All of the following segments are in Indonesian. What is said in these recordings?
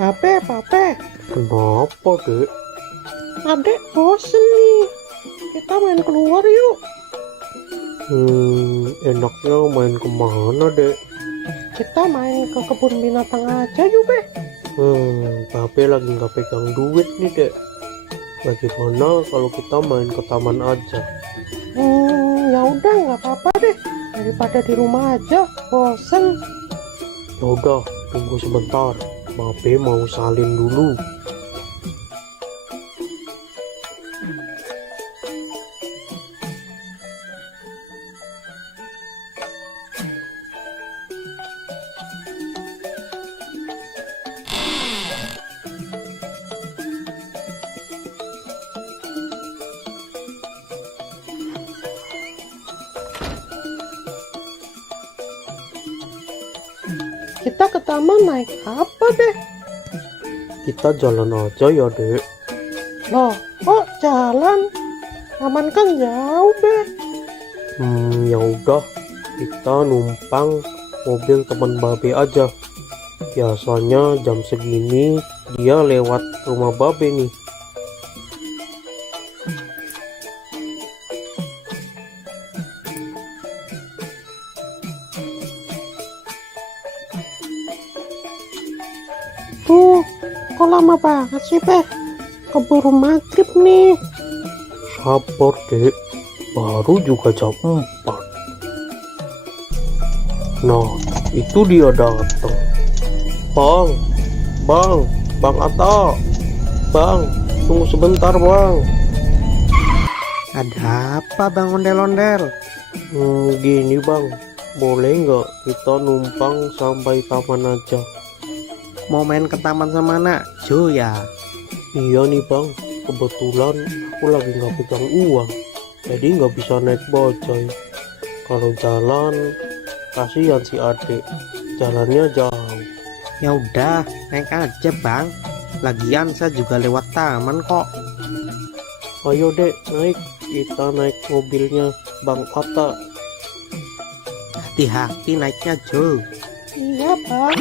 Pape, Kenapa, Dek? adek bosen nih. Kita main keluar yuk. Enaknya main kemana, Dek? Kita main ke kebun binatang aja yuk, Be. Pape lagi nggak pegang duit nih, Dek. Bagaimana kalau kita main ke taman aja? Ya udah nggak apa-apa deh. Daripada di rumah aja, bosen. Yaudah, tunggu sebentar. Pape mau salin dulu. Kita ke taman naik apa deh? Kita jalan aja ya, Dek. Loh, kok jalan? Taman kan jauh, Be. Ya udah, kita numpang mobil teman Babe aja. Biasanya jam segini dia lewat rumah Babe nih. Tuh, kok lama banget sih, Be? Keburu maghrib nih. Sabar, Dek. Baru juga jam 4. Nah, itu dia datang. Bang Atta. Bang, tunggu sebentar, Bang. Ada apa, Bang Ondel-ondel? Gini, Bang. Boleh nggak kita numpang sampai taman aja? Mau main ke taman sama anak Jo ya? Iya nih, Bang. Kebetulan aku lagi nggak pegang uang. Jadi nggak bisa naik bajai. Kalau jalan, kasihan si adik. Jalannya jauh. Ya udah, naik aja, Bang. Lagian saya juga lewat taman kok. Ayo, Dek, naik. Kita naik mobilnya Bang Atta. Hati-hati naiknya, Jo. Iya, Bang.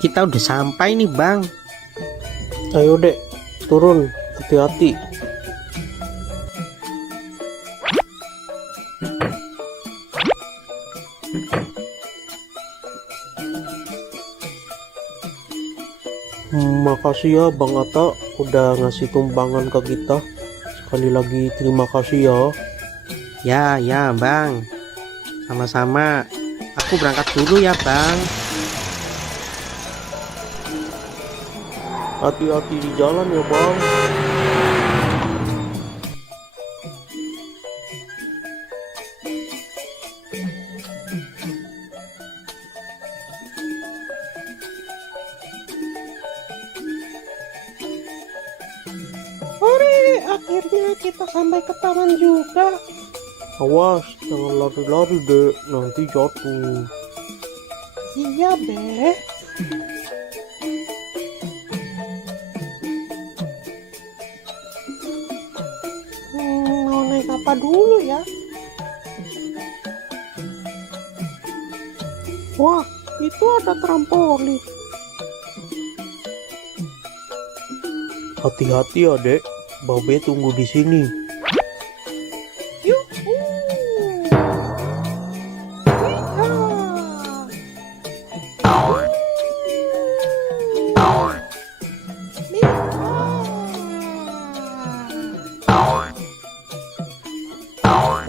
Kita udah sampai nih, Bang. Ayo, Dek, turun. Hati-hati. Makasih ya Bang Atta udah ngasih tumpangan ke kita. Sekali lagi terima kasih ya. Ya, Bang. Sama-sama. Aku berangkat dulu ya, Bang. Hati-hati di jalan ya, Bang. Hore, akhirnya kita sampai ke taman juga. Awas, jangan lari-lari, Dek. Nanti jatuh. Iya, Be. Mau naik apa dulu ya? Wah, itu ada trampolin. Hati-hati ya, Dek. Babe tunggu di sini. Yuhu.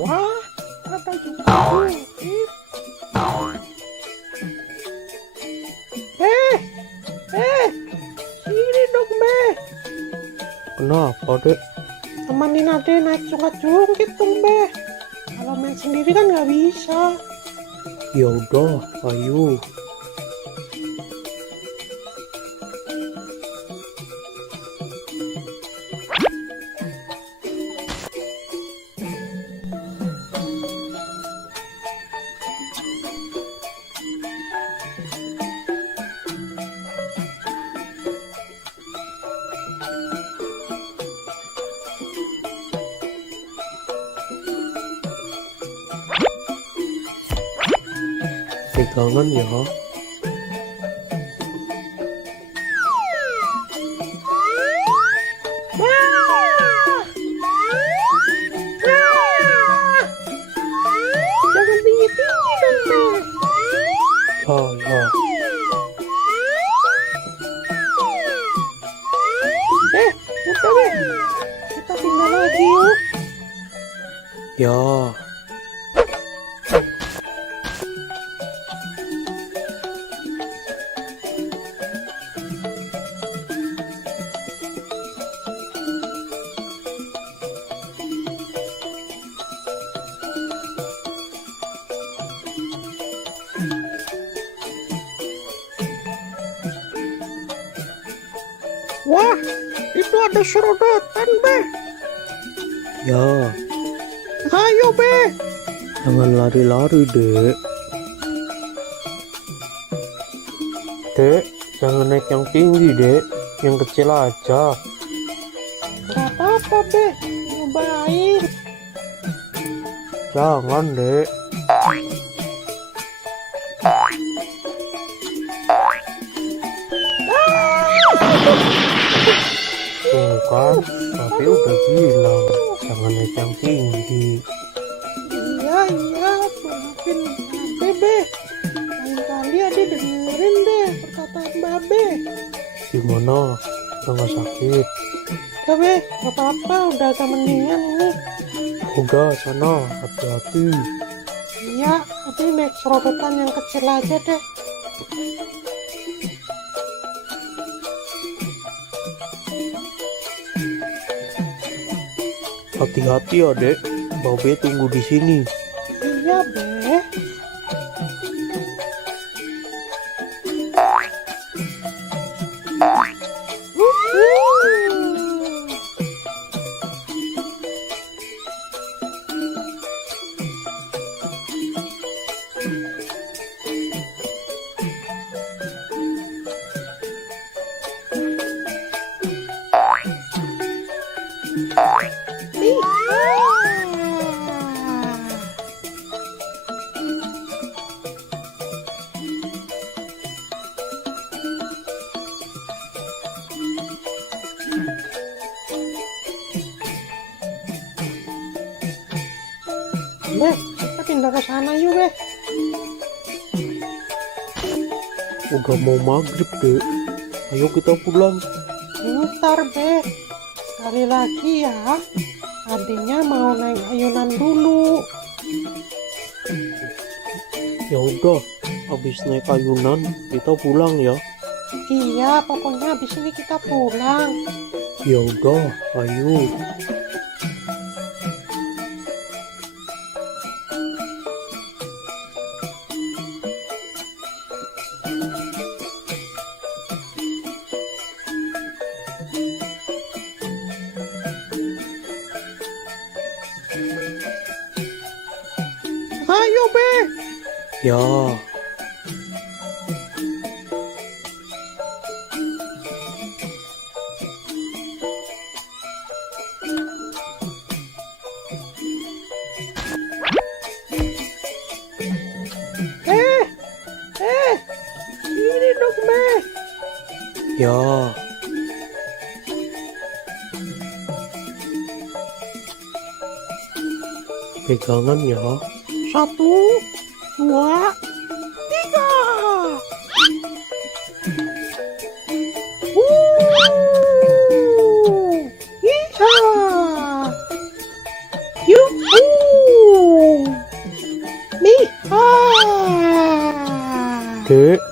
Wah, ada juga bukit. Kenapa, Dek? Temenin adek naik jungkit dong, Be. Kalau main sendiri kan nggak bisa. Ya udah, ayo. Pegangan ya. Jangan tinggi-tinggi dong, Be. Ya. Udah, Be. Kita pindah lagi yuk. Ya. Wah, itu ada serodotan, Be. Ya. Ayo, Be. Jangan lari-lari, Dek. Dek, jangan naik yang tinggi, Dek. Yang kecil aja. Gak apa-apa, Be. Nyobain. Jangan, Dek. Tuh kan, tapi udah bilang jangan naik yang tinggi. Iya, maafin Babe. Lain kali adek dengerin deh perkataan Babe. Gimana? Udah nggak sakit? Udah, Be. Gak apa-apa, udah agak mendingan ini. Udah, sana. Hati-hati. Iya, tapi naik serodotan yang kecil aja deh. Hati-hati ya, Dek. Babe tunggu di sini. Iya, Be. Be, kita pindah ke sana yuk, Be. Udah mau maghrib, Dek. Ayo kita pulang. Bentar, Be. Sekali lagi ya. Adiknya mau naik ayunan dulu. Ya udah, habis naik ayunan kita pulang ya. Iya, pokoknya habis ini kita pulang. Ya udah, ayo. Ayo, Be. Ya. Ini dong, Be. Ya. Pegangan ya. 1, 2, 3. Iha. Yuhu. Miha. Dek,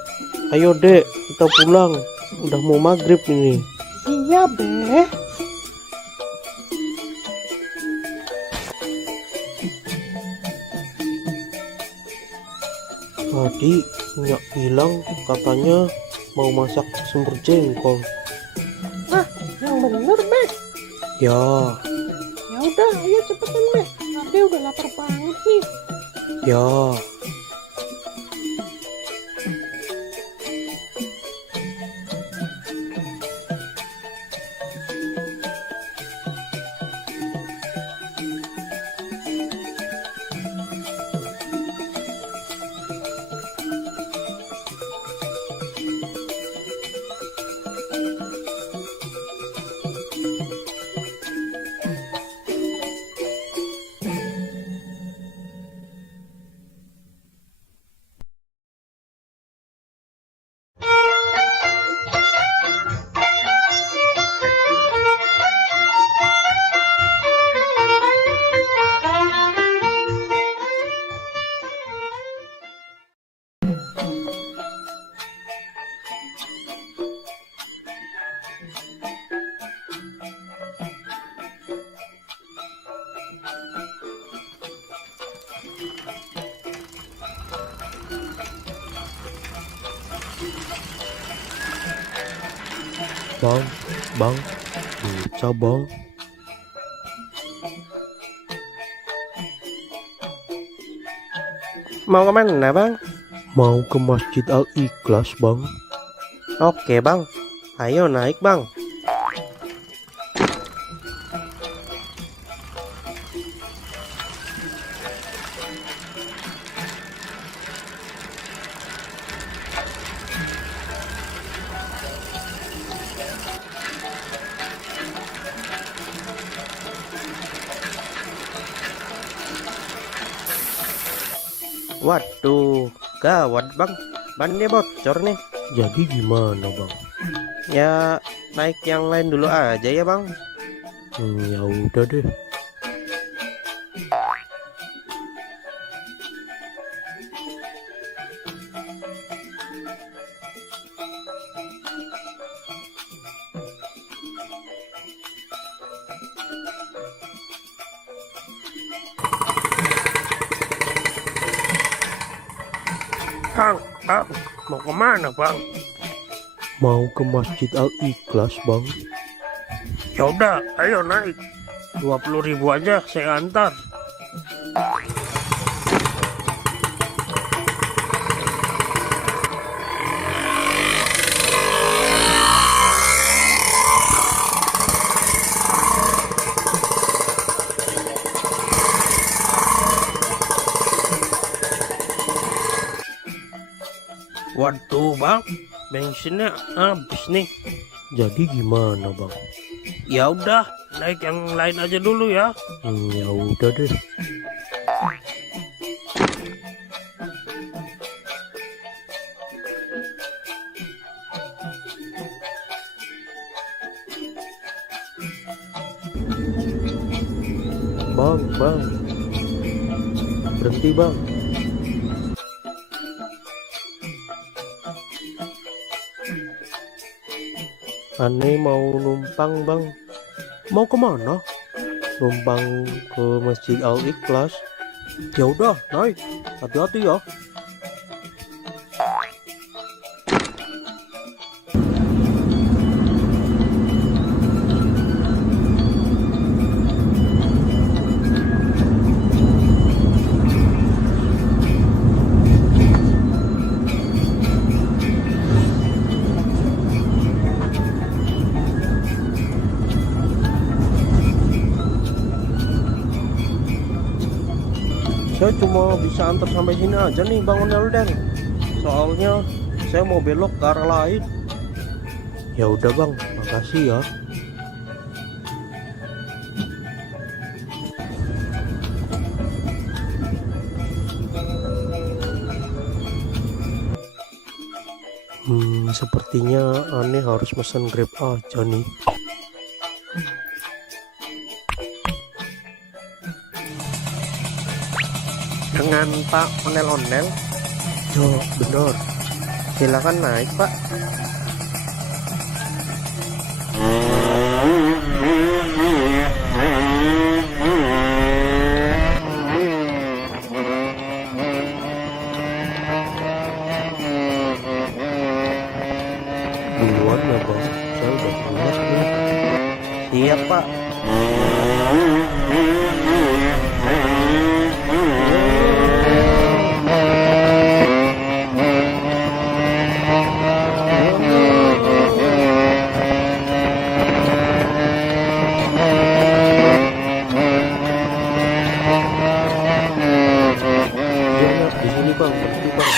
ayo Dek, kita pulang. Udah mau maghrib ini. Iya, Be. Tadi Nyak bilang katanya mau masak semur jengkol. Ah, yang bener, Be. Ya, Ya udah, ayo cepetan, Be. Ade udah lapar banget nih. ya. Bang, bisa bang. Mau kemana, Bang? Mau ke Masjid Al-Ikhlas bang. Oke, Bang. Ayo naik, Bang. Waduh, gawat, Bang. Bannya bocor nih. Jadi gimana bang? Ya, naik yang lain dulu aja ya, Bang. Ya udah deh. Bang, mau kemana, Bang? Mau ke Masjid Al-Ikhlas bang. Ya udah, ayo naik. 20.000 aja saya antar. Waduh, Bang, bensinnya habis nih. Jadi gimana bang? Ya udah, naik yang lain aja dulu ya. Ya udah deh. Bang, berhenti bang. Aneh mau numpang bang. Mau kemana? Numpang ke Masjid Al-Ikhlas. Ya udah, naik. Hati-hati ya. Saya cuma bisa antar sampai sini aja nih Bang Onelden. Soalnya saya mau belok ke arah lain. Ya udah Bang, makasih ya. Sepertinya aneh harus pesan Grab aja nih. Dengan Pak Onel-Onel. Ya benar. Silakan naik, Pak. Iya Pak. Iya Mas, di sini Bang, berhenti Bang.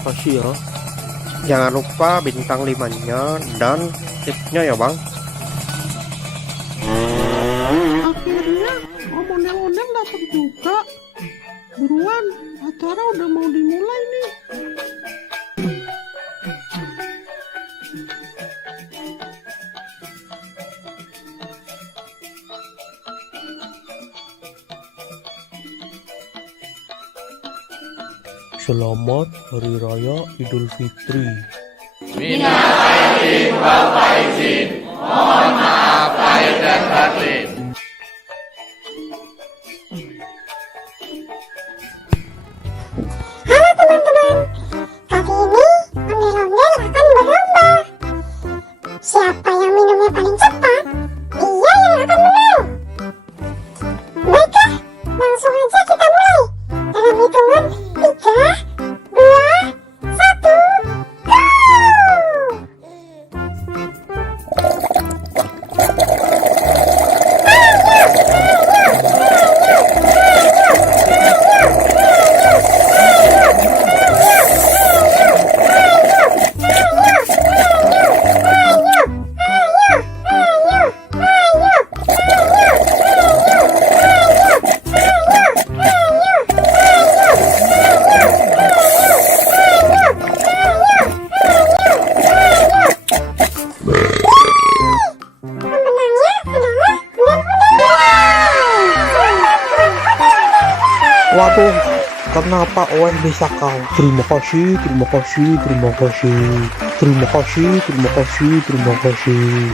Makasih ya. Jangan lupa bintang 5-nya dan tipsnya ya Bang. Akhirnya om ondel-ondel datang juga. Buruan, acara udah mau dimulai nih. Selamat Hari Raya Idul Fitri. Halo teman-teman, kali ini ondel-ondel akan berlomba. Siapa yang minumnya paling cepat, dia yang akan menang. Baiklah, langsung aja kita mulai. Dalam hitungan 3, 2, 1, go! Pemenangnya adalah Waduh, kenapa Owen bisa kalah? Terima kasih, terima kasih, terima kasih, terima kasih, terima kasih, terima kasih.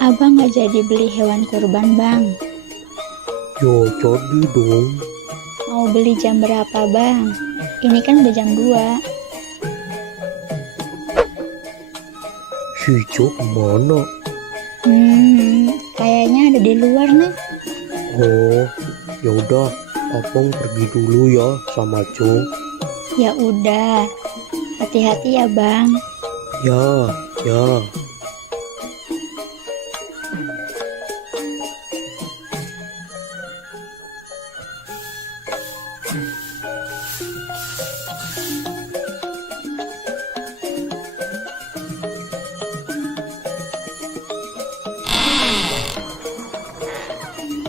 Abang nggak jadi beli hewan kurban, Bang. Yo, jadi dong. Mau beli jam berapa, Bang? Ini kan udah jam 2. Si Jo kemana? Kayaknya ada di luar nih. Oh, ya udah, abang pergi dulu ya sama Jo. Ya udah. Hati-hati ya, Bang. Ya, ya.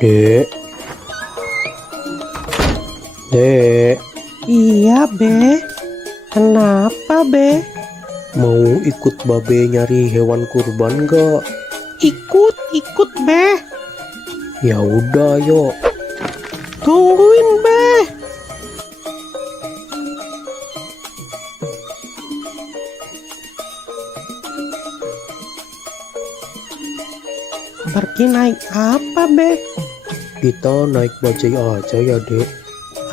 Dek. Dek, Iya, Be. Kenapa, Be? mau ikut babe nyari hewan kurban gak? Ikut, Be. Ya udah, yuk. Tungguin, Be. Pergi naik apa, Be? Kita naik bajai aja ya, Dek.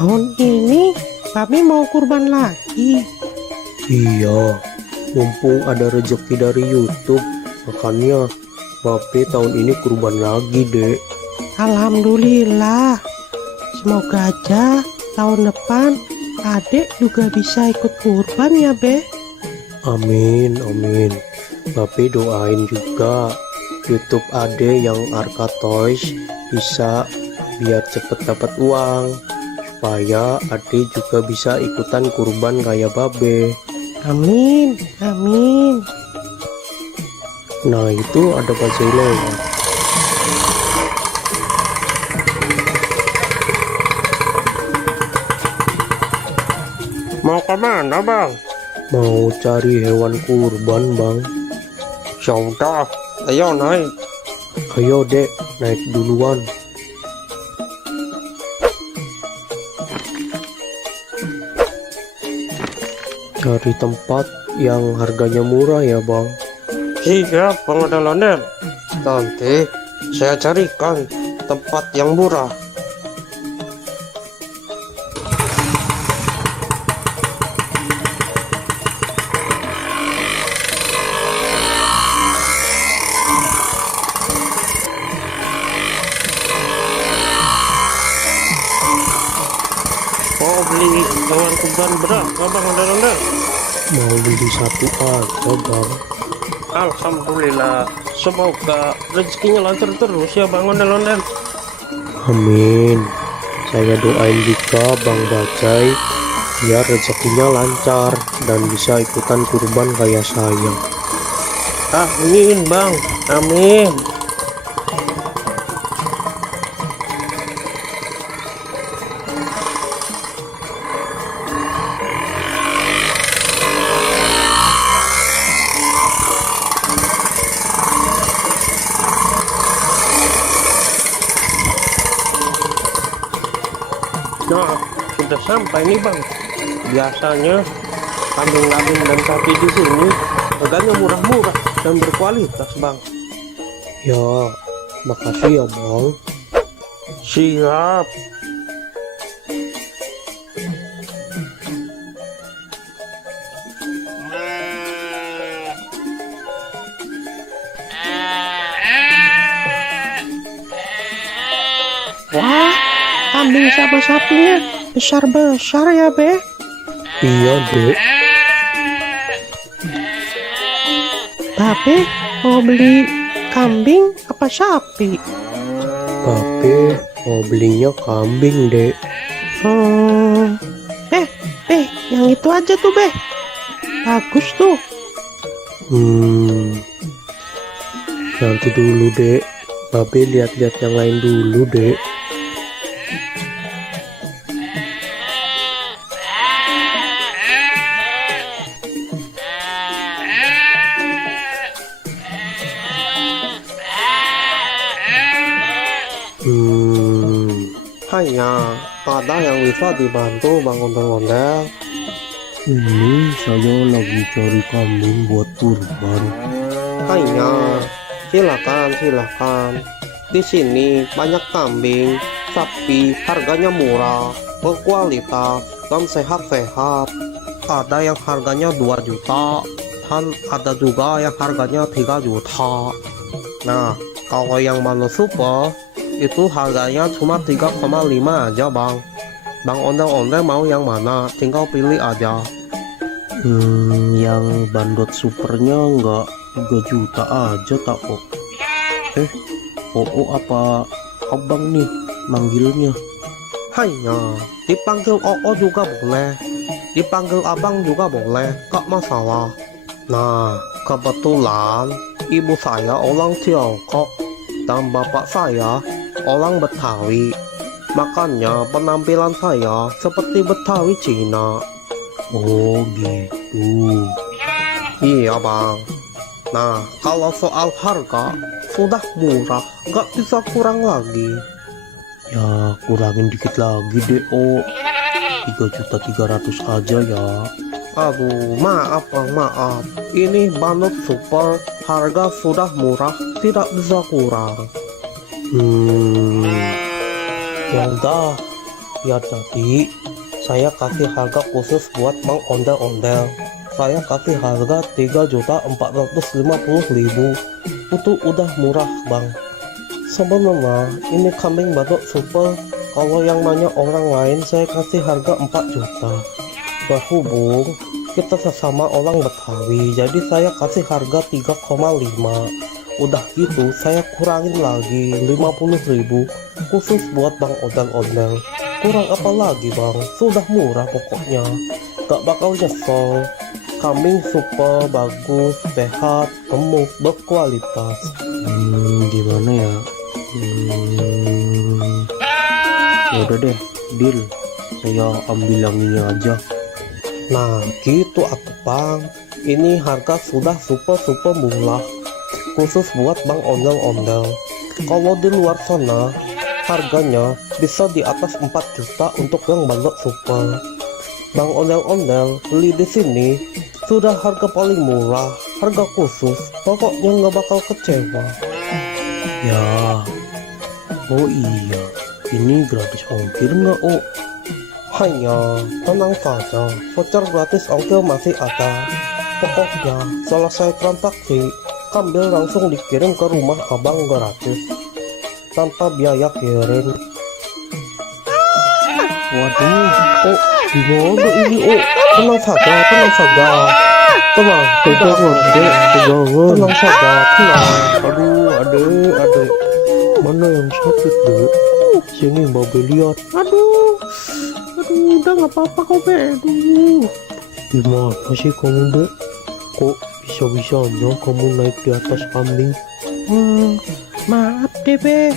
Tahun ini Babe mau kurban lagi. Iya, mumpung ada rezeki dari YouTube, makanya babe tahun ini kurban lagi, Dek. Alhamdulillah. Semoga aja tahun depan Adek juga bisa ikut kurban ya, Be. Amin, amin. Babe doain juga YouTube Ade yang Arka Toys bisa biar cepet dapat uang, supaya Ade juga bisa ikutan kurban kayak babe. Amin, amin. Nah, itu ada bajai lewat. Mau kemana, Bang? Mau cari hewan kurban, Bang. Yaudah, ayo naik. Ayo, Dek, naik duluan. Cari tempat yang harganya murah ya, Bang. Siap, Bang Ondel-ondel. Nanti saya carikan tempat yang murah. Mau beli hewan kurban berapa, Bang Ondel-ondel? Mau beli satu aja, Bang. Alhamdulillah, semoga rezekinya lancar terus ya, Bang Ondel-ondel. Amin. Saya doain juga Bang Bajai biar rezekinya lancar dan bisa ikutan kurban kayak saya. Amin, Bang. Amin. Nah, sudah sampai nih, Bang. Biasanya kambing-kambing dan sapi di sini harganya murah-murah dan berkualitas, Bang. Ya, makasih ya, Bang. Siap. Wah, kambing sama sapinya besar-besar ya, Be. Iya, Dek. Babe mau beli kambing apa sapi? Babe mau belinya kambing, Dek. Yang itu aja tuh, Be. Bagus tuh. Nanti dulu, Dek. Babe lihat-lihat yang lain dulu, Dek. Hanya ada yang bisa dibantu, Bang Ondel-ondel. Ini saya lagi cari kambing buat kurban. Hanya Silakan, silakan. Di sini banyak kambing, sapi, harganya murah, berkualitas, dan sehat-sehat. Ada yang harganya 2 juta, dan ada juga yang harganya 3 juta. Nah, kalau yang mana super, itu harganya cuma 3,5 aja bang. Bang ondel-ondel mau yang mana, tinggal pilih aja. Yang bandot supernya nggak 3 juta aja tak kok. Apa abang nih manggilnya? Hanya, dipanggil Oo juga boleh, dipanggil abang juga boleh, gak masalah. Nah, kebetulan ibu saya orang Tiongkok dan bapak saya orang Betawi. Makanya penampilan saya seperti Betawi Cina. Oh gitu. Iya bang. Nah, kalau soal harga sudah murah, gak bisa kurang lagi. Ya kurangin dikit lagi deh, 3.300.000 aja ya. Aduh, maaf bang, maaf. Ini bandot super, harga sudah murah, tidak bisa kurang. Ya udah, ya tadi saya kasih harga khusus buat Bang Ondel-Ondel. Saya kasih harga 3.450.000. Itu udah murah bang. Sebenarnya ini kambing bandot super, kalau yang nanya orang lain saya kasih harga 4 juta. Berhubung kita sesama orang Betawi, jadi saya kasih harga 3,5. Udah gitu saya kurangin lagi 50.000 khusus buat Bang Ondel-Ondel. Kurang apa lagi bang, sudah murah pokoknya, gak bakal nyesel. Kambing super, bagus, sehat, gemuk, berkualitas. Gimana ya? Ya udah deh, deal. Saya ambil yang ini aja. Nah gitu atuh bang, ini harga sudah super murah khusus buat Bang Ondel-Ondel. Kalau di luar sana harganya bisa di atas 4 juta untuk yang bandot super. Bang Ondel-Ondel beli di sini sudah harga paling murah, harga khusus, pokoknya nggak bakal kecewa. Ya, oh iya, ini gratis ongkir nggak Hanya tenang saja, voucher gratis ongkir masih ada. Pokoknya selesai transaksi, kambing langsung dikirim ke rumah abang gratis tanpa biaya kirim. Waduh, Gimana ini? Tenang saja, tenang saja. Tenang, pegangan, dek, pegangan. Tenang saja, tenang. aduh, adek. Mana yang sakit, dek? Sini, Babe lihat. Aduh, udah nggak apa-apa kok, Be. Aduh. Gimana sih kamu, dek? Kok bisa-bisanya kamu naik di atas kambing? Maaf deh, Be.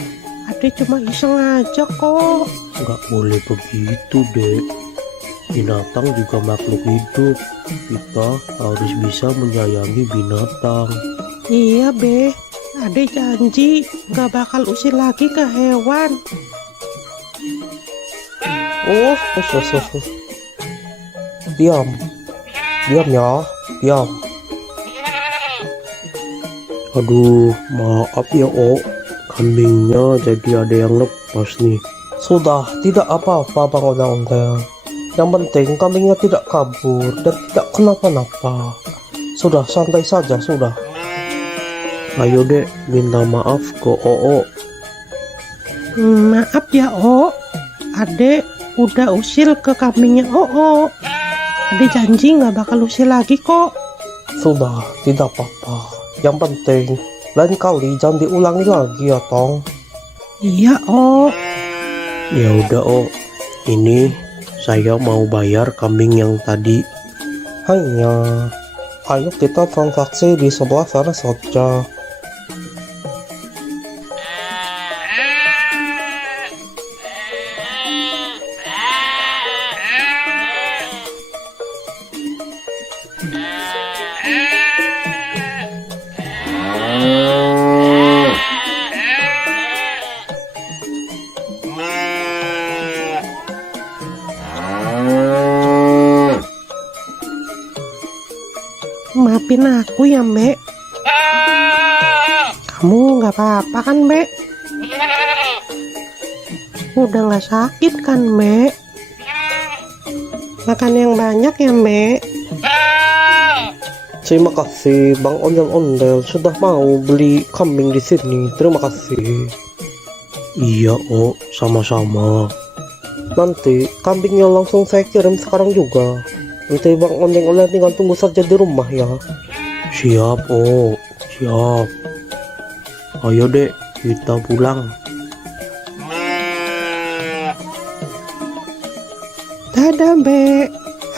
Ade cuma iseng aja kok. Nggak boleh begitu, dek. Binatang juga makhluk hidup. Kita harus bisa menyayangi binatang. Iya, Be. Ade janji nggak bakal usir lagi ke hewan. Oh. Diam ya, diam. Aduh, maaf ya, kambingnya jadi ada yang lepas nih. Sudah, tidak apa-apa Bang Ondel-Ondel. Yang penting kambingnya tidak kabur dan tidak kenapa-napa. Sudah, santai saja, sudah. Ayo dek, minta maaf ke Oo. Maaf ya, Ade udah usil ke kambingnya Ade janji nggak bakal usil lagi kok. Sudah, tidak apa-apa. Yang penting lain kali jangan diulangi lagi ya, Tong. Iya, Ya udah, ini saya mau bayar kambing yang tadi. Hanya, ayo kita transaksi di sebelah sana saja. maafin aku ya, Mbak. Kamu nggak apa-apa kan, Mbak? Udah nggak sakit kan, Mbak? Makan yang banyak ya, Mbak. Terima kasih Bang Ondel-Ondel sudah mau beli kambing di sini. Terima kasih. Iya, Oh, sama-sama. Nanti kambingnya langsung saya kirim sekarang juga. Nanti Bang Ondel-Ondel tinggal tunggu saja di rumah ya. Siap, Oh, siap. Ayo dek, kita pulang. Dadah, Mbak.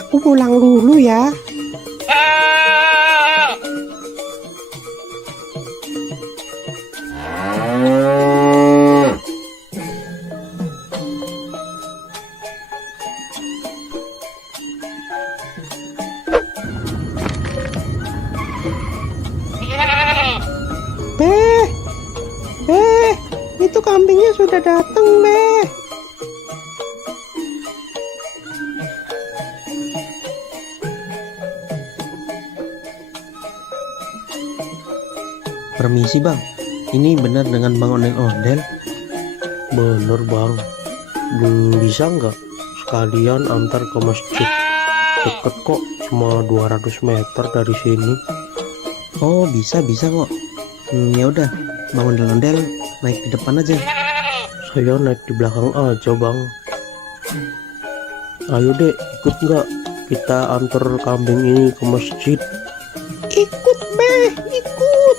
Aku pulang dulu ya. Be, itu kambingnya sudah datang, Be. Permisi bang, ini benar dengan Bang Ondel-Ondel? Bener Bang. Bisa nggak sekalian antar ke masjid? Deket kok, cuma 200 meter dari sini. Oh, bisa kok. Ya udah, Bang Ondel-Ondel naik di depan aja. Saya naik di belakang aja bang. Ayo dek, ikut nggak? Kita antar kambing ini ke masjid. Ikut, Be, ikut.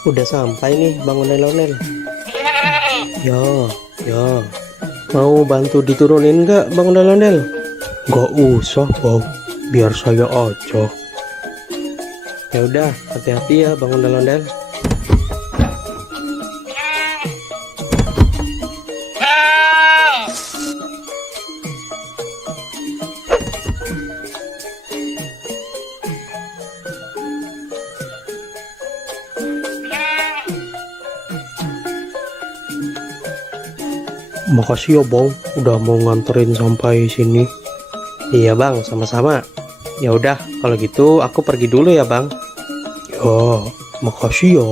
Udah sampai nih Bang Ondel-Ondel. Ya, Mau bantu diturunin nggak Bang Ondel-Ondel? nggak usah bang, biar saya aja. Ya udah, hati-hati ya Bang Ondel-Ondel. Makasih ya bang, udah mau nganterin sampai sini. Iya Bang, sama-sama. Ya udah, kalau gitu aku pergi dulu ya Bang. Ya, makasih ya.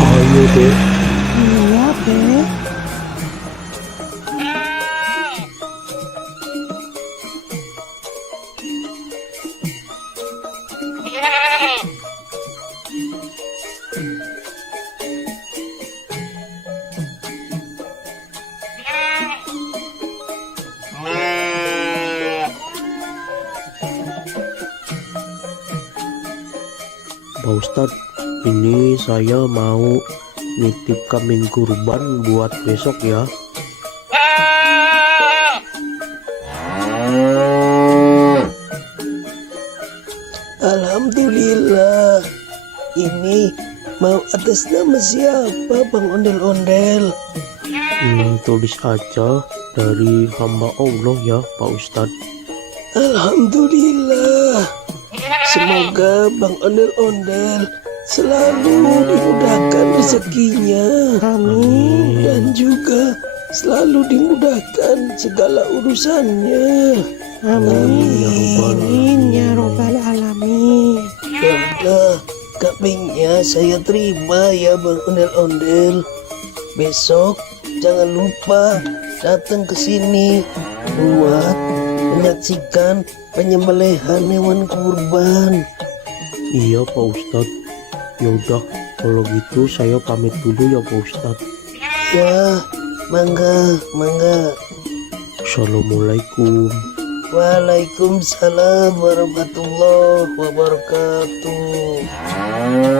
Ayo deh. Iya, Be. Pak Ustadz, ini saya mau nitip kambing kurban buat besok ya. Alhamdulillah. Ini mau atas nama siapa Bang Ondel-Ondel? Tulis aja dari hamba Allah ya Pak Ustadz. Alhamdulillah. Semoga Bang Ondel-Ondel selalu dimudahkan rezekinya. Amin. Dan juga selalu dimudahkan segala urusannya. Amin ya robbal alamin. Ya udah, kambingnya saya terima ya Bang Ondel-Ondel. Besok jangan lupa datang ke sini buat menyaksikan penyembelihan hewan kurban. Iya Pak Ustadz. Yaudah, kalau gitu saya pamit dulu ya Pak Ustadz. Ya, mangga. Assalamualaikum. Waalaikumsalam warahmatullahi wabarakatuh. Oh,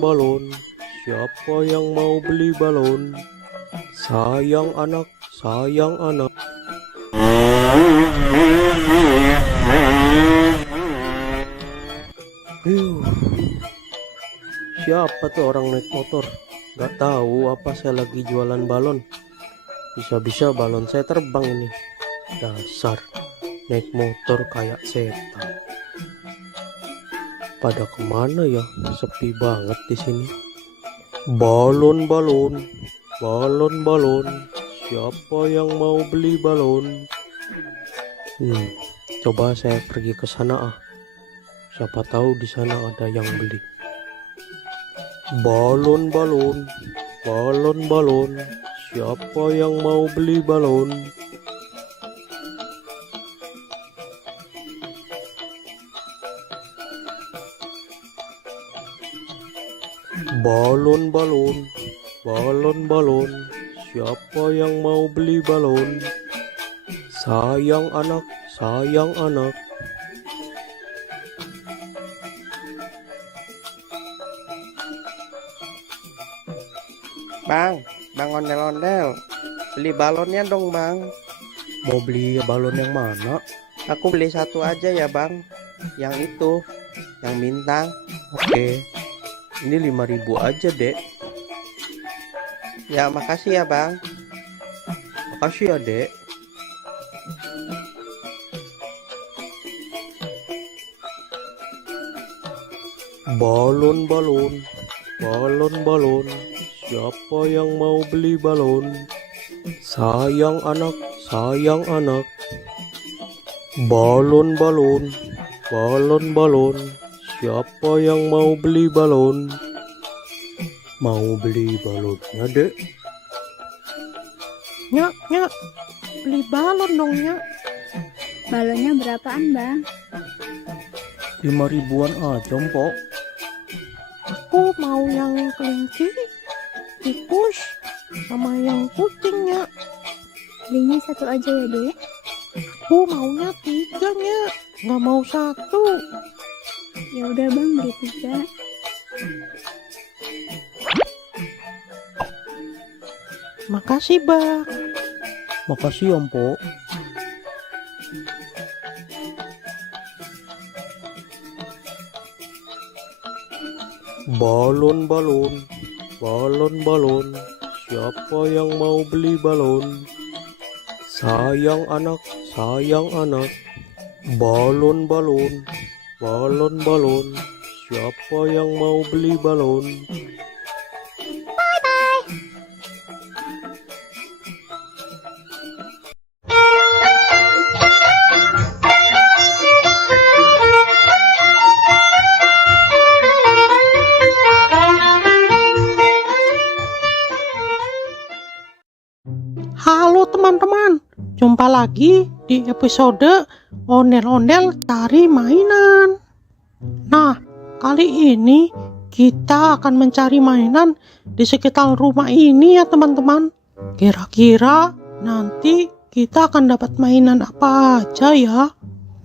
Balon, siapa yang mau beli balon? Sayang anak. Siapa tuh orang naik motor? Gak tahu apa saya lagi jualan balon. Bisa-bisa balon saya terbang ini. Dasar naik motor kayak setan. Pada kemana ya? Sepi banget di sini. Balon. Siapa yang mau beli balon? Coba saya pergi ke sana ah. Siapa tahu di sana ada yang beli. Balon. Siapa yang mau beli balon? Balon. Siapa yang mau beli balon? Sayang anak. Bang ondel-ondel, beli balonnya dong bang. Mau beli balon yang mana? Aku beli satu aja ya bang, yang itu, yang bintang. Oke, ini 5.000 aja dek. Ya makasih ya bang. Makasih ya dek. Balon. Siapa yang mau beli balon? Sayang anak. Balon. Siapa yang mau beli balon? Mau beli balonnya dek? Nyak, beli balon dong, Nyak. Balonnya berapaan, Bang? 5 ribuan aja, Mpok. Aku mau yang kelinci, tikus, sama yang kucing, Nyak. Belinya satu aja ya, Dek. Aku maunya 3, Nyak. Nggak mau 1. Ya udah, Bang, beli 3. Makasih, Bang. Makasih ya, Mpok. Balon. Siapa yang mau beli balon? Sayang anak. Balon. Siapa yang mau beli balon? Halo teman-teman, jumpa lagi di episode Ondel-Ondel Cari Mainan. Nah, kali ini kita akan mencari mainan di sekitar rumah ini ya teman-teman. Kira-kira nanti kita akan dapat mainan apa aja ya?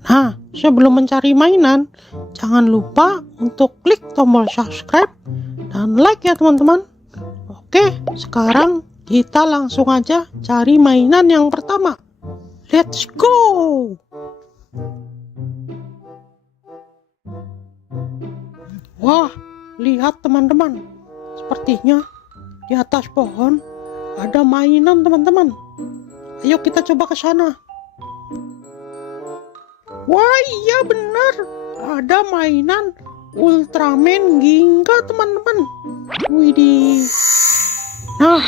Nah, sebelum mencari mainan, jangan lupa untuk klik tombol subscribe dan like ya teman-teman. Oke, sekarang kita langsung aja cari mainan yang pertama. Let's go! Wah, lihat teman-teman. Sepertinya di atas pohon ada mainan teman-teman. Ayo kita coba ke sana. Wah, iya benar. Ada mainan Ultraman Ginga teman-teman. Widih. Nah,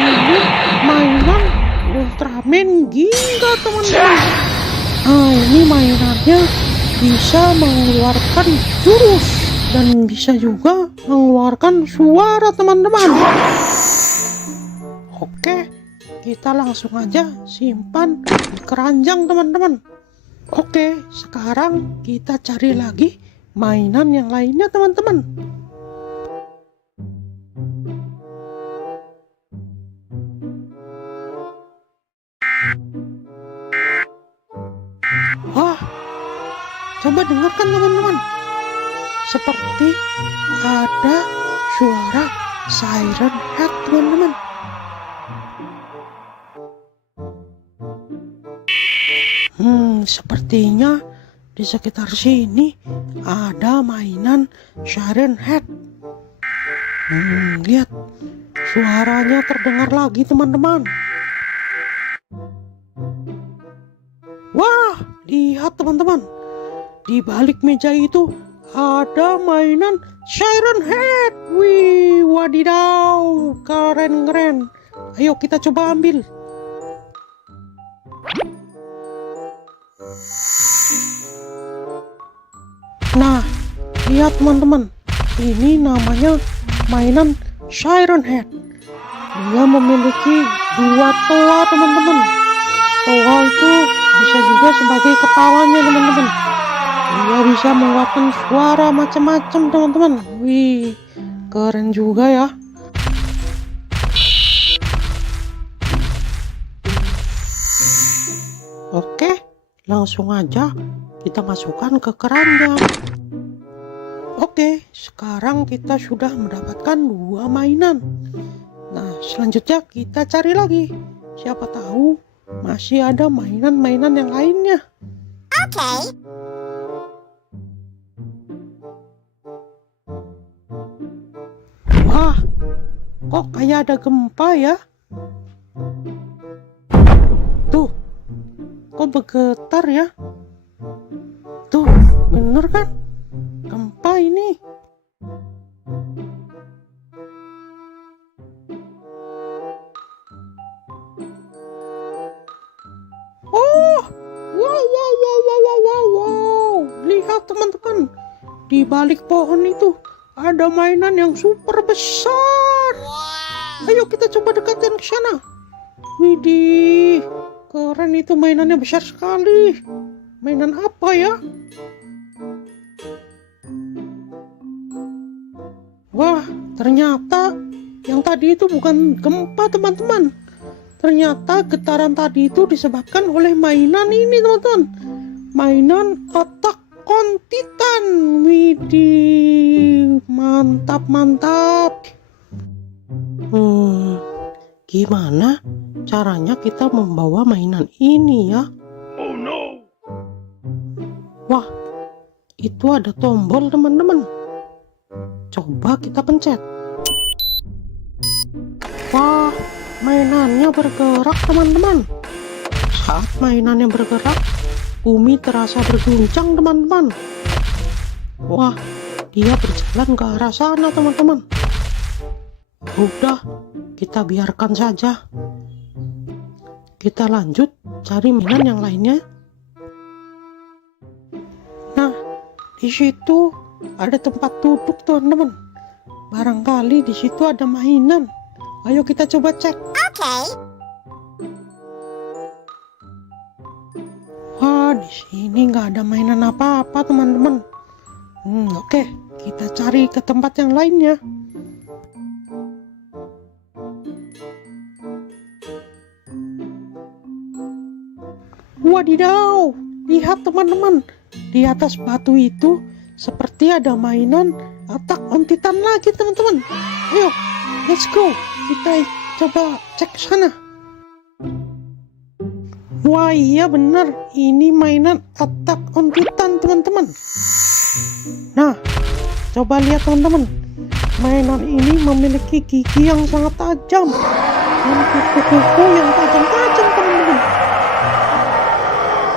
ini mainan Ultraman Ginga teman-teman. Nah, ini mainannya bisa mengeluarkan jurus dan bisa juga mengeluarkan suara teman-teman. Oke, kita langsung aja simpan di keranjang teman-teman. Oke, sekarang kita cari lagi mainan yang lainnya teman-teman. Wah, coba dengarkan teman-teman. Seperti ada suara siren head teman-teman. Sepertinya di sekitar sini ada mainan siren head. Lihat, suaranya terdengar lagi teman-teman. Wah, lihat teman-teman. Di balik meja itu ada mainan siren head. Wih, wadidaw, keren-keren. Ayo kita coba ambil. Nah, lihat teman-teman. Ini namanya mainan siren head. Dia memiliki 2 toa teman-teman. Toa itu bisa juga sebagai kepalanya teman-teman. Dia bisa mengeluarkan suara macam-macam teman-teman. Wih, keren juga ya. Oke, langsung aja kita masukkan ke keranjang. Oke, sekarang kita sudah mendapatkan 2 mainan. Nah, selanjutnya kita cari lagi. Siapa tahu masih ada mainan-mainan yang lainnya. Oke. Wah, kok kayak ada gempa ya? Tuh, kok bergetar ya? Tuh, bener kan? Gempa ini. Oh, wow. Lihat teman-teman, di balik pohon itu ada mainan yang super besar. Ayo kita coba dekatkan ke sana. Widih, keren itu mainannya, besar sekali. Mainan apa ya? Wah, ternyata yang tadi itu bukan gempa teman-teman. Ternyata getaran tadi itu disebabkan oleh mainan ini teman-teman. Mainan Attack on Titan. Widih, mantap. Gimana caranya kita membawa mainan ini ya? Oh no. Wah, itu ada tombol teman-teman. Coba kita pencet. Wah, mainannya bergerak teman-teman. Saat mainannya bergerak, bumi terasa berguncang teman-teman. Wah, dia berjalan ke arah sana teman-teman. Udah, kita biarkan saja. Kita lanjut cari mainan yang lainnya. Nah, di situ ada tempat duduk teman-teman. Barangkali di situ ada mainan. Ayo kita coba cek. Oke. Wah, di sini nggak ada mainan apa-apa teman-teman. Oke, kita cari ke tempat yang lainnya. Wadidaw, lihat teman-teman, di atas batu itu seperti ada mainan Attack on Titan lagi teman-teman. Ayo, let's go, kita coba cek sana. Wah iya benar, ini mainan Attack on Titan teman-teman. Nah, coba lihat teman-teman, mainan ini memiliki gigi yang sangat tajam dan kuku-kuku yang tajam-tajam teman-teman.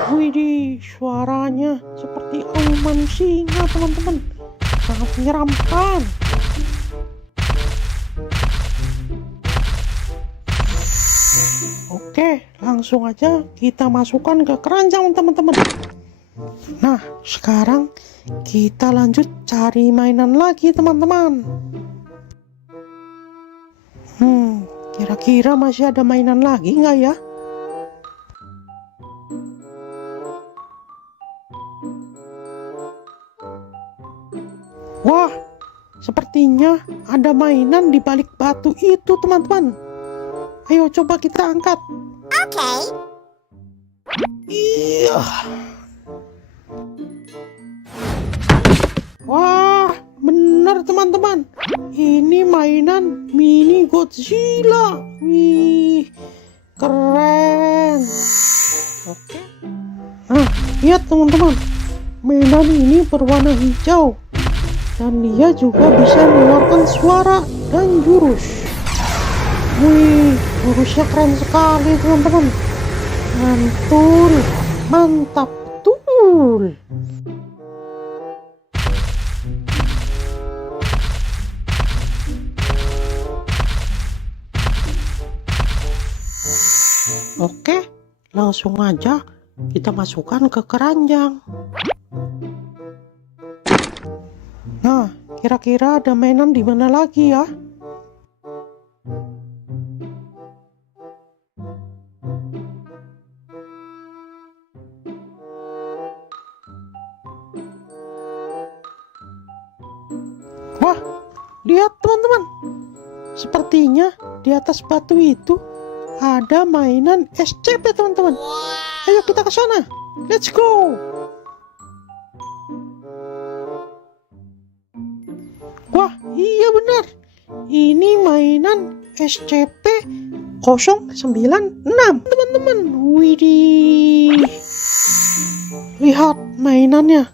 Widih, suaranya seperti auman singa teman-teman, sangat menyeramkan. Oke, langsung aja kita masukkan ke keranjang teman-teman. Nah, sekarang kita lanjut cari mainan lagi teman-teman. Kira-kira masih ada mainan lagi nggak ya? Wah, sepertinya ada mainan di balik batu itu teman-teman. Ayo coba kita angkat. Oke. Iya. Wah, benar teman-teman. Ini mainan mini Godzilla. Wih, keren. Oke. Nah, lihat teman-teman. Mainan ini berwarna hijau. Dan dia juga bisa mengeluarkan suara dan jurus. Wih, jurusnya keren sekali teman-teman. Mantul, mantap betul. Oke, langsung aja kita masukkan ke keranjang. Nah, kira-kira ada mainan di mana lagi ya? Wah, lihat teman-teman. Sepertinya di atas batu itu ada mainan SCP teman-teman. Ayo kita ke sana. Let's go. Wah, iya benar. Ini mainan SCP-096 teman-teman. Widih. Lihat mainannya.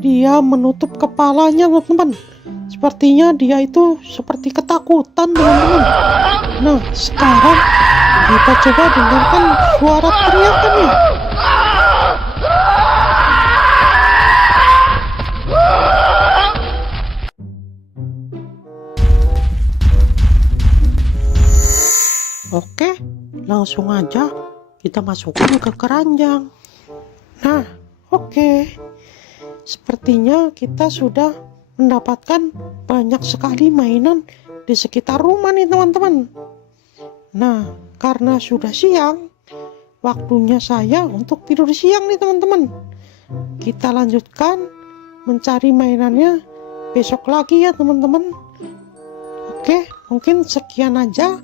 Dia menutup kepalanya teman-teman. Sepertinya dia itu seperti ketakutan teman-teman. Nah, sekarang kita coba dengarkan suara teriakannya. Oke, langsung aja kita masukkan ke keranjang. Nah, oke. Sepertinya kita sudah mendapatkan banyak sekali mainan di sekitar rumah nih teman-teman. Nah, karena sudah siang, waktunya saya untuk tidur siang nih teman-teman. Kita lanjutkan mencari mainannya besok lagi ya teman-teman. Oke, mungkin sekian aja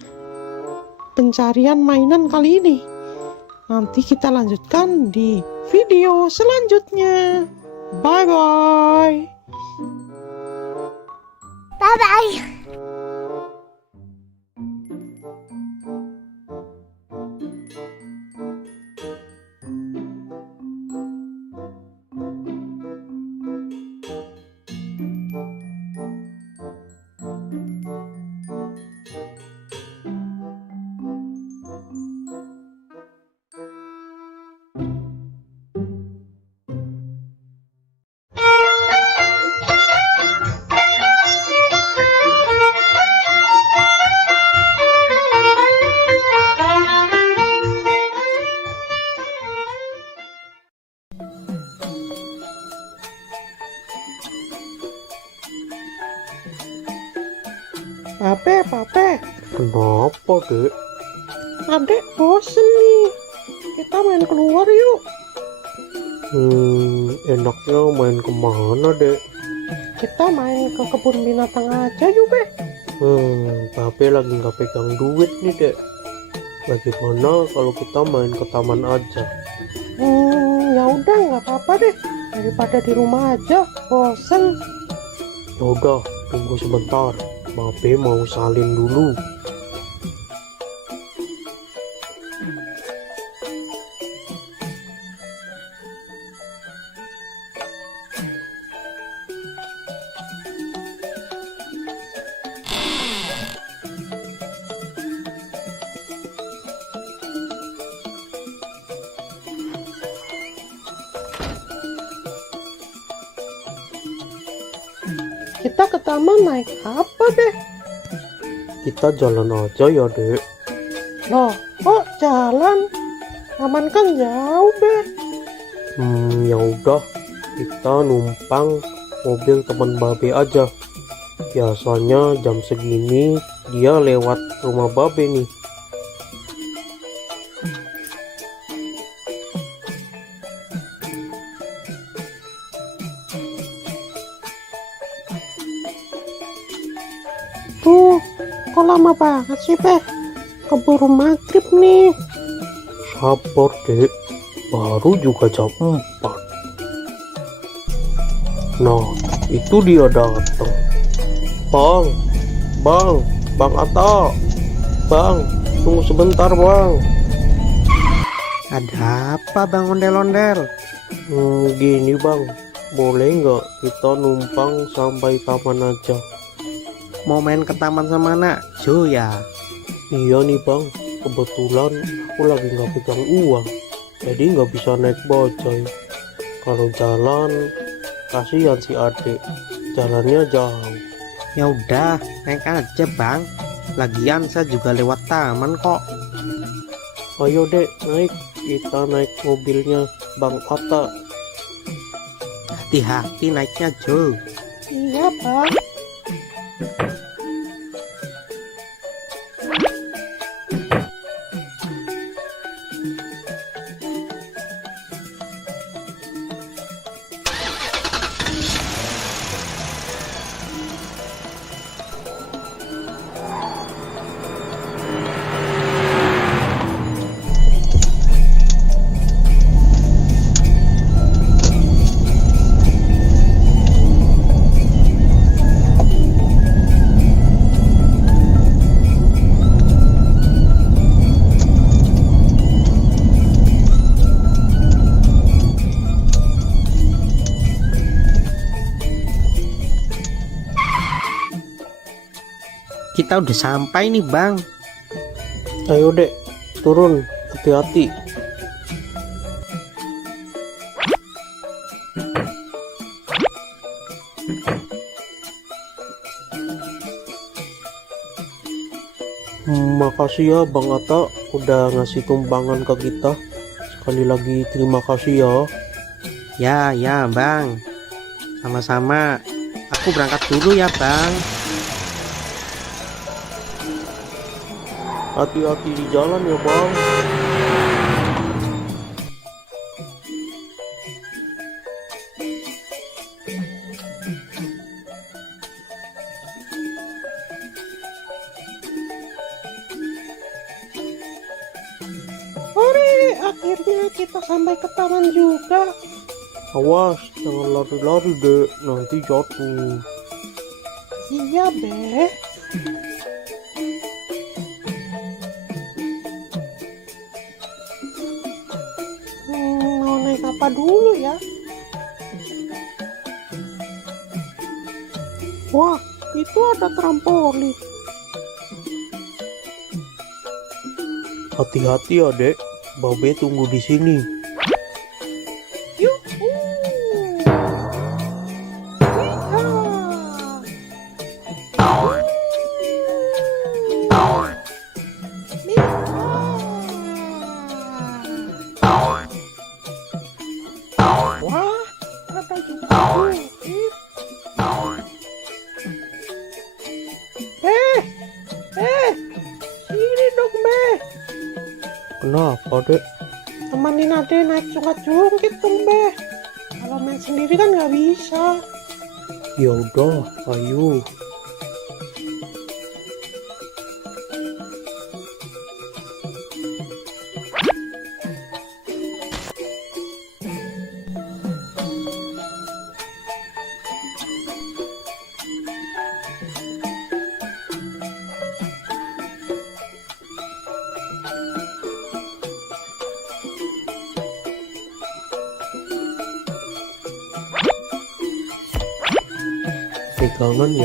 pencarian mainan kali ini. Nanti kita lanjutkan di video selanjutnya. Bye-bye. Bye-bye. Pape, Kenapa, Dek? adek bosen nih. Kita main keluar yuk. Enaknya main kemana, Dek? Kita main ke kebun binatang aja yuk, Be. Pape lagi nggak pegang duit nih, Dek. Bagaimana kalau kita main ke taman aja? Ya udah, nggak apa-apa deh. Daripada di rumah aja, bosen. Yaudah, tunggu sebentar. Pape mau salin dulu. Kita ke taman naik apa, Be? Kita jalan aja ya, Dek. Loh, kok jalan? Taman kan jauh, Be. Ya udah, kita numpang mobil teman Babe aja. Biasanya jam segini dia lewat rumah Babe nih. Tuh, kok lama banget sih, Be? Keburu maghrib nih. Sabar, Dek. Baru juga jam 4. Nah, itu dia datang. Bang Atta. Bang, tunggu sebentar, Bang. Ada apa Bang Ondel-ondel? Gini, Bang. Boleh nggak kita numpang sampai taman aja? Mau main ke taman sama anak Jo ya? Iya nih, Bang. Kebetulan aku lagi nggak pegang uang. Jadi nggak bisa naik bajai. Kalau jalan, kasihan si adek. Jalannya jauh. Ya udah, naik aja Bang. Lagian saya juga lewat taman kok. Ayo, Dek, naik. Kita naik mobilnya Bang Atta. Hati-hati naiknya Jo. Iya, Bang. Kita udah sampai nih Bang. Ayo, Dek, turun. Hati-hati. Makasih ya Bang Atta udah ngasih tumpangan ke kita. Sekali lagi terima kasih ya. Ya Bang. Sama-sama. Aku berangkat dulu ya Bang. Hati-hati di jalan ya bang. Hore, akhirnya kita sampai ke taman juga. Awas, jangan lari-lari dek, nanti jatuh. Iya, Be. Mau naik apa dulu ya? Wah, itu ada trampolin. Hati-hati ya dek, Babe tunggu di sini. Yuhu. Wah, ada juga bukit. Sini dong, Be. Kenapa dek? Temanin Ade naik jungkit dong, Be. Kalau main sendiri kan nggak bisa. Ya udah, ayo. Pegangan ya.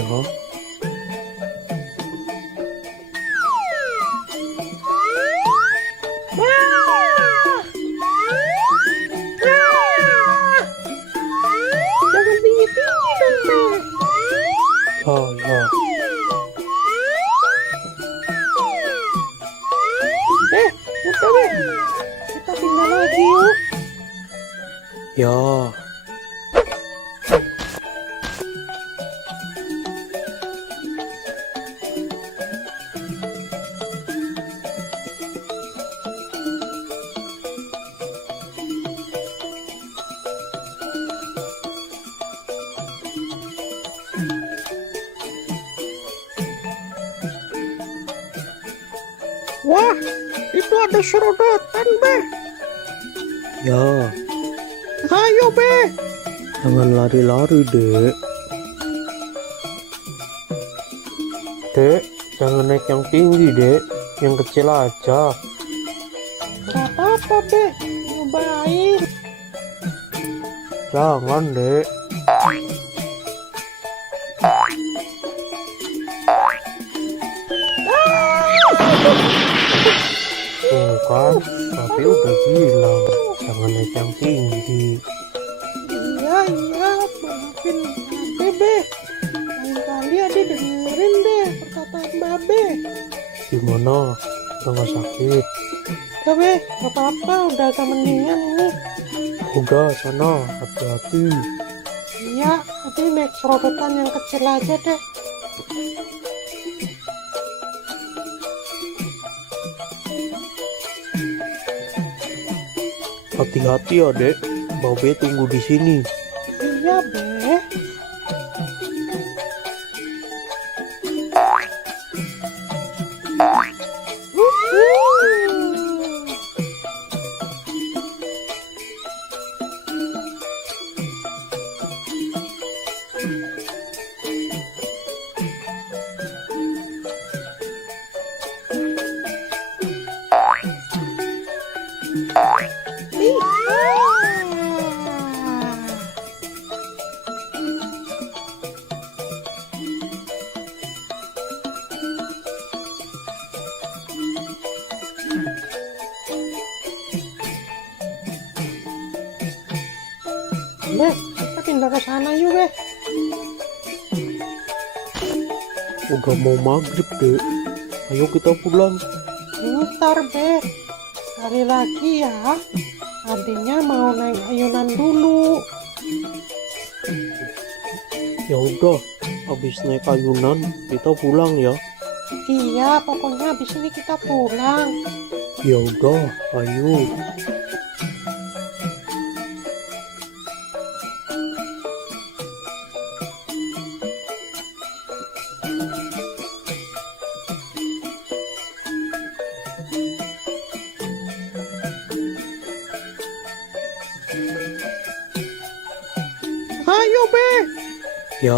Jangan tinggi-tinggi dong, Be. Ya. Udah, Be. Kita pindah lagi yuk. Ya. Wah, itu ada serodotan, Be. Ya, Ayo, Be. jangan lari-lari dek. Dek, jangan naik yang tinggi dek, yang kecil aja. Gak apa-apa, Be. Nyobain. Jangan dek. Tuh kan, tapi udah bilang jangan naik yang tinggi. Iya, maafin Babe, Be. Lain kali Ade dengerin deh perkataan Babe. Gimana? Udah gak sakit? Udah, Be. Gak apa-apa, udah agak mendingan ini. Udah sana, hati-hati. Iya, Ade naik serodotan yang kecil aja deh. Hati-hati ya dek, Babe tunggu di sini. Iya, Be. Be, kita pindah ke sana yuk, Be. Udah mau maghrib dek, ayo kita pulang. Bentar, Be. Sekali lagi ya. Adanya mau naik ayunan dulu. Ya udah, habis naik ayunan kita pulang ya. Iya, pokoknya habis ini kita pulang. Ya udah, ayo. Ayo, Be. Ya,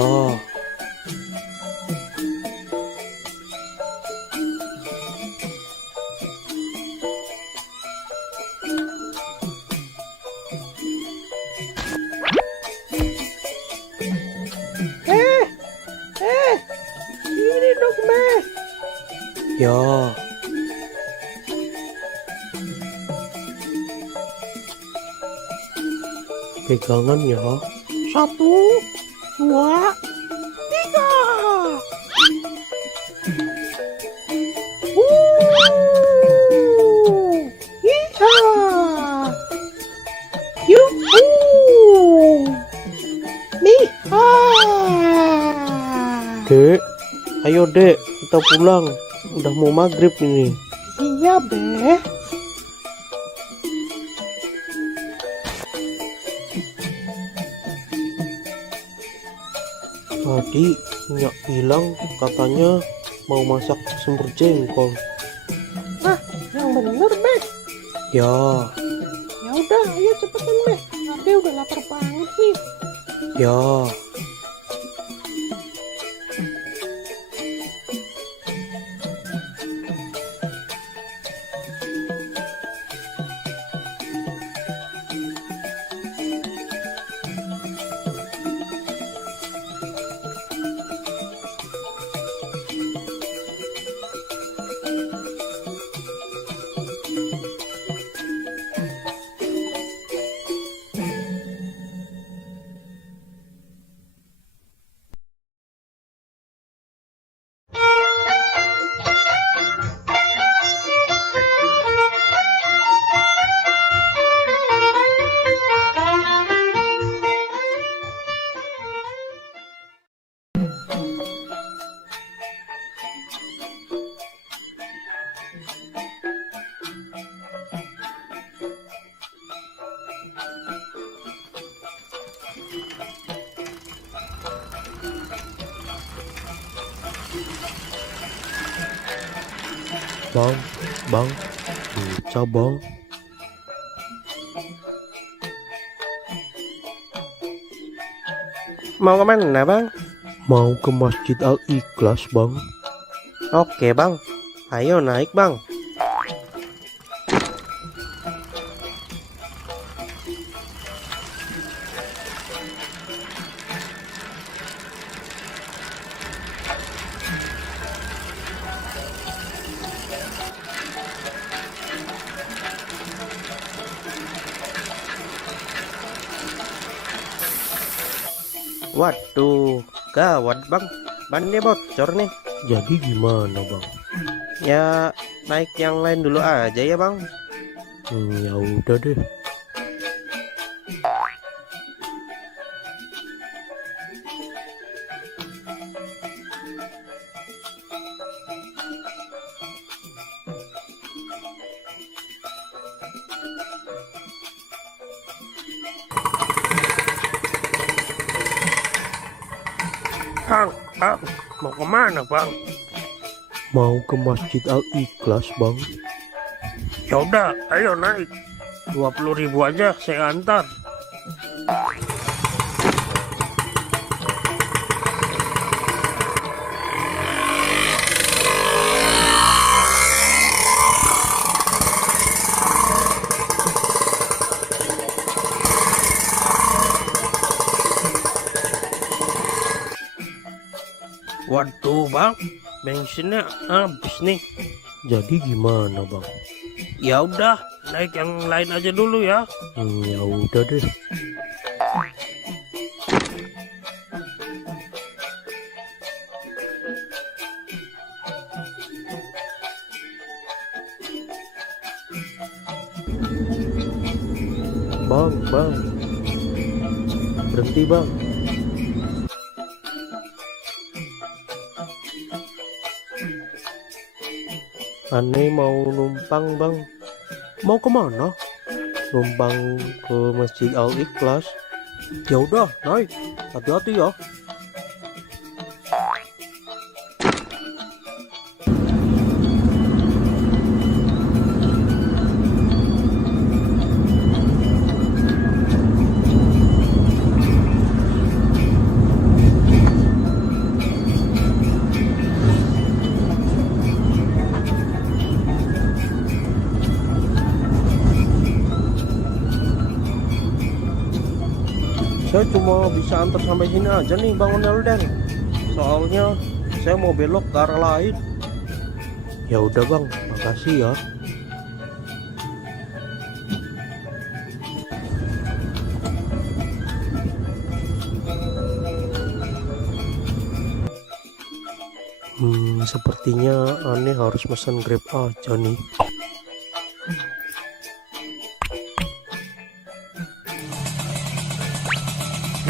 Ini dong, Be. ya. Pegangan ya. 1, 2, 3. Iya. Yuhu. Miha. Dek, ayo dek, kita pulang. Udah mau maghrib ini. Iya, Be. Tadi Nyak bilang katanya mau masak semur jengkol. Nah, yang bener, Be. Ya, Ya udah, ayo cepetan, Be. Ade udah lapar banget nih. ya. Bang, bisa bang. Mau kemana bang? Mau ke Masjid Al-Ikhlas bang. Oke bang, ayo naik bang. Waduh, gawat bang, bannya bocor nih. Jadi gimana bang? Ya naik yang lain dulu aja ya bang. Ya udah deh. Bang, mau kemana bang? Mau ke Masjid Al-Ikhlas bang. Ya udah, ayo naik. 20.000 aja saya antar. Waduh bang, bensinnya habis nih. Jadi gimana bang? Ya udah, naik yang lain aja dulu ya. Ya udah deh. Bang, berhenti bang. Aneh mau numpang bang. Mau kemana? Numpang ke Masjid Al Ikhlas. Ya udah naik, hati-hati ya. Saya cuma bisa antar sampai sini aja nih Bang Onelden. Soalnya saya mau belok ke arah lain. Ya udah Bang, makasih ya. Sepertinya aneh harus pesan Grab aja nih.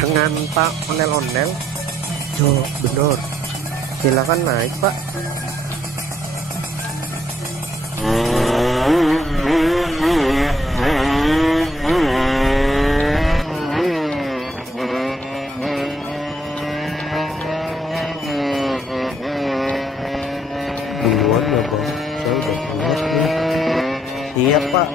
Dengan Pak Onel-Onel? Yo, bener. Silakan naik Pak. Duluan ya Bang, saya udah pulas nih. Siap Pak.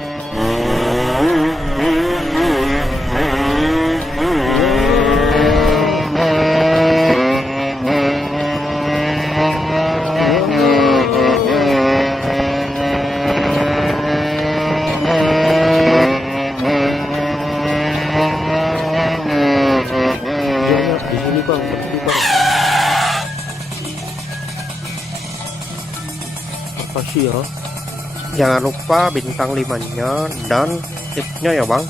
Di sini Bang, berhenti Bang. Makasih ya. Jangan lupa bintang 5-nya dan tipnya ya Bang.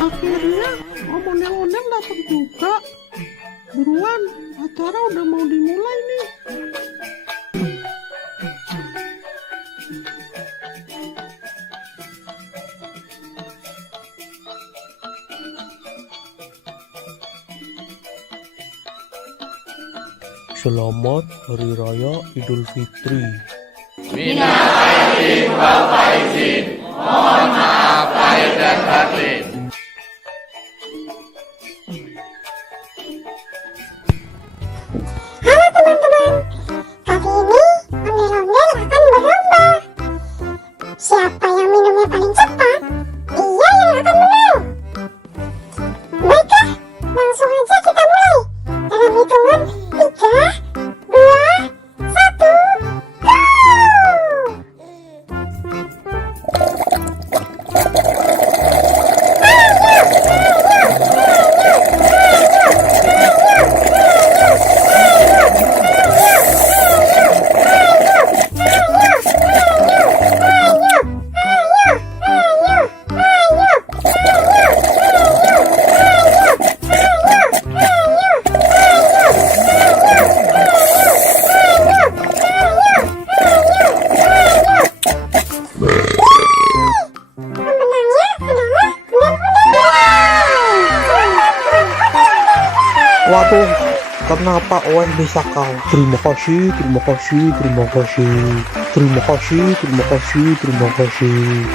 Akhirnya Om Onel-Onel datang juga. Buruan, acara udah mau dimulai nih. Selamat Hari Raya Idul Fitri. Halo teman-teman, kali ini ondel-ondel akan berlomba. Siapa yang minumnya paling cepat, dia yang akan menang. Baiklah, langsung aja kita mulai. Dalam hitungan 3, 2, 1, go! Waduh, kenapa Owen bisa kau? Terima kasih, terima kasih, terima kasih. Terima kasih, terima kasih, terima kasih.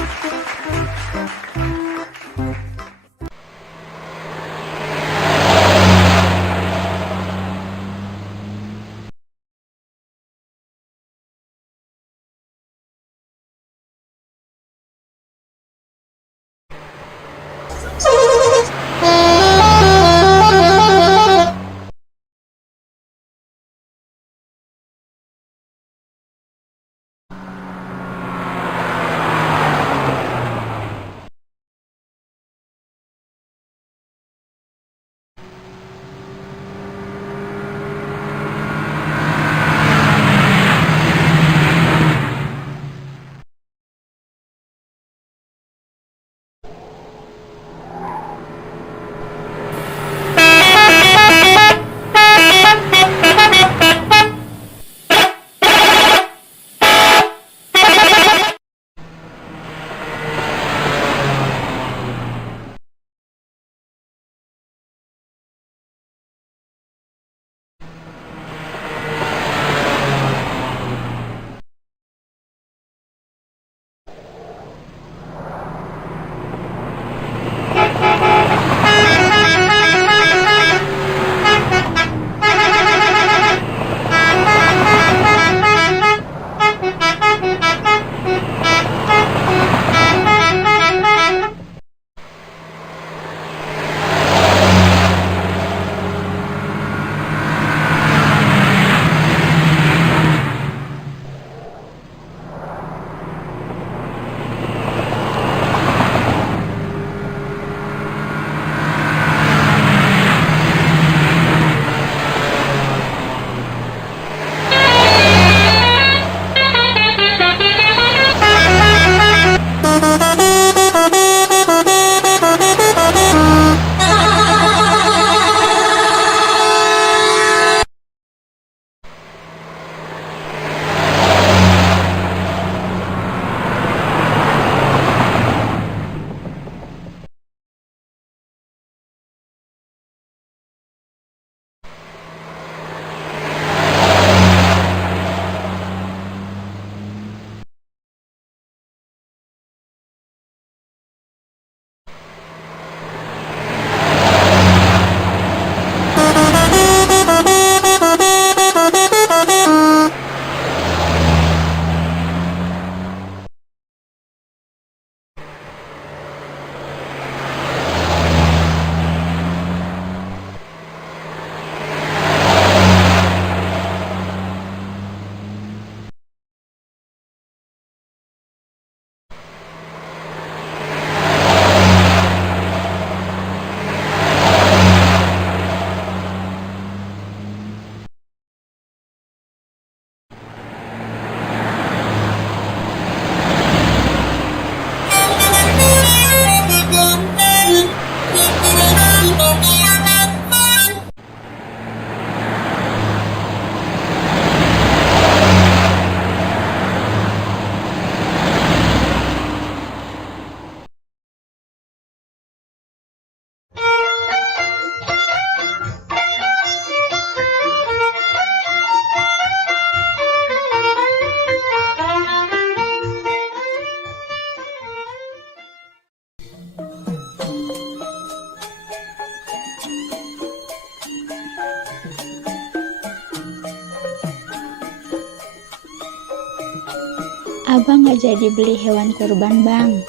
Abang nggak jadi beli hewan kurban, Bang.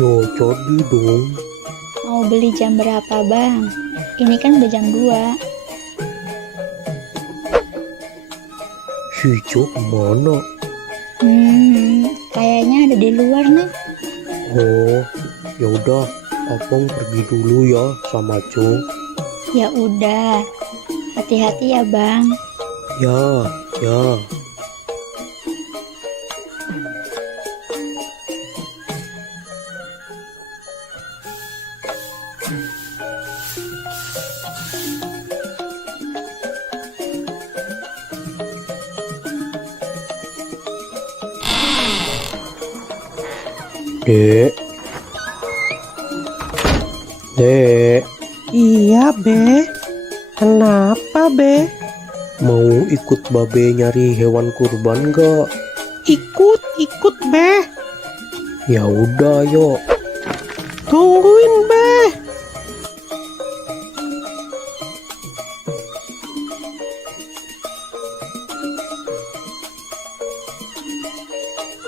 Ya jadi dong. Mau beli jam berapa, Bang? Ini kan udah jam 2. Si Ijo kemana? Kayaknya ada di luar nih. Oh, ya udah, abang pergi dulu ya sama Jo. Ya udah. Hati-hati ya, Bang. Ya, ya. Dek. Dek, Iya, Be. Kenapa, Be? mau ikut babe nyari hewan kurban gak? Ikut, Be. Ya udah, yuk. Tungguin, Be.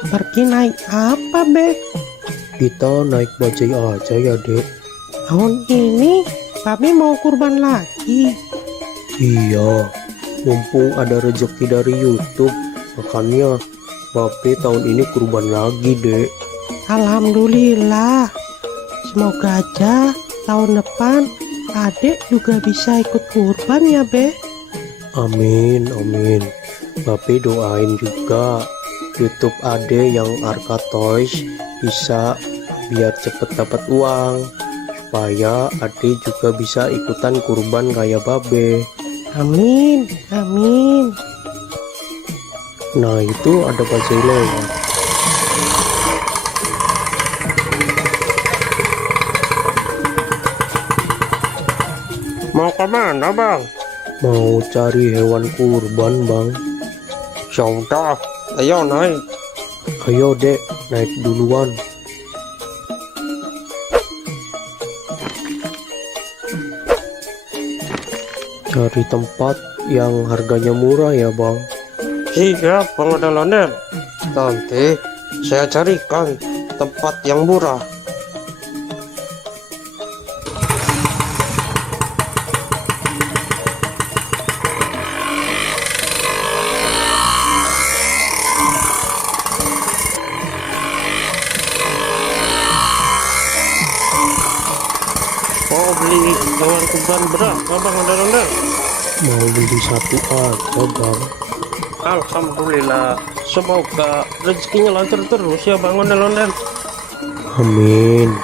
Pergi naik apa, Be? Kita naik bajai aja ya, Dek. Tahun ini Babe mau kurban lagi. Iya, mumpung ada rezeki dari YouTube, makanya babe tahun ini kurban lagi, Dek. Alhamdulillah. Semoga aja tahun depan adik juga bisa ikut kurban ya, Be. Amin, amin. Babe doain juga YouTube ade yang Arka Toys bisa biar cepet dapat uang, supaya ade juga bisa ikutan kurban kayak babe. Amin, amin. Nah, itu ada bajai lewat. Mau kemana, Bang? Mau cari hewan kurban, Bang. Ya udah, ayo naik. Ayo, Dek, naik duluan. Cari tempat yang harganya murah ya, Bang. Siap, Bang Ondel-ondel. Nanti saya carikan tempat yang murah. Mau beli hewan kurban berapa, Bang Ondel-ondel? Mau beli satu aja, Bang. Alhamdulillah. Semoga rezekinya lancar terus ya, Bang Ondel-ondel. Amin.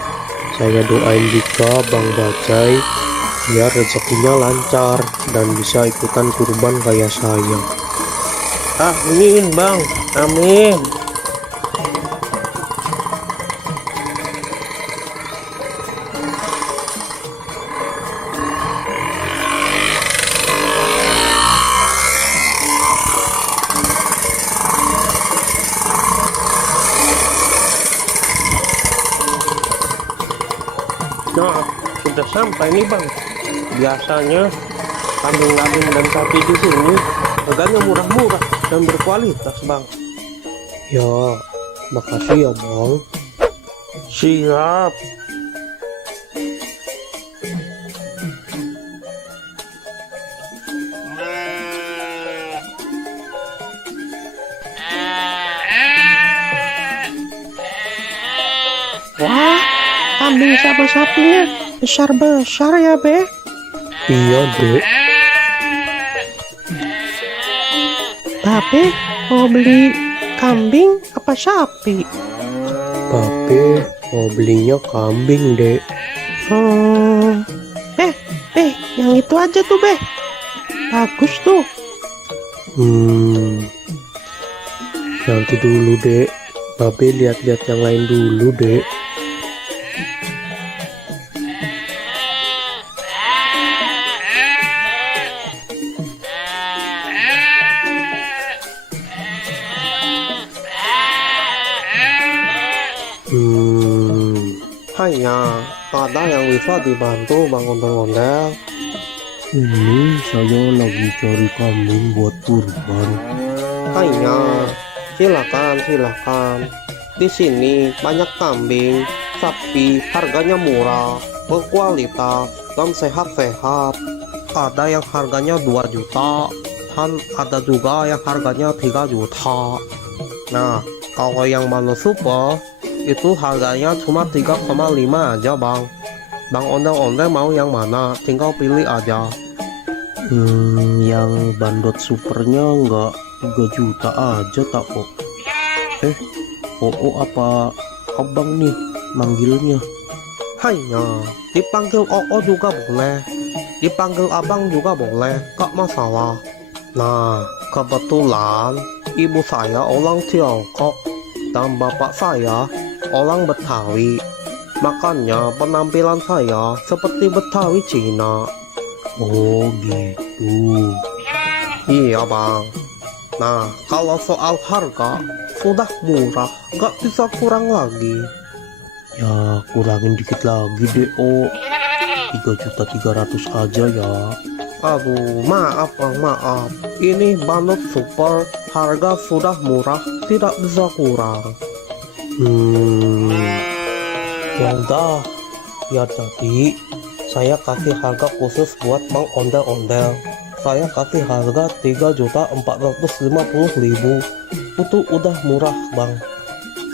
Saya doain juga Bang Bajai biar rezekinya lancar dan bisa ikutan kurban kayak saya. Amin, Bang. Amin. Nah, sudah sampai nih, Bang. Biasanya kambing-kambing dan sapi di sini harganya murah-murah dan berkualitas, Bang. Ya, makasih ya, Bang. Siap. Wah, kambing sama sapinya besar-besar ya, Be. Iya, Dek. Babe mau beli kambing apa sapi? Babe mau belinya kambing, Dek. Yang itu aja tuh, Be. Bagus tuh. Nanti dulu, Dek. Babe lihat-lihat yang lain dulu, Dek. Hanya ada yang bisa dibantu, Bang Ondel-ondel. Ini saya lagi cari kambing buat kurban. Hanya Silakan. Di sini banyak kambing, sapi, harganya murah, berkualitas, dan sehat-sehat. Ada yang harganya 2 juta, dan ada juga yang harganya 3 juta. Nah, kalau yang Mano Super, itu harganya cuma 3,5 aja bang. Bang ondel-ondel mau yang mana? Tinggal pilih aja. Yang bandot supernya nggak 3 juta aja tak kok. apa abang nih manggilnya? Hanya dipanggil Oo juga boleh, dipanggil abang juga boleh, gak masalah. Nah, kebetulan ibu saya orang Tiongkok dan bapak saya orang Betawi. Makanya penampilan saya seperti Betawi Cina. Oh gitu. Iya bang. Nah, kalau soal harga sudah murah, gak bisa kurang lagi. Ya kurangin dikit lagi deh 3.300.000 aja ya. Aduh, maaf bang, maaf. Ini Bandot Super, harga sudah murah, tidak bisa kurang. Ya udah, ya tadi saya kasih harga khusus buat Bang Ondel-Ondel. Saya kasih harga 3.450.000. Itu udah murah bang.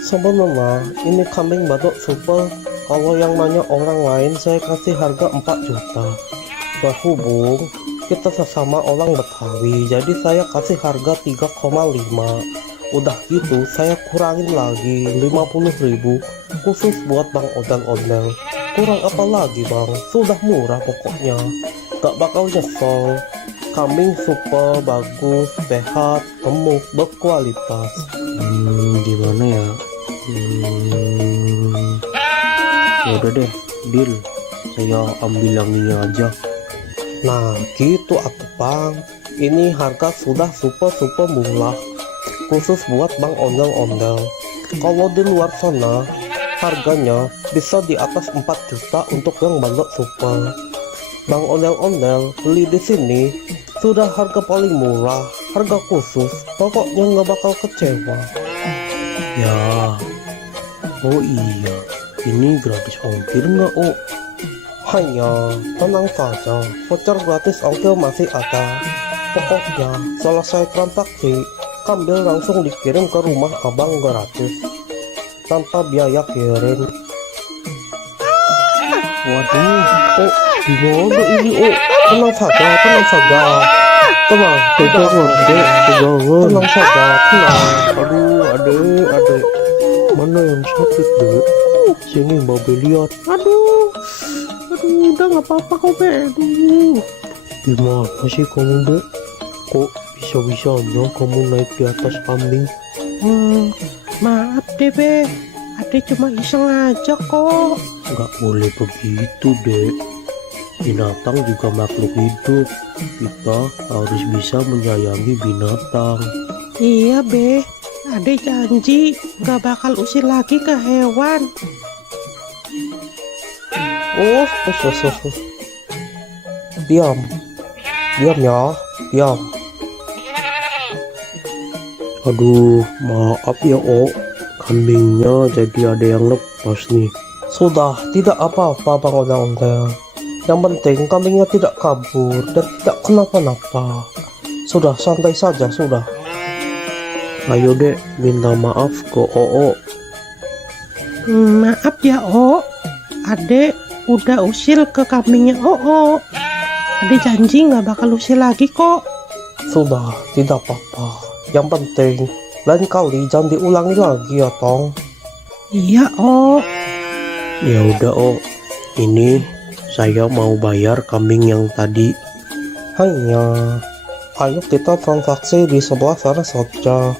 Sebenarnya ini kambing Bandot Super, kalau yang nanya orang lain saya kasih harga 4 juta. Berhubung kita sesama orang Betawi, jadi saya kasih harga 3,5. Udah gitu saya kurangin lagi 50.000 khusus buat Bang Ondel-Ondel. Kurang apa lagi bang, sudah murah pokoknya, gak bakal nyesel. Kambing super bagus, sehat, gemuk, berkualitas. Gimana ya? Ya udah deh, deal. Saya ambil yang ini aja. Nah gitu aku bang, ini harga sudah super murah khusus buat Bang Ondel-Ondel. Kalau di luar sana harganya bisa di atas 4 juta untuk yang Bandot Super. Bang Ondel-Ondel beli di sini sudah harga paling murah, harga khusus, pokoknya nggak bakal kecewa. Ya. Oh iya, ini gratis ongkir nggak Hanya tenang saja, voucher gratis ongkir masih ada. Pokoknya selesai transaksi, kambing langsung dikirim ke rumah abang gratis tanpa biaya kirim. Waduh, Gimana ini? Tenang saja, tenang saja. Tenang saja, tenang. aduh, adek. Mana yang sakit dek? Sini mbak Be lihat. Aduh, udah nggak apa-apa kok, Be. Aduh. Gimana sih kamu dek? Kok bisa-bisanya kamu naik di atas kambing? Maaf deh, Be. Ade cuma iseng aja kok. Nggak boleh begitu dek. Binatang juga makhluk hidup. Kita harus bisa menyayangi binatang. Iya, Be. Ade janji nggak bakal usir lagi ke hewan. Oh. Diam ya, diam. Aduh, maaf ya kambingnya jadi ada yang lepas nih. Sudah, tidak apa-apa Bang Ondel-Ondel. Yang penting kambingnya tidak kabur dan tidak kenapa-napa. Sudah, santai saja, sudah. Ayo dek, minta maaf ke Maaf ya, Ade udah usil ke kambingnya Ade janji nggak bakal usil lagi kok. Sudah, tidak apa-apa. Yang penting lain kali jangan diulangi lagi ya Tong. Iya, Ya udah ini saya mau bayar kambing yang tadi. Hanya, ayo kita transaksi di sebelah sana saja.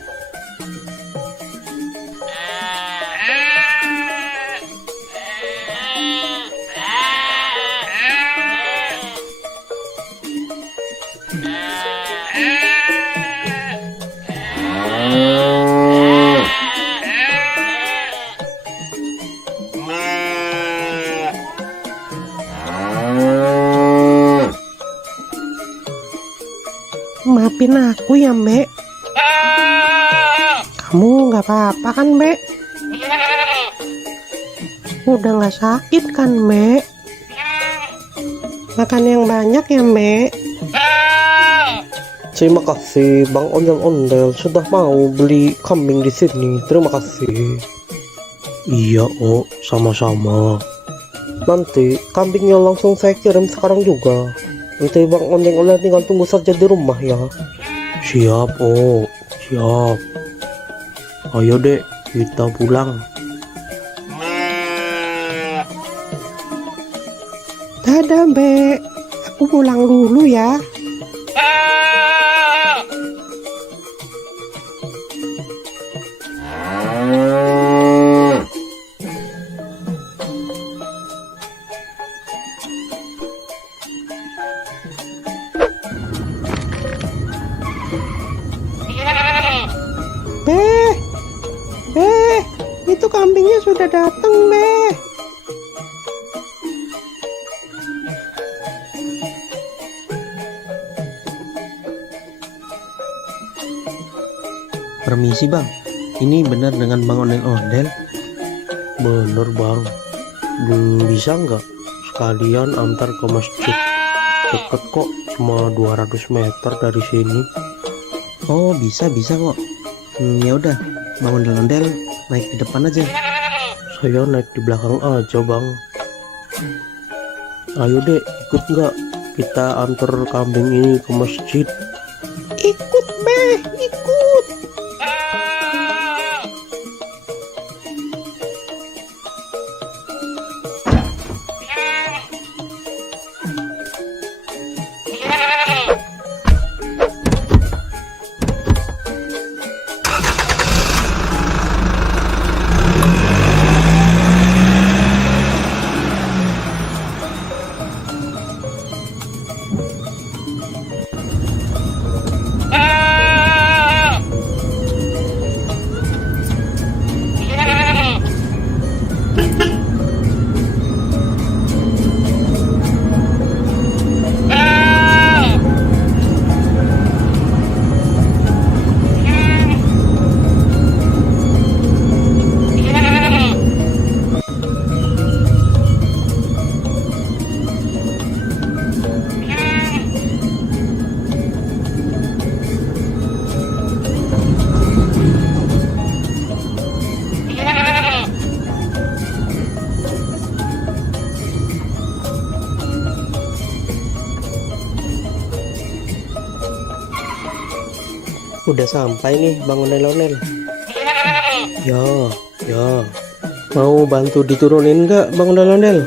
maafin aku ya, Mbak. Kamu nggak apa-apa kan, Mbak? Udah nggak sakit kan, Mbak? Makan yang banyak ya, Mbak. Terima kasih Bang Ondel-Ondel sudah mau beli kambing di sini. Terima kasih. Iya, Oh, sama-sama. Nanti kambingnya langsung saya kirim sekarang juga. Nanti Bang Ondel-Ondel tinggal tunggu saja di rumah ya. Siap, Oh, siap. Ayo dek, kita pulang. Dadah, Mbak. Aku pulang dulu ya. Beh, itu kambingnya sudah datang, Beh. Permisi bang, ini benar dengan Bang Ondel-Ondel? Bener bang. Bisa nggak sekalian antar ke masjid? Deket kok, cuma 200 meter dari sini. Oh bisa kok. Ya udah, Bang Ondel-Ondel naik di depan aja. Saya naik di belakang aja bang. Ayo dek, ikut nggak? Kita antar kambing ini ke masjid. Ikut, Beh, ikut. Udah sampai nih Bang Ondel-Ondel. Ya. Mau bantu diturunin nggak Bang Ondel-Ondel?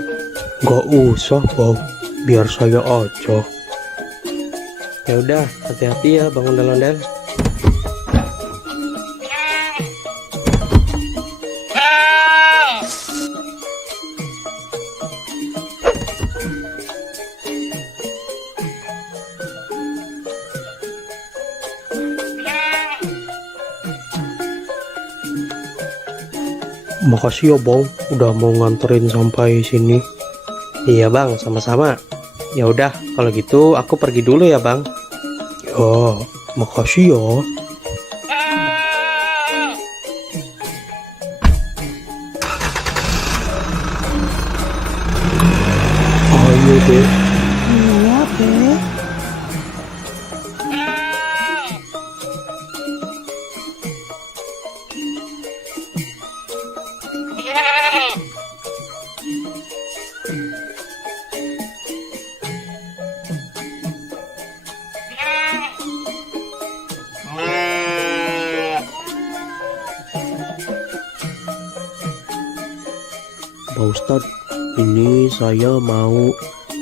Nggak usah Bang, biar saya aja. Ya udah, hati-hati ya Bang Ondel-Ondel. Makasih ya Bang, udah mau nganterin sampai sini. Iya Bang, sama-sama. Ya udah, kalau gitu aku pergi dulu ya Bang. Ya, makasih ya. Ayo deh. Iya, Beh. Pak Ustadz, ini saya mau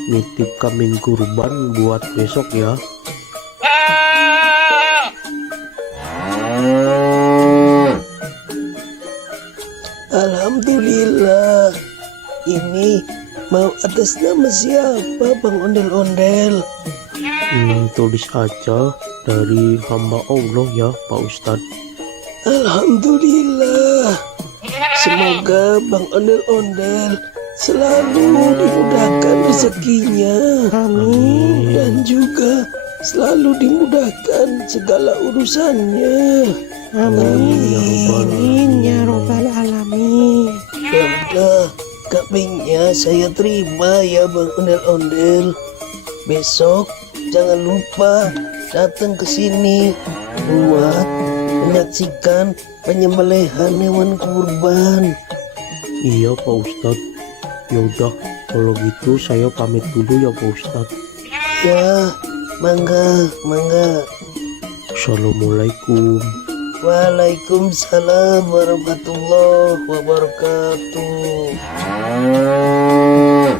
nitip kambing kurban buat besok ya. Alhamdulillah. Ini mau atas nama siapa Bang Ondel-Ondel? Tulis aja dari hamba Allah ya Pak Ustadz. Alhamdulillah. Semoga Bang Ondel-Ondel selalu dimudahkan rezekinya. Amin. Dan juga selalu dimudahkan segala urusannya. Amin ya robbal alamin. Ya udah, kambingnya saya terima ya Bang Ondel-Ondel. Besok jangan lupa datang ke sini buat menyaksikan penyembelihan hewan kurban. Iya Pak Ustadz. Yaudah, kalau gitu saya pamit dulu ya Pak Ustadz. Ya, mangga. Assalamualaikum. Waalaikumsalam warahmatullahi wabarakatuh. Oh,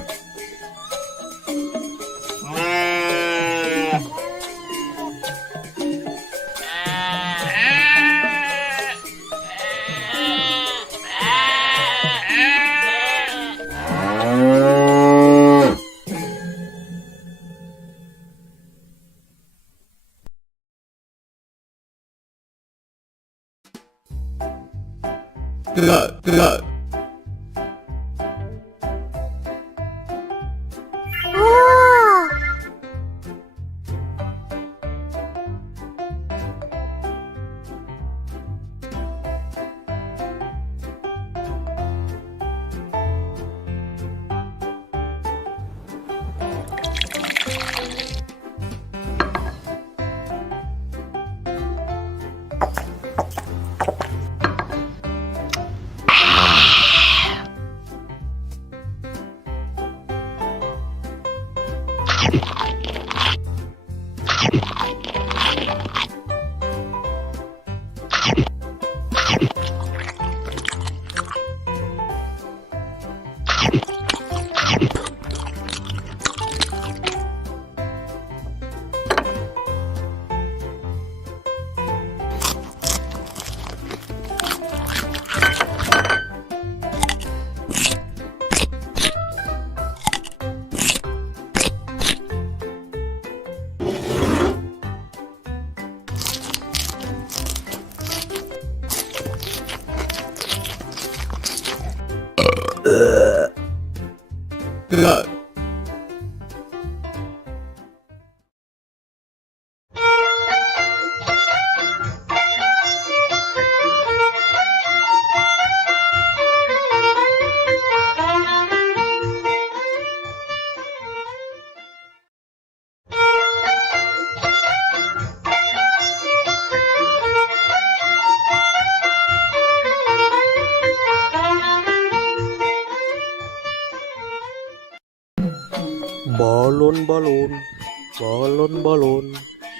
Balon,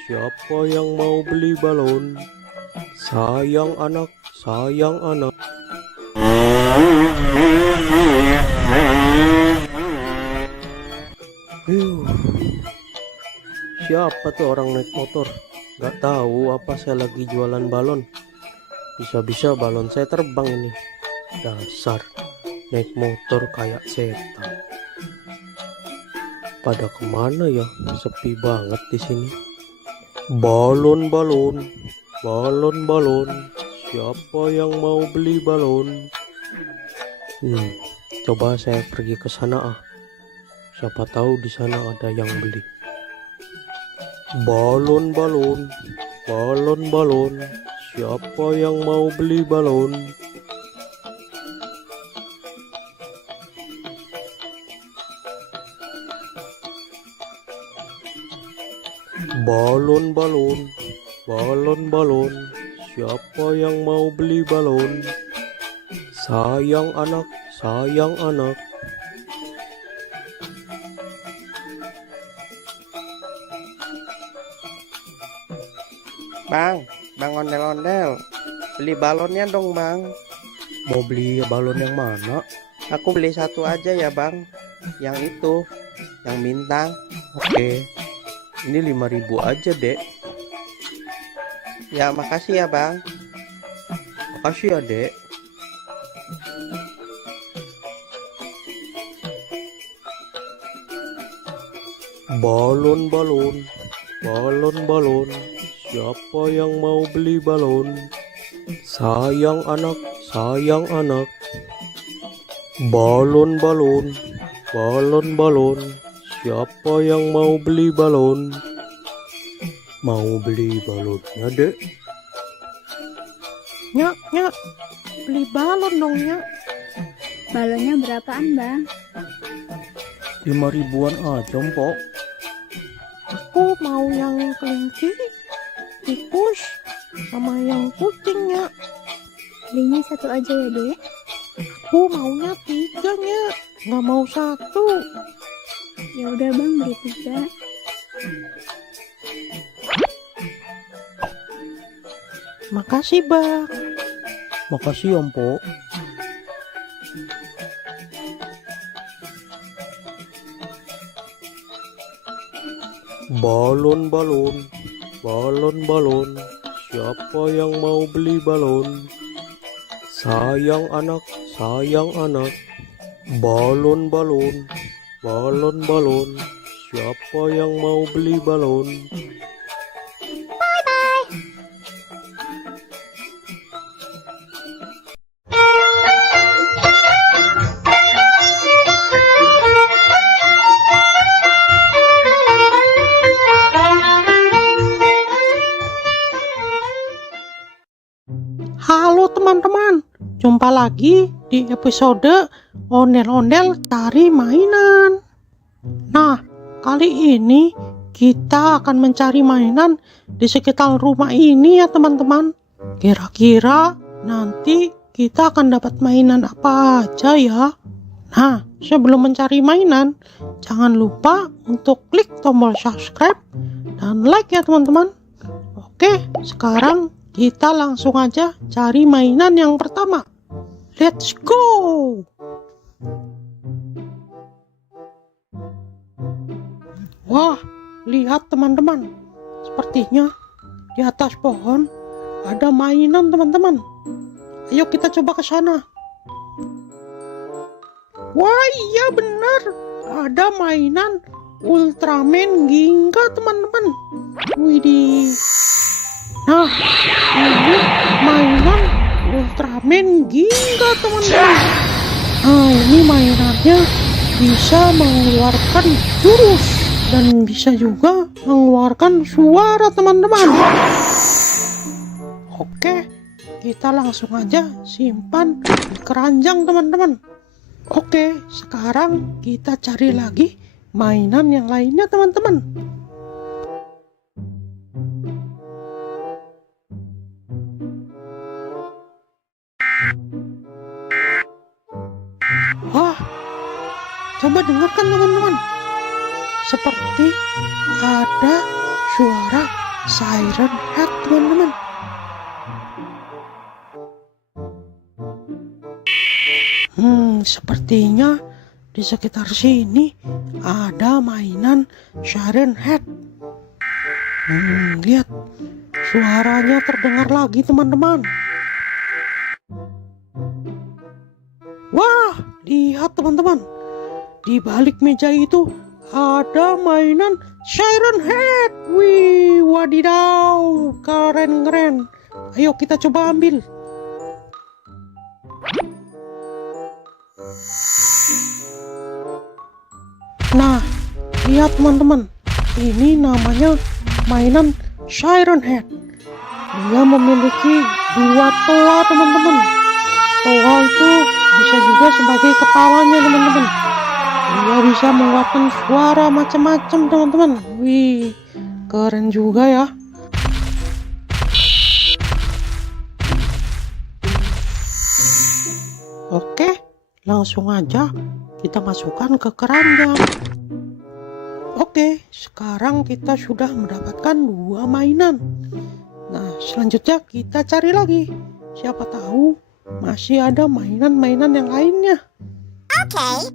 siapa yang mau beli balon? Sayang anak. Siapa tuh orang naik motor? Gak tahu apa saya lagi jualan balon. Bisa-bisa balon saya terbang ini. Dasar naik motor kayak setan. Pada kemana ya? Sepi banget di sini. Balon. Siapa yang mau beli balon? Coba saya pergi ke sana ah. Siapa tahu di sana ada yang beli. Balon. Siapa yang mau beli balon? Balon. Siapa yang mau beli balon? Sayang anak. Bang Ondel-Ondel, beli balonnya dong bang. Mau beli balon yang mana? Aku beli satu aja ya bang. Yang itu, yang bintang. Oke, ini 5.000 aja dek. Ya makasih ya bang. Makasih ya dek. Balon. Siapa yang mau beli balon? Sayang anak. Balon. Siapa yang mau beli balon? Mau beli balonnya, Dek? Nyak, beli balon dong, Nyak. Balonnya berapaan, Bang? 5 ribuan aja, Mpok. Aku mau yang kelinci, tikus, sama yang kucing, Nyak. Belinya satu aja ya, Dek. Aku maunya 3, Nyak. Nggak mau 1. Ya udah, Bang, beli 3. Makasih, Bang. Makasih ya, Mpok. Balon, balon, balon, balon. Siapa yang mau beli balon? Sayang anak, sayang anak. Balon, balon, balon, balon. Siapa yang mau beli balon? Halo teman-teman, jumpa lagi di episode Ondel-Ondel Cari Mainan. Nah, kali ini kita akan mencari mainan di sekitar rumah ini ya teman-teman. Kira-kira nanti kita akan dapat mainan apa aja ya? Nah, sebelum mencari mainan, jangan lupa untuk klik tombol subscribe dan like ya teman-teman. Oke, sekarang kita langsung aja cari mainan yang pertama. Let's go! Wah, lihat teman-teman. Sepertinya di atas pohon ada mainan teman-teman. Ayo kita coba ke sana. Wah, iya benar. Ada mainan Ultraman Ginga teman-teman. Widih. Nah, ini mainan Ultraman Ginga teman-teman. Nah, ini mainannya bisa mengeluarkan jurus dan bisa juga mengeluarkan suara teman-teman. Oke, kita langsung aja simpan di keranjang teman-teman. Oke, sekarang kita cari lagi mainan yang lainnya teman-teman. Wah, coba dengarkan teman-teman. Seperti ada suara siren head teman-teman. Sepertinya di sekitar sini ada mainan siren head. Lihat, suaranya terdengar lagi teman-teman. Wah, lihat teman-teman. Di balik meja itu ada mainan siren head. Wih, wadidaw, keren-keren. Ayo kita coba ambil. Nah, lihat teman-teman. Ini namanya mainan siren head. Dia memiliki 2 toa teman-teman. Toa itu bisa juga sebagai kepalanya teman-teman. Dia bisa mengeluarkan suara macam-macam teman-teman. Wih, keren juga ya. Oke, langsung aja kita masukkan ke keranjang. Oke, sekarang kita sudah mendapatkan 2 mainan. Nah, selanjutnya kita cari lagi. Siapa tahu masih ada mainan-mainan yang lainnya. Oke.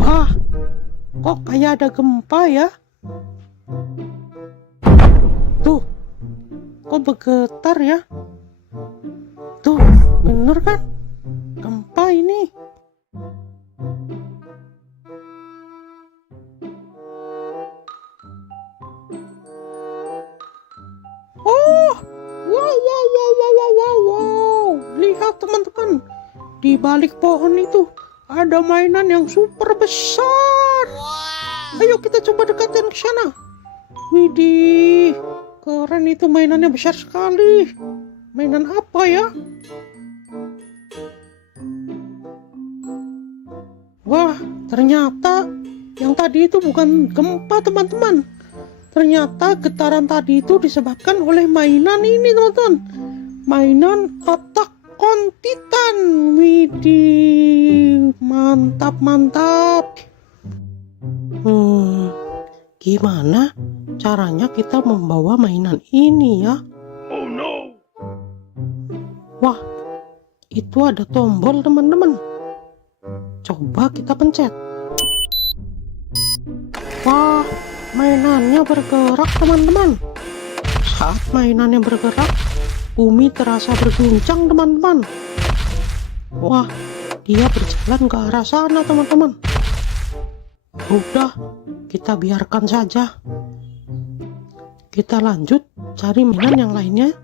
Wah, kok kayak ada gempa ya? Tuh, kok bergetar ya? Tuh, bener kan? Gempa ini. Oh, wow. Lihat teman-teman, di balik pohon itu ada mainan yang super besar. Ayo kita coba dekatin ke sana. Widih, keren itu, mainannya besar sekali. Mainan apa ya? Wah, ternyata yang tadi itu bukan gempa, teman-teman. Ternyata getaran tadi itu disebabkan oleh mainan ini, teman-teman. Mainan Attack on Titan. Widih, mantap. Gimana caranya kita membawa mainan ini ya? Wah, itu ada tombol, teman-teman. Coba kita pencet. Wah, mainannya bergerak, teman-teman. Saat mainannya bergerak, bumi terasa berguncang, teman-teman. Wah, dia berjalan ke arah sana, teman-teman. Udah, kita biarkan saja. Kita lanjut cari mainan yang lainnya.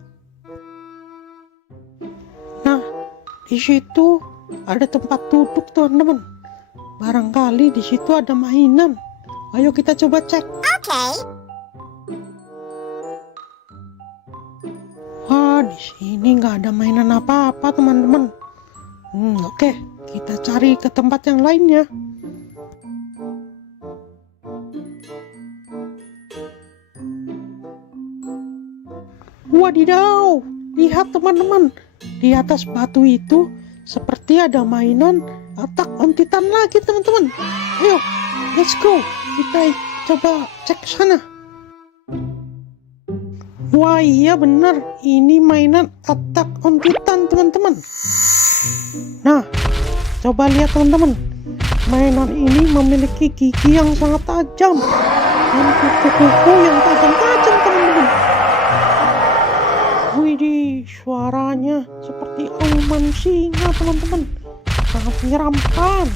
Nah, di situ ada tempat duduk, teman-teman. Barangkali di situ ada mainan. Ayo kita coba cek. Wah, di sini nggak ada mainan apa-apa, teman-teman. Oke, kita cari ke tempat yang lainnya. Wadidaw, lihat teman-teman, di atas batu itu seperti ada mainan Attack on Titan lagi, teman-teman. Ayo, let's go, kita coba cek sana. Wah, iya benar, ini mainan Attack on Titan, teman-teman. Nah, coba lihat, teman-teman, mainan ini memiliki gigi yang sangat tajam dan kuku-kuku yang tajam-tajam, teman-teman. Widih, suaranya seperti auman singa, teman-teman. Sangat menyeramkan.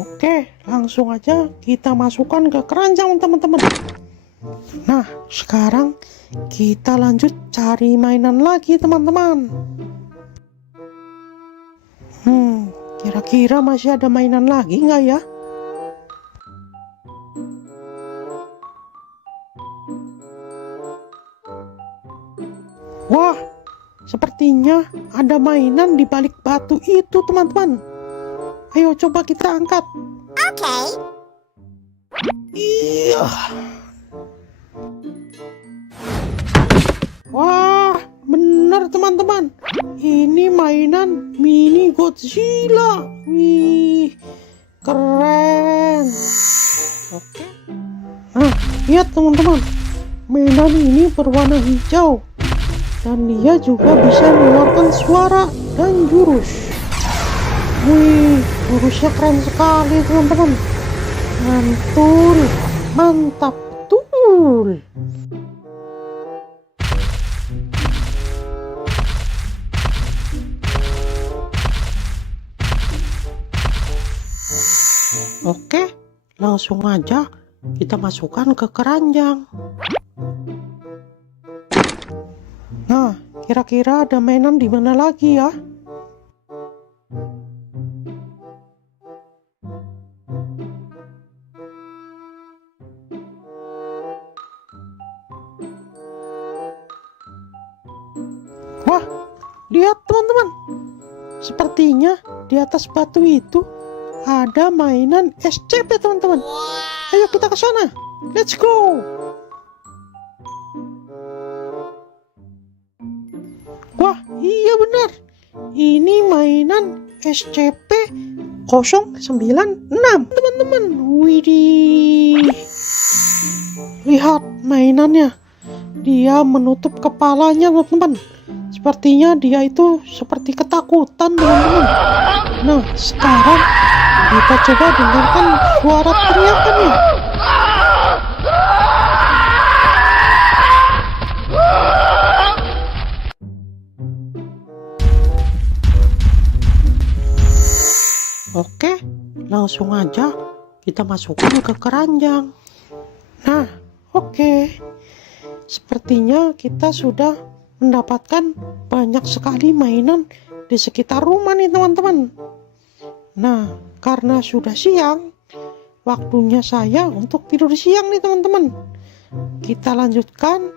Oke, langsung aja kita masukkan ke keranjang, teman-teman. Nah, sekarang kita lanjut cari mainan lagi, teman-teman. Kira-kira masih ada mainan lagi nggak ya? Wah, sepertinya ada mainan di balik batu itu, teman-teman. Ayo coba kita angkat. Iya. Wah, benar, teman-teman. Ini mainan mini Godzilla. Wih, keren. Oke. Nah, lihat, teman-teman. Mainan ini berwarna hijau. Dan dia juga bisa mengeluarkan suara dan jurus. Wih, jurusnya keren sekali, teman-teman. Mantul, mantap betul. Oke, langsung aja kita masukkan ke keranjang. Nah, kira-kira ada mainan di mana lagi ya? Wah, lihat, teman-teman. Sepertinya di atas batu itu ada mainan SCP, teman-teman. Ayo kita ke sana. Let's go. Wah, iya benar. Ini mainan SCP-096, teman-teman. Widih. Lihat mainannya. Dia menutup kepalanya, teman-teman. Sepertinya dia itu seperti ketakutan, teman-teman. Nah, sekarang kita coba dengarkan suara teriakannya. Oke, langsung aja kita masukkan ke keranjang. Nah, oke. Sepertinya kita sudah mendapatkan banyak sekali mainan di sekitar rumah nih teman-teman. Nah, karena sudah siang, waktunya saya untuk tidur siang nih teman-teman. Kita lanjutkan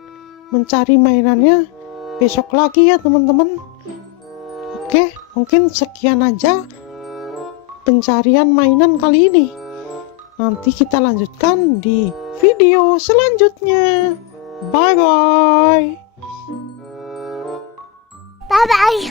mencari mainannya besok lagi ya teman-teman. Oke, mungkin sekian aja pencarian mainan kali ini. Nanti kita lanjutkan di video selanjutnya. Bye bye. Bye bye.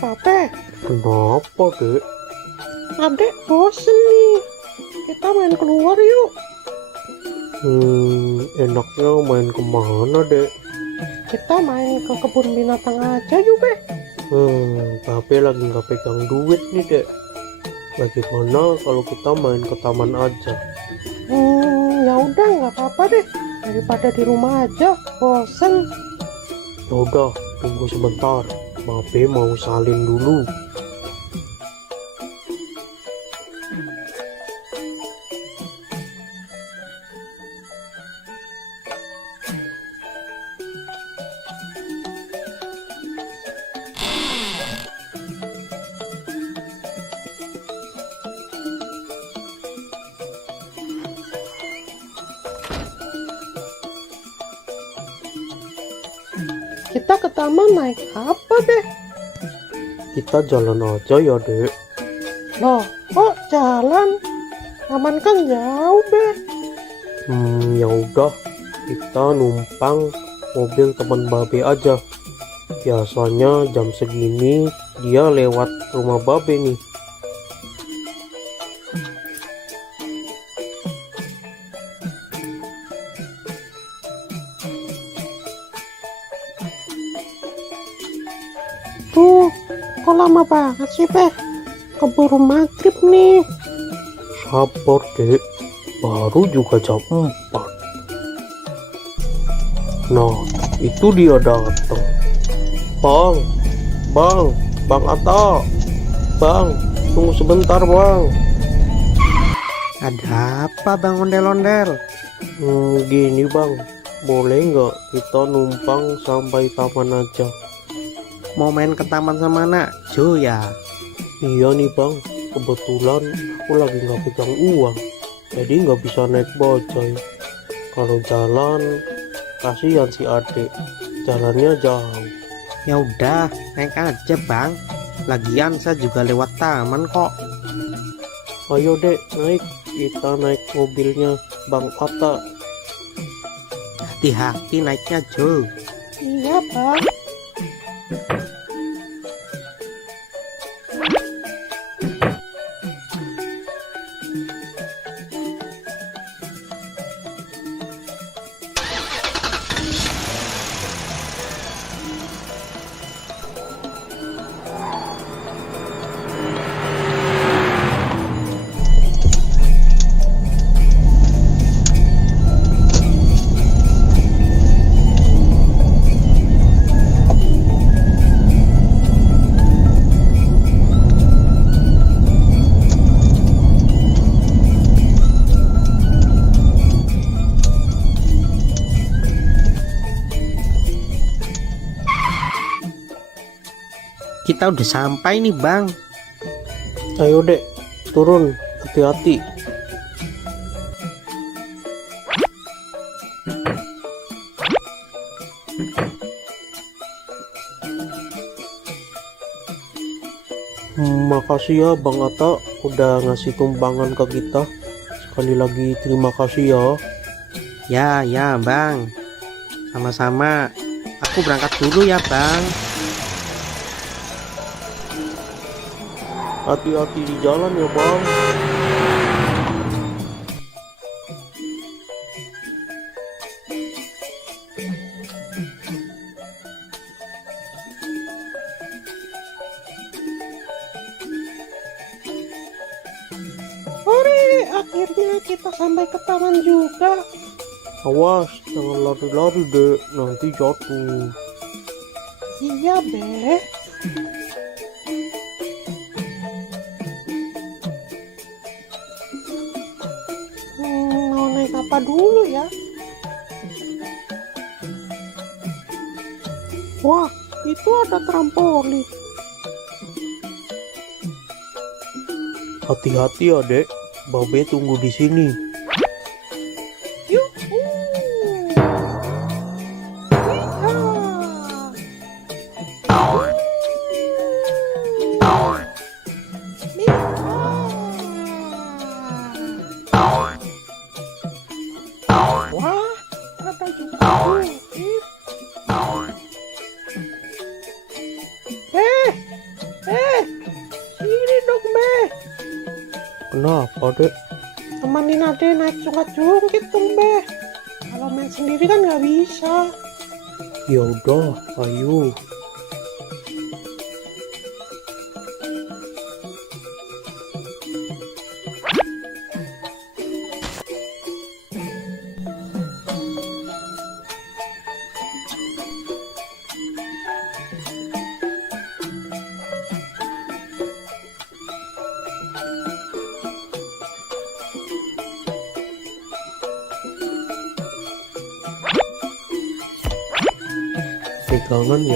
Pape, Kenapa, Dek? adek bosen nih. Kita main keluar yuk. Enaknya main kemana, Dek? Kita main ke kebun binatang aja yuk, Be. Pape lagi nggak pegang duit nih, Dek. Bagaimana kalau kita main ke taman aja? Ya udah, nggak apa-apa deh. Daripada di rumah aja, bosen. Yaudah, tunggu sebentar. Pape mau salin dulu. Kita ke taman naik apa, Be? Kita jalan aja ya, Dek. Loh, kok jalan? Taman kan jauh, Be. Ya udah, kita numpang mobil teman Babe aja. Biasanya jam segini dia lewat rumah Babe nih. Tuh, kok lama banget sih, Be? Keburu maghrib nih. Sabar, Dek. Baru juga jam 4. Nah, itu dia datang. Bang Atta. Bang, tunggu sebentar, Bang. Ada apa Bang Ondel-Ondel? Gini, Bang. Boleh nggak kita numpang sampai taman aja? Mau main ke taman sama anak Jo ya? Iya nih, Bang. Kebetulan aku lagi nggak pegang uang. Jadi nggak bisa naik bajai. Kalau jalan, kasihan si adik. Jalannya jauh. Ya udah, naik aja Bang. Lagian saya juga lewat taman kok. Ayo, Dek, naik. Kita naik mobilnya Bang Atta. Hati-hati naiknya Jo. Iya, Bang. Kita udah sampai nih Bang. Ayo, Dek, turun. Hati-hati. Makasih ya Bang Atta udah ngasih tumpangan ke kita. Sekali lagi terima kasih ya. Ya Bang. Sama-sama. Aku berangkat dulu ya bang. Hati-hati di jalan ya bang. Hore, akhirnya kita sampai ke taman juga. Awas, jangan lari-lari dek, nanti jatuh. Iya, Be. Mau naik apa dulu ya? Wah, itu ada trampolin. Hati-hati ya dek, Babe tunggu di sini. Yuhu. Wah, ada juga bukit. Sini dong, Be. Kenapa dek? Temanin Ade naik jungkit dong, Be. Kalau main sendiri kan nggak bisa. Ya udah, ayo. Pegangan ya.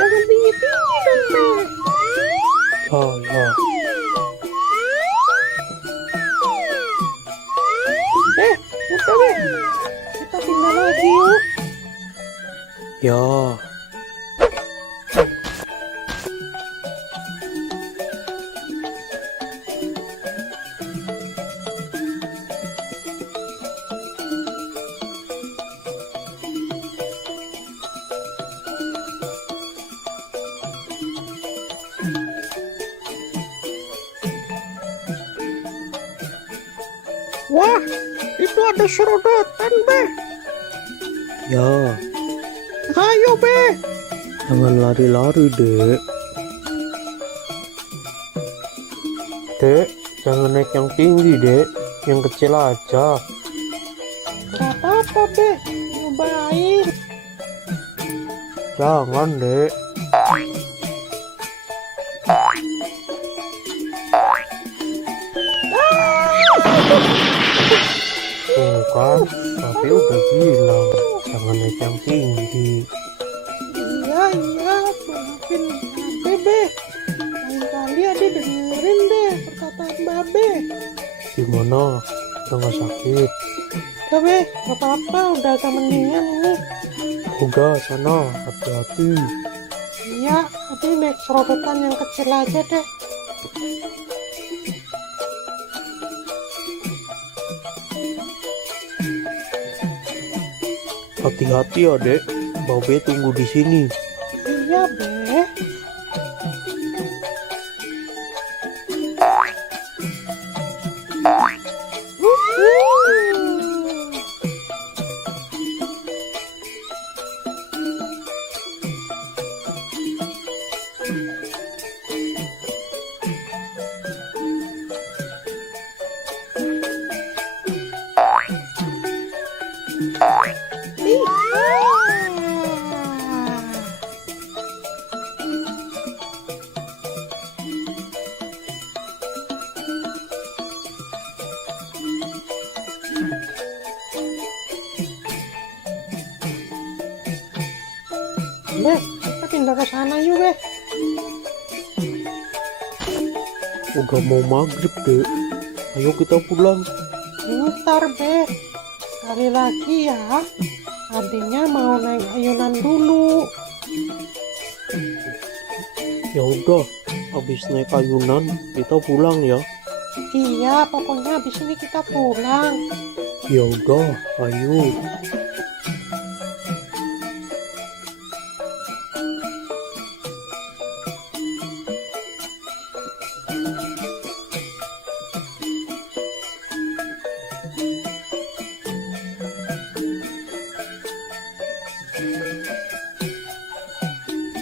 Jangan tinggi-tinggi dong, Be. Ya. Udah, Be. Kita pindah lagi yuk. Ya. Wah, itu ada serodotan, Be. Ya, Ayo, Be. jangan lari-lari dek. Dek, jangan naik yang tinggi dek, yang kecil aja. Gak apa-apa, Be. Nyobain. Jangan dek. Tuh kan, tapi udah bilang jangan naik yang tinggi. Iya, maafin Babe, Be. Lain kali Ade dengerin deh perkataan Babe. Gimana? Udah nggak sakit? Udah, Be. Gak apa-apa, udah agak mendingan ini. Udah sana, hati-hati. Iya, Ade naik serodotan yang kecil aja deh. Hati-hati ya dek, Babe tunggu di sini. Iya, Be. Be, kita pindah ke sana yuk, Be. Udah mau maghrib dek, ayo kita pulang. Bentar, Be. Sekali lagi ya. Adiknya mau naik ayunan dulu. Ya udah, habis naik ayunan kita pulang ya. Iya, pokoknya habis ini kita pulang. Ya udah, ayo.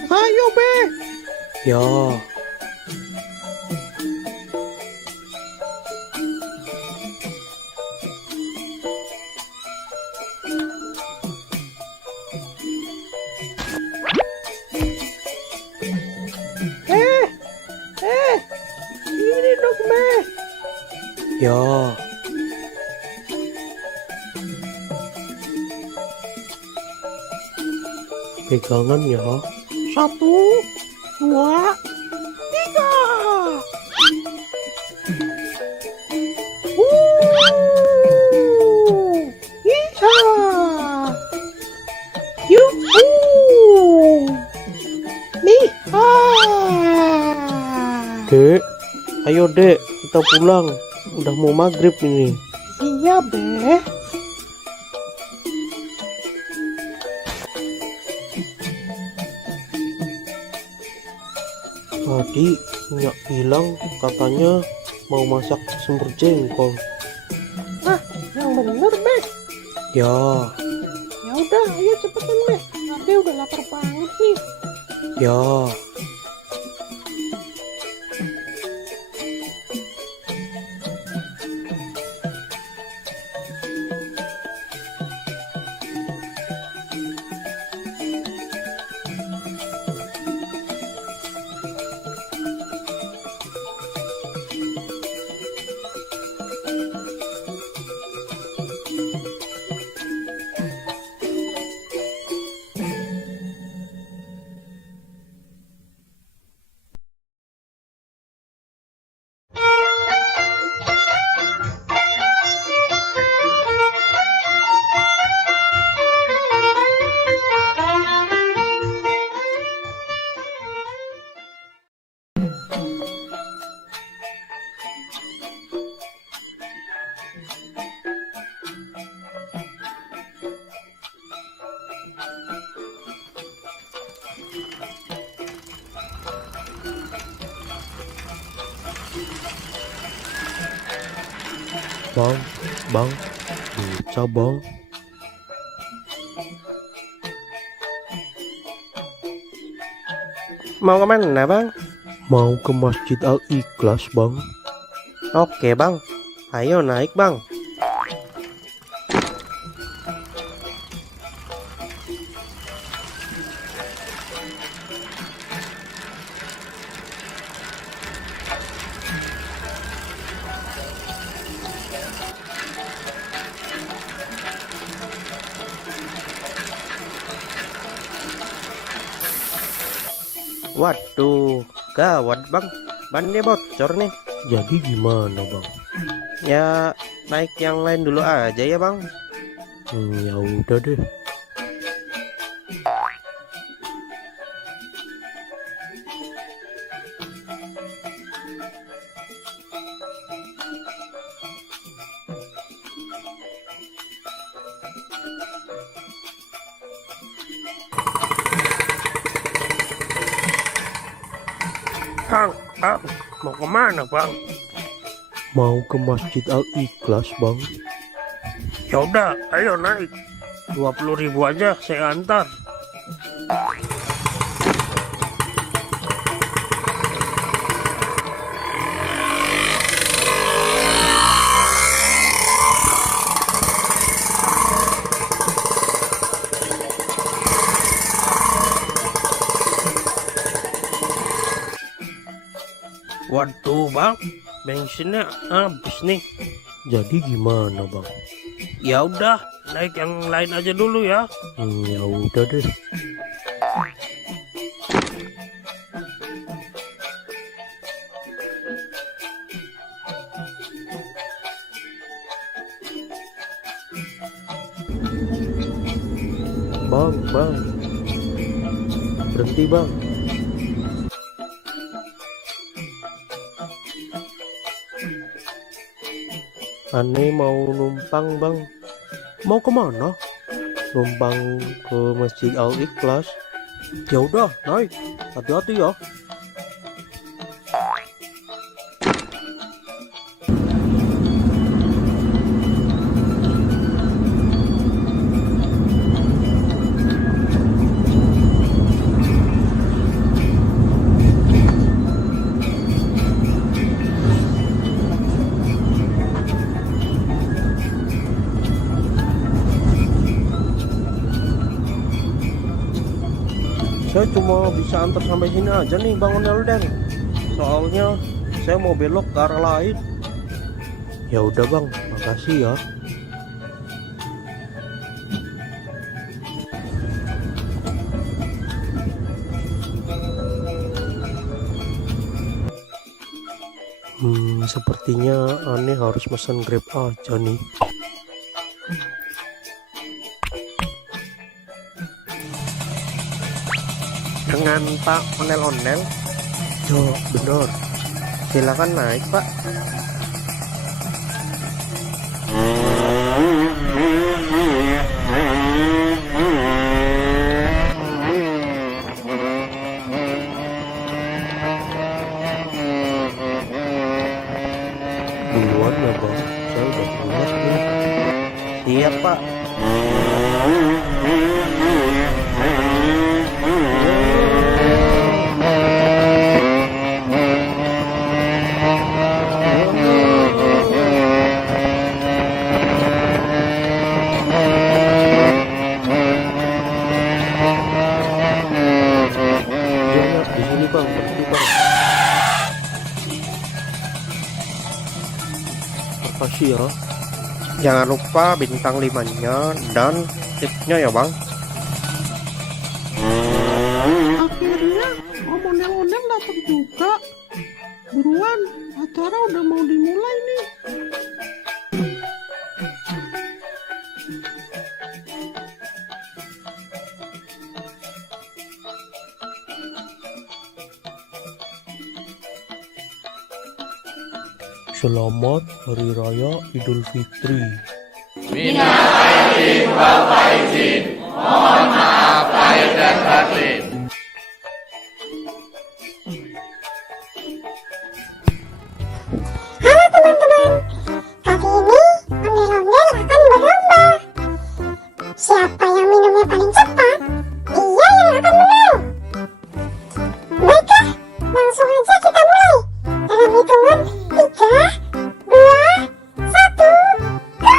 Ayo, Be. Ya, Ini dong, Be. ya. Pegangan ya. 1, 2, 3. Iya. Yuhu. Nih. Dek, ayo dek, kita pulang. Udah mau maghrib ini. Iya, Be. Tadi Nyak bilang katanya mau masak semur jengkol. Yang bener, Be. Ya, Ya udah, ayo cepetan, Be. Ade udah lapar banget nih. ya. Bang, bisa bang. Mau kemana bang? Mau ke Masjid Al-Ikhlas bang. Oke bang, ayo naik bang. Waduh, gawat bang, bannya bocor nih. Jadi gimana bang? Ya naik yang lain dulu aja ya bang. Ya udah deh. Bang, mau kemana bang? Mau ke Masjid Al-Ikhlas bang. Ya udah, ayo naik. 20.000 aja saya antar. Waduh bang, bensinnya habis nih. Jadi gimana bang? Ya udah, naik yang lain aja dulu ya. Ya udah deh. Bang, berhenti bang. Ane mau numpang bang. Mau kemana? Numpang ke Masjid Al Ikhlas. Ya udah, naik. Hati-hati ya. Saya cuma bisa antar sampai sini aja nih Bang Ondel-ondel. Soalnya saya mau belok ke arah lain. Ya udah Bang, makasih ya. Sepertinya aneh harus pesan Grab aja nih. Dengan Pak Ondel-ondel? Ya benar. Silakan naik Pak. Duluan ya Bang, saya udah keluar nih. Iya Pak. Di sini Bang, berhenti Bang. Makasih ya. Jangan lupa bintang 5-nya dan tipsnya ya Bang. Akhirnya Om Ondel-ondel datang juga. Buruan, acara udah mau dimulai nih. Selamat Hari Raya Idul Fitri. Halo teman-teman, kali ini ondel-ondel akan berlomba. Siapa yang minumnya paling cepat, dia yang akan menang. Baiklah, langsung aja kita mulai. Dalam hitungan 3, 2, 1, go!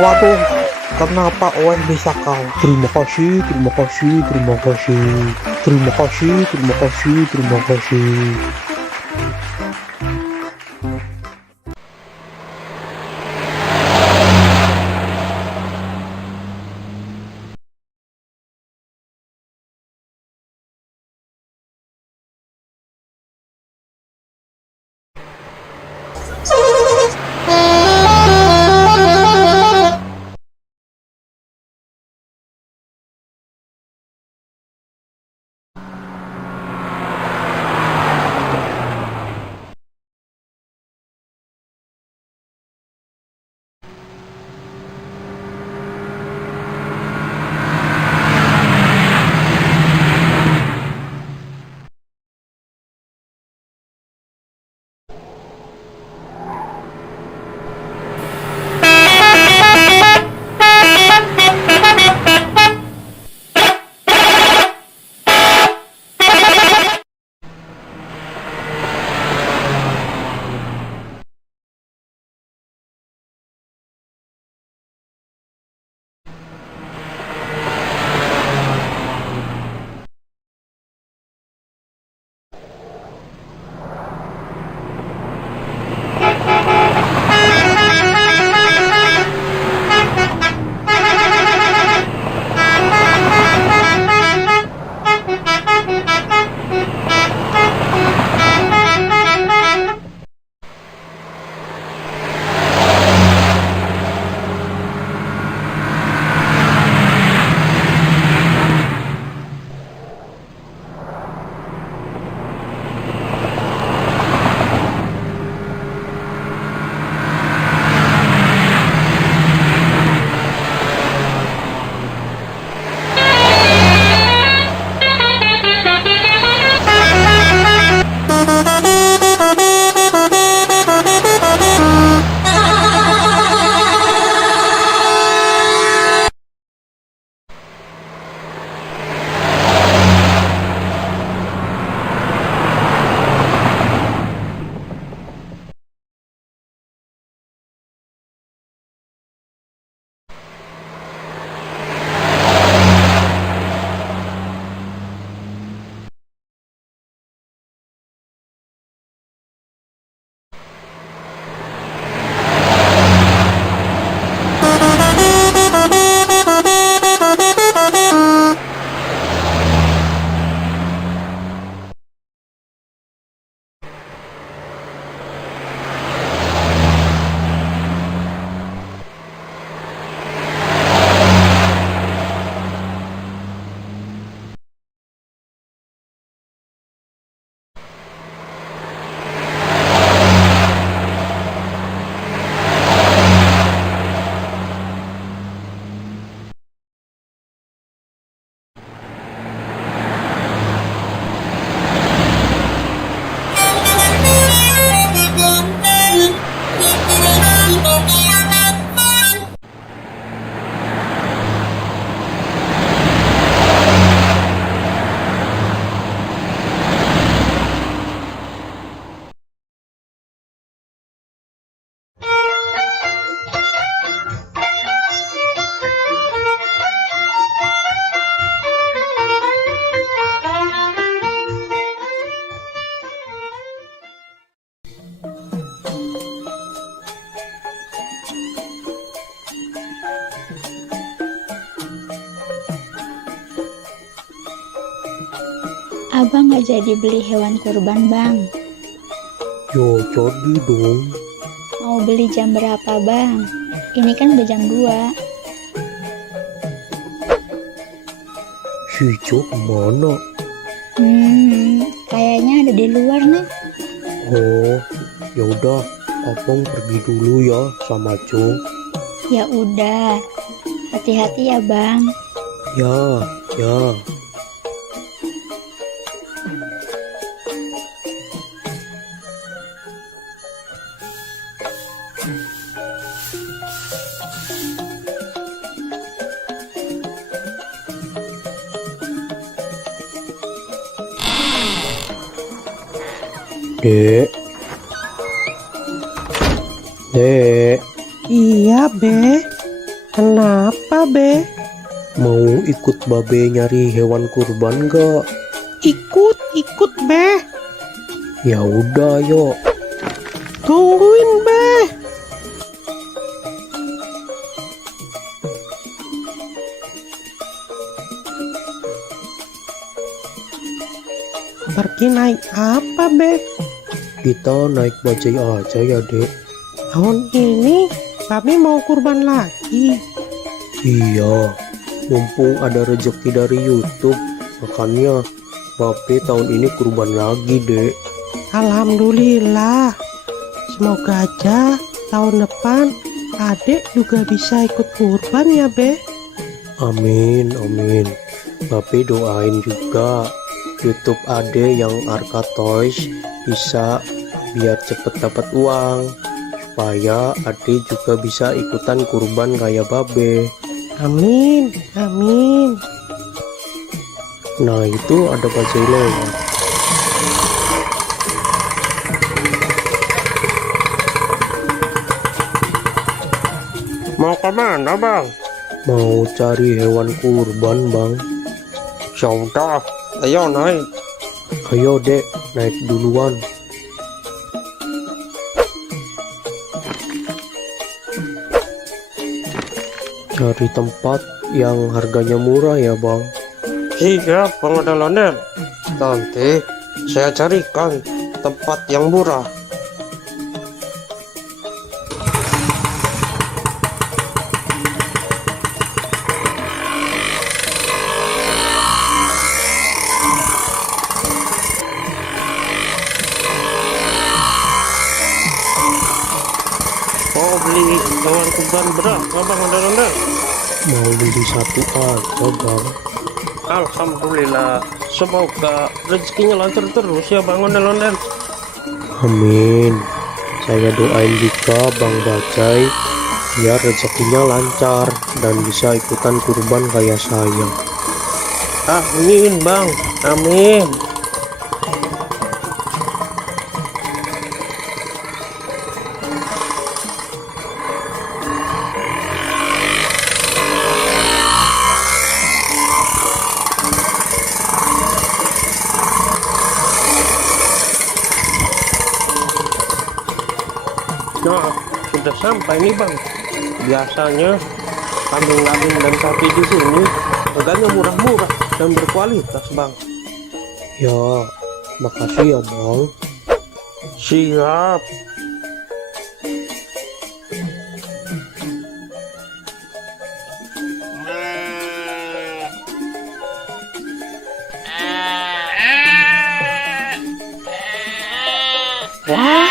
Waduh, kenapa Owen bisa kalah? Terima kasih, terima kasih, terima kasih, terima kasih, terima kasih, terima kasih. Abang nggak jadi beli hewan kurban, Bang. Yo, jadi dong. Mau beli jam berapa, Bang? Ini kan udah jam 2. Si Jo kemana? Kayaknya ada di luar nih. Oh, ya udah, abang pergi dulu ya sama Jo. Ya udah, hati-hati ya, Bang. Ya, ya. Dek. Dek, Iya, Be. Kenapa, Be? mau ikut babe nyari hewan kurban gak? Ikut, Be. Ya udah, yuk. Tungguin, Be. Pergi naik apa, Be? Kita naik bajai aja ya, Dek. Tahun ini Babe mau kurban lagi. Iya, mumpung ada rezeki dari YouTube, makanya babe tahun ini kurban lagi, Dek. Alhamdulillah. Semoga aja tahun depan adik juga bisa ikut kurban ya, Be. Amin, amin. Babe doain juga YouTube Ade yang Arka Toys bisa biar cepet dapat uang, supaya Ade juga bisa ikutan kurban kayak babe. Amin, amin. Nah, itu ada bajai lewat. Mau kemana, Bang? Mau cari hewan kurban, Bang. Yaudah, ayo naik. Ayo, Dek, naik duluan. Cari tempat yang harganya murah ya, Bang. Iya, Bang ondel-ondel. Nanti saya carikan tempat yang murah. Mau beli hewan kurban berapa, Bang ondel-ondel? Mau beli satu aja, Bang. Alhamdulillah, semoga rezekinya lancar terus ya, Bang ondel-ondel. Amin. Saya doain juga Bang Bajai biar rezekinya lancar dan bisa ikutan kurban kayak saya. Amin, Bang. Amin. Nah, sudah sampai nih, Bang. Biasanya kambing-kambing dan sapi di sini harganya murah-murah dan berkualitas, Bang. Ya, makasih ya, Bang. Siap. Wah,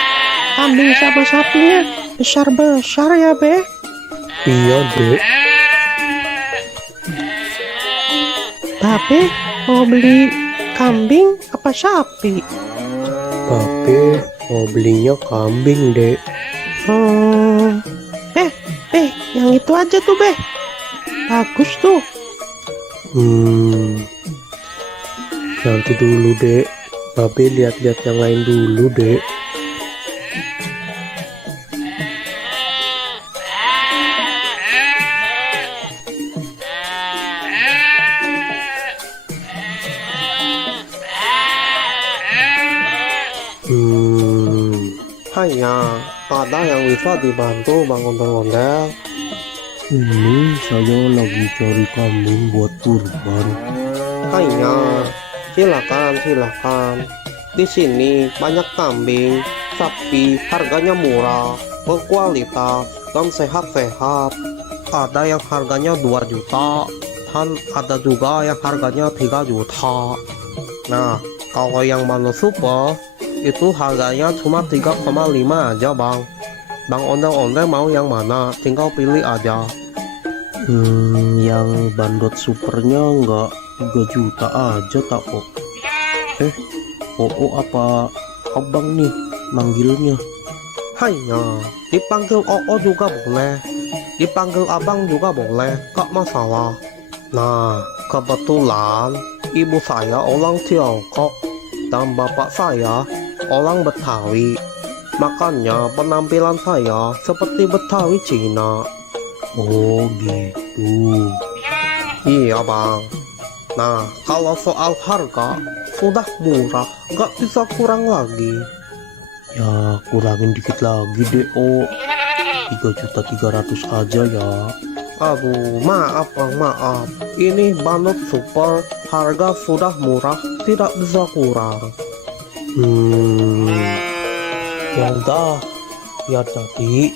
kambing sama sapinya besar-besar ya, Be. Iya, Dek. Babe mau beli kambing apa sapi? Babe mau belinya kambing, Dek. Yang itu aja tuh, Be. Bagus tuh. Nanti dulu, Dek. Babe lihat-lihat yang lain dulu, Dek. Hanya ada yang bisa dibantu, Bang ondel-ondel. Ini saya lagi cari kambing buat kurban. Hanya Silakan. Di sini banyak kambing, sapi, harganya murah, berkualitas, dan sehat-sehat. Ada yang harganya 2 juta, dan ada juga yang harganya 3 juta. Nah, kalau yang mana super, itu harganya cuma 3,5 aja bang. Bang ondel-ondel mau yang mana, tinggal pilih aja. Yang bandot supernya nggak 3 juta aja tak kok. apa abang nih manggilnya? Hanya dipanggil Oo juga boleh, dipanggil abang juga boleh, gak masalah. Nah, kebetulan ibu saya orang Tiongkok dan bapak saya orang Betawi. Makanya penampilan saya seperti Betawi Cina. Oh gitu. Iya bang. Nah, kalau soal harga sudah murah, gak bisa kurang lagi. Ya kurangin dikit lagi deh, 3.300.000 aja ya. Aduh, maaf bang, maaf. Ini bandot super, harga sudah murah, tidak bisa kurang. Ya udah, ya jadi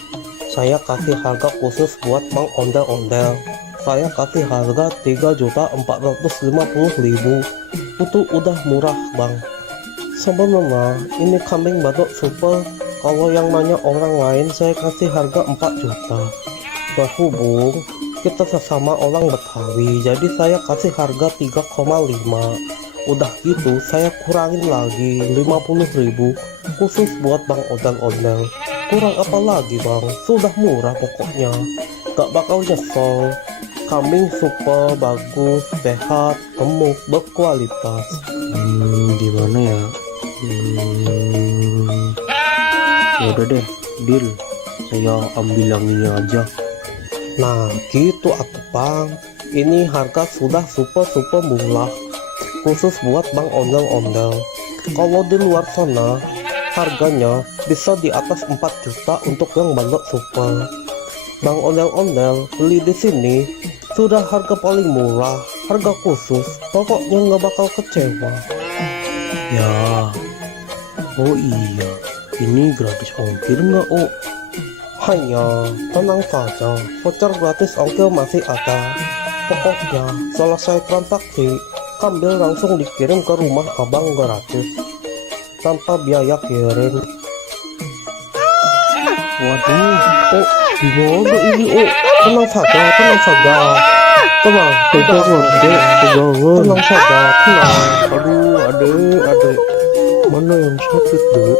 saya kasih harga khusus buat Bang Ondel-Ondel. Saya kasih harga 3.450.000. Itu udah murah bang. Sebenarnya ini kambing bandot super, kalau yang nanya orang lain saya kasih harga 4 juta. Berhubung kita sesama orang Betawi, jadi saya kasih harga 3,5. Udah gitu saya kurangin lagi 50.000 khusus buat Bang Ondel-Ondel. Kurang apa lagi bang, sudah murah pokoknya, gak bakal nyesel. Kambing super bagus, sehat, gemuk, berkualitas. Gimana ya? Ya udah deh, deal. Saya ambil yang ini aja. Nah gitu aku bang, ini harga sudah super murah khusus buat Bang Ondel-Ondel. Kalau di luar sana harganya bisa di atas 4 juta untuk yang bandot super. Bang Ondel-Ondel beli di sini sudah harga paling murah, harga khusus, pokoknya nggak bakal kecewa. Ya. Oh iya, ini gratis ongkir nggak, Hanya tenang saja, voucher gratis ongkir masih ada. Pokoknya selesai transaksi, kambing langsung dikirim ke rumah abang gratis tanpa biaya kirim. Waduh, Gimana ini? Tenang saja, tenang. pegangan. Tenang saja, tenang. Aduh, adek. Mana yang sakit, dek?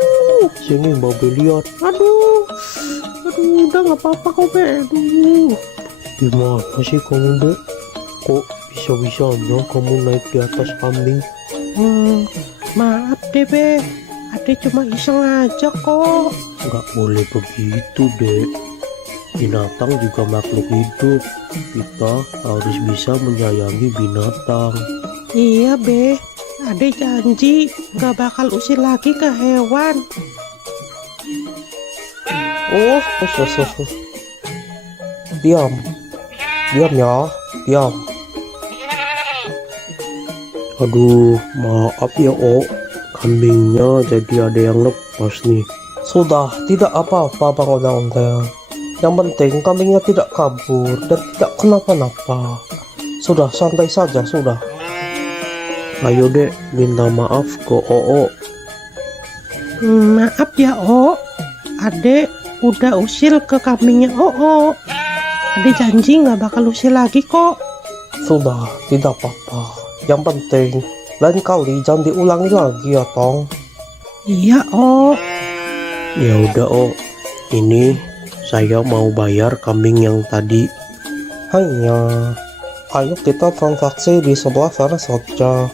Sini babe lihat. Aduh, udah nggak apa-apa kok, Be. Aduh. Gimana sih kamu, dek? Kok bisa-bisanya kamu naik di atas kambing? Maaf deh, Be. Ade cuma iseng aja kok. Nggak boleh begitu, dek. Binatang juga makhluk hidup. Kita harus bisa menyayangi binatang. Iya, Be. Ade janji nggak bakal usir lagi ke hewan. Diam ya, diam. Aduh, maaf ya, kambingnya jadi ada yang lepas nih. Sudah, tidak apa-apa Bang Ondel-Ondel. Yang penting kambingnya tidak kabur dan tidak kenapa-napa. Sudah, santai saja, sudah. Ayo dek, minta maaf ke Oo. Maaf ya, Ade udah usil ke kambingnya Ade janji nggak bakal usil lagi kok. Sudah, tidak apa-apa. Yang penting lain kali jangan diulangi lagi ya Tong. Iya, Ya udah, ini saya mau bayar kambing yang tadi. Hanya ayo kita transaksi di sebelah sana saja.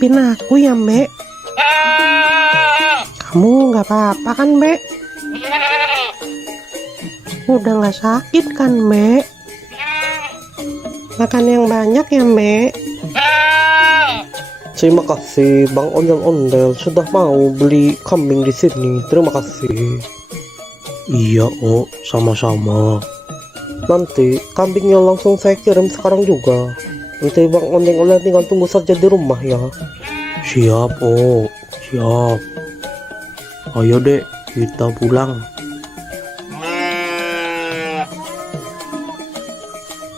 maafin aku ya, Mbak. Kamu nggak apa-apa kan, Mbak? Udah nggak sakit kan, Mbak? Makan yang banyak ya, Mbak. Terima kasih Bang Ondel-Ondel sudah mau beli kambing di sini. Terima kasih. Iya, Oh, sama-sama. Nanti kambingnya langsung saya kirim sekarang juga. Nanti Bang Ondel-Ondel tinggal tunggu saja di rumah ya. Siap, Oh, siap. Ayo dek, kita pulang.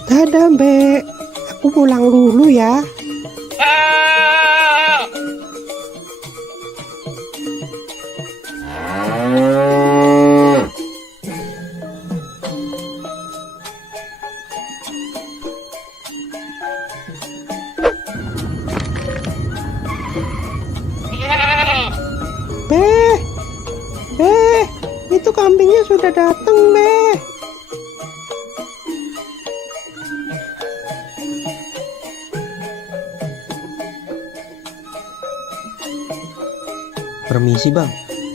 Dadah, Mbak. Aku pulang dulu ya. Beh, itu kambingnya sudah datang, Beh. Permisi bang,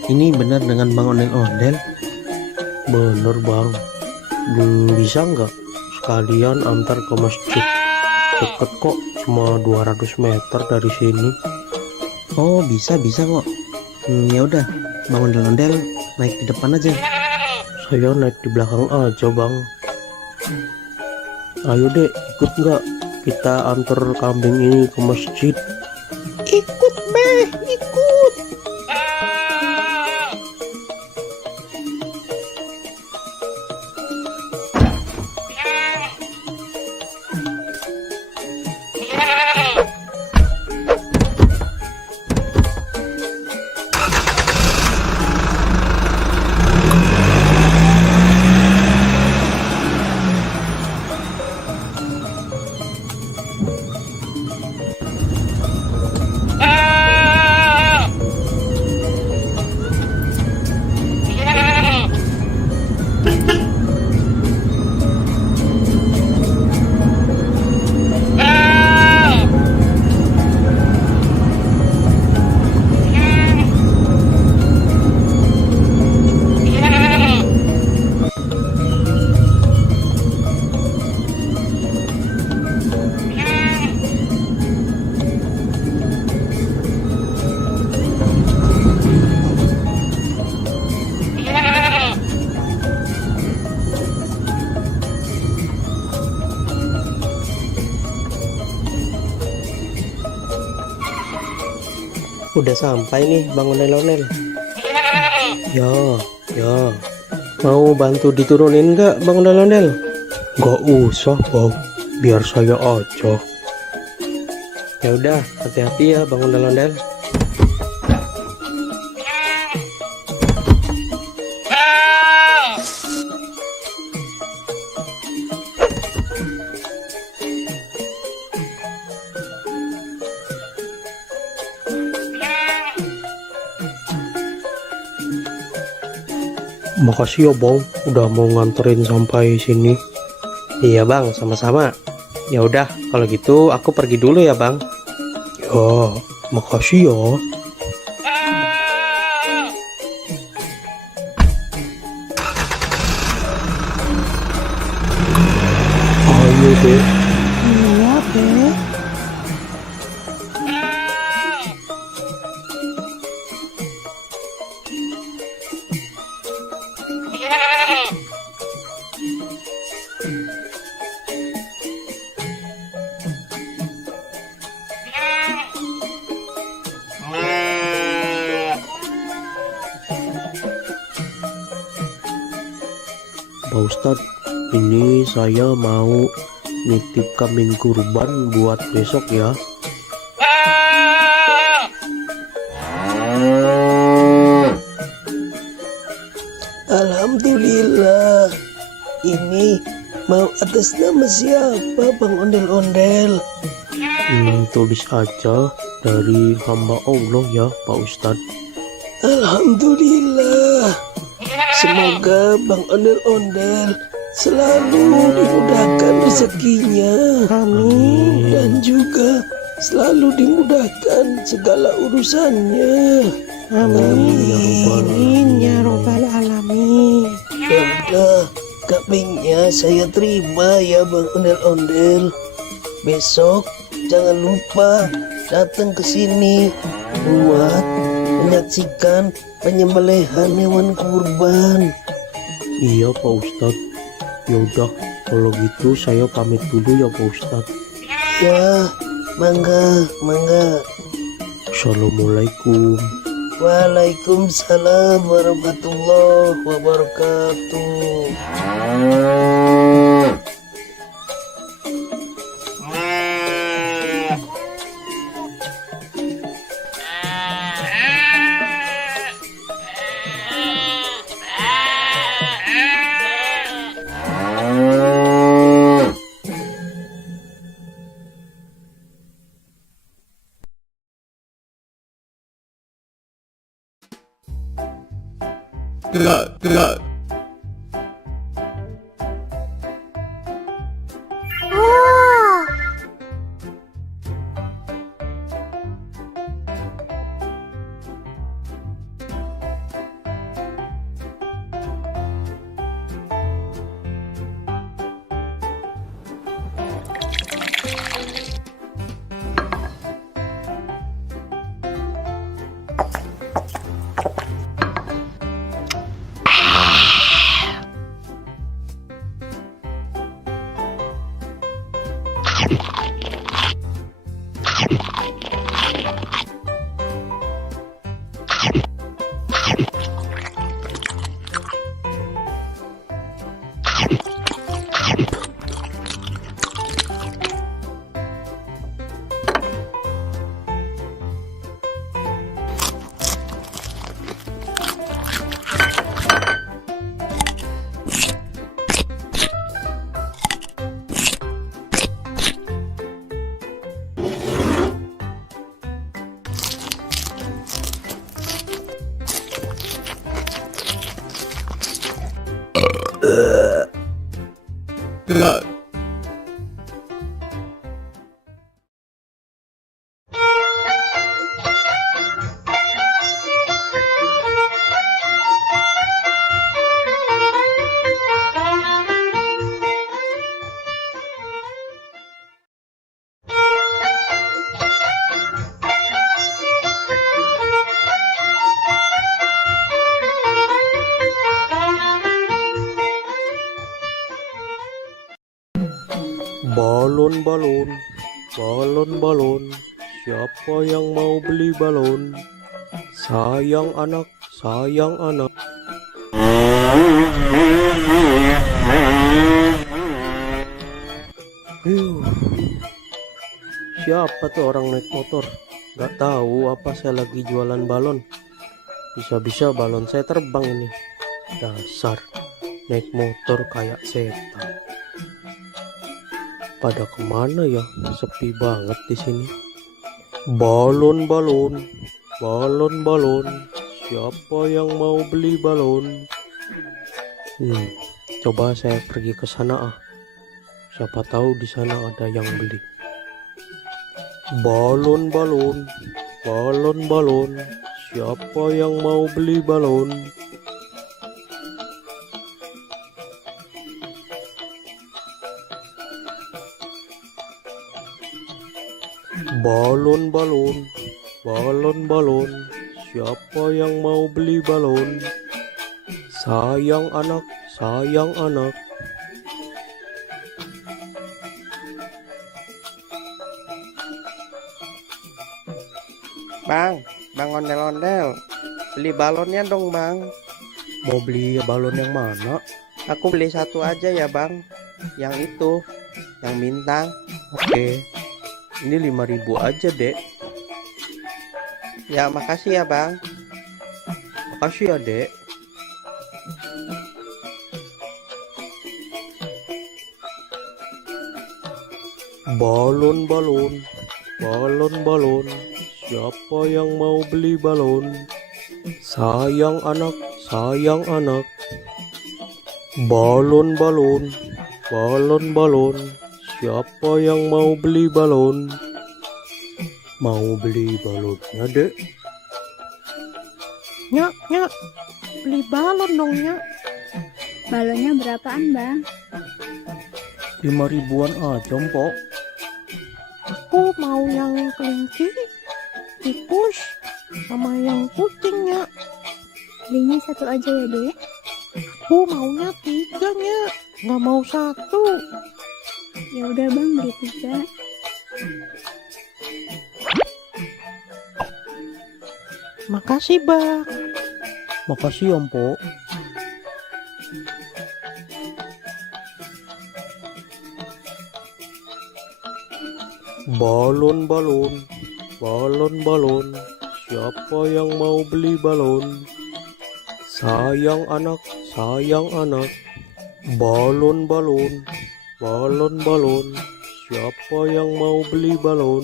ini benar dengan Bang Ondel-Ondel? Bener bang. Bisa nggak sekalian antar ke masjid? Deket kok, cuma 200 meter dari sini. Oh bisa kok. Ya udah, Bang Ondel-Ondel naik di depan aja. Saya naik di belakang aja bang. Ayo dek, ikut nggak? Kita antar kambing ini ke masjid. Ikut, Beh, ikut. Udah sampai nih Bang Ondel-Ondel. Ya. Mau bantu diturunin nggak Bang Ondel-Ondel? Nggak usah bang, biar saya aja. Ya udah, hati-hati ya Bang Ondel-Ondel. Makasih ya bang, udah mau nganterin sampai sini. Iya bang, sama-sama. Ya udah, kalau gitu aku pergi dulu ya bang. Ya, makasih ya. Ayo deh. Iya, Beh. Pak Ustadz, ini saya mau nitip kambing kurban buat besok ya. Alhamdulillah. Ini mau atas nama siapa Bang Ondel-Ondel? Tulis aja dari hamba Allah ya Pak Ustadz. Alhamdulillah. Semoga Bang Ondel-Ondel selalu dimudahkan rezekinya. Amin. Dan juga selalu dimudahkan segala urusannya. Amin ya robbal alamin. Ya udah, kambingnya saya terima ya Bang Ondel-Ondel. Besok jangan lupa datang ke sini buat menyaksikan penyembelihan hewan kurban. Iya Pak Ustadz. Yaudah, kalau gitu saya pamit dulu ya Pak Ustadz. Ya, mangga. Assalamualaikum. Waalaikumsalam warahmatullahi wabarakatuh. Oh, Balon, balon, siapa yang mau beli balon? Sayang anak, Siapa tuh orang naik motor? Gak tahu apa saya lagi jualan balon. Bisa-bisa balon saya terbang ini. Dasar, naik motor kayak setan. Pada kemana ya? Sepi banget di sini. Balon, siapa yang mau beli balon? Coba saya pergi ke sana ah. Siapa tahu di sana ada yang beli. Balon, siapa yang mau beli balon? Balon, siapa yang mau beli balon? Sayang anak. Bang ondel-ondel, beli balonnya dong bang. Mau beli balon yang mana? Aku beli satu aja ya bang, yang itu, yang bintang. Oke, ini 5.000 aja dek. Ya makasih ya bang. Makasih ya dek. Balon, siapa yang mau beli balon? Sayang anak. Balon, siapa yang mau beli balon? Mau beli balonnya dek? Nyak, beli balon dong, Nyak. Balonnya berapaan, Bang? 5 ribuan aja, Mpok. Aku mau yang kelinci, tikus, sama yang kucing, Nyak. Belinya satu aja ya, Dek. Aku maunya 3, Nyak. Nggak mau 1. Ya udah, Bang, beli 3. Makasih, Bang. Makasih ya, Mpok. Balon. Siapa yang mau beli balon? Sayang anak. Balon. Siapa yang mau beli balon?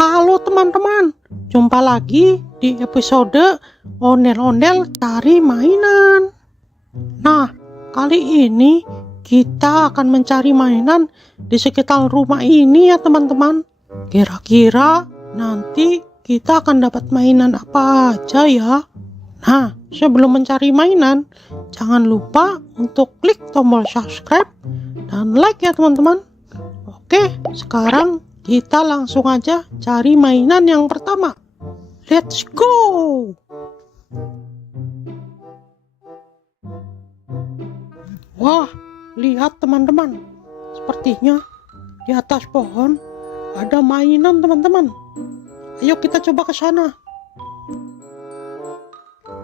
Halo teman-teman, jumpa lagi di episode Ondel-Ondel Cari Mainan. Nah, kali ini kita akan mencari mainan di sekitar rumah ini ya teman-teman. Kira-kira nanti kita akan dapat mainan apa aja ya? Nah, sebelum mencari mainan, jangan lupa untuk klik tombol subscribe dan like ya teman-teman. Oke, sekarang kita langsung aja cari mainan yang pertama. Let's go! Wah, lihat teman-teman. Sepertinya di atas pohon ada mainan teman-teman. Ayo kita coba ke sana.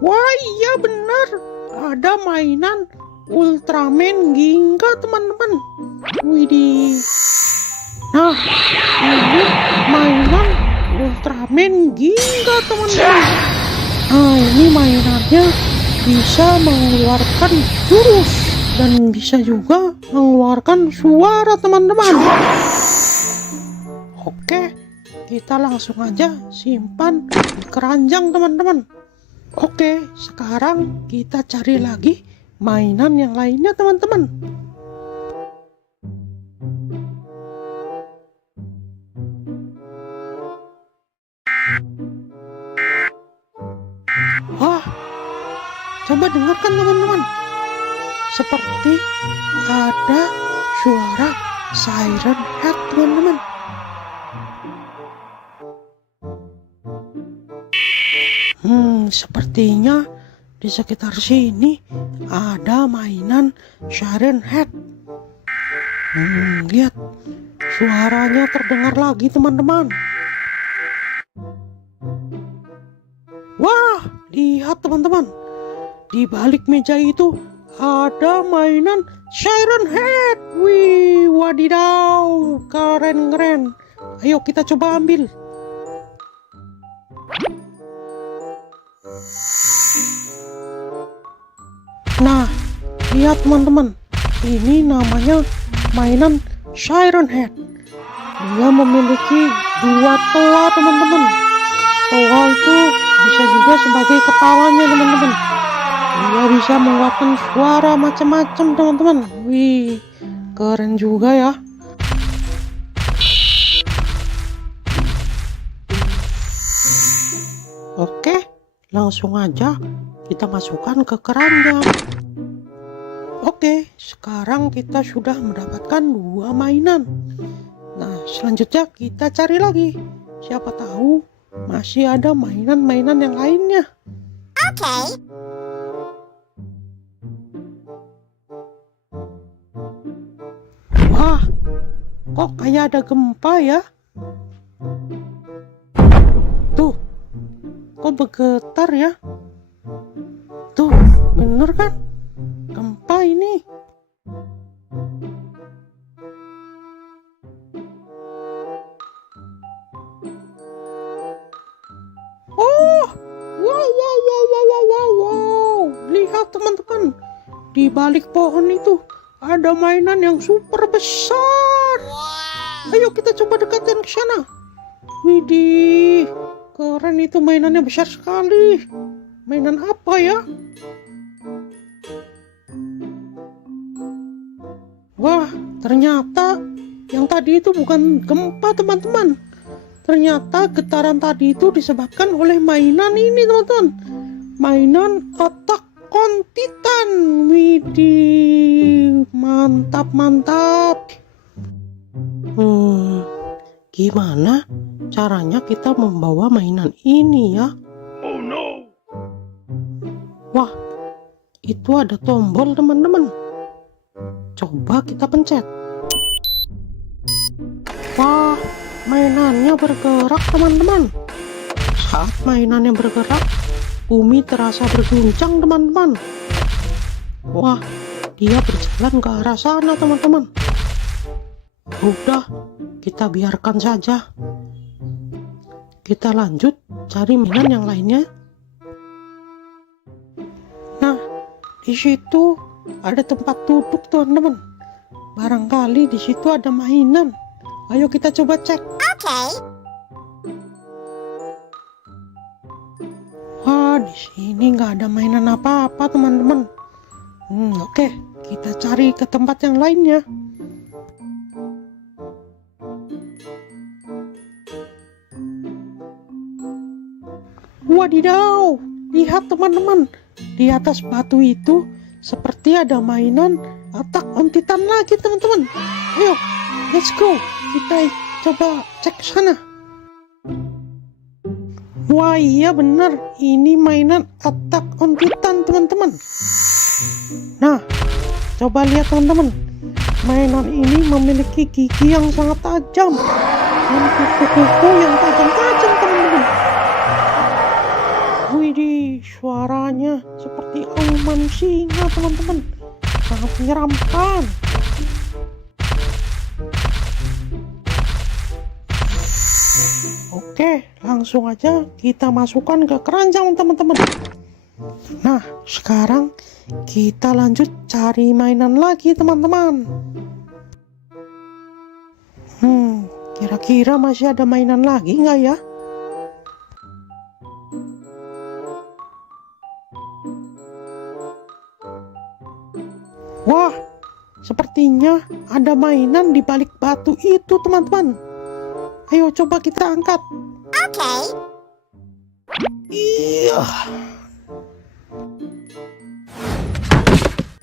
Wah, iya benar. Ada mainan Ultraman Ginga teman-teman. Widih. Nah, ini mainan Ultraman Ginga teman-teman. Nah, ini mainannya bisa mengeluarkan jurus dan bisa juga mengeluarkan suara teman-teman. Oke, kita langsung aja simpan di keranjang teman-teman. Oke, sekarang kita cari lagi mainan yang lainnya teman-teman. Wah, coba dengarkan teman-teman. Seperti ada suara siren head teman-teman. Sepertinya di sekitar sini ada mainan siren head. Lihat, suaranya terdengar lagi teman-teman. Wah, lihat teman-teman. Di balik meja itu ada mainan siren head. Wih, wadidaw, keren-keren. Ayo kita coba ambil. Nah, lihat teman-teman. Ini namanya mainan siren head. Dia memiliki 2 toa teman-teman. Toa itu bisa juga sebagai kepalanya teman-teman. Dia bisa mengeluarkan suara macam-macam teman-teman. Wih, keren juga ya. Oke, langsung aja kita masukkan ke keranjang. Oke, sekarang kita sudah mendapatkan 2 mainan. Nah, selanjutnya kita cari lagi. Siapa tahu masih ada mainan-mainan yang lainnya. Oke. Wah, kok kayak ada gempa ya? Tuh, kok bergetar ya? Tuh, bener kan? Gempa ini. Oh, wow. Lihat teman-teman, di balik pohon itu ada mainan yang super besar. Ayo kita coba dekatkan ke sana. Widih, keren itu mainannya, besar sekali. Mainan apa ya? Wah, ternyata yang tadi itu bukan gempa teman-teman. Ternyata getaran tadi itu disebabkan oleh mainan ini teman-teman. Mainan Attack on Titan. Widih, mantap mantap. Gimana caranya kita membawa mainan ini ya? Oh no. Wah, itu ada tombol teman-teman. Coba kita pencet. Wah, mainannya bergerak teman-teman. Saat mainannya bergerak, bumi terasa berguncang teman-teman. Wah, dia berjalan ke arah sana teman-teman. Udah, kita biarkan saja. Kita lanjut cari mainan yang lainnya. Nah, di situ ada tempat duduk teman-teman. Barangkali di situ ada mainan. Ayo kita coba cek. Oke. Wah, di sini nggak ada mainan apa-apa teman-teman. Oke, kita cari ke tempat yang lainnya. Wadidaw, lihat teman-teman, di atas batu itu seperti ada mainan Attack on Titan lagi teman-teman. Ayo, let's go, kita coba cek sana. Wah iya bener, ini mainan Attack on Titan teman-teman. Nah, coba lihat teman-teman, mainan ini memiliki gigi yang sangat tajam dan kuku-kuku yang tajam-tajam teman-teman. Widih, suaranya seperti auman singa teman-teman, sangat menyeramkan. Oke, langsung aja kita masukkan ke keranjang teman-teman. Nah, sekarang kita lanjut cari mainan lagi teman-teman. Kira-kira masih ada mainan lagi nggak ya? Wah, sepertinya ada mainan di balik batu itu teman-teman. Ayo coba kita angkat. Oke. Iya.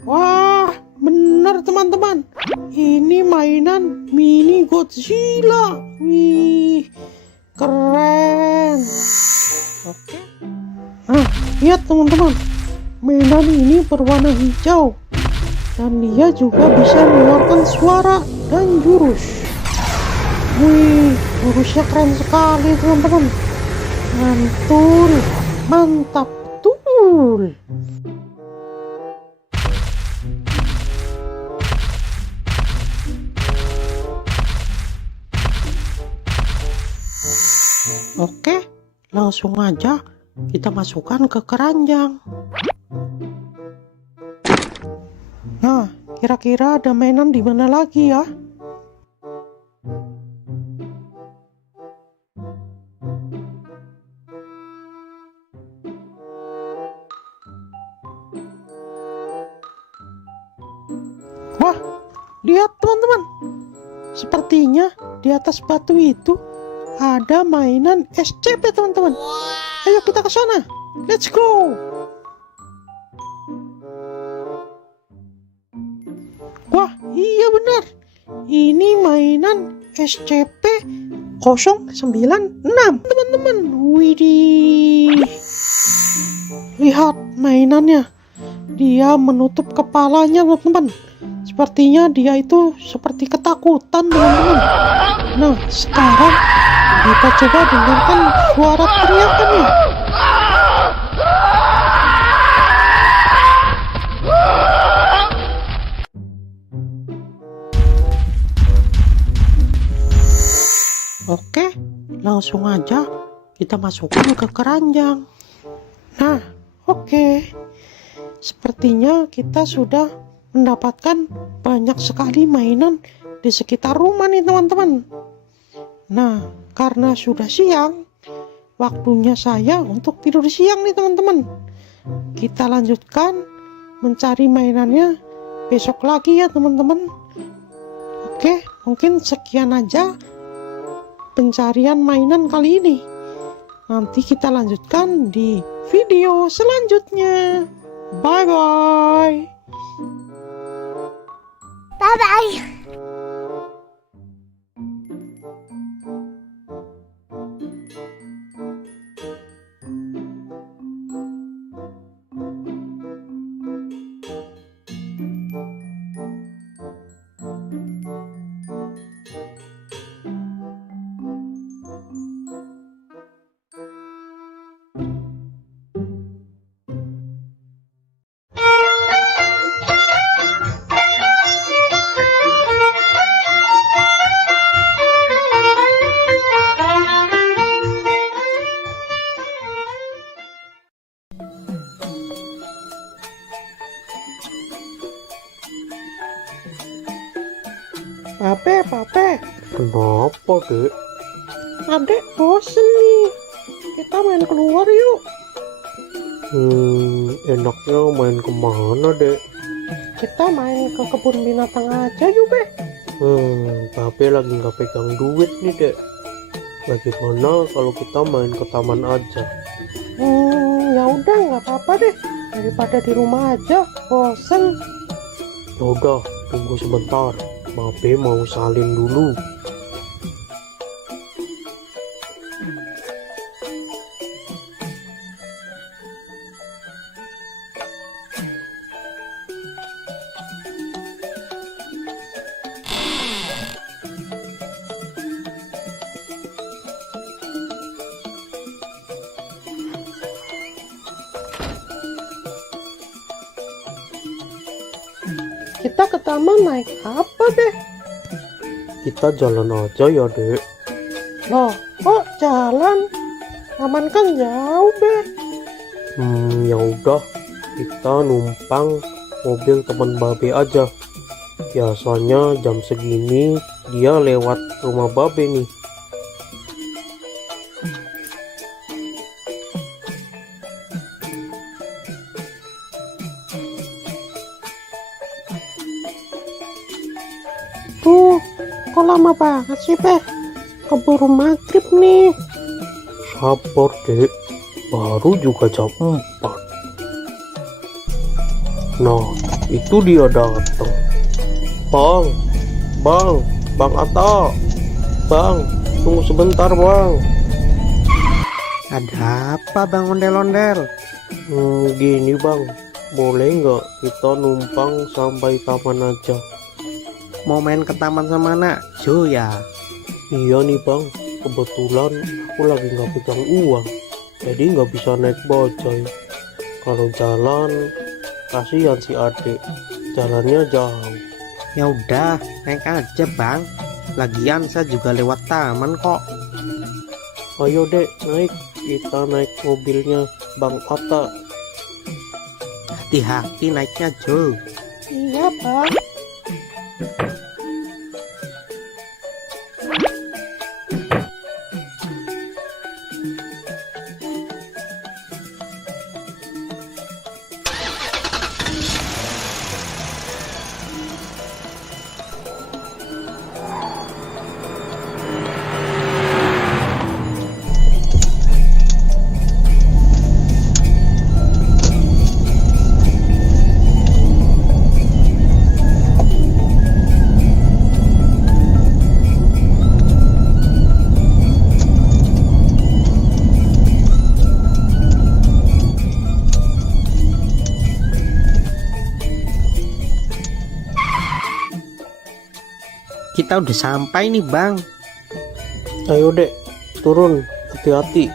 Wah, benar teman-teman. Ini mainan mini Godzilla. Wih, keren. Oke. Nah, lihat teman-teman. Mainan ini berwarna hijau. Dan dia juga bisa mengeluarkan suara dan jurus. Wih, jurusnya keren sekali teman-teman. Mantul, mantap betul. Oke, langsung aja kita masukkan ke keranjang. Nah, kira-kira ada mainan di mana lagi ya? Wah, lihat teman-teman. Sepertinya di atas batu itu ada mainan SCP teman-teman. Ayo kita ke sana. Let's go. Wah, iya benar. Ini mainan SCP-096 teman-teman. Widih. Lihat mainannya. Dia menutup kepalanya teman-teman. Sepertinya dia itu seperti ketakutan teman-teman. Nah, sekarang kita coba dengarkan suara teriakannya. Oke, langsung aja kita masukkan ke keranjang. Nah, oke. Sepertinya kita sudah mendapatkan banyak sekali mainan di sekitar rumah nih teman-teman. Nah, karena sudah siang, waktunya saya untuk tidur siang nih teman-teman. Kita lanjutkan mencari mainannya besok lagi ya teman-teman. Oke, mungkin sekian aja pencarian mainan kali ini. Nanti kita lanjutkan di video selanjutnya. Bye-bye. Bye-bye. Pape, Kenapa, Dek? adek bosen nih. Kita main keluar yuk. Enaknya main kemana, Dek? Kita main ke kebun binatang aja yuk, Be. Pape lagi nggak pegang duit nih, Dek. Bagaimana kalau kita main ke taman aja? Ya udah nggak apa-apa deh. Daripada di rumah aja, bosen. Yaudah, tunggu sebentar. Pape mau salin dulu. Kita ke taman naik apa deh? Kita jalan aja ya, Dek. Loh, kok jalan? Taman kan jauh, Be. Ya udah, kita numpang mobil teman Babe aja. Biasanya jam segini dia lewat rumah Babe nih. Tuh, kok lama banget sih, Be? Keburu maghrib nih. Sabar, Dek. Baru juga jam 4. Nah, itu dia datang. Bang Atta. Bang, tunggu sebentar, Bang. Ada apa Bang Ondel-ondel? Gini, Bang. Boleh nggak kita numpang sampai taman aja? Mau main ke taman sama anak Jo ya? Iya nih, Bang. Kebetulan aku lagi nggak pegang uang. Jadi nggak bisa naik bajai. Kalau jalan, kasihan si adik. Jalannya jauh. Ya udah, naik aja Bang. Lagian saya juga lewat taman kok. Ayo, Dek, naik. Kita naik mobilnya Bang Atta. Hati-hati naiknya Jo. Iya, Bang. Kita udah sampai nih Bang. Ayo, Dek, turun. Hati-hati.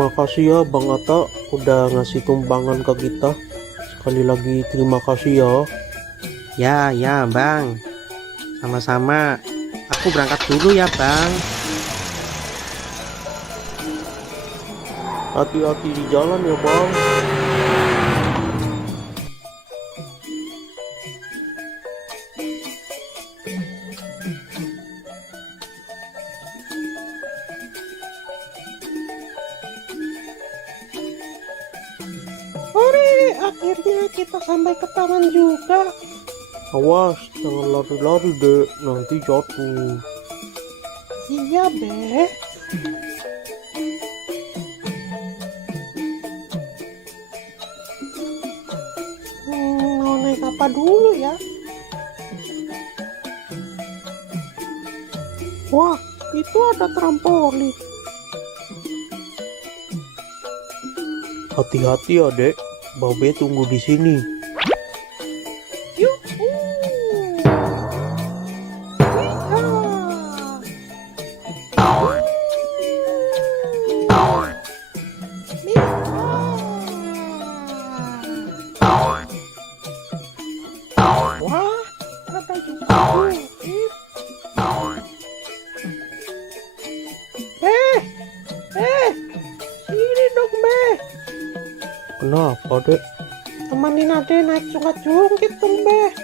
Makasih ya Bang Atta udah ngasih tumpangan ke kita. Sekali lagi terima kasih ya. Ya Bang. Sama-sama. Aku berangkat dulu ya Bang. Hati-hati di jalan ya bang. Hore, akhirnya kita sampai ke taman juga. Awas, jangan lari-lari dek, nanti jatuh. Iya, Be. Mau naik apa dulu ya? Wah, itu ada trampolin. Hati-hati ya dek, Babe tunggu di sini. Yuhu. Wah, ada juga bukit. Sini dong, Be. Kenapa dek? Temanin Ade naik jungkit dong, Be.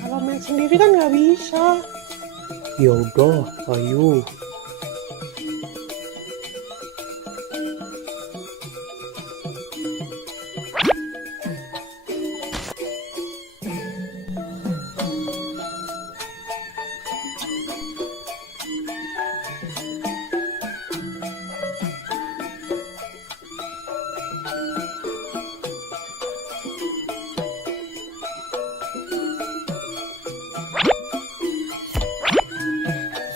Kalau main sendiri kan nggak bisa. Ya udah, ayo.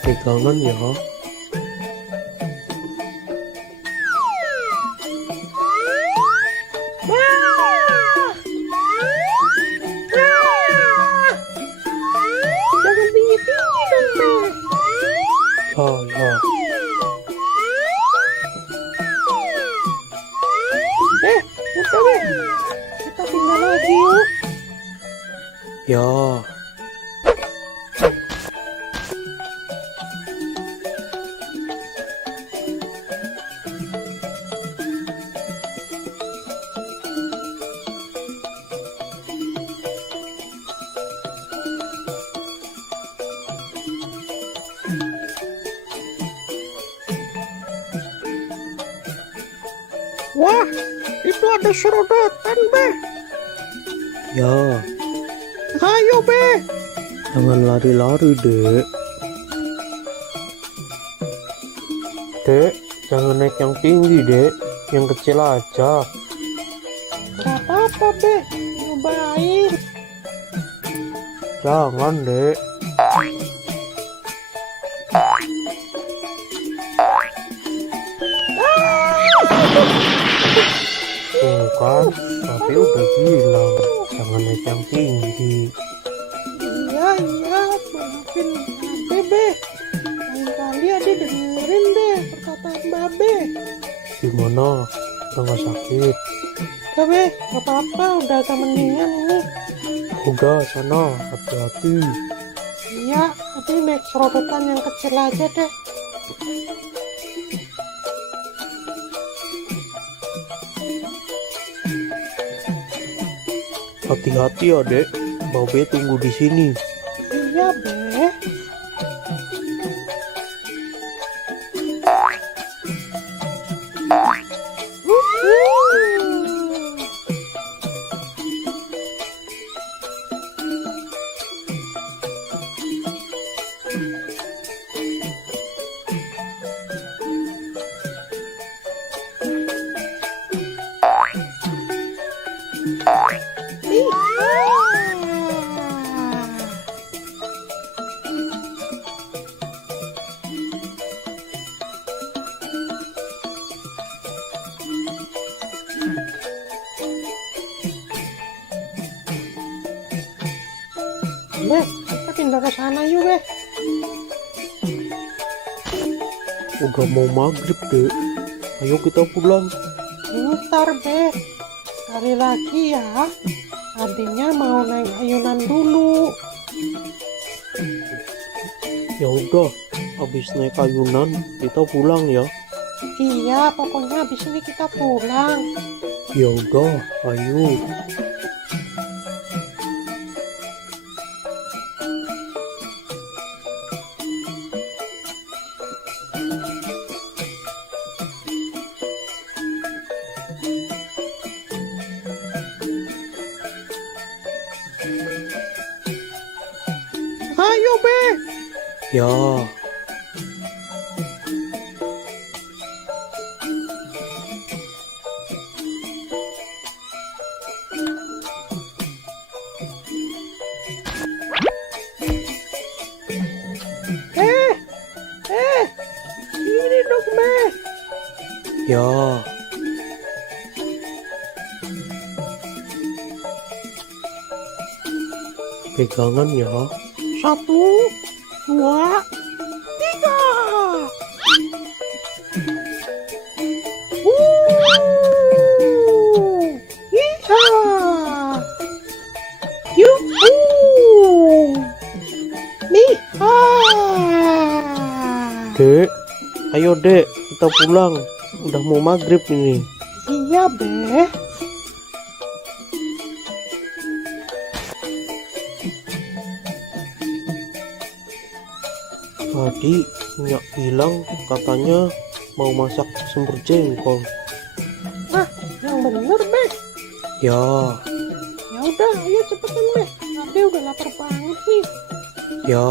Pegangan ya. Jangan tinggi-tinggi dong, Be. Ya. Udah, Be. Kita pindah lagi yuk. Ya. Wah, itu ada serodotan, Be. Ya, Ayo, Be. jangan lari-lari dek. Dek, jangan naik yang tinggi dek, yang kecil aja. Gak apa-apa, Be. Nyobain. Jangan dek. Tuh kan, tapi udah bilang jangan naik yang tinggi. Iya, maafin Babe, Be. Lain kali Ade dengerin deh perkataan Babe. Gimana? Udah gak sakit? Udah, Be. Gak apa-apa, udah agak mendingan ini. Udah sana, hati-hati. Iya, Ade naik serodotan yang kecil aja deh. Hati-hati ya dek, Babe tunggu di sini. Iya, Be. Be, kita pindah ke sana yuk, Be. Udah mau maghrib dek, ayo kita pulang. Bentar, Be. Sekali lagi ya. Adiknya mau naik ayunan dulu. Ya udah, habis naik ayunan kita pulang ya. Iya, pokoknya habis ini kita pulang. Ya udah, ayo. Ayo, Be. Ya, Ini dong, Be. ya. Pegangan ya. 1, 2, 3. Iya. Yuhu. Miha. Dek, ayo dek, kita pulang. Udah mau maghrib ini. Iya, Be. Tadi Nyak bilang katanya mau masak semur jengkol. Nah, yang bener, Be. Ya, Ya udah, ayo cepetan, Be. Ade udah lapar banget nih. ya.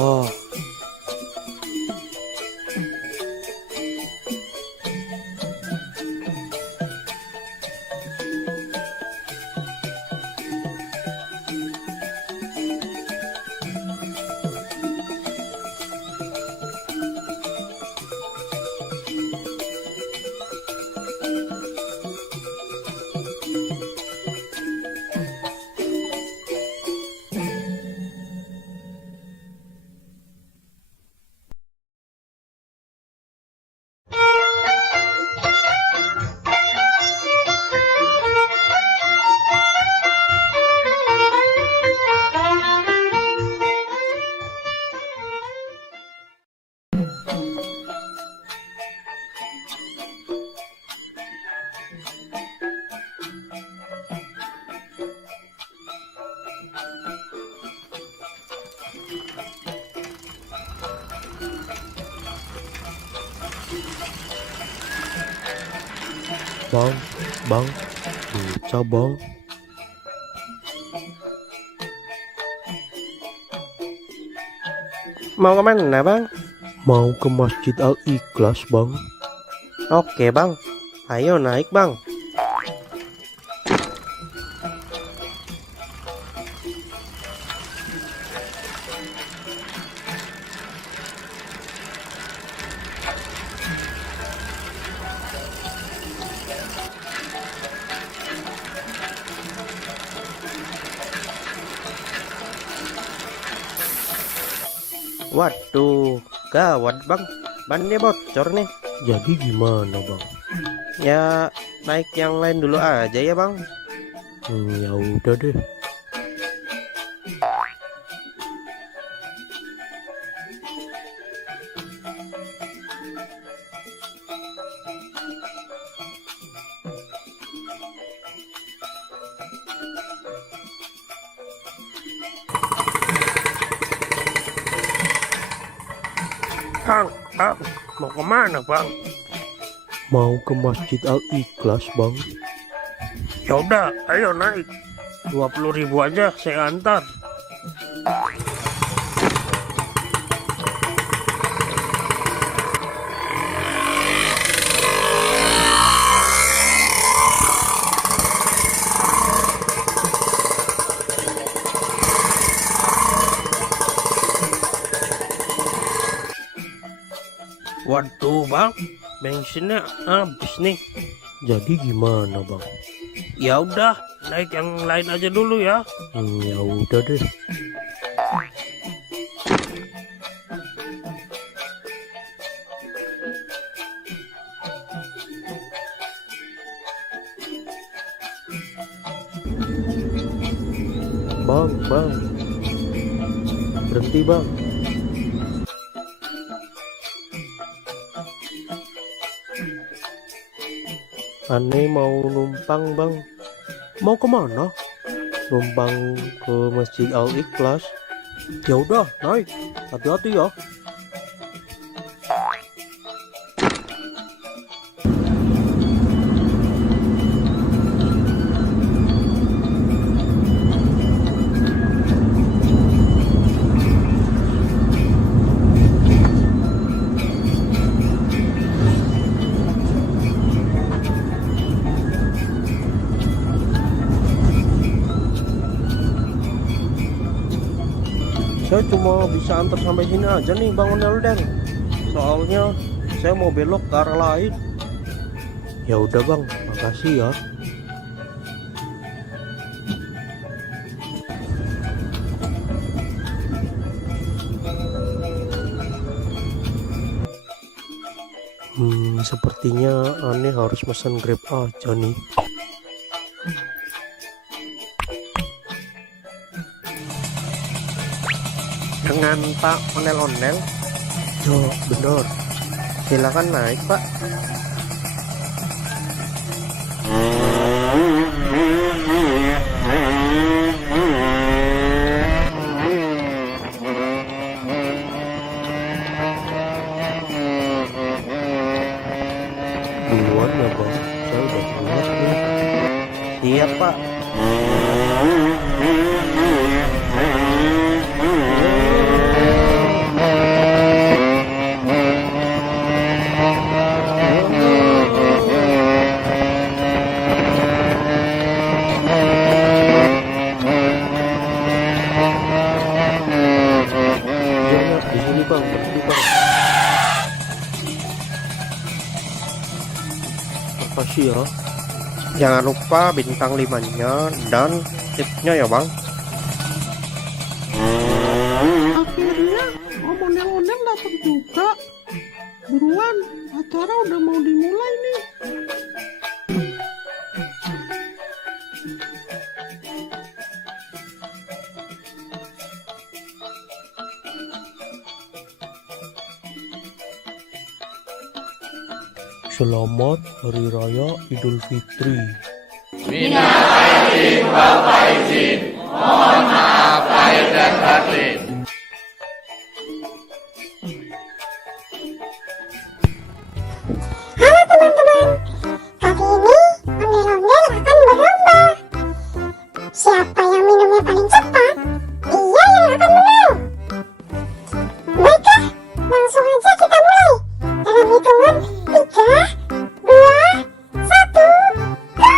Bang, bisa bang. Mau kemana bang? Mau ke Masjid Al-Ikhlas bang. Oke bang, ayo naik bang. Waduh, gawat bang, bannya bocor nih. Jadi gimana bang? Ya naik yang lain dulu aja ya bang. Ya udah deh. Bang, mau kemana bang? Mau ke Masjid Al-Ikhlas bang. Ya udah, ayo naik. 20.000 aja saya antar. Waduh bang, bensinnya habis nih. Jadi gimana bang? Ya udah, naik yang lain aja dulu ya. Ya udah deh. Bang, berhenti bang. Aneh mau numpang bang. Mau kemana? Numpang ke Masjid Al Ikhlas. Ya udah naik, hati-hati ya. Saya cuma bisa antar sampai sini aja nih Bang Ondel-ondel. Soalnya saya mau belok ke arah lain. Ya udah Bang, makasih ya. Sepertinya aneh harus pesan Grab aja nih. Dengan Pak Ondel-ondel? Yo, bener. Silakan naik Pak. Duluan ya Bang, saya udah pulas nih. Iya Pak. Di sini Bang, berhenti Bang. Makasih ya. Jangan lupa bintang 5-nya dan tipnya ya Bang. Akhirnya Om Ondel-ondel datang juga. Buruan, acara udah mau dimulai nih. Selamat Hari Raya Idul Fitri. Halo teman-teman, kali ini ondel-ondel akan berlomba. Siapa yang minumnya paling cepat, dia yang akan menang. Baiklah, langsung aja kita mulai. Dalam hitungan 3, 2, 1, go!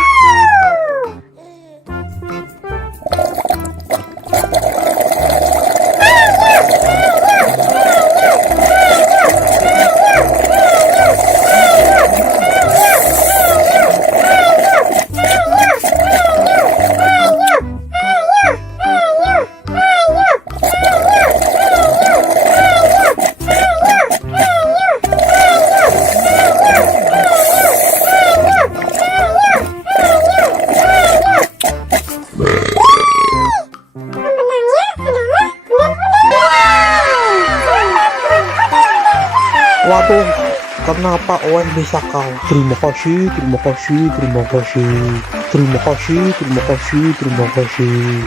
Pemenangnya adalah Waduh, kenapa Owen bisa kalah? Terima kasih, terima kasih, terima kasih. Terima kasih, terima kasih, terima kasih.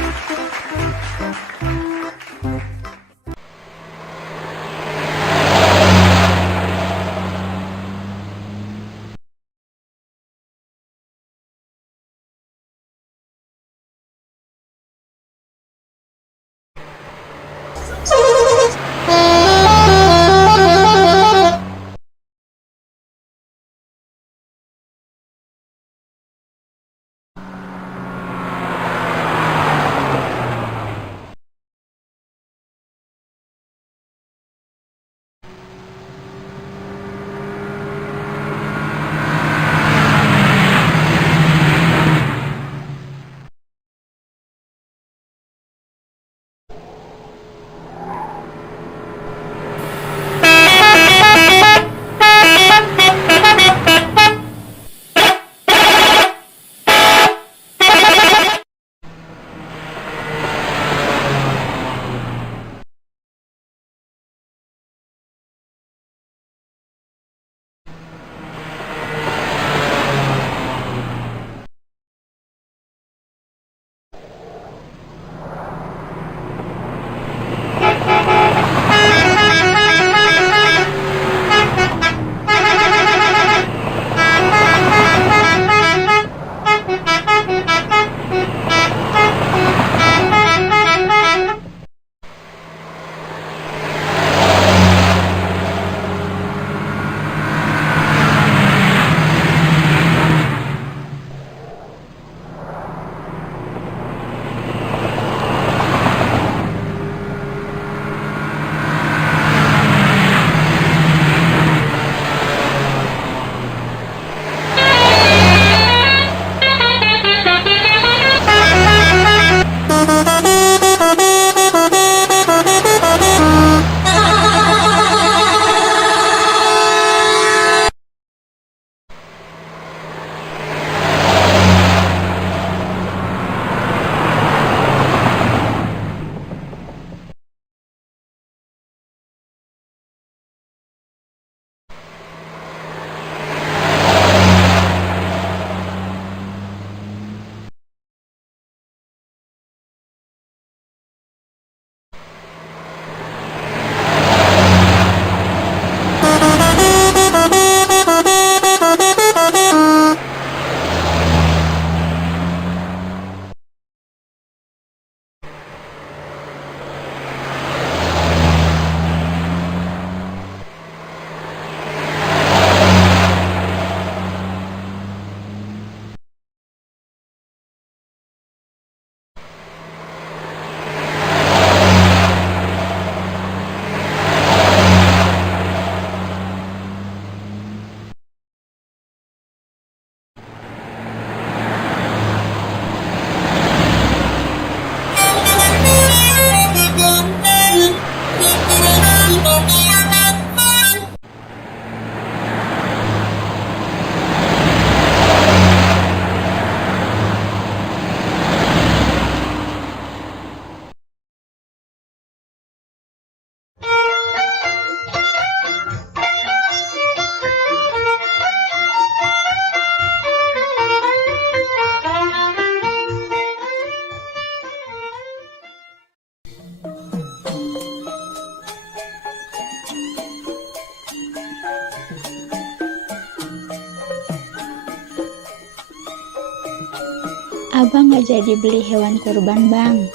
Abang nggak jadi beli hewan kurban, Bang.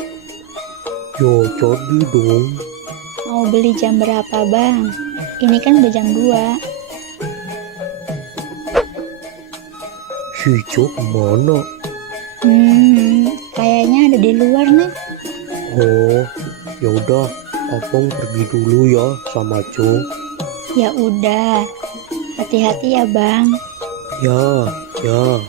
Yo, jadi dong. Mau beli jam berapa, Bang? Ini kan udah jam 2. Si Jo kemana? Kayaknya ada di luar nih. Oh, ya udah, abang pergi dulu ya sama Jo. Ya udah. Hati-hati ya, Bang. Ya, ya.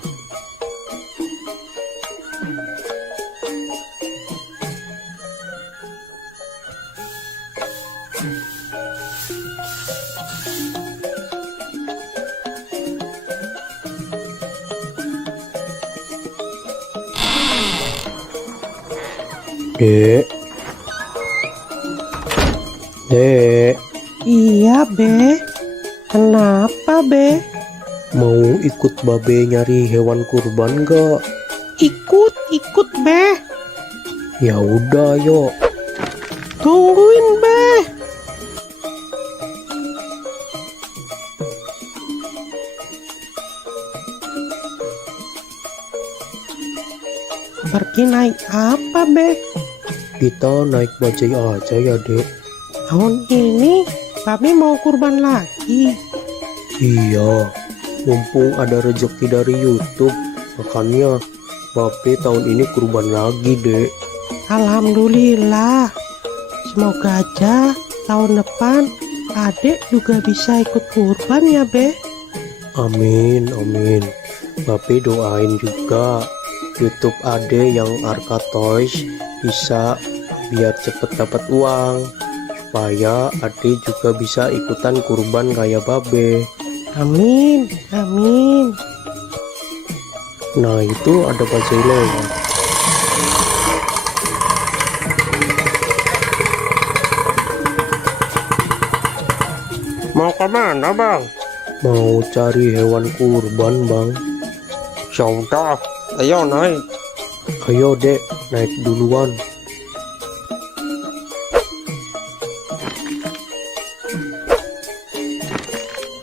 Dek. Dek, Iya, Be. Kenapa, Be? mau ikut babe nyari hewan kurban gak? Ikut, Be. Ya udah, yuk. Tungguin, Be. Pergi naik apa, Be? Kita naik bajai aja ya, Dek. Tahun ini Babe mau kurban lagi. Iya, mumpung ada rezeki dari YouTube, makanya babe tahun ini kurban lagi, Dek. Alhamdulillah. Semoga aja tahun depan Adek juga bisa ikut kurban ya, Be. Amin, amin. Babe doain juga YouTube Ade yang Arka Toys bisa biar cepet dapat uang, supaya Ade juga bisa ikutan kurban kayak babe. Amin, amin. Nah, itu ada bajai lewat. Mau kemana, Bang? Mau cari hewan kurban, Bang. Sudah, ayo naik. Ayo, Dek, naik duluan.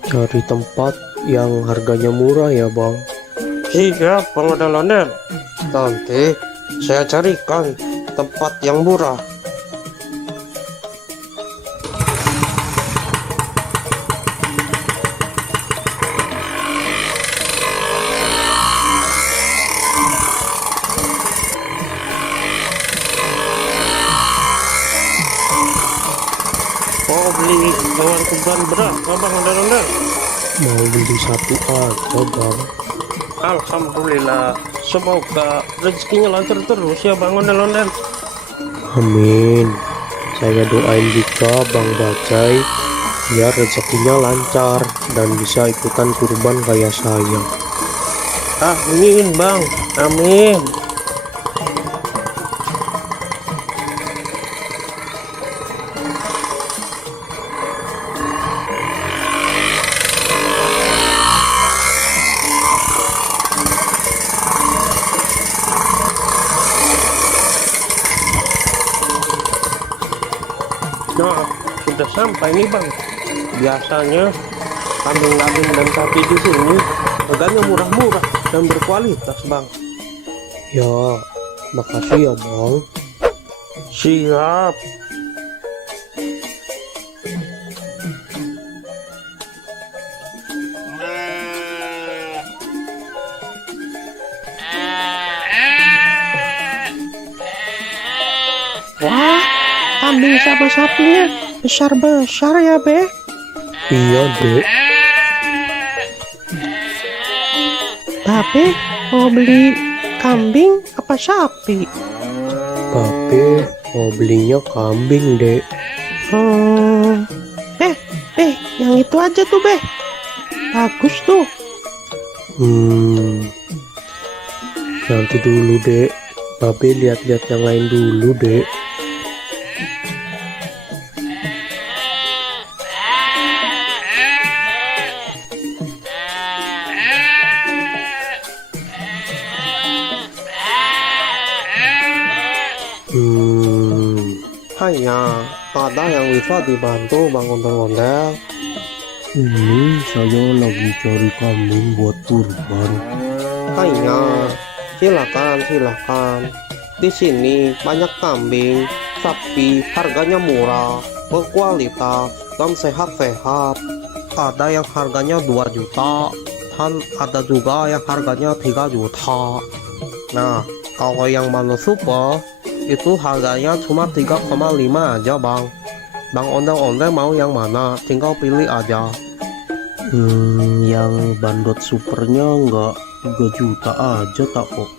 Cari tempat yang harganya murah ya, Bang. Siap, Bang Ondel-ondel. Nanti saya carikan tempat yang murah. Mau beli hewan kurban berapa, Bang Ondel-ondel? Mau beli satu aja, Bang. Alhamdulillah, semoga rezekinya lancar terus ya, Bang Ondel-ondel. Amin. Saya doain juga Bang Bajai biar rezekinya lancar dan bisa ikutan kurban kayak saya. Amin, Bang. Amin. Nah, sudah sampai nih, Bang. Biasanya kambing-kambing dan sapi di sini harganya murah-murah dan berkualitas, Bang. Ya, makasih ya, Bang. Siap. Wah, kambing sama sapinya besar-besar ya, Be. Iya, Dek. Babe mau beli kambing apa sapi? Babe mau belinya kambing, Dek. Yang itu aja tuh, Be. Bagus tuh. Nanti dulu, Dek. Babe lihat-lihat yang lain dulu, Dek. Hanya ada yang bisa dibantu, Bang Ondel-ondel. Ini saya lagi cari kambing buat kurban. Hanya Silakan, silakan. Di sini banyak kambing, sapi, harganya murah, berkualitas, dan sehat-sehat. Ada yang harganya 2 juta, dan ada juga yang harganya 3 juta. Nah, kalau yang Mano Super, itu harganya cuma 3,5 aja bang. Bang ondel-ondel mau yang mana? Tinggal pilih aja. Yang bandot supernya nggak 3 juta aja tak kok.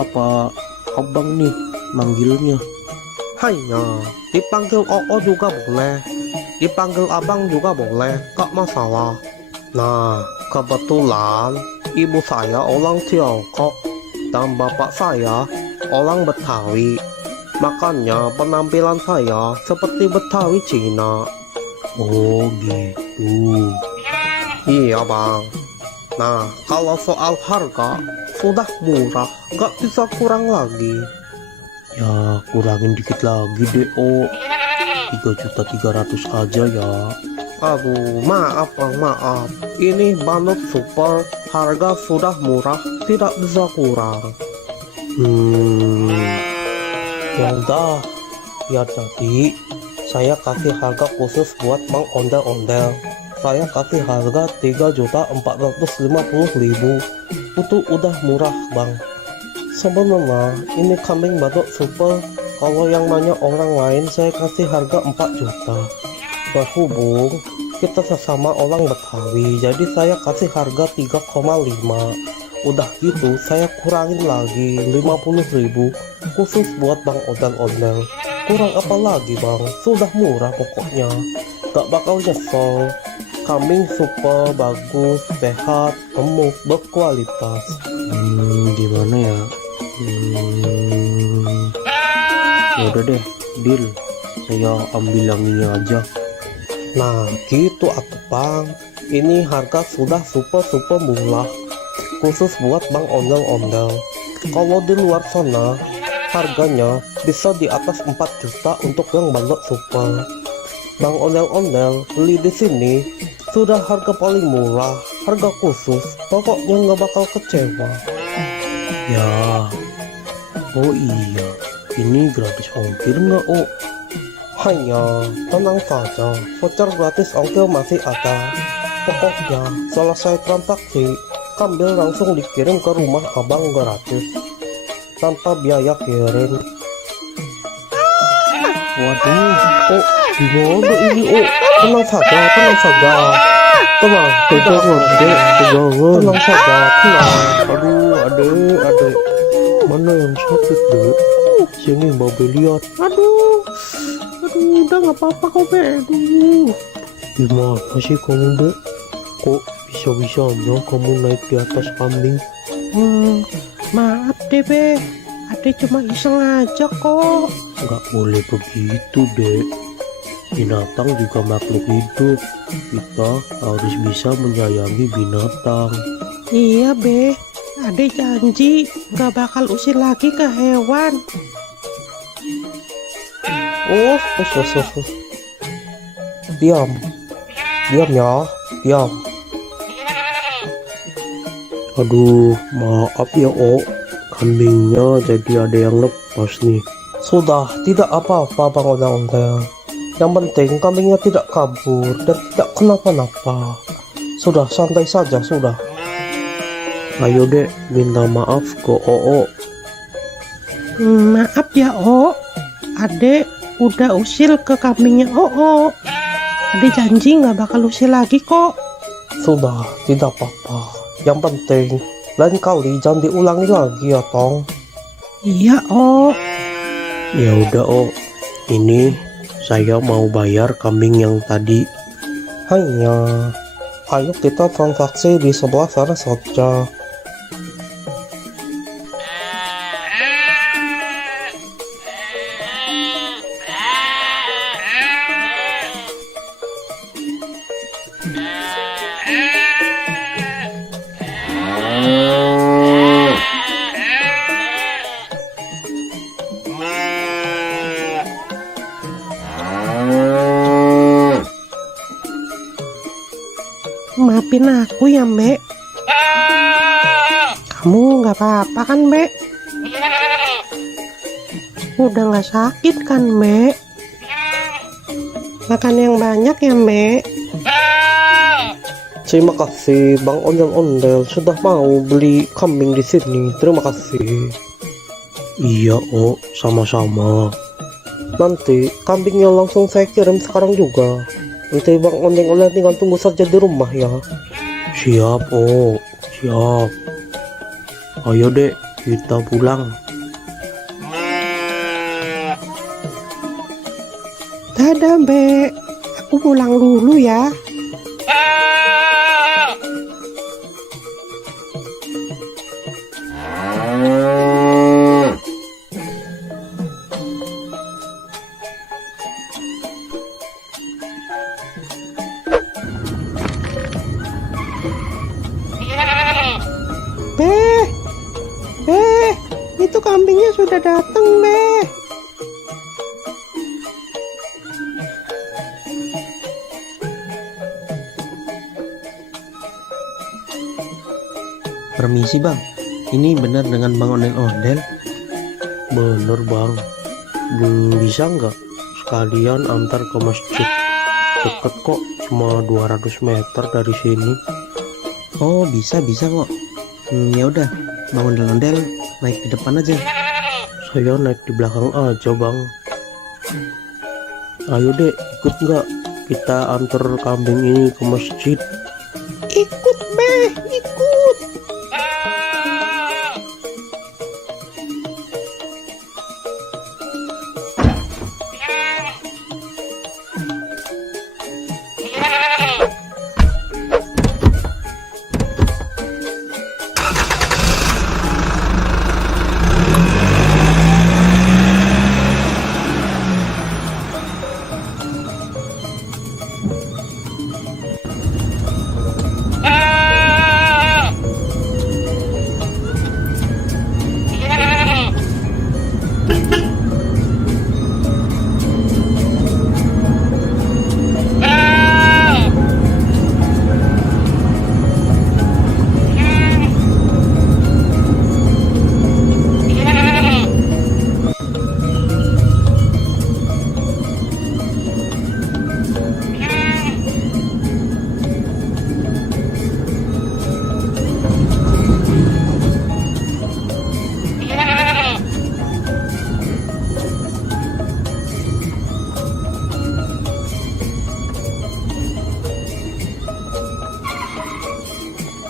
Apa abang nih manggilnya? Hanya dipanggil Oo juga boleh, dipanggil abang juga boleh, gak masalah. Nah, kebetulan ibu saya orang Tiongkok dan bapak saya orang Betawi. Makanya penampilan saya seperti Betawi Cina. Oh gitu. Iya bang. Nah, kalau soal harga sudah murah, gak bisa kurang lagi. Ya kurangin dikit lagi deh, 3.300.000 aja ya. Aduh, maaf bang, maaf. Ini bandot super, harga sudah murah, tidak bisa kurang. Ya udah, biar jadi saya kasih harga khusus buat Bang Ondel-Ondel. Saya kasih harga 3.450.000. Itu udah murah bang. Sebenarnya ini kambing batok super, kalau yang nanya orang lain saya kasih harga 4 juta. Berhubung kita sesama orang Betawi, jadi saya kasih harga 3,5. Udah gitu saya kurangin lagi 50.000 khusus buat Bang Ondel-Ondel. Kurang apa lagi bang, sudah murah pokoknya, gak bakal nyesel. Kambing super, bagus, sehat, gemuk, berkualitas. Gimana ya? Ya udah deh, deal. Saya ambil yang ini aja. Nah gitu atuh bang, ini harga sudah super murah, khusus buat Bang Ondel-Ondel. Kalau di luar sana harganya bisa di atas 4 juta untuk yang bandot super. Bang Ondel-Ondel beli di sini sudah harga paling murah, harga khusus, pokoknya nggak bakal kecewa. Ya. Oh iya, ini gratis ongkir nggak, Hanya tenang saja, voucher gratis ongkir masih ada. Pokoknya selesai transaksi, kambing langsung dikirim ke rumah abang gratis, tanpa biaya kirim. Waduh, Gimana ini? Tenang saja, tenang saja. Tenang, pegangan dek, pegangan. tenang saja, tenang. Aduh, adek. Mana yang sakit dek? Sini babe lihat. Aduh, udah nggak apa-apa kok, Be. Aduh. Gimana sih kamu dek? Kok bisa-bisanya kamu naik di atas kambing? Maaf deh, Be. Ade cuma iseng aja kok. Nggak boleh begitu dek. Binatang juga makhluk hidup. Kita harus bisa menyayangi binatang. Iya, Be. Ade janji nggak bakal usir lagi ke hewan. Oh. Diam ya, diam. Aduh, maaf ya, kambingnya jadi ada yang lepas nih. Sudah, tidak apa-apa Bang Ondel-Ondel. Yang penting kambingnya tidak kabur dan tidak kenapa-napa. Sudah, santai saja, sudah. Ayo dek, minta maaf ke Oo. Maaf ya, Ade udah usil ke kambingnya Ade janji nggak bakal usil lagi kok. Sudah, tidak apa-apa. Yang penting lain kali jangan diulangi lagi ya Tong. Iya, Ya udah, ini saya mau bayar kambing yang tadi. Hanya, ayo kita transaksi di sebelah sana saja. maafin aku ya, Mbak. Kamu nggak apa-apa kan, Mbak? Udah nggak sakit kan, Mbak? Makan yang banyak ya, Mbak. Terima kasih Bang Ondel-Ondel sudah mau beli kambing di sini. Terima kasih. Iya, Oh, sama-sama. Nanti kambingnya langsung saya kirim sekarang juga. Nanti Bang Ondel-Ondel tinggal tunggu saja di rumah ya. Siap, Oh. Siap. Ayo dek, kita pulang. Dadah, Mbak. Aku pulang dulu ya. Be, itu kambingnya sudah datang, Be. Permisi bang, ini benar dengan Bang Ondel-Ondel? Bener Bang. Bisa nggak sekalian antar ke masjid? Deket kok, cuma 200 meter dari sini. Oh bisa kok. Ya udah, Bang Ondel-Ondel naik di depan aja. Saya naik di belakang aja Bang. Ayo dek, ikut nggak? Kita antar kambing ini ke masjid. Ikut, Be, ikut.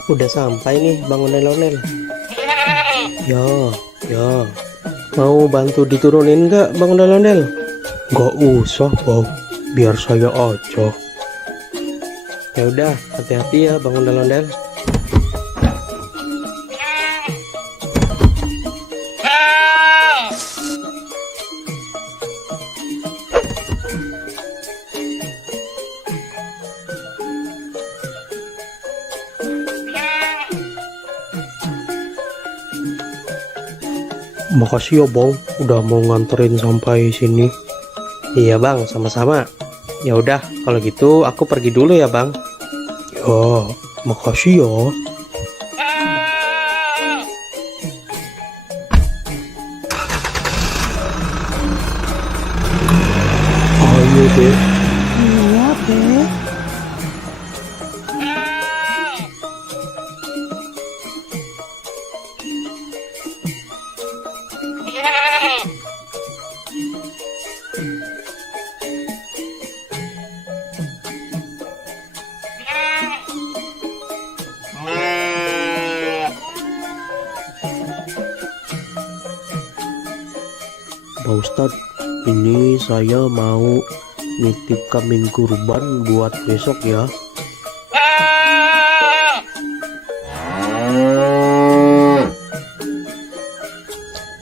Udah sampai nih Bang Ondel-Ondel. Ya. Mau bantu diturunin nggak Bang Ondel-Ondel? Nggak usah Bang, biar saya aja. Ya udah, hati-hati ya Bang Ondel-Ondel. Makasih ya Bang, udah mau nganterin sampai sini. Iya Bang, sama-sama. Ya udah, kalau gitu aku pergi dulu ya Bang. Ya, makasih ya. Ayo deh. Iya, Be. Pak Ustadz, ini saya mau nitip kambing kurban buat besok ya.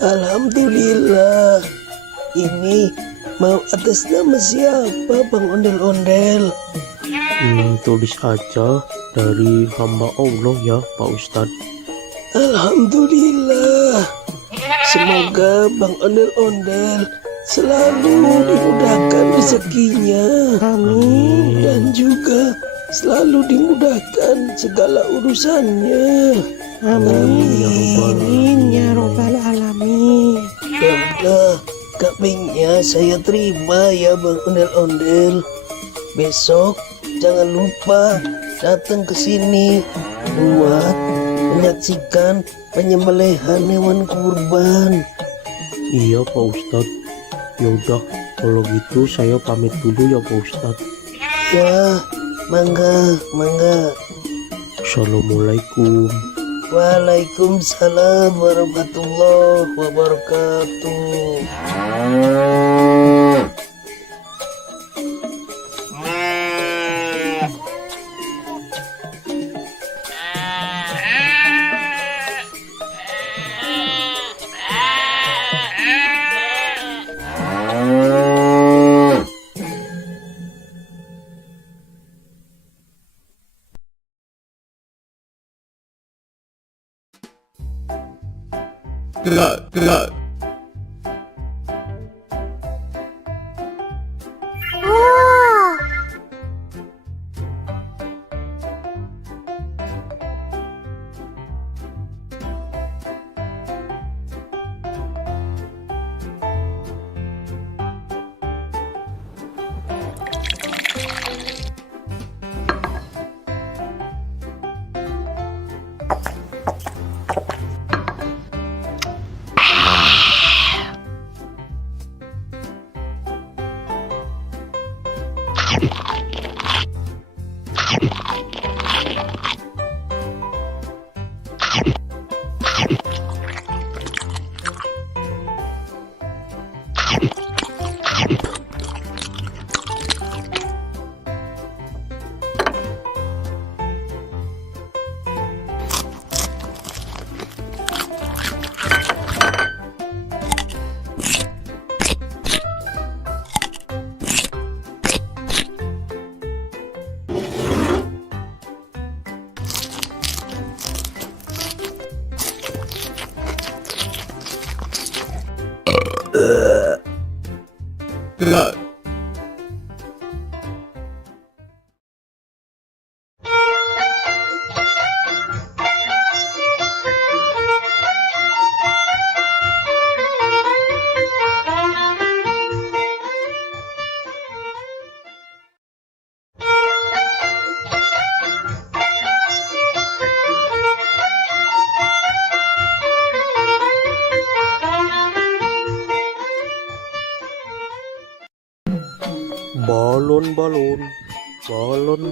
Alhamdulillah. Ini mau atas nama siapa Bang Ondel-Ondel? Tulis aja dari hamba Allah ya Pak Ustadz. Alhamdulillah. Semoga Bang Ondel-Ondel selalu dimudahkan rezekinya. Amin. Dan juga selalu dimudahkan segala urusannya. Amin ya robbal alamin. Ya udah, kambingnya saya terima ya Bang Ondel-Ondel. Besok jangan lupa datang ke sini buat menyaksikan penyembelihan hewan kurban. Iya Pak Ustadz. Yaudah, kalau gitu saya pamit dulu ya Pak Ustadz. Ya, mangga. Assalamualaikum. Waalaikumsalam warahmatullahi wabarakatuh. Oh,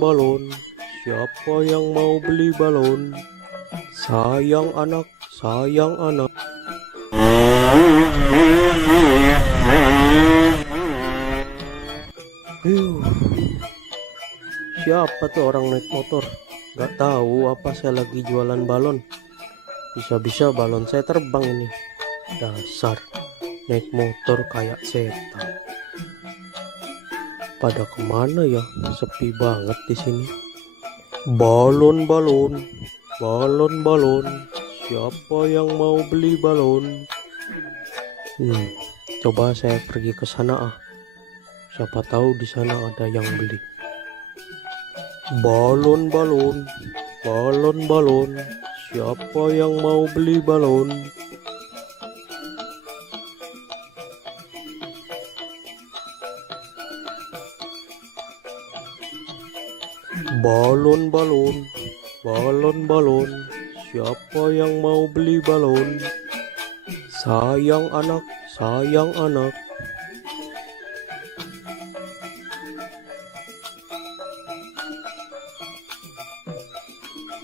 Balon, siapa yang mau beli balon? Sayang anak. Siapa tuh orang naik motor? Gak tahu apa saya lagi jualan balon. Bisa-bisa balon saya terbang ini. Dasar naik motor kayak setan. Pada kemana ya? Sepi banget di sini. Balon. Siapa yang mau beli balon? Coba saya pergi ke sana ah. Siapa tahu di sana ada yang beli. Balon. Siapa yang mau beli balon? Balon. Siapa yang mau beli balon? Sayang anak.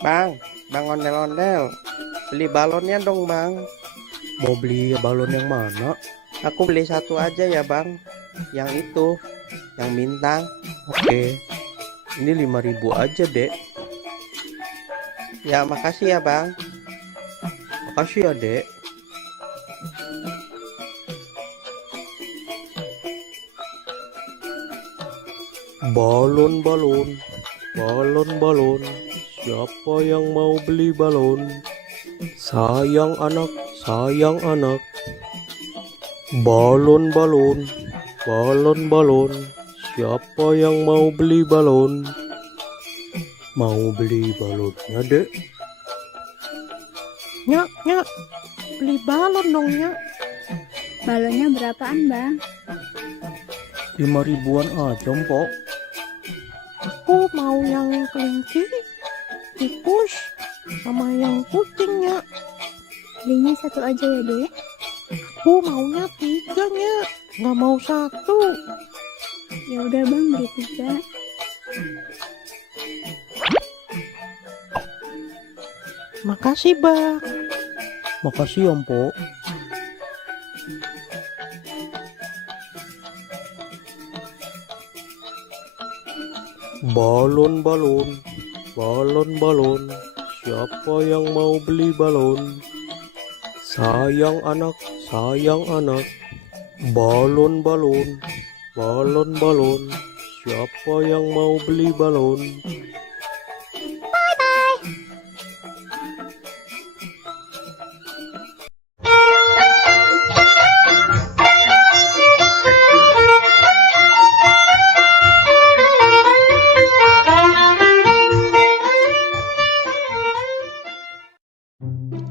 Bang Ondel-Ondel, beli balonnya dong bang. Mau beli balon yang mana? Aku beli satu aja ya bang. Yang itu, yang bintang. Oke, ini 5.000 aja dek. Ya makasih ya bang. Makasih ya dek. Balon. Siapa yang mau beli balon? Sayang anak. Balon. Siapa yang mau beli balon? Mau beli balonnya, Dek? Nyak, beli balon dong, Nyak. Balonnya berapaan, Bang? 5 ribuan aja, Mpok. Aku mau yang kelinci, tikus, sama yang kucing, Nyak. Belinya satu aja ya, Dek. Aku maunya 3, Nyak. Nggak mau 1. Ya udah, Bang, beli 3. Makasih, Bang. Makasih ya, Mpok. Balon, balon, balon, balon. Siapa yang mau beli balon? Sayang anak, sayang anak. Balon, balon, balon, balon. Siapa yang mau beli balon?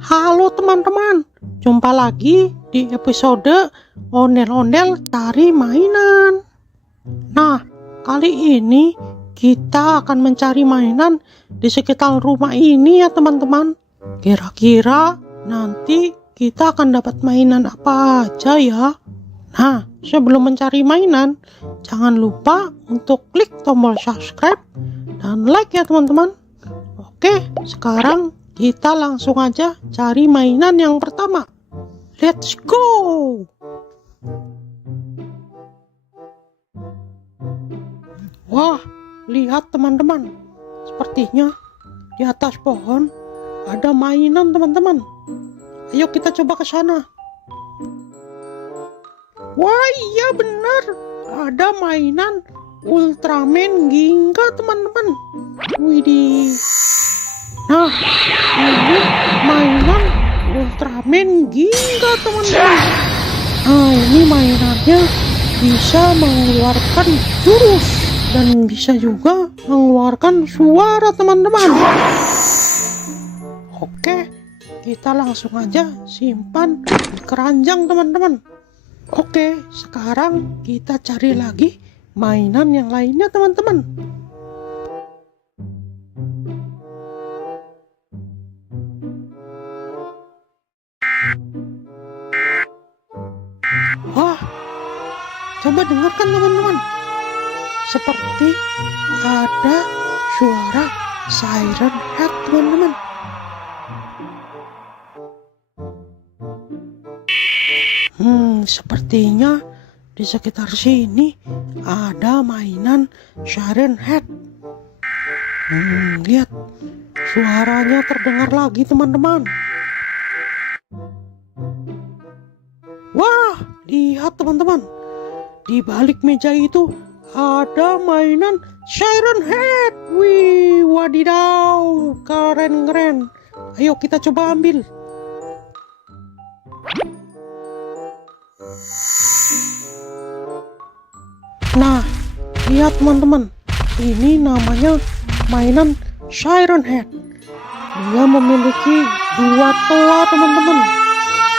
Halo teman-teman, jumpa lagi di episode Ondel-Ondel Cari Mainan. Nah, kali ini kita akan mencari mainan di sekitar rumah ini ya teman-teman. Kira-kira nanti kita akan dapat mainan apa aja ya? Nah, sebelum mencari mainan, jangan lupa untuk klik tombol subscribe dan like ya teman-teman. Oke, sekarang kita langsung aja cari mainan yang pertama. Let's go! Wah, lihat teman-teman. Sepertinya di atas pohon ada mainan teman-teman. Ayo kita coba ke sana. Wah, iya benar. Ada mainan Ultraman Ginga teman-teman. Widih. Nah, ini mainan Ultraman Ginga teman-teman. Nah, ini mainannya bisa mengeluarkan jurus dan bisa juga mengeluarkan suara teman-teman. Oke, kita langsung aja simpan di keranjang teman-teman. Oke, sekarang kita cari lagi mainan yang lainnya teman-teman. Wah, coba dengarkan teman-teman. Seperti ada suara siren head teman-teman. Sepertinya di sekitar sini ada mainan siren head. Lihat, suaranya terdengar lagi teman-teman. Wah, lihat teman-teman. Di balik meja itu ada mainan siren head. Wih, wadidaw, keren-keren. Ayo kita coba ambil. Nah, lihat teman-teman. Ini namanya mainan siren head. Dia memiliki 2 toa teman-teman.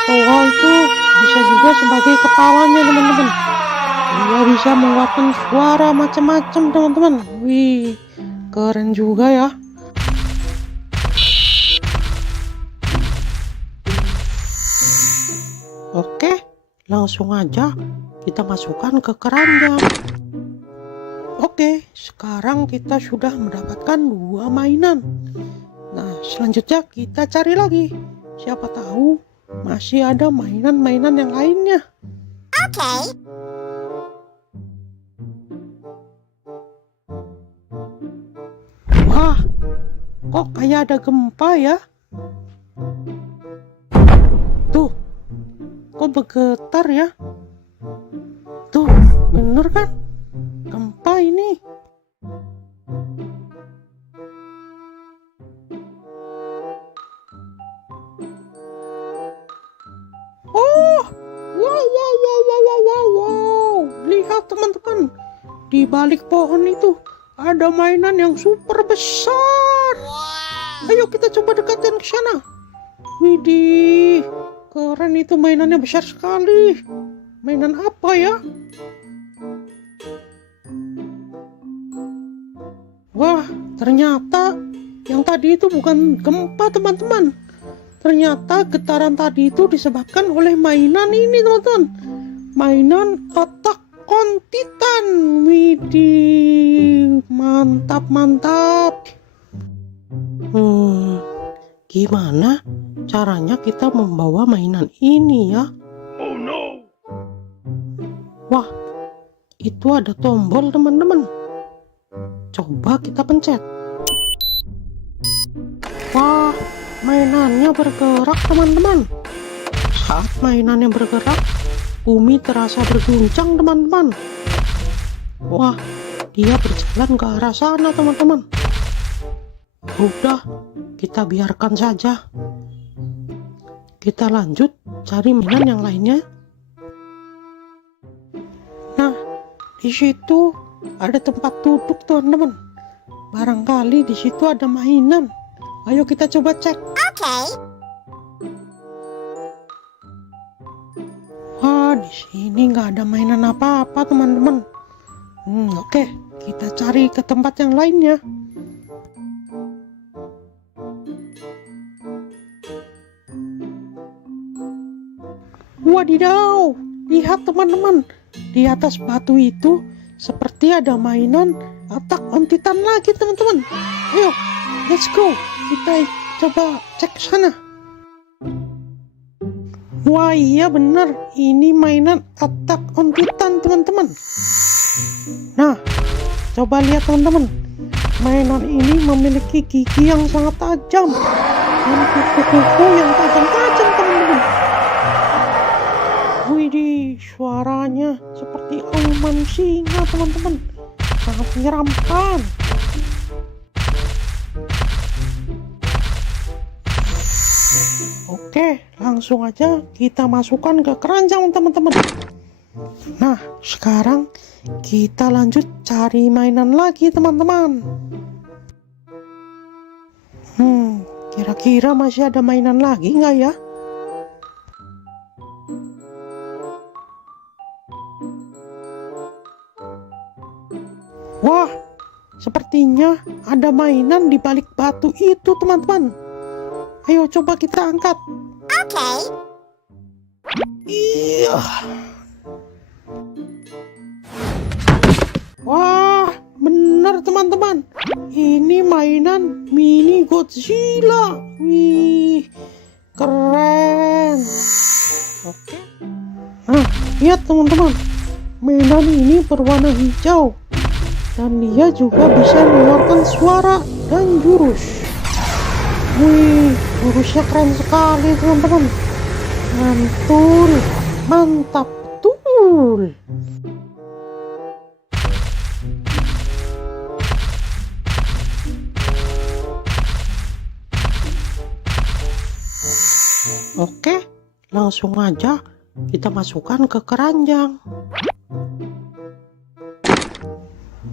Toa itu bisa juga sebagai kepalanya teman-teman. Dia bisa mengeluarkan suara macam-macam teman-teman. Wih, keren juga ya. Oke, langsung aja kita masukkan ke keranjang. Oke, sekarang kita sudah mendapatkan 2 mainan. Nah, selanjutnya kita cari lagi. Siapa tahu masih ada mainan-mainan yang lainnya. Oke. Wah, kok kayak ada gempa ya? Tuh, kok bergetar ya? Tuh, bener kan? Gempa ini. Oh, wow. Lihat teman-teman, di balik pohon itu ada mainan yang super besar. Ayo kita coba dekatkan ke sana. Widih, keren itu, mainannya besar sekali. Mainan apa ya? Wah, ternyata yang tadi itu bukan gempa, teman-teman. Ternyata getaran tadi itu disebabkan oleh mainan ini, teman-teman. Mainan Attack on Titan. Widih, mantap. Gimana caranya kita membawa mainan ini ya? Oh no. Wah, itu ada tombol, teman-teman. Coba kita pencet. Wah, mainannya bergerak, teman-teman. Saat mainannya bergerak, bumi terasa berguncang, teman-teman. Wah, dia berjalan ke arah sana, teman-teman. Udah, kita biarkan saja. Kita lanjut cari mainan yang lainnya. Nah, di situ ada tempat duduk, teman-teman. Barangkali di situ ada mainan. Ayo kita coba cek. Oke. Wah, di sini nggak ada mainan apa-apa, teman-teman. Oke, kita cari ke tempat yang lainnya. Wadidaw, lihat teman-teman, di atas batu itu seperti ada mainan Attack on Titan lagi, teman-teman. Ayo, let's go, kita coba cek ke sana. Wah, iya benar, ini mainan Attack on Titan, teman-teman. Nah, coba lihat, teman-teman, mainan ini memiliki gigi yang sangat tajam dan kuku-kuku yang tajam-tajam, teman-teman. Widih, suaranya seperti auman singa, teman-teman. Sangat menyeramkan. Oke, langsung aja kita masukkan ke keranjang, teman-teman. Nah, sekarang kita lanjut cari mainan lagi, teman-teman. Kira-kira masih ada mainan lagi nggak ya? Wah, sepertinya ada mainan di balik batu itu, teman-teman. Ayo coba kita angkat. Oke. Iya. Wah, benar, teman-teman. Ini mainan mini Godzilla. Wih, keren. Oke. Nah, lihat, teman-teman. Mainan ini berwarna hijau. Dan dia juga bisa mengeluarkan suara dan jurus. Wih, jurusnya keren sekali, teman-teman. Mantul, mantap betul. Oke, langsung aja kita masukkan ke keranjang.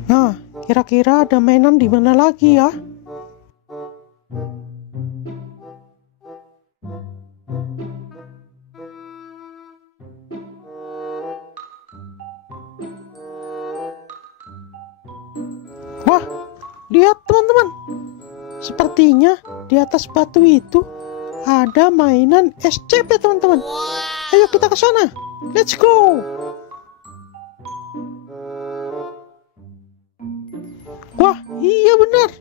Nah, kira-kira ada mainan di mana lagi ya? Wah, lihat, teman-teman. Sepertinya di atas batu itu ada mainan SCP, teman-teman. Ayo kita ke sana. Let's go. Wah, iya benar.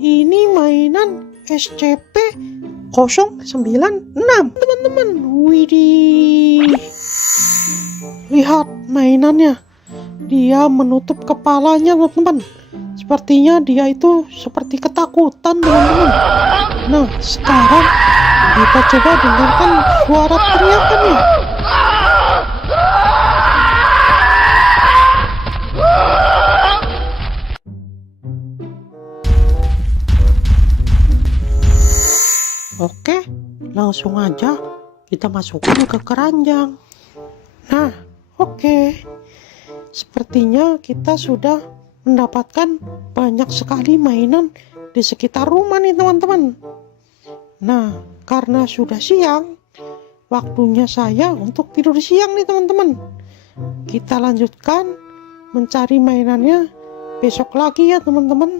Ini mainan SCP-096, teman-teman. Widih. Lihat mainannya. Dia menutup kepalanya, teman-teman. Sepertinya dia itu seperti ketakutan, teman-teman. Nah, sekarang kita coba dengarkan suara teriakannya. Oke, langsung aja kita masukkan ke keranjang. Nah, oke. Sepertinya kita sudah mendapatkan banyak sekali mainan di sekitar rumah nih teman-teman. Nah, karena sudah siang, waktunya saya untuk tidur siang nih teman-teman. Kita lanjutkan mencari mainannya besok lagi ya teman-teman.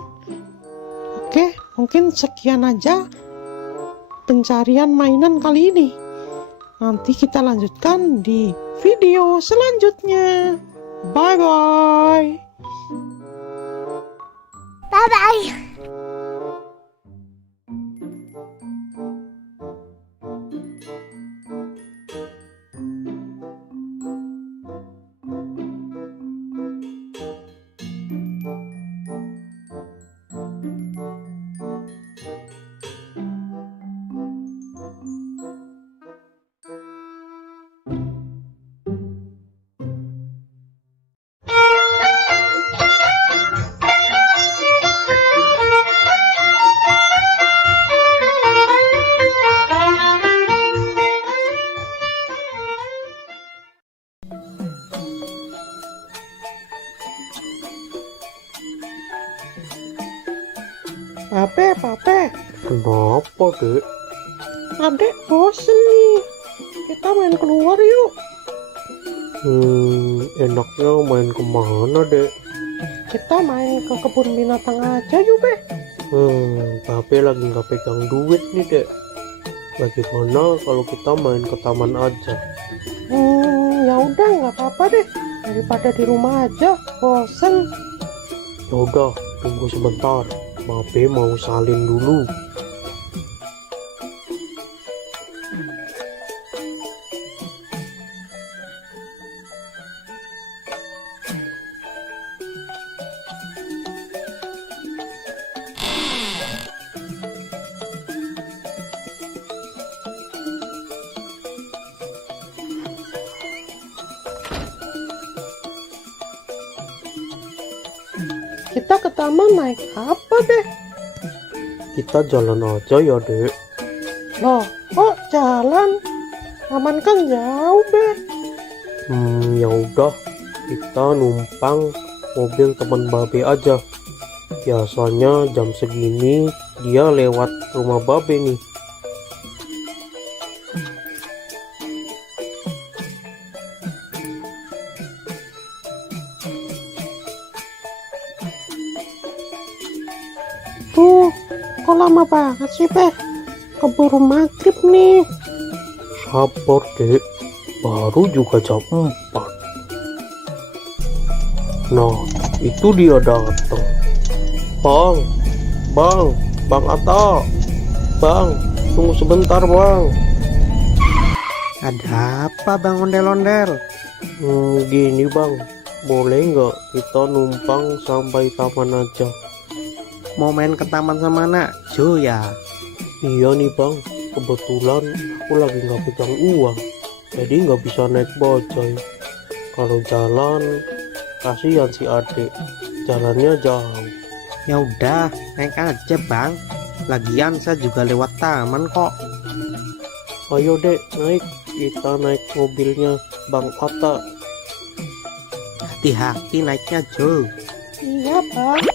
Oke, mungkin sekian aja pencarian mainan kali ini. Nanti kita lanjutkan di video selanjutnya. Bye-bye. Bye-bye. Pape, Kenapa, Dek? adek bosen nih. Kita main keluar yuk. Enaknya main kemana, Dek? Kita main ke kebun binatang aja yuk, Be. Tapi lagi nggak pegang duit nih, Dek. Bagaimana kalau kita main ke taman aja? Ya udah, nggak apa-apa deh. Daripada di rumah aja, bosen. Yaudah, tunggu sebentar. Babe mau salin dulu. Kita ke taman naik apa, Be? Kita jalan aja ya, Dek. Loh, kok jalan? Taman kan jauh, Be. Ya udah, kita numpang mobil teman Babe aja. Biasanya jam segini dia lewat rumah Babe nih. Tuh, kok lama banget sih, Be? Keburu maghrib nih. Sabar, Dek. Baru juga jam 4. Nah, itu dia datang. Bang Atta. Bang, tunggu sebentar, Bang. Ada apa Bang Ondel-ondel? Gini, Bang. Boleh nggak kita numpang sampai taman aja? Mau main ke taman sama anak Jo ya? Iya nih, Bang. Kebetulan aku lagi nggak pegang uang. Jadi nggak bisa naik bajai. Kalau jalan, kasihan si adik. Jalannya jauh. Ya udah, naik aja Bang. Lagian saya juga lewat taman kok. Ayo, Dek, naik. Kita naik mobilnya Bang Atta. Hati-hati naiknya Jo. Iya, Bang.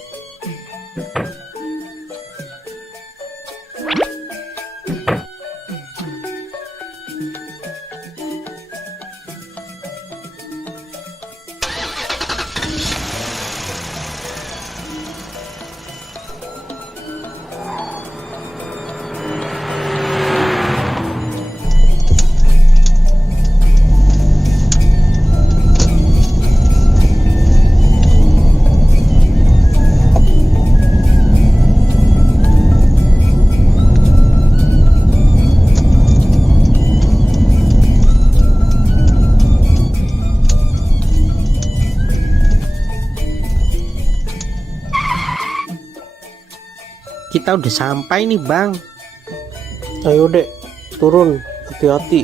Kita udah sampai nih Bang. Ayo, Dek, turun. Hati-hati.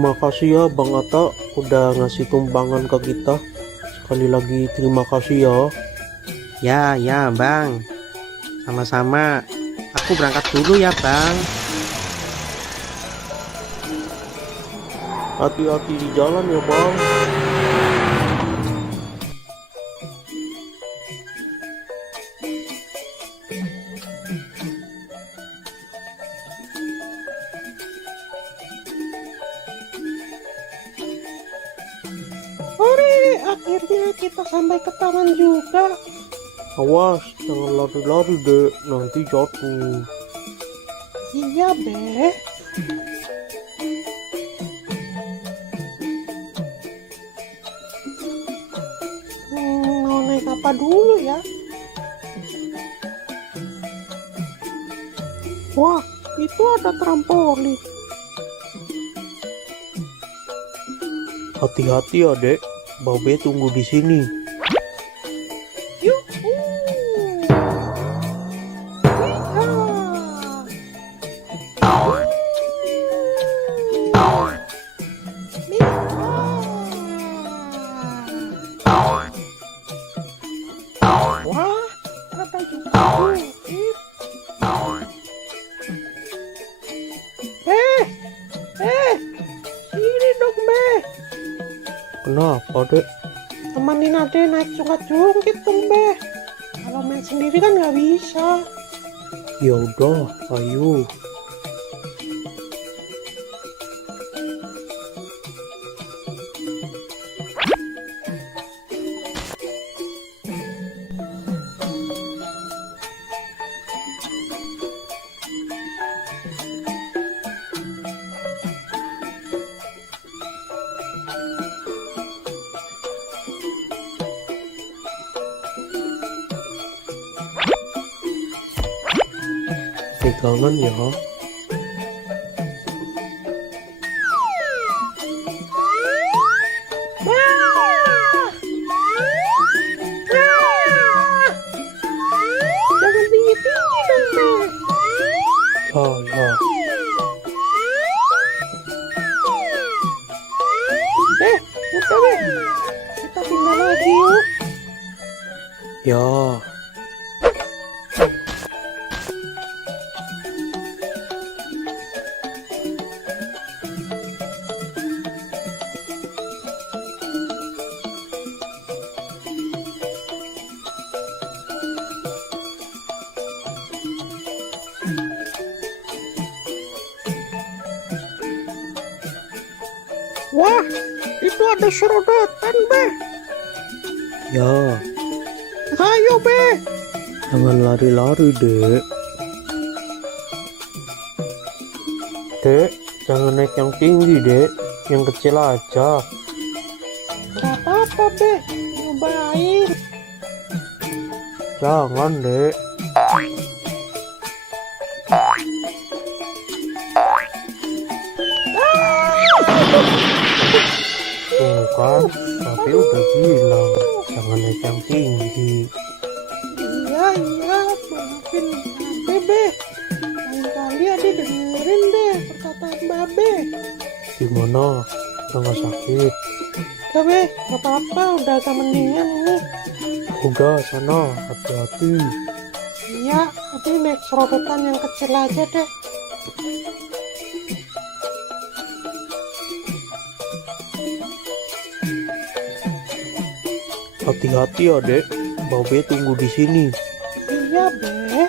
Makasih ya Bang Atta udah ngasih tumpangan ke kita. Sekali lagi terima kasih ya. Ya Bang. Sama-sama. Aku berangkat dulu ya bang. Hati-hati di jalan ya bang. Hore, akhirnya kita sampai ke taman juga. Awas, jangan lari-lari dek, nanti jatuh. Iya, Be. Mau naik apa dulu ya? Wah, itu ada trampolin. Hati-hati ya dek, Babe tunggu di sini. Yuhu. Wah, ada juga bukit. Sini dong, Be. Kenapa dek? Temenin Ade naik jungkit dong, Be. Kalau main sendiri kan nggak bisa. Ya udah, ayo. Pegangan ya. Jangan tinggi-tinggi dong, Be. Ya. Udah, Be. Kita pindah lagi yuk. Ya. Wah, itu ada serodotan, Be. Ya, Ayo, Be. jangan lari-lari dek. Dek, jangan naik yang tinggi dek, yang kecil aja. Gak apa-apa, Be. Nyobain. Jangan dek. Tuh kan, tapi udah bilang jangan naik yang tinggi. Iya, maafin Babe, Be. Lain kali Ade dengerin deh perkataan Babe. Gimana? Udah nggak sakit? Udah, Be. Gak apa-apa, udah agak mendingan nih. Udah sana, hati-hati. Iya, Ade naik serodotan yang kecil aja deh. Hati-hati ya dek, Babe tunggu di sini. Iya, Be.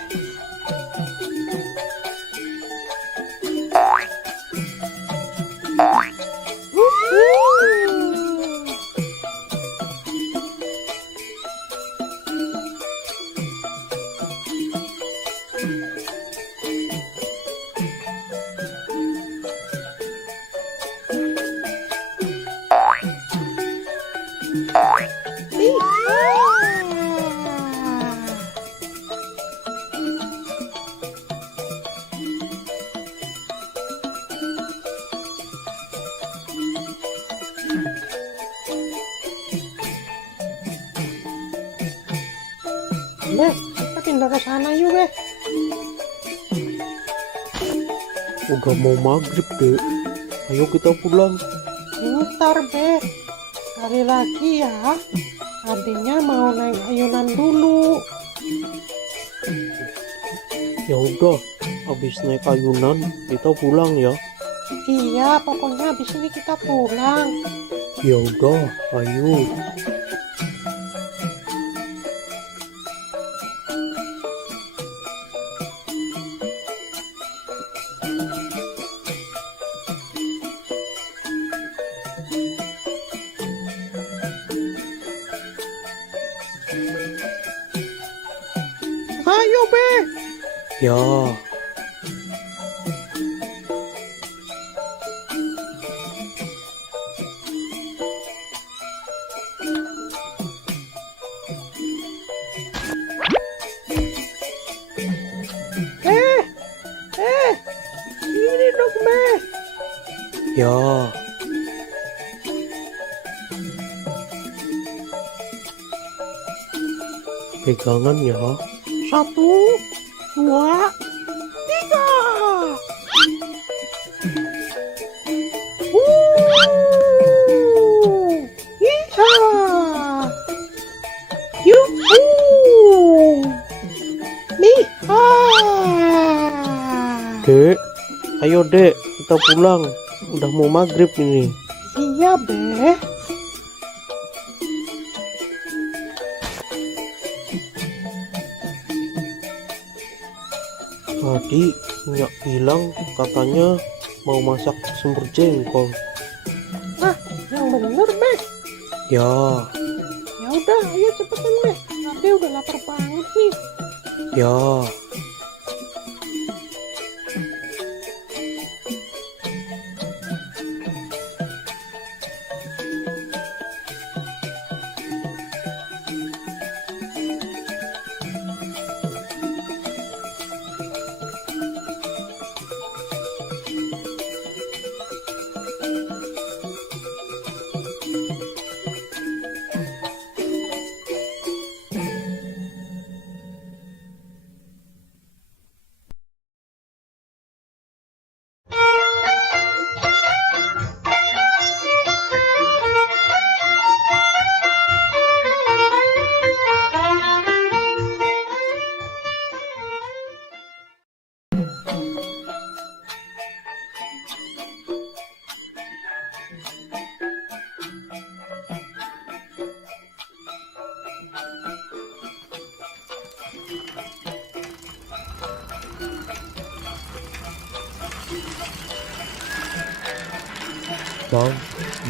Be, kita pindah ke sana yuk, Be. Udah mau maghrib dek, ayo kita pulang. Bentar, Be. Sekali lagi ya. Adanya mau naik ayunan dulu. Ya udah, habis naik ayunan kita pulang ya. Iya, pokoknya habis ini kita pulang. Ya udah, ayo. Ayo, Be. Ya, Ini dong, Be. ya. Pegangan ya. 1, 2, 3. Iya. Yuhu. Dek, ayo dek, kita pulang. Udah mau maghrib ini. Iya, Be. Tadi Nyak bilang katanya mau masak semur jengkol. Nah, yang bener, Be. Ya, Ya udah, ayo cepetan, Be. Ade udah lapar banget nih. ya.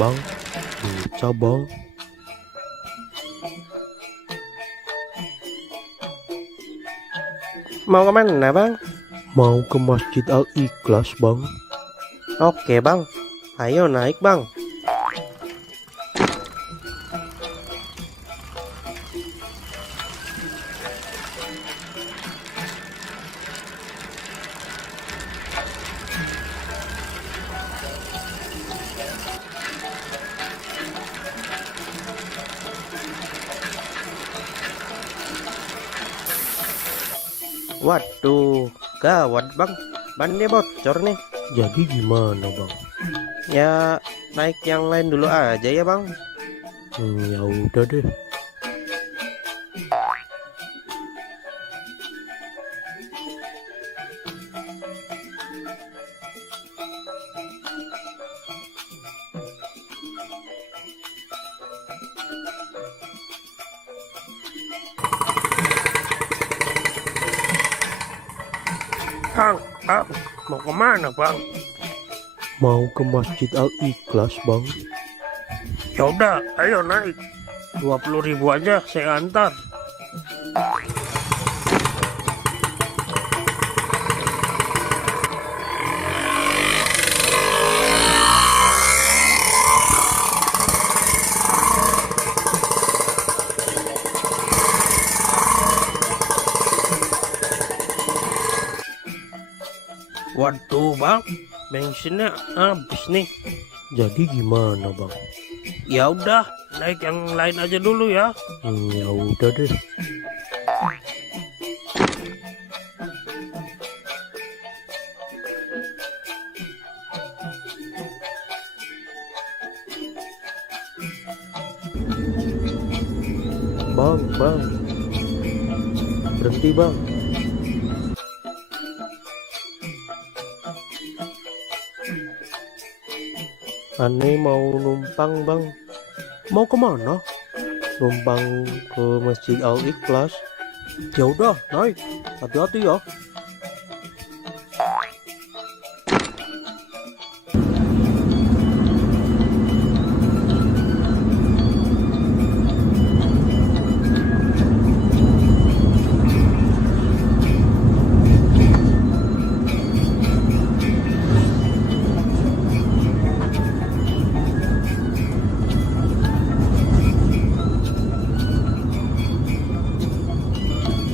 Bang, bisa bang. Mau kemana bang? Mau ke Masjid Al-Ikhlas bang. Oke bang, ayo naik bang. Waduh, gawat bang, bannya bocor nih. Jadi gimana bang? Ya naik yang lain dulu aja ya bang. Ya udah deh. Bang, mau kemana bang? Mau ke Masjid Al-Ikhlas bang. Ya udah, ayo naik. 20.000 aja saya antar. Waduh bang, bensinnya habis nih. Jadi gimana bang? Ya udah, naik yang lain aja dulu ya. Ya udah deh. Bang, berhenti bang. Aneh mau numpang bang. Mau kemana? Numpang ke Masjid Al Ikhlas. Ya udah, naik. Hati-hati ya.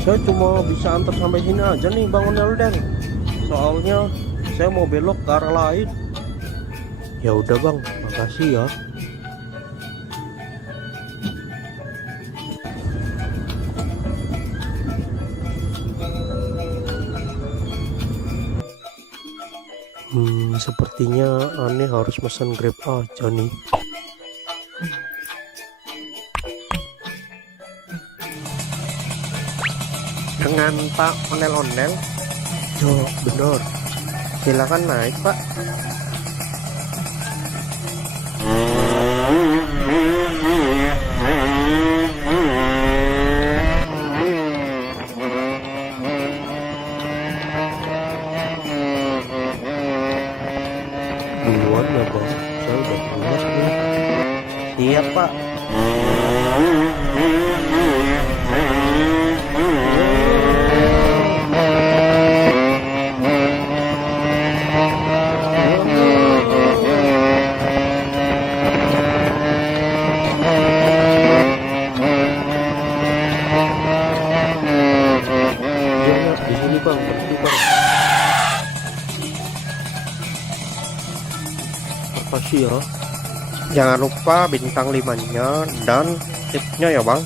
Saya cuma bisa antar sampai sini aja nih Bang Onelden. Soalnya saya mau belok ke arah lain. Ya udah Bang, makasih ya. Sepertinya aneh harus pesan Grab aja nih. Dengan Pak Onel-Onel? Yo, bener. Silakan naik Pak. Duluan ya Bang, saya udah pulas nih. Iya Pak. Di sini Bang, berhenti Bang. Makasih ya. Jangan lupa bintang 5-nya dan tipnya ya Bang.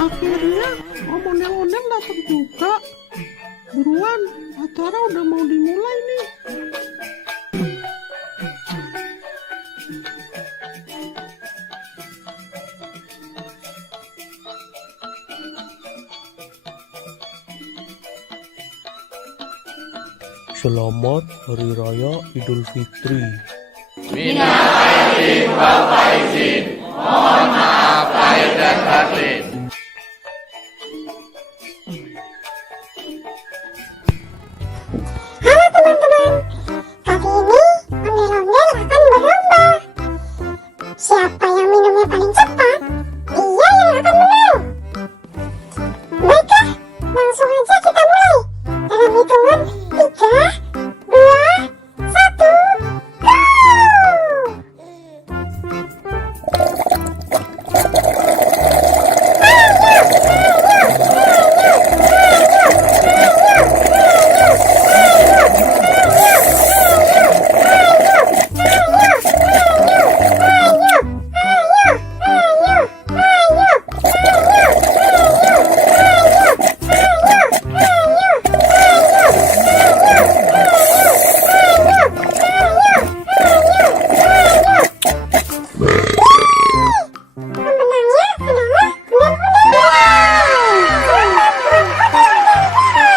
Akhirnya Om Onel-Onel datang juga. Buruan, acara udah mau dimulai nih. Selamat Hari Raya Idul Fitri. Halo teman-teman, kali ini ondel-ondel akan berlomba. Siapa yang minumnya paling cepat, dia yang akan menang. Baiklah, langsung aja kita mulai. Dalam hitungan 3, 2, 1, go!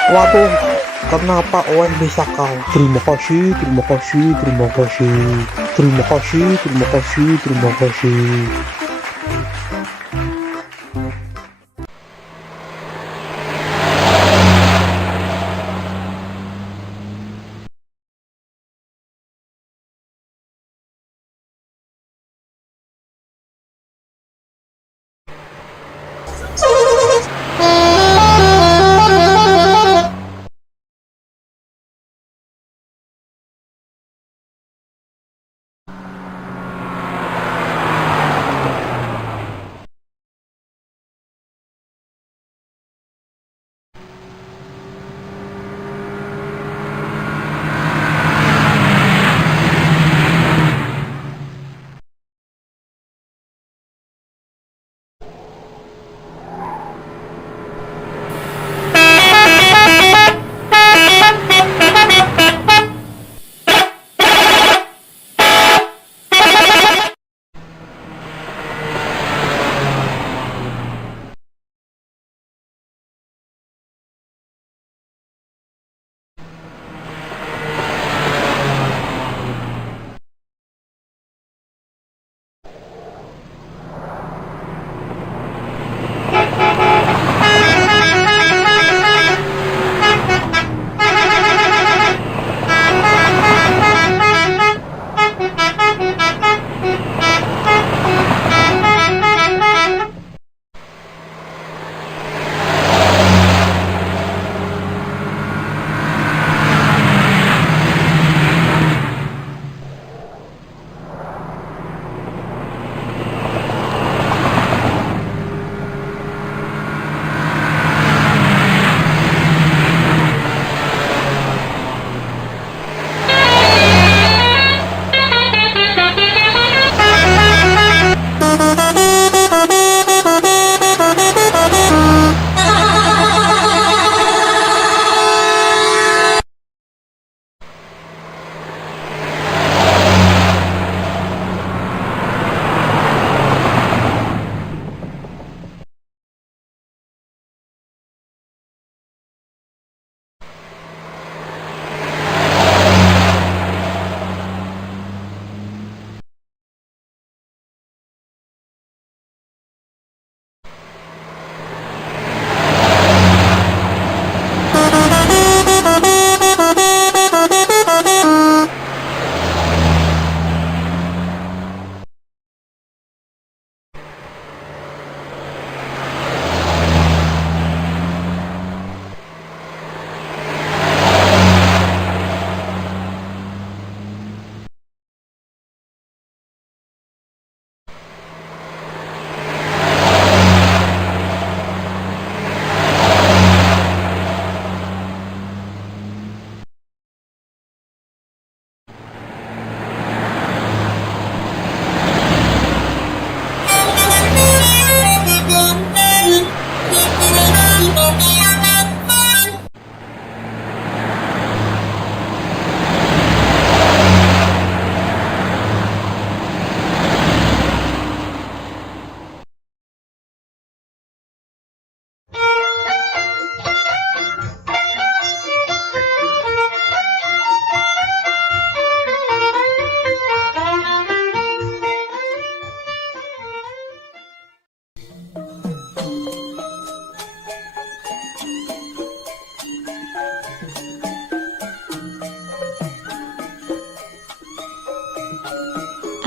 Waduh, kenapa Owen bisa kalah? Terima kasih, terima kasih, terima kasih. Terima kasih, terima kasih, terima kasih.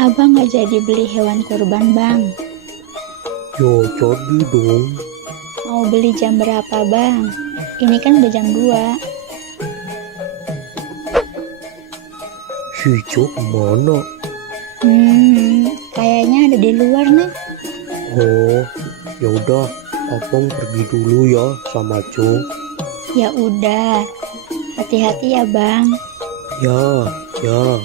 Abang nggak jadi beli hewan kurban, Bang. Ya jadi dong. Mau beli jam berapa, Bang? Ini kan udah jam 2. Si Ijo kemana? Kayaknya ada di luar nih. Oh, ya udah, Abang pergi dulu ya sama Jo. Ya udah. Hati-hati ya, Bang. Ya, ya.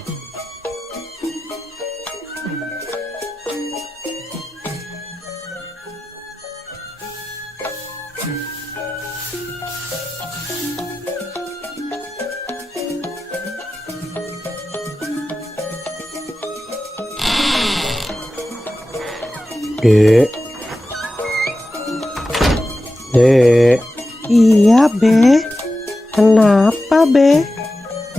Dek. Dek, Iya, Be. Kenapa, Be?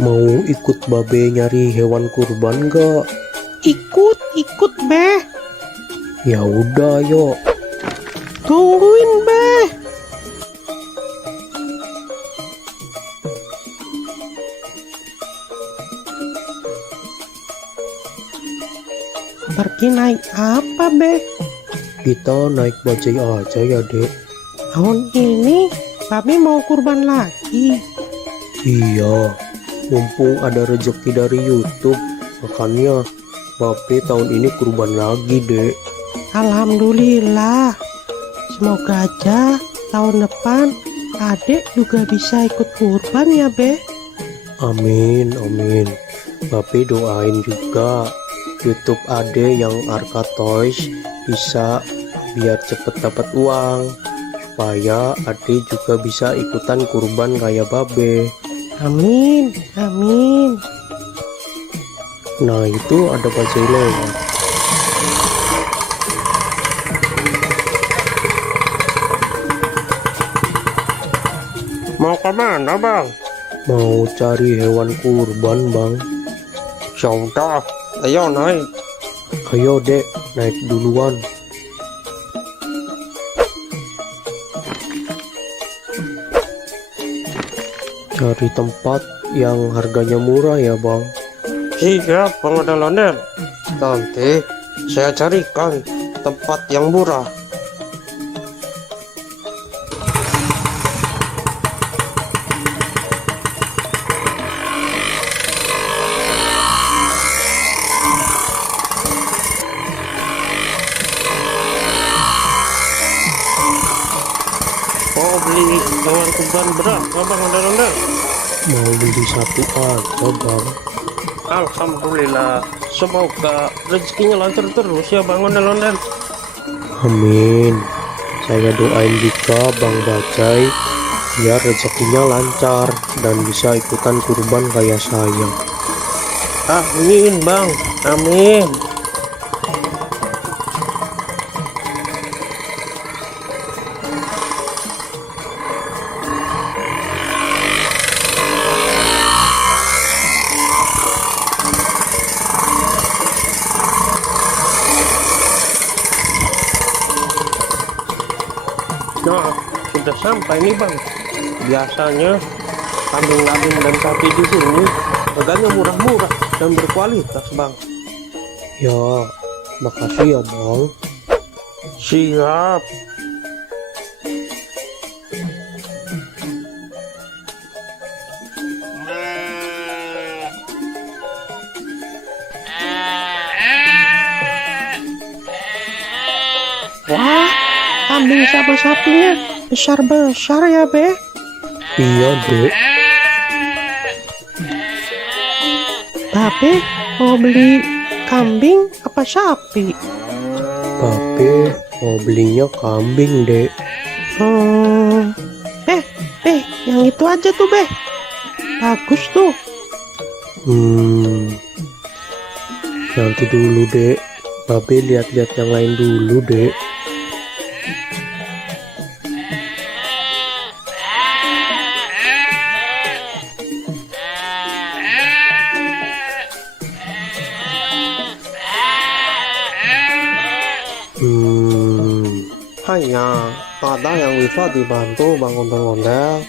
mau ikut Babe nyari hewan kurban gak? Ikut, Be. Ya udah, yuk. Tungguin, Be. Pergi naik apa, Be? Kita naik bajai aja ya, Dek. Tahun ini Babe mau kurban lagi. Iya, mumpung ada rezeki dari YouTube, makanya Babe tahun ini kurban lagi, Dek. Alhamdulillah. Semoga aja tahun depan adik juga bisa ikut kurban ya, Be. Amin, amin. Babe doain juga YouTube Ade yang Arka Toys bisa biar cepet dapat uang, supaya Ade juga bisa ikutan kurban kayak Babe. Amin, amin. Nah, itu ada bajai lewat. Mau kemana, Bang? Mau cari hewan kurban, Bang. Ya udah, ayo naik. Ayo, Dek, naik duluan. Cari tempat yang harganya murah ya, Bang. Siap, Bang Ondel-ondel. Nanti saya carikan tempat yang murah. Mau beli hewan kurban berapa, Bang Ondel-ondel? Mau beli satu aja, Bang. Alhamdulillah, semoga rezekinya lancar terus ya, Bang Ondel-ondel. Amin. Saya doain juga Bang Bajai biar rezekinya lancar dan bisa ikutan kurban kayak saya. Amin, Bang. Amin. Nah, sudah sampai nih, Bang. Biasanya kambing-kambing dan sapi di sini harganya murah-murah dan berkualitas, Bang. Ya, makasih ya, Bang. Siap. Wah, kambing sama sapinya besar-besar ya, Be. Iya, Dek. Babe mau beli kambing apa sapi? Babe mau belinya kambing, Dek. Yang itu aja tuh, Be. Bagus tuh. Nanti dulu, Dek. Babe lihat-lihat yang lain dulu, Dek. Hanya ada yang bisa dibantu Bang Ondel-ondel.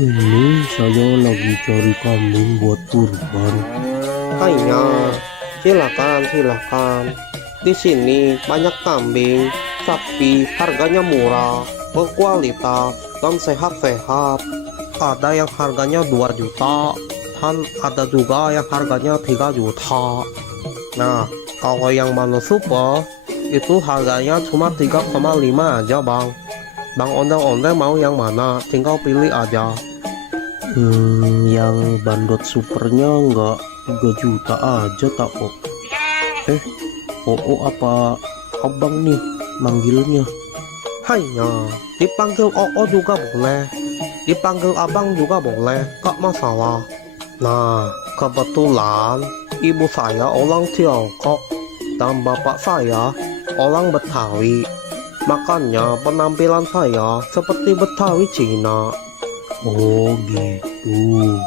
Ini saya lagi cari kambing buat kurban. Hanya Silakan, silakan. Di sini banyak kambing, sapi, harganya murah, berkualitas, dan sehat-sehat. Ada yang harganya 2 juta, dan ada juga yang harganya 3 juta. Nah, kalau yang Mano Super, itu harganya cuma 3,5 aja bang. Bang ondel-ondel mau yang mana? Tinggal pilih aja. Yang bandot supernya nggak 3 juta aja tak kok. Apa abang nih manggilnya? Hanya dipanggil Oo juga boleh, dipanggil abang juga boleh, gak masalah. Nah, kebetulan ibu saya orang Tiongkok dan bapak saya orang Betawi. Makanya penampilan saya seperti Betawi Cina. Oh gitu.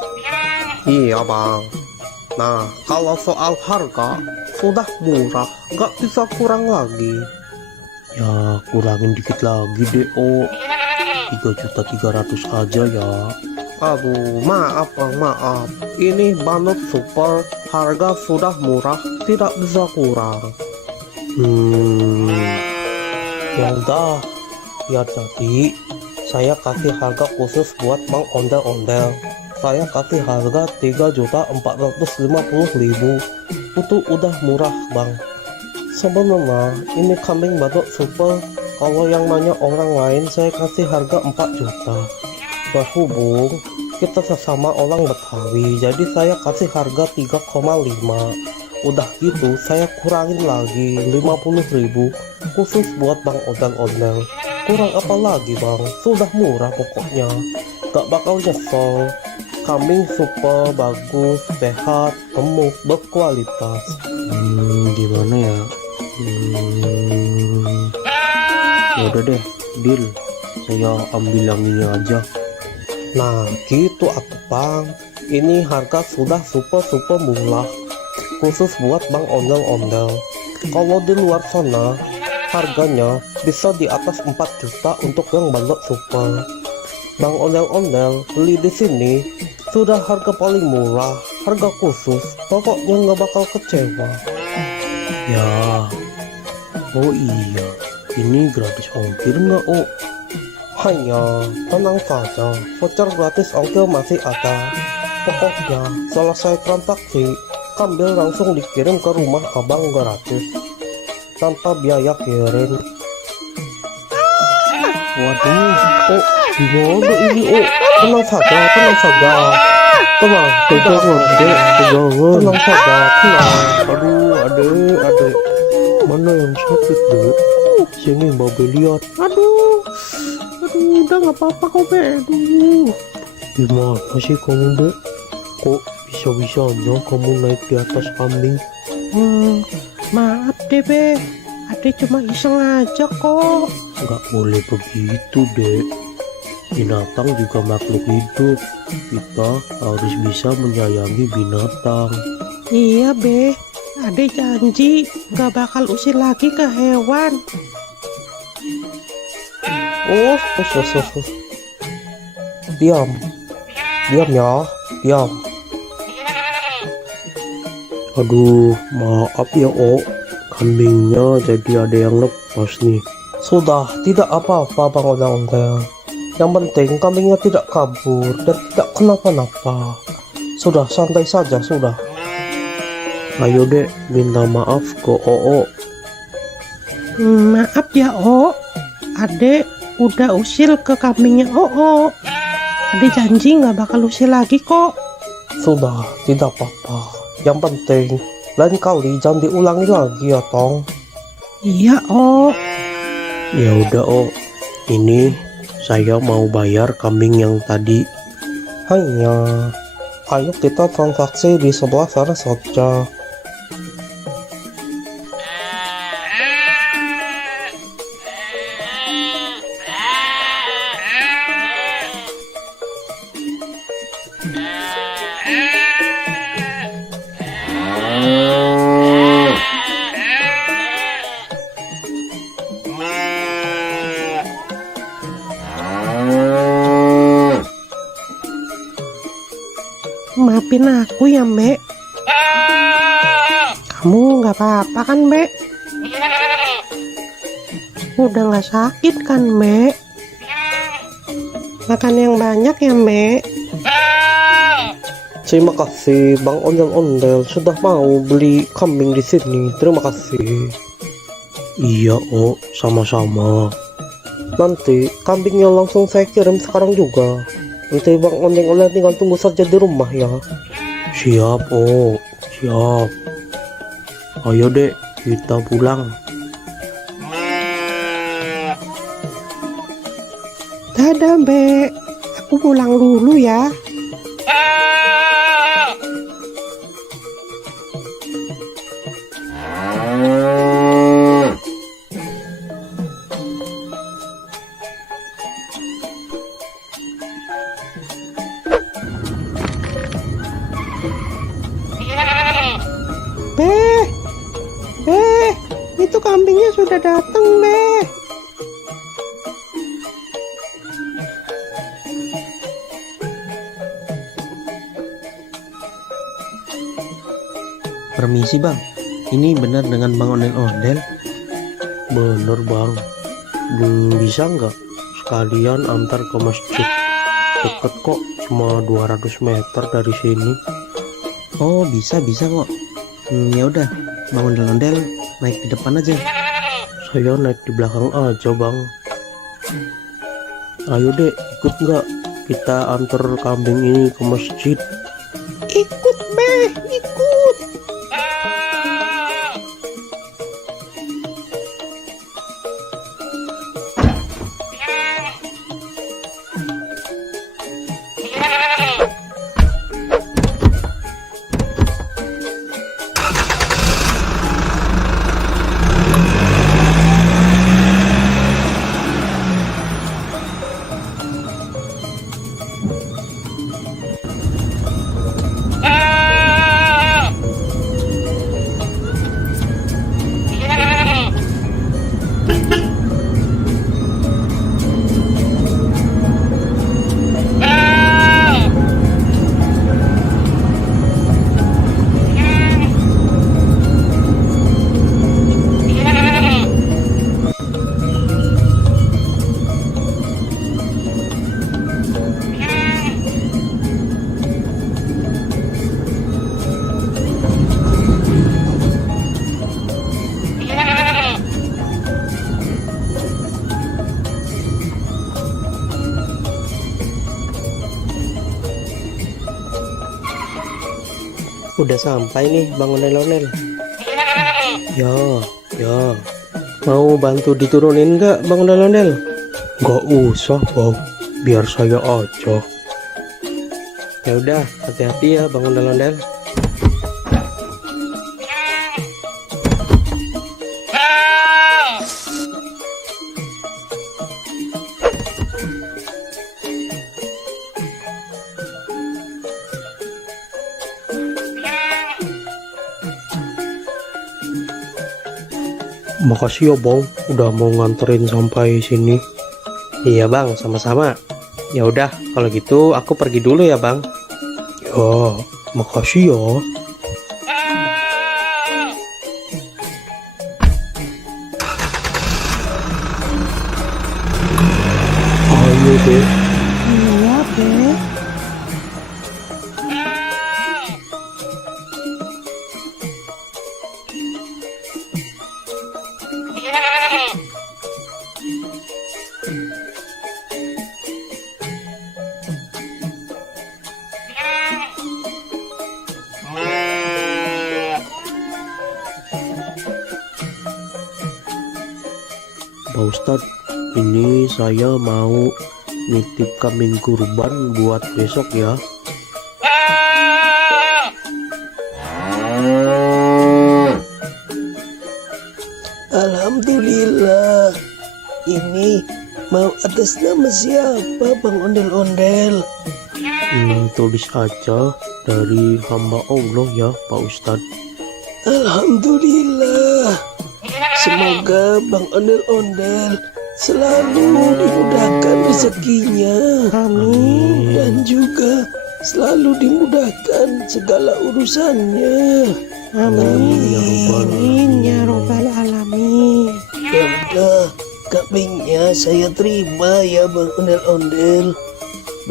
Iya bang. Nah, kalau soal harga sudah murah, gak bisa kurang lagi. Ya kurangin dikit lagi deh, 3.300.000 aja ya. Aduh, maaf bang, maaf. Ini Bandot Super, harga sudah murah, tidak bisa kurang. Ya udah, ya tadi saya kasih harga khusus buat Bang Ondel-Ondel. Saya kasih harga 3.450.000. Itu udah murah bang. Sebenarnya ini kambing Bandot Super, kalau yang nanya orang lain saya kasih harga 4 juta. Berhubung kita sesama orang Betawi, jadi saya kasih harga 3,5. Udah gitu saya kurangin lagi 50.000 khusus buat Bang Ondel-Ondel. Kurang apa lagi bang, sudah murah pokoknya, gak bakal nyesel. Kambing super, bagus, sehat, gemuk, berkualitas. Gimana ya? Ya udah deh, deal. Saya ambil yang ini aja. Nah gitu atuh bang, ini harga sudah super murah khusus buat Bang Ondel-Ondel. Kalau di luar sana harganya bisa di atas 4 juta untuk yang Bandot Super. Bang Ondel-Ondel beli di sini sudah harga paling murah, harga khusus, pokoknya nggak bakal kecewa. Ya, oh iya, ini gratis ongkir nggak, Hanya tenang saja, voucher gratis ongkir masih ada. Pokoknya selesai transaksi, kambing langsung dikirim ke rumah abang gratis tanpa biaya kirim. Waduh, Gimana ini? Tenang saja, tenang. pegangan, dek, pegangan. Tenang saja, tenang. Aduh, adek. Mana yang sakit, dek? Sini, Babe lihat. Aduh, udah nggak apa-apa kok, Be. Aduh. Gimana sih kamu, dek? Kok bisa-bisanya kamu naik di atas kambing? Maaf deh, Be. Ade cuma iseng aja kok. Nggak boleh begitu, dek. Binatang juga makhluk hidup. Kita harus bisa menyayangi binatang. Iya, Be. Ade janji nggak bakal usir lagi ke hewan. Oh. Diam ya, diam. Aduh, maaf ya, kambingnya jadi ada yang lepas nih. Sudah, tidak apa-apa Bang Ondel-Ondel. Yang penting kambingnya tidak kabur dan tidak kenapa-napa. Sudah, santai saja, sudah. Ayo dek, minta maaf ke Oo. Maaf ya, Ade udah usil ke kambingnya Ade janji nggak bakal usil lagi kok. Sudah, tidak apa-apa. Yang penting lain kali jangan diulangi lagi ya Tong. Iya, Ya udah, ini saya mau bayar kambing yang tadi. Hanya, ayo kita transaksi di sebelah sana saja. maafin aku ya, Mbak. Kamu nggak apa-apa kan, Mbak? Udah nggak sakit kan, Mbak? Makan yang banyak ya, Mbak. Terima kasih Bang Ondel-Ondel sudah mau beli kambing di sini. Terima kasih. Iya, Oh, sama-sama. Nanti kambingnya langsung saya kirim sekarang juga. Nanti Bang Ondel-Ondel tinggal tunggu saja di rumah ya. Siap, Oh, siap. Ayo dek, kita pulang. Dadah, Mbak. Aku pulang dulu ya. Itu kambingnya sudah datang, Be. Permisi bang, ini benar dengan Bang Ondel-Ondel? Bener bang. Bisa nggak sekalian antar ke masjid? Deket kok, cuma 200 meter dari sini. Oh bisa kok. Ya udah, Bang Ondel-Ondel naik di depan aja. Saya naik di belakang aja bang. Ayo dek, ikut nggak? Kita antar kambing ini ke masjid. Ikut, Be, ikut. Udah sampai nih Bang Ondel-Ondel. Ya. Mau bantu diturunin nggak Bang Ondel-Ondel? Nggak usah bang, biar saya aja. Ya udah, hati-hati ya Bang Ondel-Ondel. Makasih ya bang, udah mau nganterin sampai sini. Iya bang, sama-sama. Ya udah, kalau gitu aku pergi dulu ya bang. Ya, makasih ya. Ayo deh. Iya, Be. Pak Ustadz, ini saya mau nitip kambing kurban buat besok ya. Alhamdulillah. Ini mau atas nama siapa Bang Ondel-Ondel? Tulis aja dari hamba Allah ya Pak Ustadz. Alhamdulillah. Semoga Bang Ondel-Ondel selalu dimudahkan rezekinya. Amin. Dan juga selalu dimudahkan segala urusannya. Amin ya Rabbal ya robbal alamin. Ya udah, kambingnya saya terima ya Bang Ondel-Ondel.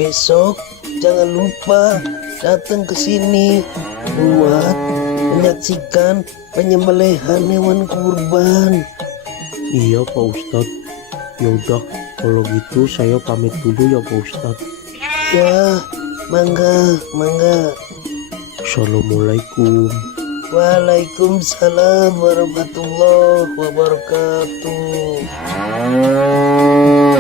Besok jangan lupa datang ke sini buat menyaksikan penyembelihan hewan kurban. Iya Pak Ustadz. Yaudah, kalau gitu saya pamit dulu ya Pak Ustadz. Ya, mangga. Assalamualaikum. Waalaikumsalam warahmatullahi wabarakatuh. Oh,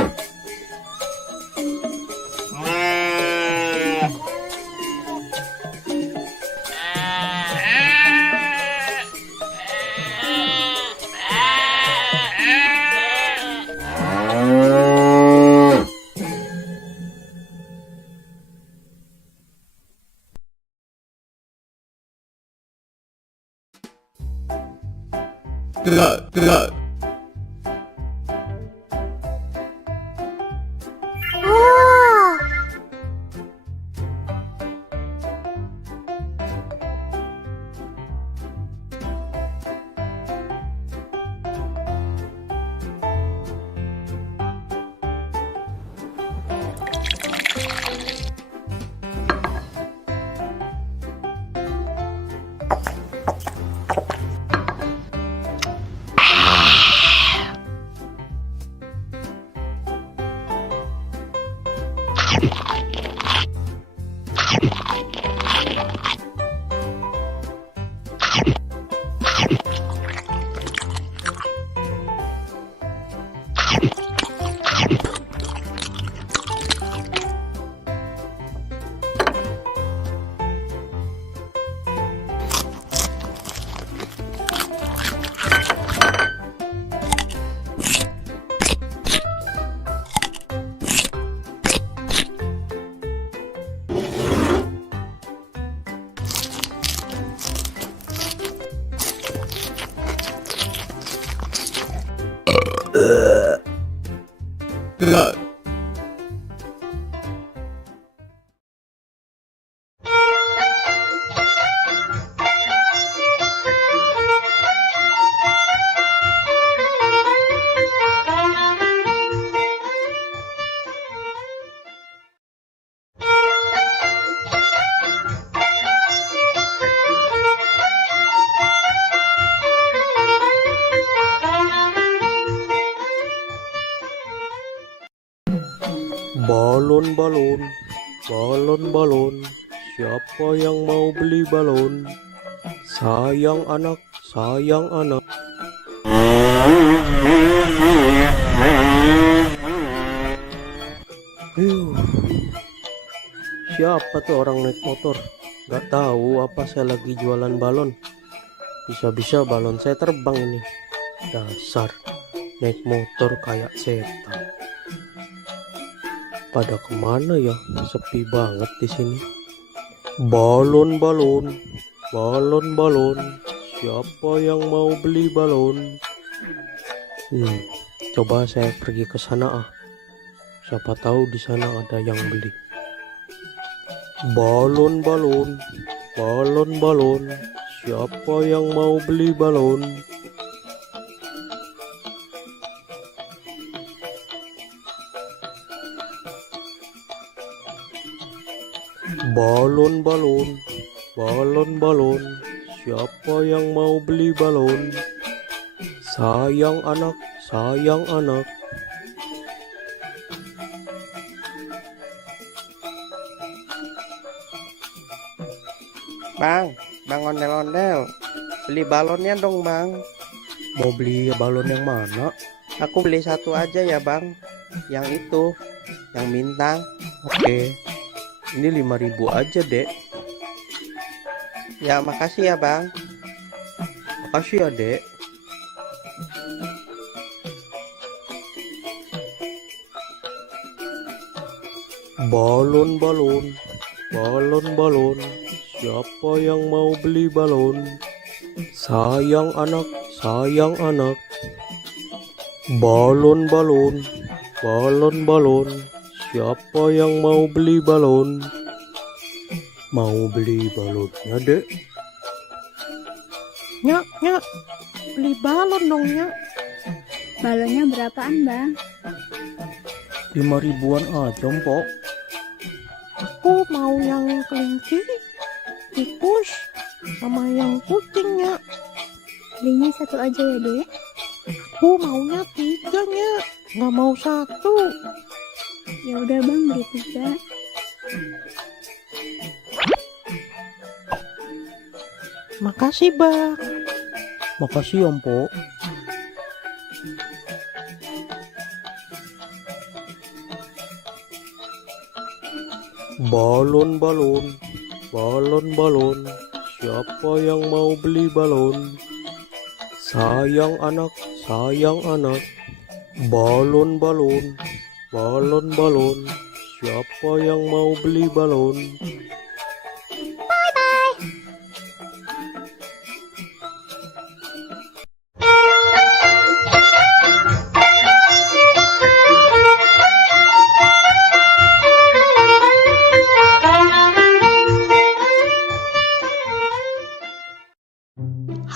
Balon, siapa yang mau beli balon? Sayang anak. Siapa tuh orang naik motor? Gak tahu apa saya lagi jualan balon. Bisa-bisa balon saya terbang ini. Dasar naik motor kayak setan. Pada kemana ya? Sepi banget di sini. Balon. Siapa yang mau beli balon? Coba saya pergi ke sana ah. Siapa tahu di sana ada yang beli. Balon. Siapa yang mau beli balon? Balon. Siapa yang mau beli balon? Sayang anak. Bang ondel-ondel, beli balonnya dong bang. Mau beli balon yang mana? Aku beli satu aja ya bang, yang itu, yang bintang. Oke, ini 5.000 aja dek. Ya makasih ya bang. Makasih ya dek. Balon. Siapa yang mau beli balon? Sayang anak. Balon. Siapa yang mau beli balon? Mau beli balonnya, Dek? Nyak, beli balon dong, Nyak. Balonnya berapaan, Bang? 5 ribuan aja, Mpok. Aku mau yang kelinci, tikus, sama yang kucing, Nyak. Belinya satu aja ya, Dek. Aku maunya 3, Nyak. Nggak mau 1. Ya udah, Bang, beli 3. Makasih, Bang. Makasih ya, Mpok. Balon, balon, balon, balon. Siapa yang mau beli balon? Sayang anak, sayang anak. Balon, balon, balon, balon. Siapa yang mau beli balon?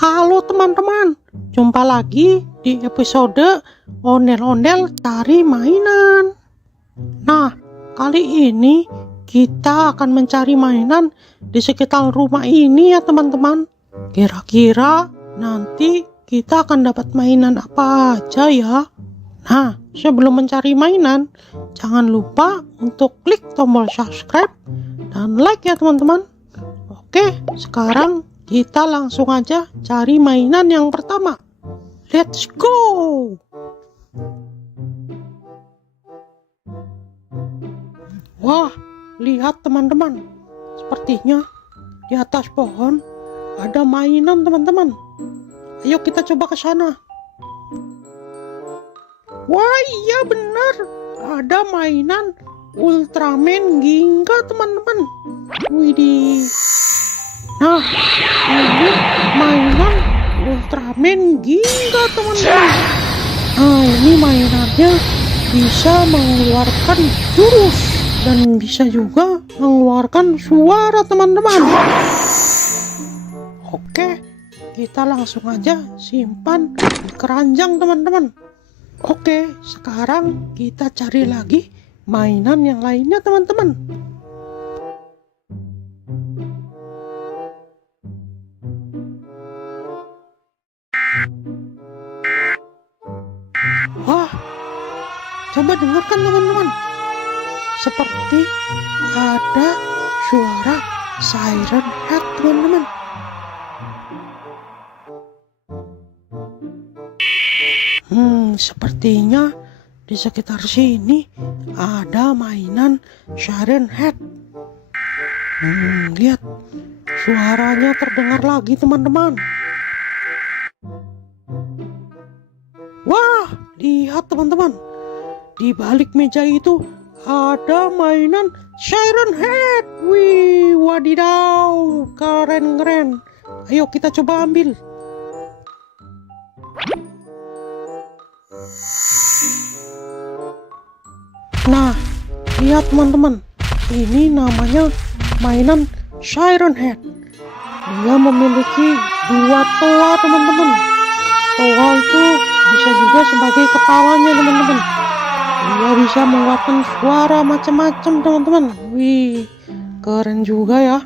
Halo teman-teman, jumpa lagi di episode Ondel-Ondel Cari Mainan. Nah, kali ini kita akan mencari mainan di sekitar rumah ini ya teman-teman. Kira-kira nanti kita akan dapat mainan apa aja ya? Nah, sebelum mencari mainan, jangan lupa untuk klik tombol subscribe dan like ya teman-teman. Oke, sekarang kita langsung aja cari mainan yang pertama. Let's go! Wah, lihat teman-teman. Sepertinya di atas pohon ada mainan teman-teman. Ayo kita coba ke sana. Wah, iya benar. Ada mainan Ultraman Ginga teman-teman. Widih. Nah, ini mainan Ultraman Ginga teman-teman. Nah, ini mainannya bisa mengeluarkan jurus dan bisa juga mengeluarkan suara teman-teman. Oke, kita langsung aja simpan di keranjang teman-teman. Oke, sekarang kita cari lagi mainan yang lainnya teman-teman. Wah, coba dengarkan teman-teman. Seperti ada suara siren head teman-teman. Sepertinya di sekitar sini ada mainan siren head. Lihat, suaranya terdengar lagi teman-teman. Wah, lihat teman-teman. Di balik meja itu ada mainan siren head. Wih, wadidaw, keren-keren. Ayo kita coba ambil. Nah, lihat teman-teman. Ini namanya mainan siren head. Dia memiliki 2 toa teman-teman. Toa itu bisa juga sebagai kepalanya teman-teman. Dia bisa mengeluarkan suara macam-macam teman-teman. Wih, keren juga ya.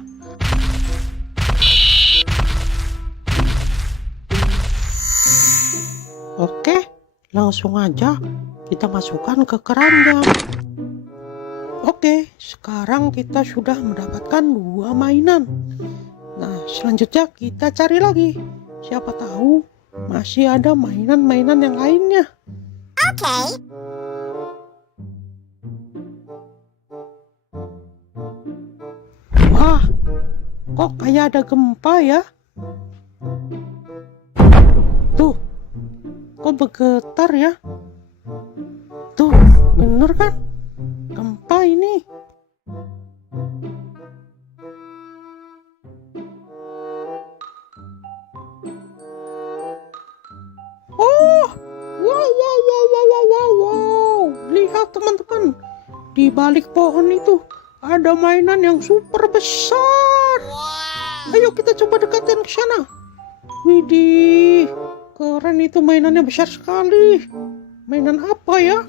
Oke, langsung aja kita masukkan ke keranjang. Oke, sekarang kita sudah mendapatkan 2 mainan. Nah, selanjutnya kita cari lagi. Siapa tahu masih ada mainan-mainan yang lainnya. Oke. Wah, kok kayak ada gempa ya? Tuh, kok bergetar ya? Tuh, bener kan? Gempa ini. Oh, wow. Lihat teman-teman, di balik pohon itu ada mainan yang super besar. Ayo kita coba dekatin ke sana. Widih, keren itu, mainannya besar sekali. Mainan apa ya?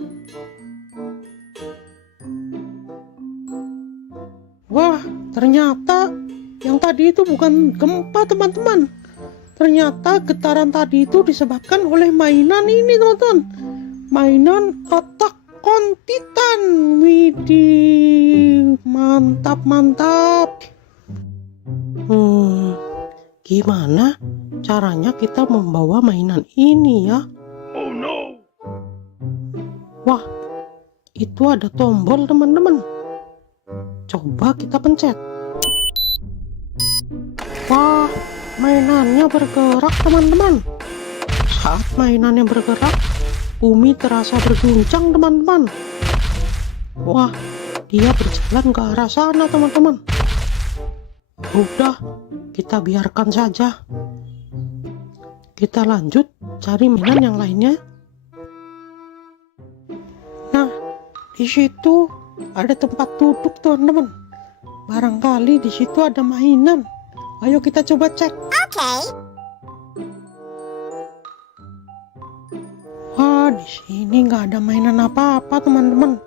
Wah, ternyata yang tadi itu bukan gempa, teman-teman. Ternyata getaran tadi itu disebabkan oleh mainan ini, teman-teman. Mainan Attack on Titan. Widih, mantap. Gimana caranya kita membawa mainan ini ya? Oh no. Wah, itu ada tombol, teman-teman. Coba kita pencet. Wah, mainannya bergerak, teman-teman. Saat mainannya bergerak, bumi terasa berguncang, teman-teman. Wah, dia berjalan ke arah sana, teman-teman. Udah, kita biarkan saja. Kita lanjut cari mainan yang lainnya. Nah, di situ ada tempat duduk, teman-teman. Barangkali di situ ada mainan. Ayo kita coba cek. Wah, di sini nggak ada mainan apa-apa, teman-teman.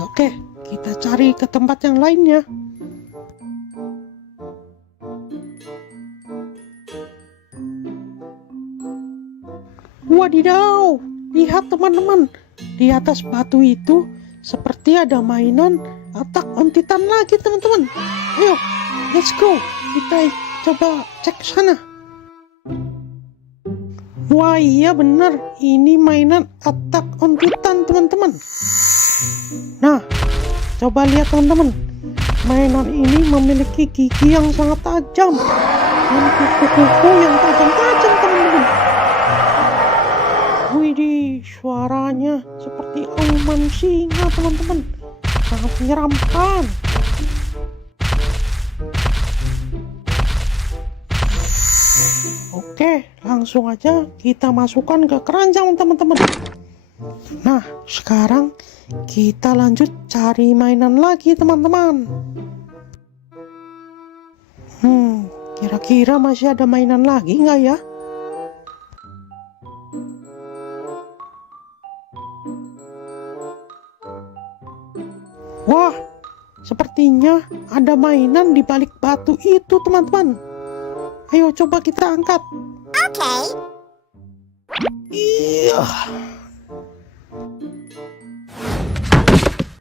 Oke, kita cari ke tempat yang lainnya. Wadidaw, lihat teman-teman, di atas batu itu seperti ada mainan Attack on Titan lagi, teman-teman. Ayo, let's go. Kita coba cek sana. Wah, iya benar, ini mainan Attack on Titan, teman-teman. Nah, coba lihat, teman-teman. Mainan ini memiliki gigi yang sangat tajam dan kuku-kuku yang tajam-tajam, teman-teman. Widih, suaranya seperti auman singa, teman-teman. Sangat menyeramkan. Oke, langsung aja kita masukkan ke keranjang, teman-teman. Nah, sekarang kita lanjut cari mainan lagi, teman-teman. Kira-kira masih ada mainan lagi nggak ya? Wah, sepertinya ada mainan di balik batu itu, teman-teman. Ayo coba kita angkat. Iya.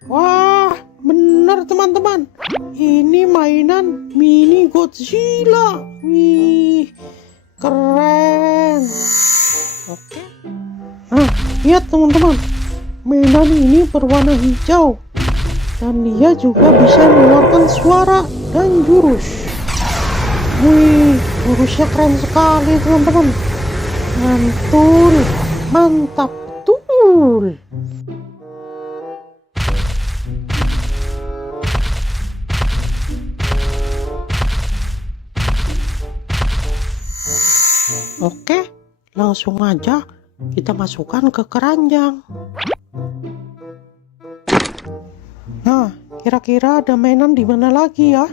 Wah, benar, teman-teman. Ini mainan mini Godzilla. Wih, keren. Oke. Nah, lihat, teman-teman. Mainan ini berwarna hijau. Dan dia juga bisa mengeluarkan suara dan jurus. Wih, jurusnya keren sekali, teman-teman. Mantul, mantap betul. Oke, langsung aja kita masukkan ke keranjang. Nah, kira-kira ada mainan di mana lagi ya?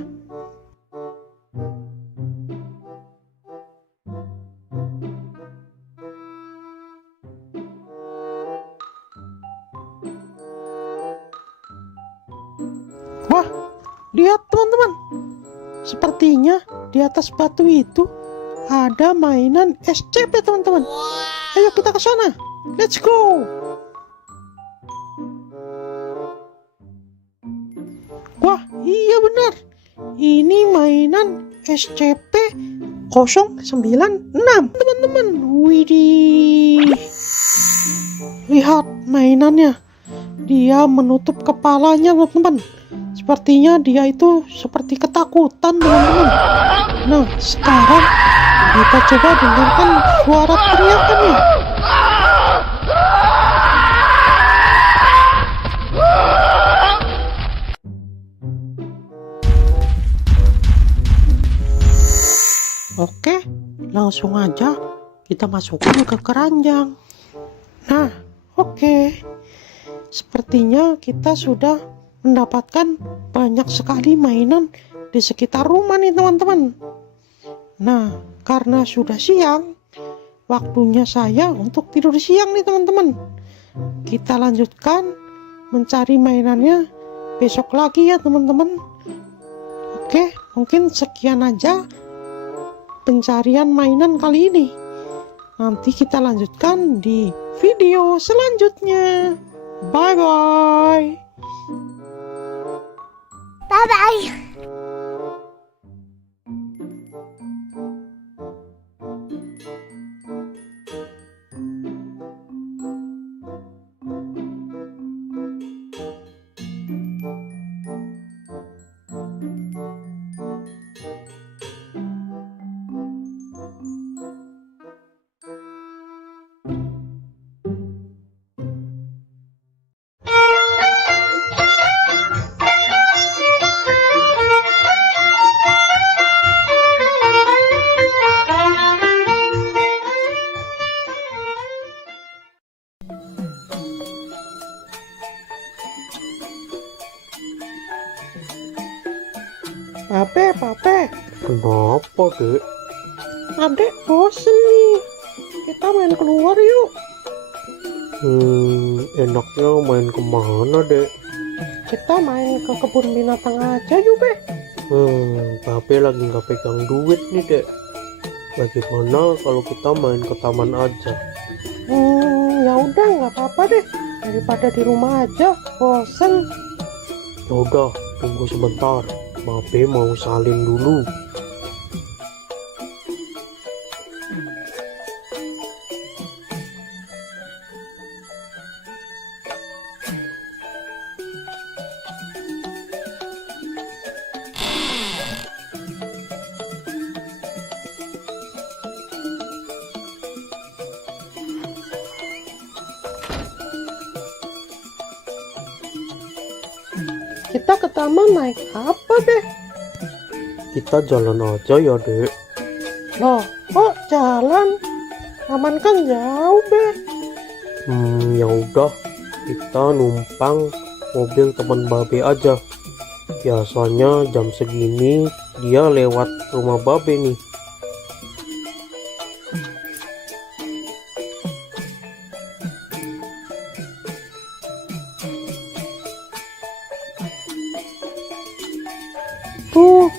Wah, lihat, teman-teman. Sepertinya di atas batu itu ada mainan SCP, teman-teman. Ayo kita ke sana. Let's go. Wah, iya benar. Ini mainan SCP-096, teman-teman. Widih. Lihat mainannya. Dia menutup kepalanya, teman-teman. Sepertinya dia itu seperti ketakutan, teman-teman. Nah, sekarang kita coba dengarkan suara teriakannya. Oke, langsung aja kita masukkan ke keranjang. Nah, oke. Sepertinya kita sudah mendapatkan banyak sekali mainan di sekitar rumah nih teman-teman. Nah, karena sudah siang, waktunya saya untuk tidur siang nih teman-teman. Kita lanjutkan mencari mainannya besok lagi ya teman-teman. Oke, mungkin sekian aja pencarian mainan kali ini. Nanti kita lanjutkan di video selanjutnya. Bye-bye. Bye-bye. Pape, Kenapa, Dek? adek bosen nih. Kita main keluar yuk. Enaknya main kemana, Dek? Kita main ke kebun binatang aja yuk, Be. Pape lagi nggak pegang duit nih, Dek. Bagaimana kalau kita main ke taman aja? Ya udah, nggak apa-apa deh. Daripada di rumah aja, bosen. Yaudah, tunggu sebentar. Pape mau salin dulu. Kita ke taman naik apa, Be? Kita jalan aja ya, Dek. Loh, kok jalan? Taman kan jauh, Be. Ya udah, kita numpang mobil teman Babe aja. Biasanya jam segini dia lewat rumah Babe nih. Tuh,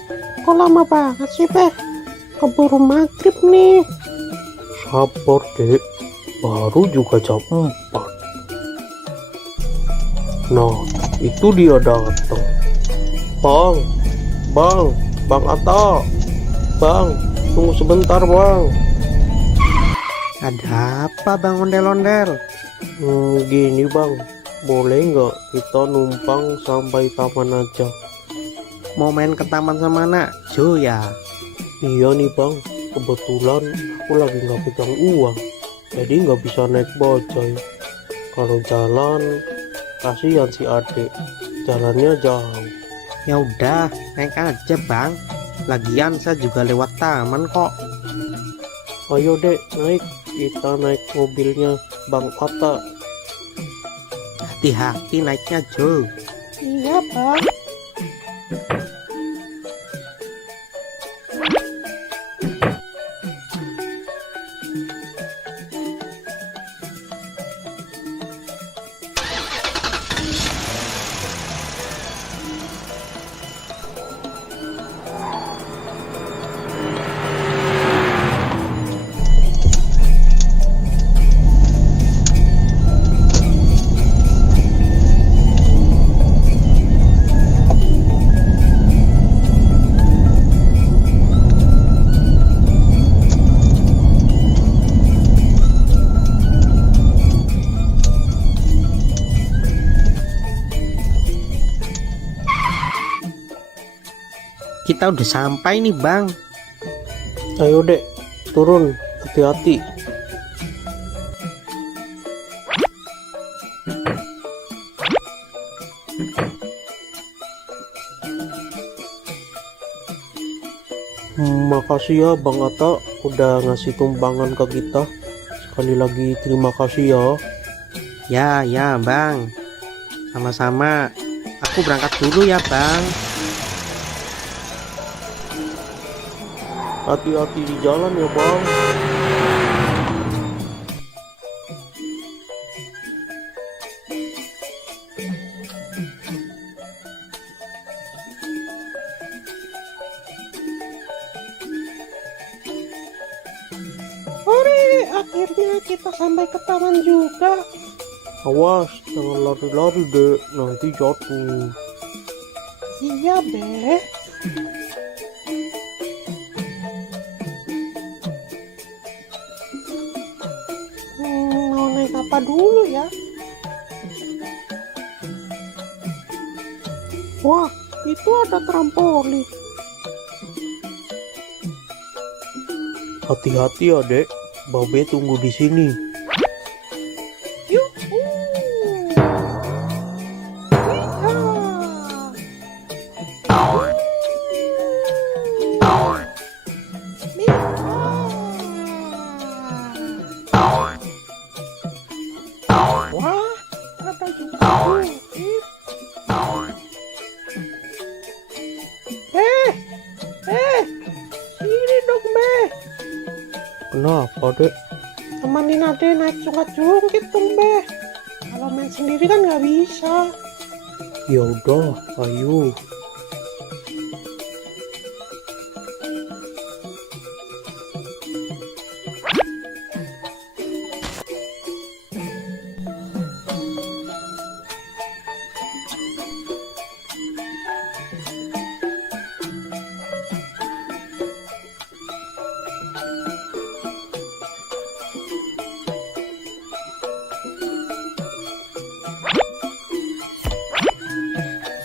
kok lama banget sih, Be? Keburu maghrib nih. Sabar, Dek. Baru juga jam 4. Nah, itu dia datang. Bang Atta. Bang, tunggu sebentar, Bang. Ada apa Bang Ondel-Ondel? Gini, Bang. Boleh nggak kita numpang sampai taman aja? Mau main ke taman sama anak Jo ya? Iya nih, Bang. Kebetulan aku lagi nggak pegang uang. Jadi nggak bisa naik bajai. Kalau jalan, kasihan si adik. Jalannya jauh. Ya udah, naik aja Bang. Lagian saya juga lewat taman kok. Ayo, Dek, naik. Kita naik mobilnya Bang Atta. Hati-hati naiknya Jo. Iya, Bang. Kita udah sampai nih Bang. Ayo, Dek, turun. Hati-hati. Makasih ya Bang Atta udah ngasih tumpangan ke kita. Sekali lagi terima kasih ya. Ya Bang. Sama-sama. Aku berangkat dulu ya bang. Hati-hati di jalan ya bang. Hore, akhirnya kita sampai ke taman juga. Awas, jangan lari-lari dek, nanti jatuh. Iya, Be. Mau naik apa dulu ya? Wah, itu ada trampolin. Hati-hati ya dek, Babe tunggu di sini. Yuhu. Wah, ada juga bukit. Sini dong, Be. Kenapa dek? Temenin Ade naik jungkit dong, Be. Kalau main sendiri kan nggak bisa. Ya udah, ayo.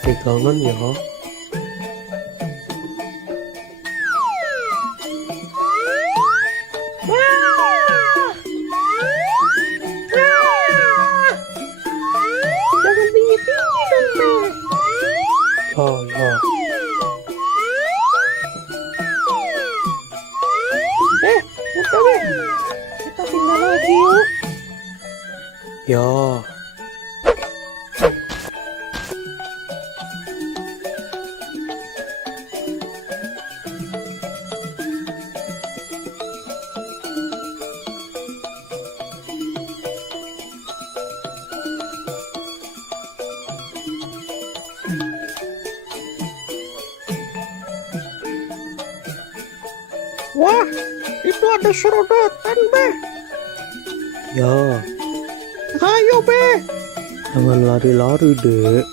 Pegangan ya. Jangan tinggi-tinggi dong, Be. Ya. Udah, Be. Kita pindah lagi yuk. Ya. Wah, itu ada serodotan, Be. Ya, Ayo, Be. jangan lari-lari dek.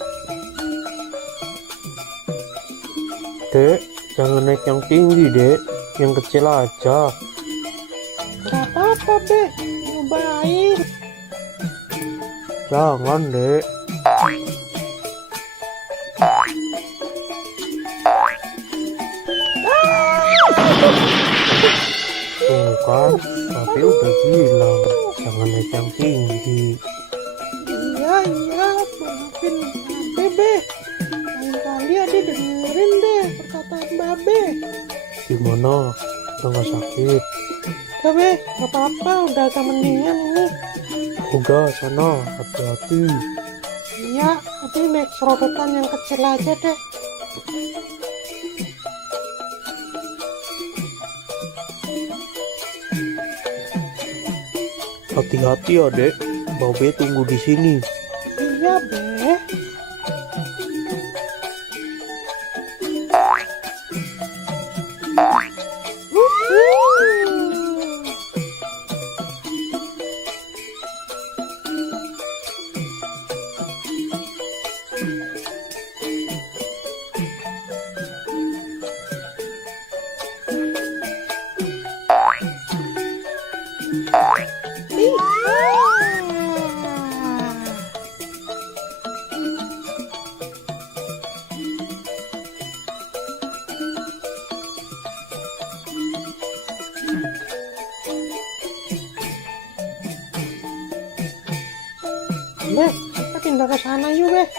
Dek, jangan naik yang tinggi dek, yang kecil aja. Gak apa-apa, Be. Nyobain. Jangan dek. Tuh kan, tapi udah bilang jangan naik yang tinggi. Iya, maafin Babe, Be. Lain kali Ade dengerin deh perkataan Babe. Gimana? Udah gak sakit? Udah, Be. Gak apa-apa, udah agak mendingan ini. Udah sana, hati-hati. Iya, Ade naik serodotan yang kecil aja deh. Hati-hati ya dek, Babe tunggu di sini. Iya, Be. Be, kita pindah ke sana yuk, Be.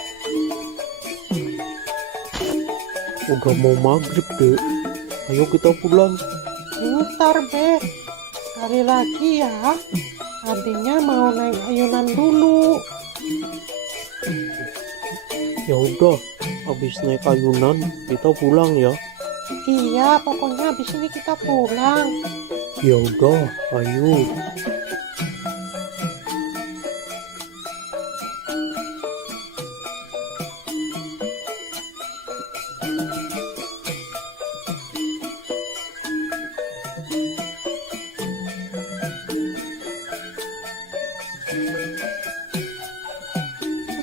Udah mau maghrib dek, ayo kita pulang. Bentar, Be. Sekali lagi ya. Adiknya mau naik ayunan dulu. Ya udah, habis naik ayunan kita pulang ya. Iya, pokoknya habis ini kita pulang. Ya udah, ayo.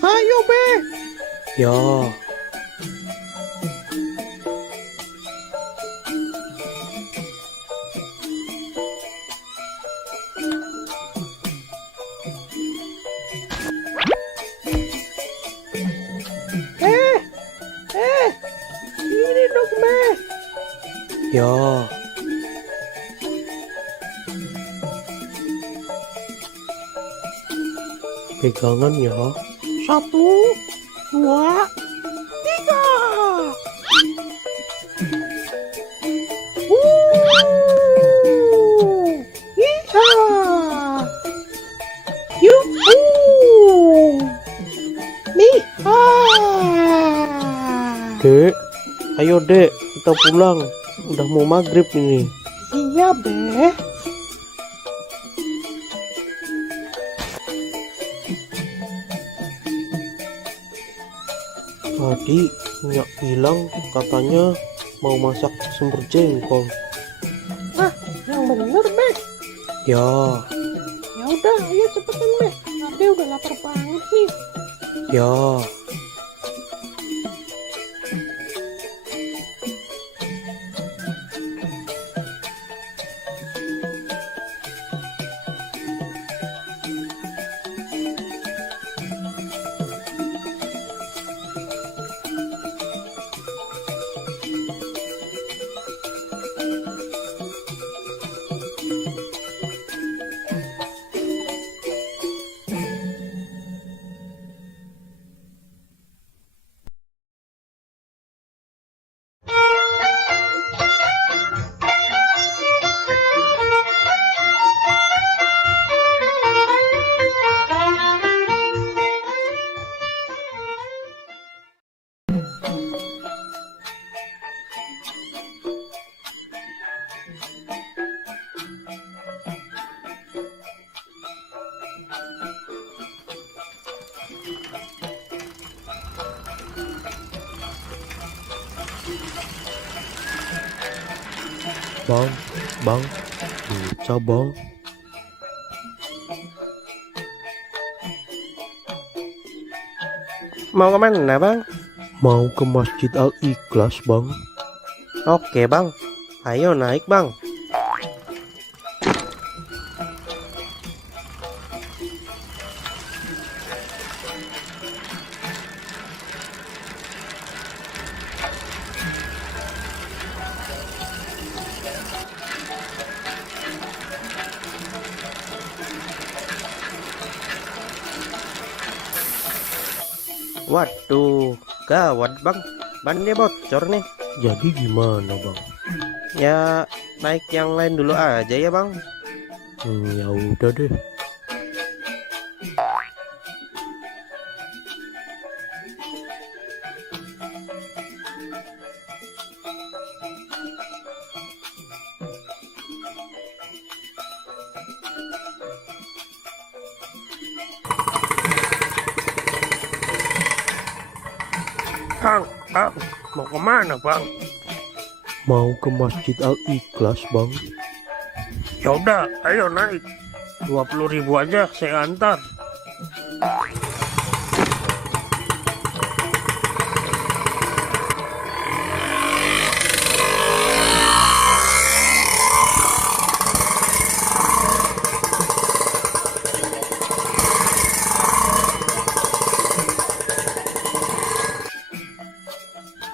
Ayo, Be. Ya, Ini dong, Be. ya. Pegangan ya. 1, 2, 3. Iya. Yuhu. Nih. Dek, ayo dek, kita pulang. Udah mau maghrib ini. Iya, Be. Tadi Nyak bilang katanya mau masak sumber jengkol. Yang bener, Be. Ya, Ya udah, ayo cepetan, Be. Ade udah lapar banget nih. ya. Bang, bisa bang. Mau kemana bang? Mau ke Masjid Al-Ikhlas bang. Oke bang, ayo naik bang. Waduh, gawat bang, bannya bocor nih. Jadi gimana bang? Ya naik yang lain dulu aja ya bang. Ya udah deh. Bang, mau kemana bang? Mau ke Masjid Al-Ikhlas bang. Ya udah, ayo naik. 20.000 aja saya antar.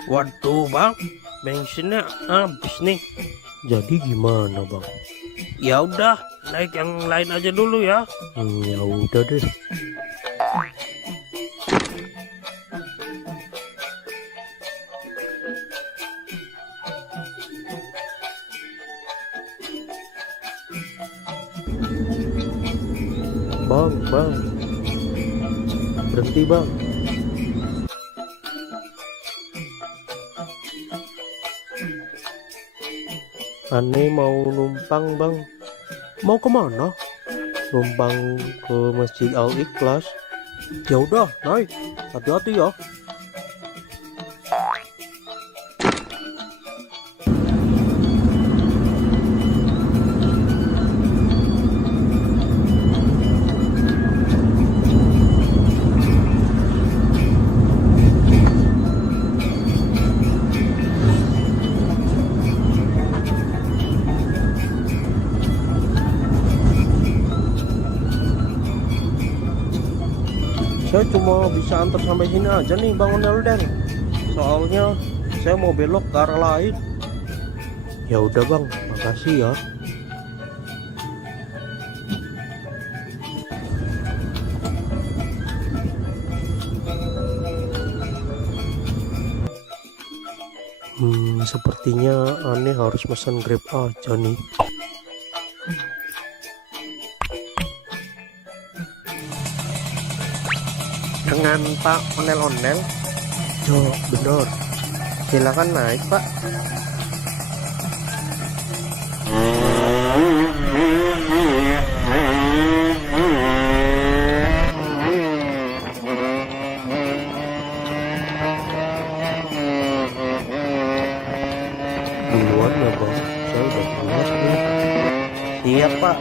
Waduh bang, bensinnya habis nih. Jadi gimana bang? Ya udah, naik yang lain aja dulu ya. Ya udah deh. Bang, berhenti bang. Ane mau numpang bang. Mau kemana? Numpang ke Masjid Al Ikhlas. Ya udah, naik. Hati-hati ya. Saya cuma bisa antar sampai sini aja nih Bang Ondel-ondel. Soalnya saya mau belok ke arah lain. Ya udah Bang, makasih ya. Sepertinya aneh harus pesan Grab aja nih. Dengan Pak Ondel-ondel? Ya benar. Silakan naik Pak. Duluan ya Bang, saya udah pulas nih. Iya Pak.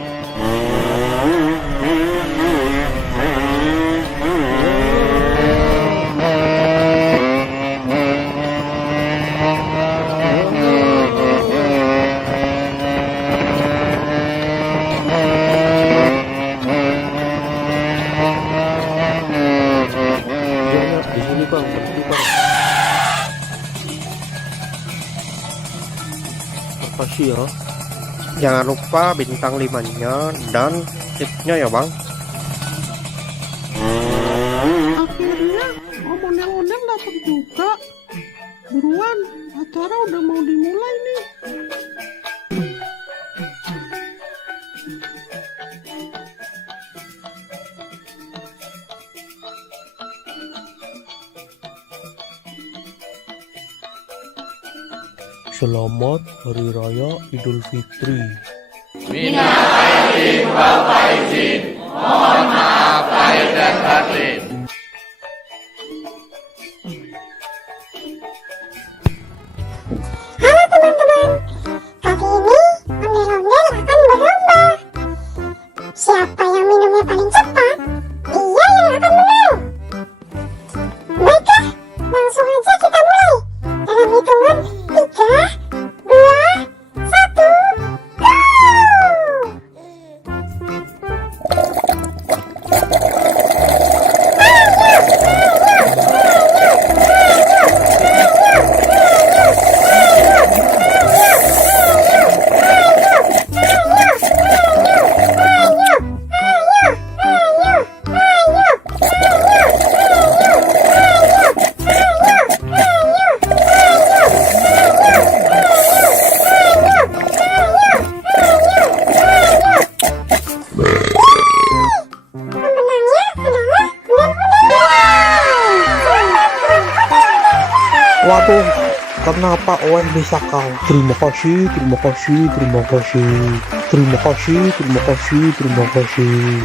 Jangan di sini Bang, berhenti Bang. Makasih ya. Jangan lupa bintang 5-nya dan tipsnya ya Bang. Akhirnya Om Ondel-ondel datang juga. Buruan, acara udah mau dimulai nih. Selamat Hari Raya Idul Fitri. Halo teman-teman, kali ini ondel-ondel akan berlomba. Siapa yang minumnya paling cepat, dia yang akan menang. Baiklah, langsung aja kita mulai. Dalam hitungan 3, 2, 1, go! Pemenangnya adalah Waduh, kenapa Owen bisa kalah? Terima kasih, terima kasih, terima kasih. Terima kasih, terima kasih, terima kasih.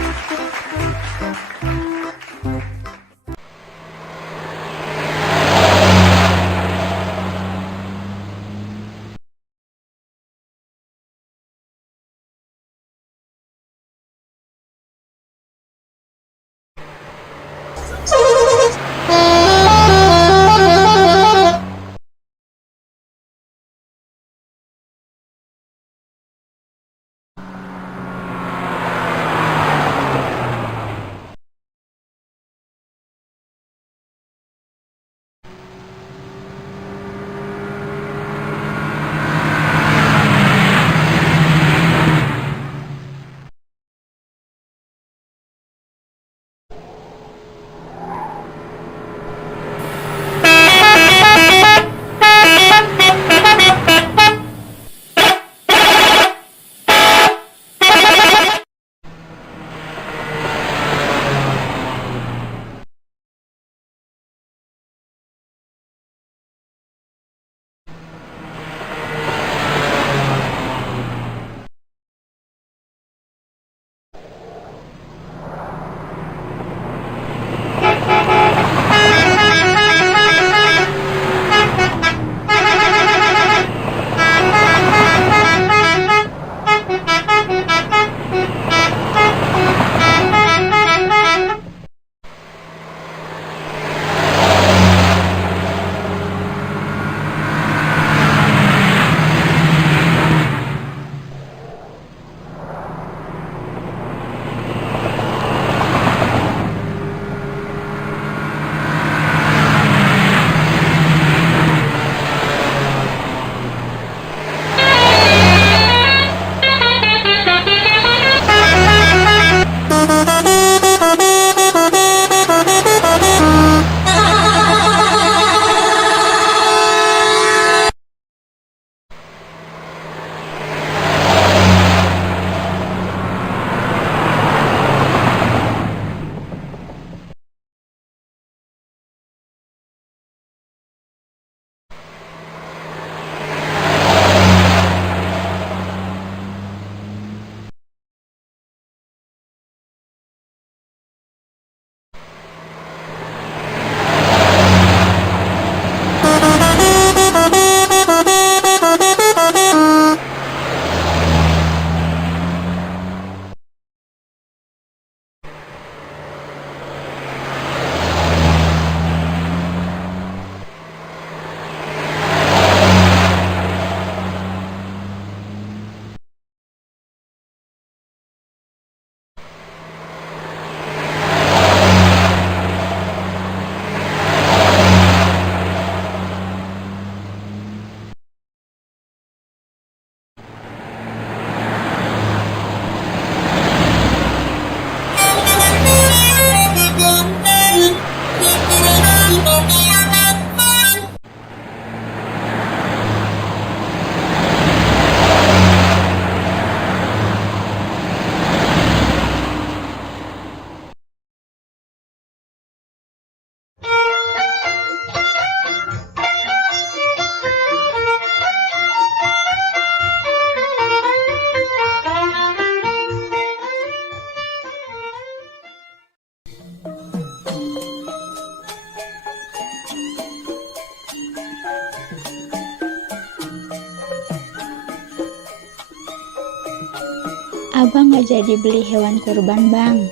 Abang nggak jadi beli hewan kurban, Bang.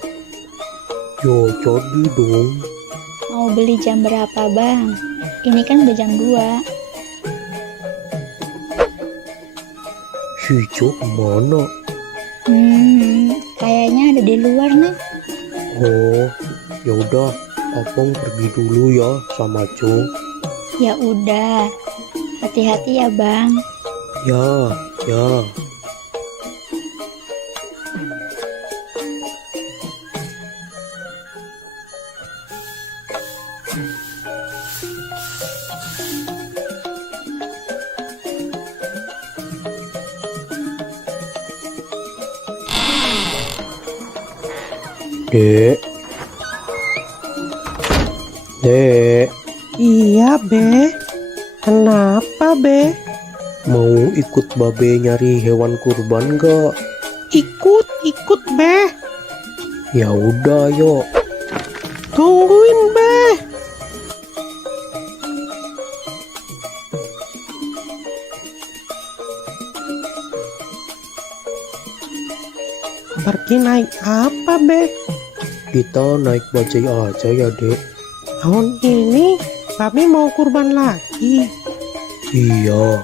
Yo, jadi dong. Mau beli jam berapa, Bang? Ini kan udah jam 2. Si Ico kemana? Kayaknya ada di luar nih. Oh, ya udah, abang pergi dulu ya sama Jo. Ya udah. Hati-hati ya, Bang. Ya, ya. Dek. Dek, Iya, Be. Kenapa, Be? mau ikut babe nyari hewan kurban gak? Ikut, Be. Ya udah, yuk. Tungguin, Be. Pergi naik apa, Be? Kita naik bajai aja ya, Dek. Tahun ini Babe mau kurban lagi. Iya,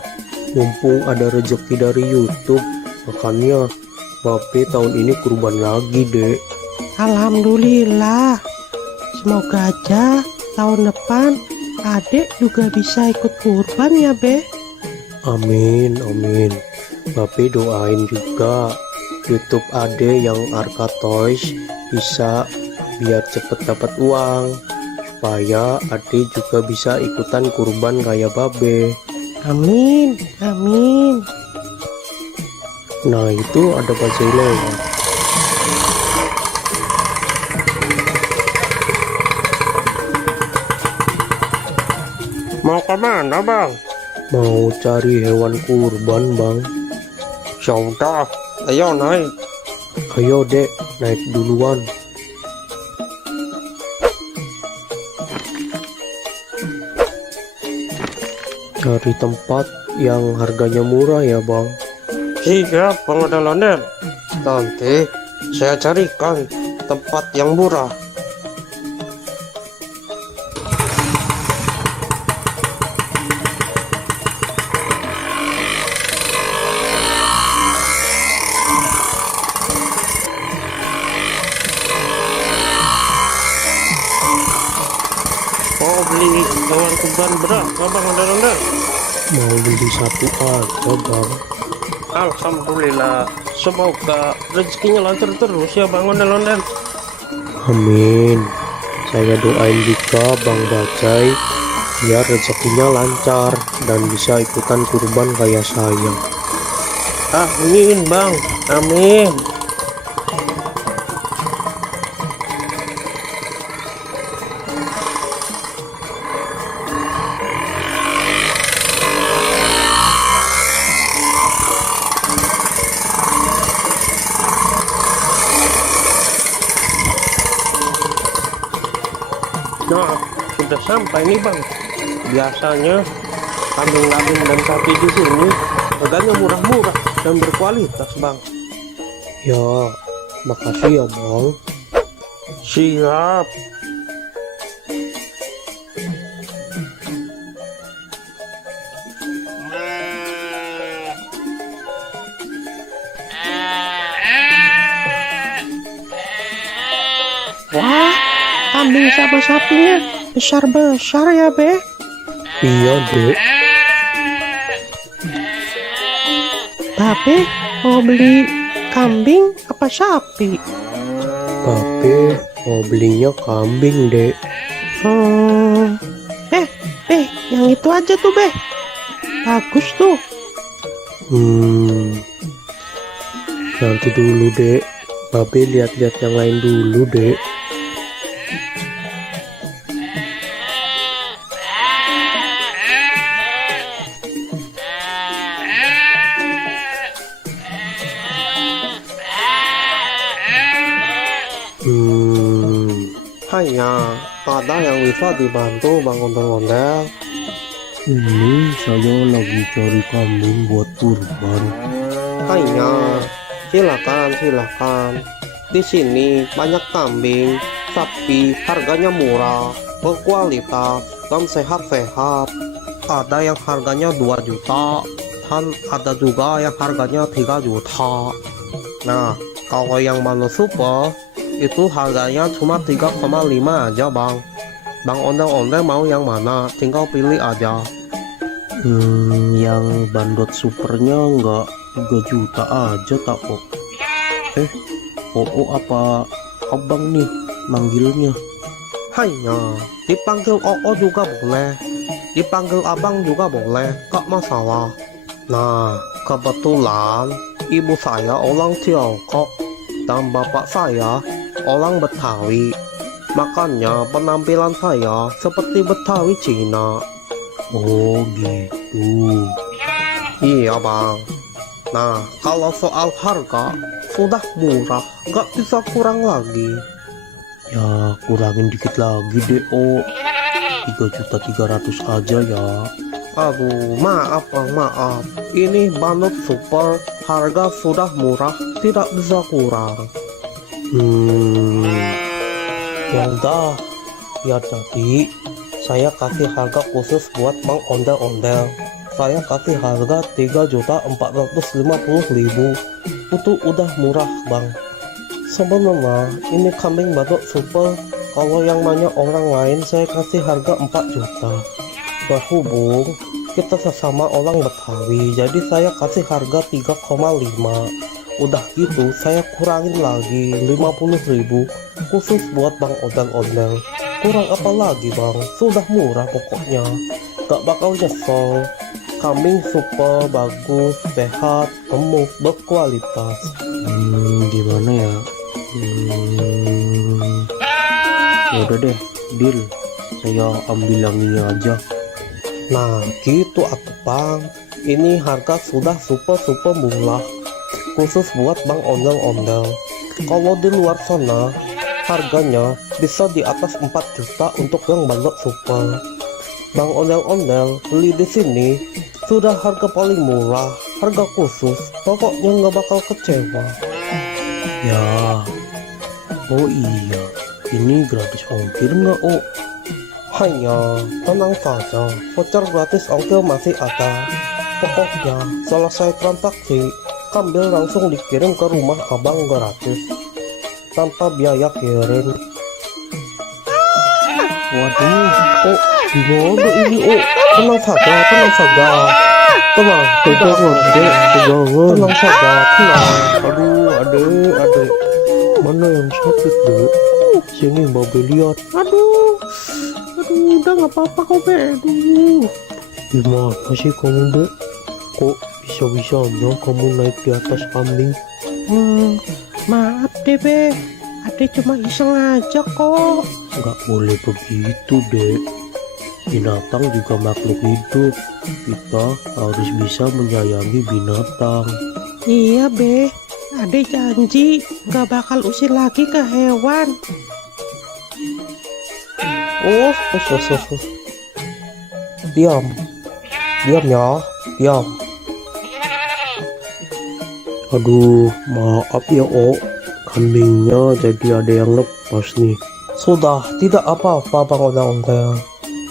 mumpung ada rezeki dari YouTube, makanya babe tahun ini kurban lagi, Dek. Alhamdulillah. Semoga aja tahun depan Adek juga bisa ikut kurban ya, Be. Amin, amin. Babe doain juga YouTube Ade yang Arka Toys bisa biar cepet dapat uang, supaya Ade juga bisa ikutan kurban kayak babe. Amin, amin. Nah, itu ada bajai lewat. Mau kemana, Bang? Mau cari hewan kurban, Bang. Ya udah, ayo naik. Ayo, Dek, naik duluan. Cari tempat yang harganya murah ya, Bang. Siap, Bang Ondel-ondel. Nanti saya carikan tempat yang murah. Mau beli hewan kurban berapa, Bang Ondel-ondel? Mau beli satu aja, Bang. Alhamdulillah, semoga rezekinya lancar terus ya, Bang Ondel-ondel. Amin. Saya doain juga Bang Bajai biar rezekinya lancar dan bisa ikutan kurban kayak saya. Amin, Bang. Amin. Nah, sudah sampai nih, Bang. Biasanya kambing-kambing dan sapi di sini harganya murah-murah dan berkualitas, Bang. Ya, makasih ya, Bang. Siap. Wah, kambing sama sapinya besar-besar ya, Be. Iya, Dek. Babe mau beli kambing apa sapi? Babe mau belinya kambing, Dek. Yang itu aja tuh, Be. Bagus tuh. Nanti dulu, Dek. Babe lihat-lihat yang lain dulu, Dek. Hanya ada yang bisa dibantu, Bang Ondel-ondel. Ini saya lagi cari kambing buat kurban. Hanya Silakan. Di sini banyak kambing, sapi, harganya murah, berkualitas, dan sehat-sehat. Ada yang harganya 2 juta, dan ada juga yang harganya 3 juta. Nah, kalau yang Mano Super, itu harganya cuma 3,5 aja bang. Bang ondel-ondel mau yang mana? Tinggal pilih aja. Yang bandot supernya nggak 3 juta aja tak kok. apa abang nih manggilnya? Hanya dipanggil Oo juga boleh, dipanggil abang juga boleh, gak masalah. Nah, kebetulan ibu saya orang Tiongkok dan bapak saya orang Betawi. Makanya penampilan saya seperti Betawi Cina. Oh gitu. Iya bang. Nah, kalau soal harga sudah murah, gak bisa kurang lagi. Ya kurangin dikit lagi deh 3.300.000 aja ya. Aduh, maaf bang, maaf. Ini Bandot Super, harga sudah murah, tidak bisa kurang. Ya udah, ya jadi saya kasih harga khusus buat Bang Ondel-Ondel. Saya kasih harga 3.450.000. Itu udah murah bang. Sebenarnya ini kambing Bandot Super, kalau yang nanya orang lain saya kasih harga 4 juta. Berhubung kita sesama orang Betawi, jadi saya kasih harga 3,5. Udah gitu saya kurangin lagi 50.000 khusus buat Bang Ondel-Ondel. Kurang apa lagi bang, sudah murah pokoknya, gak bakal nyesel. Kambing super bagus, sehat, gemuk, berkualitas. Gimana ya? Ya udah deh, deal. Saya ambil yang ini aja. Nah gitu atuh bang, ini harga sudah super murah khusus buat Bang Ondel-Ondel. Kalau di luar sana harganya bisa di atas 4 juta untuk yang Bandot Super. Bang Ondel-Ondel beli di sini sudah harga paling murah, harga khusus, pokoknya nggak bakal kecewa. Ya. Oh iya, ini gratis ongkir nggak Hanya tenang saja, voucher gratis ongkir masih ada. Pokoknya selesai transaksi, kambing langsung dikirim ke rumah abang gratis tanpa biaya kirim. Waduh, Gimana ini? Tenang saja, tenang saja. Tenang saja, tenang. aduh, adek. Mana yang sakit dek? Sini babe lihat. Aduh, udah nggak apa-apa kok, Be. Aduh. Gimana sih kamu dek? Kok bisa-bisanya kamu naik di atas kambing? Maaf deh, Be. Ade cuma iseng aja kok. Nggak boleh begitu dek. Binatang juga makhluk hidup. Kita harus bisa menyayangi binatang. Iya, Be. Ade janji nggak bakal usir lagi ke hewan. Diam ya, diam. Aduh, maaf ya kambingnya jadi ada yang lepas nih. Sudah, tidak apa-apa Bang Ondel-Ondel.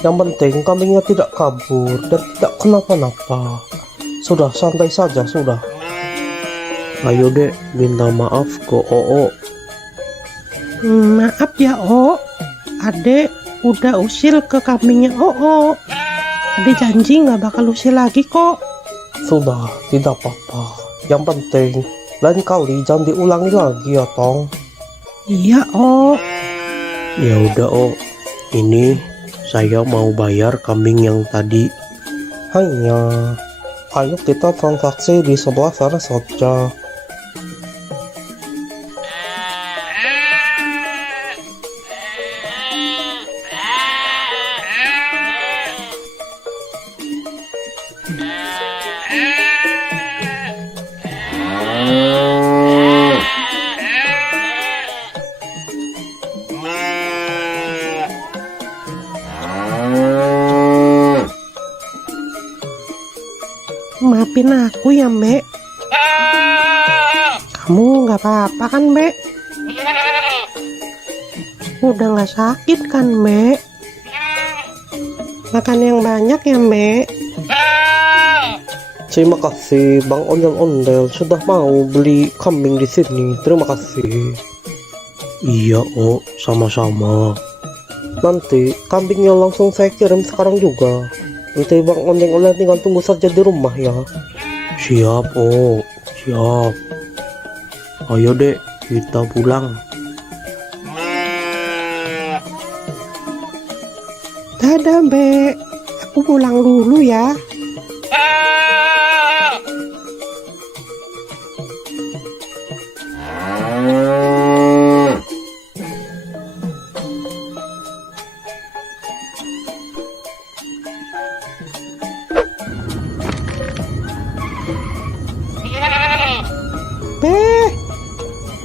Yang penting kambingnya tidak kabur dan tidak kenapa-napa. Sudah, santai saja, sudah. Ayo dek, minta maaf ke Maaf ya, Ade udah usil ke kambingnya Ade janji nggak bakal usil lagi kok. Sudah, tidak apa-apa. Yang penting lain kali jangan diulangi lagi ya Tong. Iya, Ya udah ini saya mau bayar kambing yang tadi. Hanya, ayo kita transaksi di sebelah sana saja. maafin aku ya, Mbak. Kamu nggak apa-apa kan, Mbak? Udah nggak sakit kan, Mbak? Makan yang banyak ya, Mbak. Terima kasih Bang Ondel-Ondel sudah mau beli kambing di sini. Terima kasih. Iya, Oh, sama-sama. Nanti kambingnya langsung saya kirim sekarang juga. Nanti Bang Ondel-Ondel tinggal tunggu saja di rumah ya. Siap, Oh, siap. Ayo dek, kita pulang. Dadah, Mbak. Aku pulang dulu ya.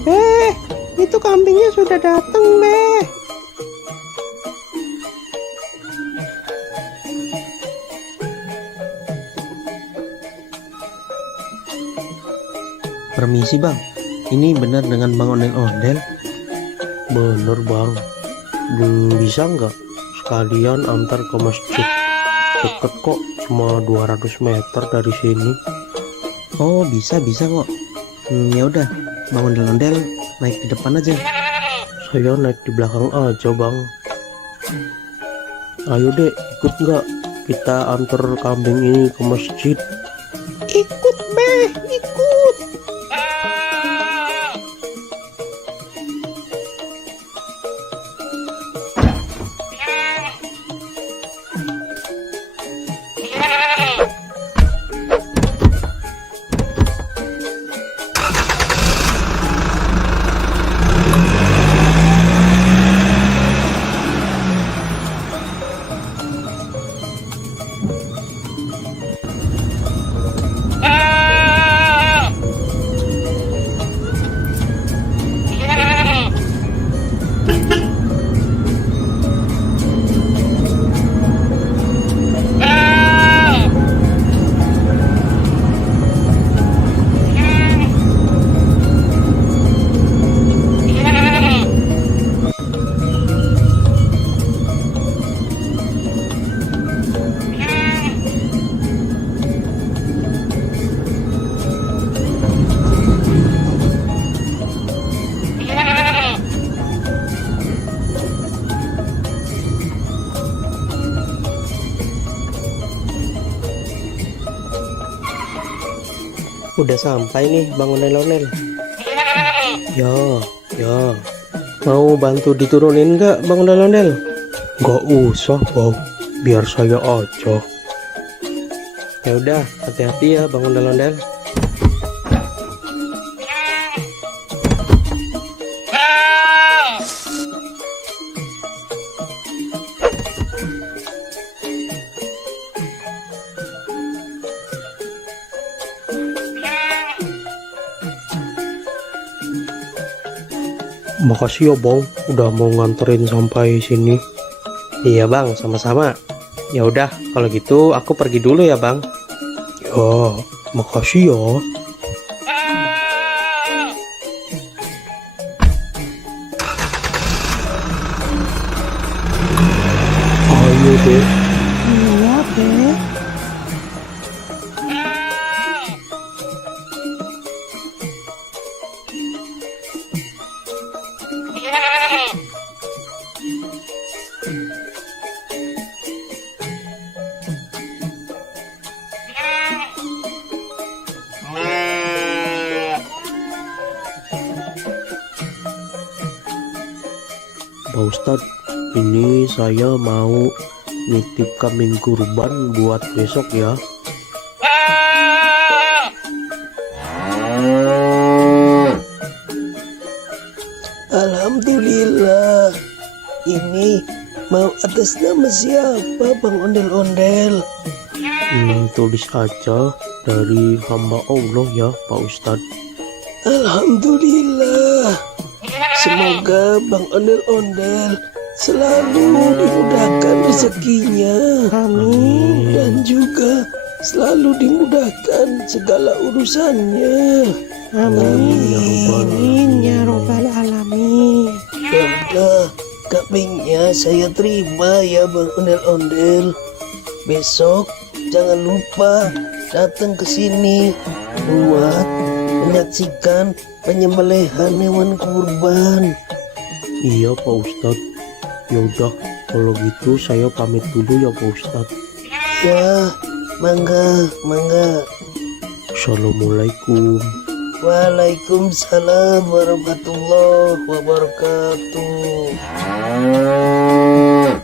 Beh, itu kambingnya sudah datang, Beh. Permisi bang, ini benar dengan Bang Ondel-Ondel? Bener bang. Bisa nggak sekalian antar ke masjid? Deket kok, cuma 200 meter dari sini. Oh bisa kok. Ya udah, Bang Ondel-Ondel naik di depan aja. Saya naik di belakang aja bang. Ayo dek, ikut nggak? Kita antar kambing ini ke masjid. Ikut, Beh, ikut. Udah sampai nih Bang Ondel-Ondel. Ya. Mau bantu diturunin nggak Bang Ondel-Ondel? Nggak usah bang, biar saya aja. Ya udah, hati-hati ya Bang Ondel-Ondel. Makasih ya bang, udah mau nganterin sampai sini. Iya Bang, sama-sama. Ya udah, kalau gitu aku pergi dulu ya Bang. Ya, makasih ya. Ayo deh. Iya, Beh. Pak Ustadz, ini saya mau nitip kambing kurban buat besok ya. Alhamdulillah. Ini mau atas nama siapa Bang Ondel-Ondel? Tulis aja dari hamba Allah ya Pak Ustadz. Alhamdulillah. Semoga Bang Ondel-Ondel selalu dimudahkan rezekinya. Amin. Dan juga selalu dimudahkan segala urusannya. Amin ya robbal alamin. Yaudah, kambingnya saya terima ya Bang Ondel-Ondel. Besok jangan lupa datang ke sini buat menyaksikan penyembelihan hewan kurban. Iya Pak Ustadz. Yaudah, kalau gitu saya pamit dulu ya Pak Ustadz. Ya, mangga. Assalamualaikum. Waalaikumsalam warahmatullahi wabarakatuh. Oh,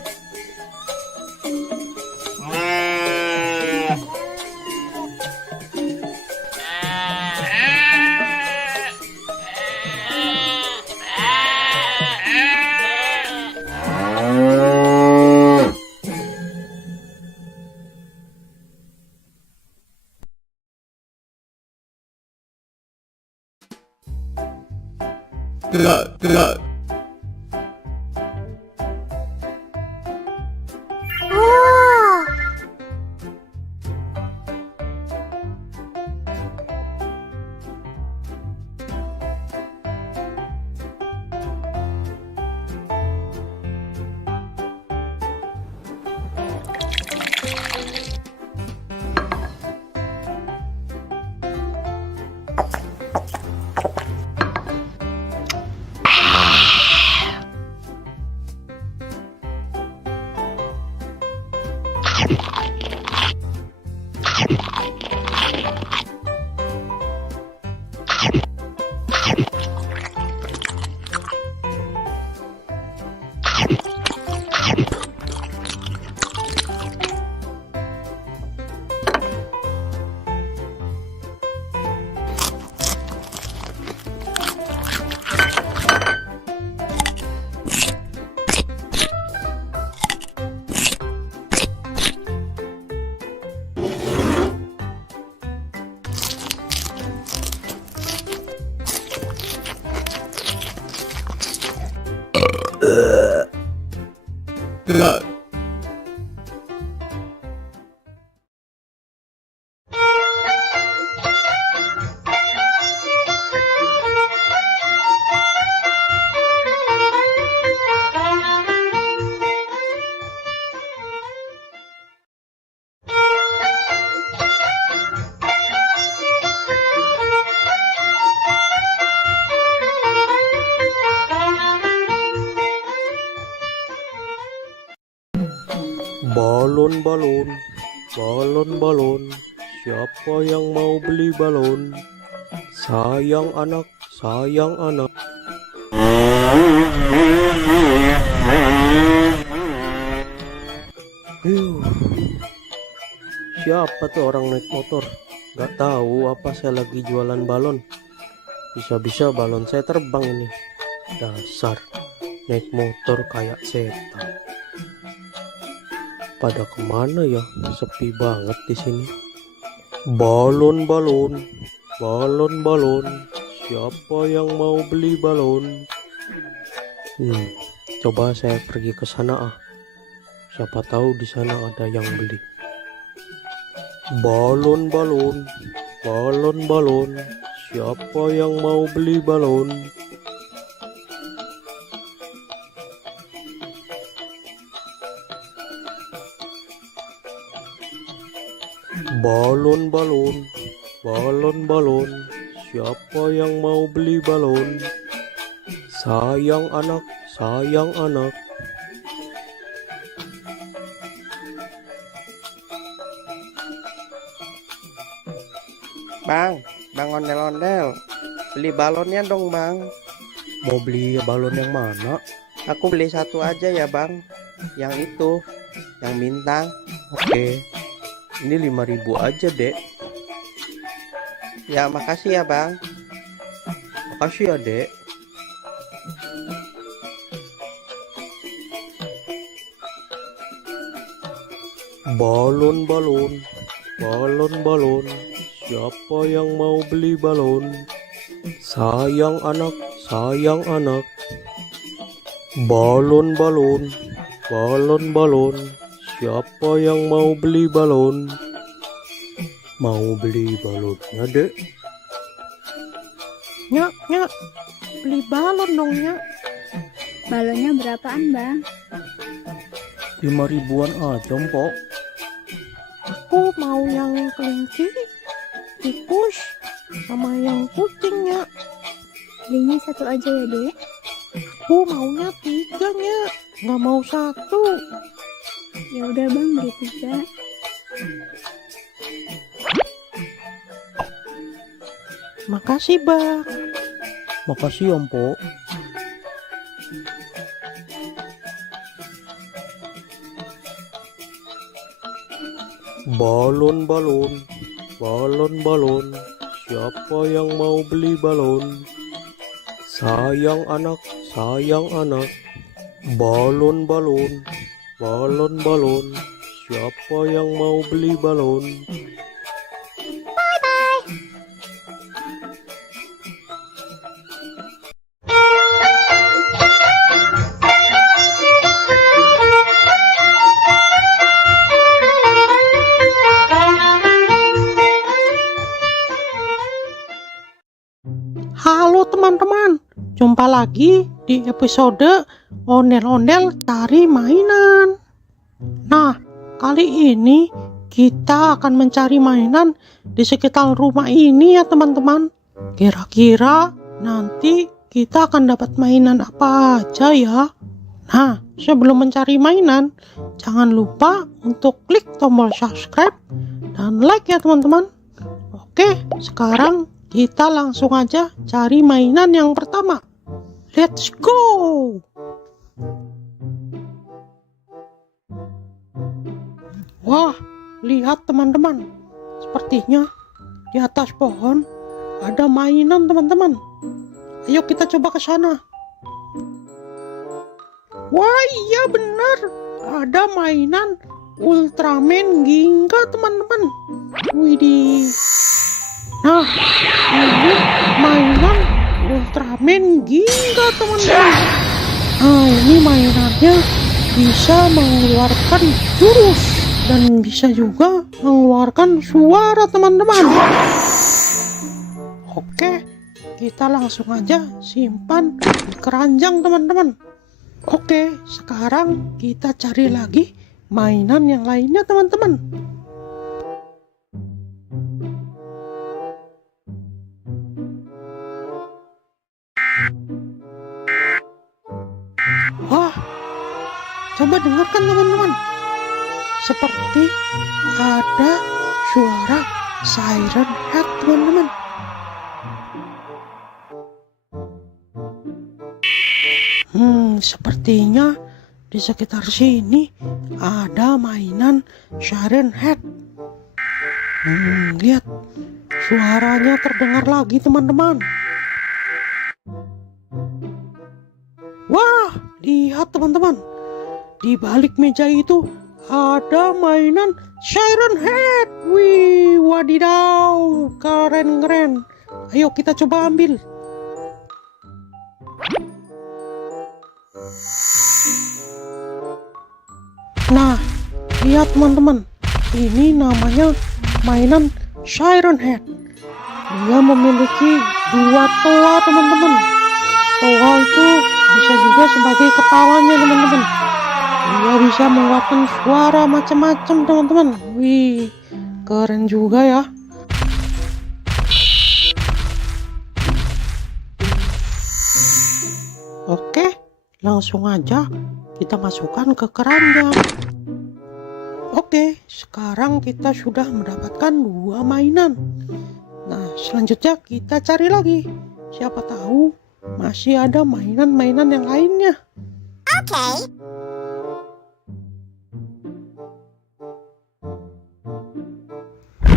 Balon, balon, siapa yang mau beli balon? Sayang anak, Siapa tuh orang naik motor? Gak tahu apa saya lagi jualan balon. Bisa-bisa balon saya terbang ini. Dasar, naik motor kayak setan. Pada kemana ya? Sepi banget di sini. Balon, siapa yang mau beli balon? Coba saya pergi ke sana ah. Siapa tahu di sana ada yang beli. Balon, siapa yang mau beli balon? Balon, siapa yang mau beli balon? Sayang anak. Bang ondel-ondel, beli balonnya dong bang. Mau beli balon yang mana? Aku beli satu aja ya bang, yang itu, yang bintang. Oke, ini 5.000 aja dek. Ya makasih ya bang. Makasih ya dek. Balon, siapa yang mau beli balon? Sayang anak. Balon, siapa yang mau beli balon? Mau beli balonnya, Dek? Nyak, beli balon dong, Nyak. Balonnya berapaan, Bang? 5 ribuan aja, Mpok. Aku mau yang kelinci, tikus, sama yang kucing, Nyak. Belinya satu aja ya, Dek. Aku maunya 3, Nyak. Nggak mau 1. Ya udah, Bang, beli 3. Makasih, Bang. Makasih ya, Mpok. Balon, siapa yang mau beli balon? Sayang anak, balon, siapa yang mau beli balon? Halo teman-teman, jumpa lagi di episode Ondel-Ondel Cari Mainan. Nah, kali ini kita akan mencari mainan di sekitar rumah ini ya teman-teman. Kira-kira nanti kita akan dapat mainan apa aja ya? Nah, sebelum mencari mainan, jangan lupa untuk klik tombol subscribe dan like ya teman-teman. Oke, sekarang kita langsung aja cari mainan yang pertama. Let's go! Wah, lihat teman-teman. Sepertinya di atas pohon ada mainan teman-teman. Ayo kita coba ke sana. Wah, iya benar. Ada mainan Ultraman Ginga teman-teman. Widih. Nah, ini mainan Ultraman Ginga teman-teman. Nah, ini mainannya bisa mengeluarkan jurus dan bisa juga mengeluarkan suara teman-teman. Oke, kita langsung aja simpan di keranjang teman-teman. Oke, sekarang kita cari lagi mainan yang lainnya teman-teman. Wah, coba dengarkan teman-teman. Seperti ada suara siren head teman-teman. Sepertinya di sekitar sini ada mainan siren head. Lihat, suaranya terdengar lagi teman-teman. Wah, lihat teman-teman. Di balik meja itu ada mainan siren head. Wih, wadidaw, keren-keren. Ayo kita coba ambil. Nah, lihat teman-teman. Ini namanya mainan siren head. Dia memiliki 2 toa teman-teman. Toa itu bisa juga sebagai kepalanya teman-teman. Dia bisa mengeluarkan suara macam-macam teman-teman. Wih, keren juga ya. Oke, langsung aja kita masukkan ke keranjang. Oke, sekarang kita sudah mendapatkan 2 mainan. Nah, selanjutnya kita cari lagi. Siapa tahu masih ada mainan-mainan yang lainnya. Oke.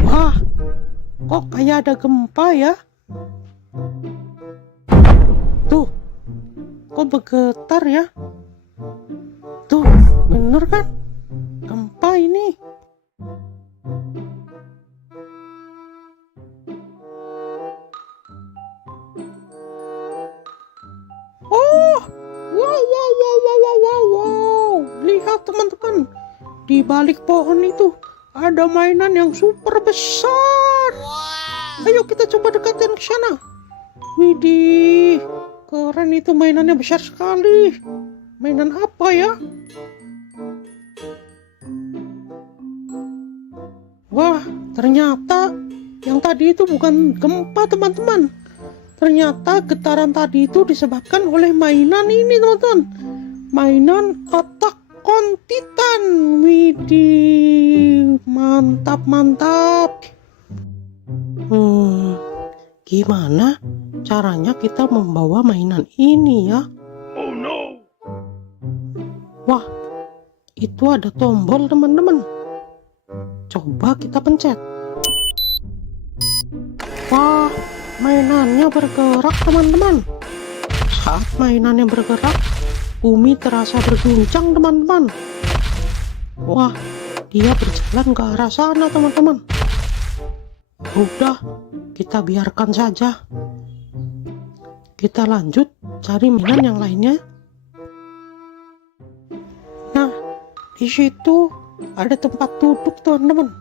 Wah, kok kayak ada gempa ya? Tuh, kok bergetar ya? Tuh, bener kan? Gempa ini. Oh, wow. Lihat teman-teman, di balik pohon itu ada mainan yang super besar. Ayo kita coba dekatin ke sana. Widih, keren itu, mainannya besar sekali. Mainan apa ya? Wah, ternyata yang tadi itu bukan gempa, teman-teman. Ternyata getaran tadi itu disebabkan oleh mainan ini, teman-teman. Mainan Attack on Titan. Widih, mantap. Gimana caranya kita membawa mainan ini ya? Oh no. Wah, itu ada tombol, teman-teman. Coba kita pencet. Wah, mainannya bergerak, teman-teman. Saat mainannya bergerak, bumi terasa berguncang, teman-teman. Wah, dia berjalan ke arah sana, teman-teman. Udah, kita biarkan saja. Kita lanjut cari mainan yang lainnya. Nah, di situ ada tempat duduk, teman-teman.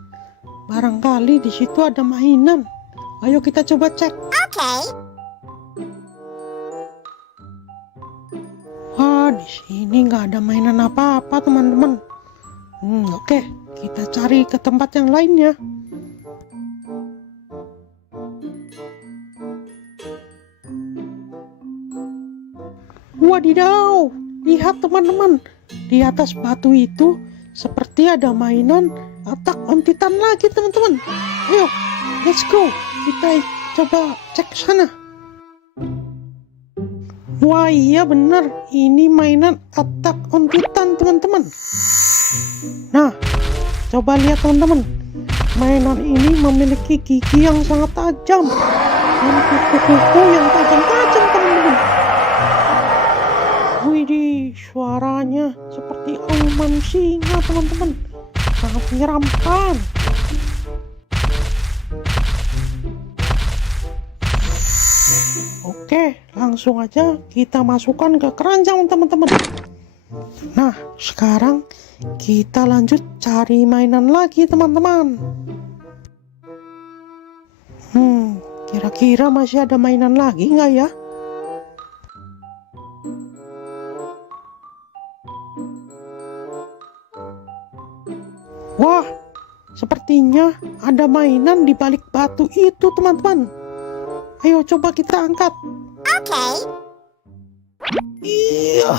Barangkali di situ ada mainan. Ayo kita coba cek. Oke. Wah, di sini nggak ada mainan apa-apa, teman-teman. Oke, kita cari ke tempat yang lainnya. Wadidaw, lihat teman-teman, di atas batu itu seperti ada mainan Attack on Titan lagi, teman-teman. Ayo, let's go, kita coba cek sana. Wah, iya benar, ini mainan Attack on Titan, teman-teman. Nah, coba lihat, teman-teman, mainan ini memiliki gigi yang sangat tajam dan kuku-kuku yang tajam-tajam, teman-teman. Widih, suaranya seperti auman singa, teman-teman. Sangat menyeramkan. Oke, langsung aja kita masukkan ke keranjang, teman-teman. Nah, sekarang kita lanjut cari mainan lagi, teman-teman. Kira-kira masih ada mainan lagi nggak ya? Wah, sepertinya ada mainan di balik batu itu, teman-teman. Ayo coba kita angkat. Oke. Iya.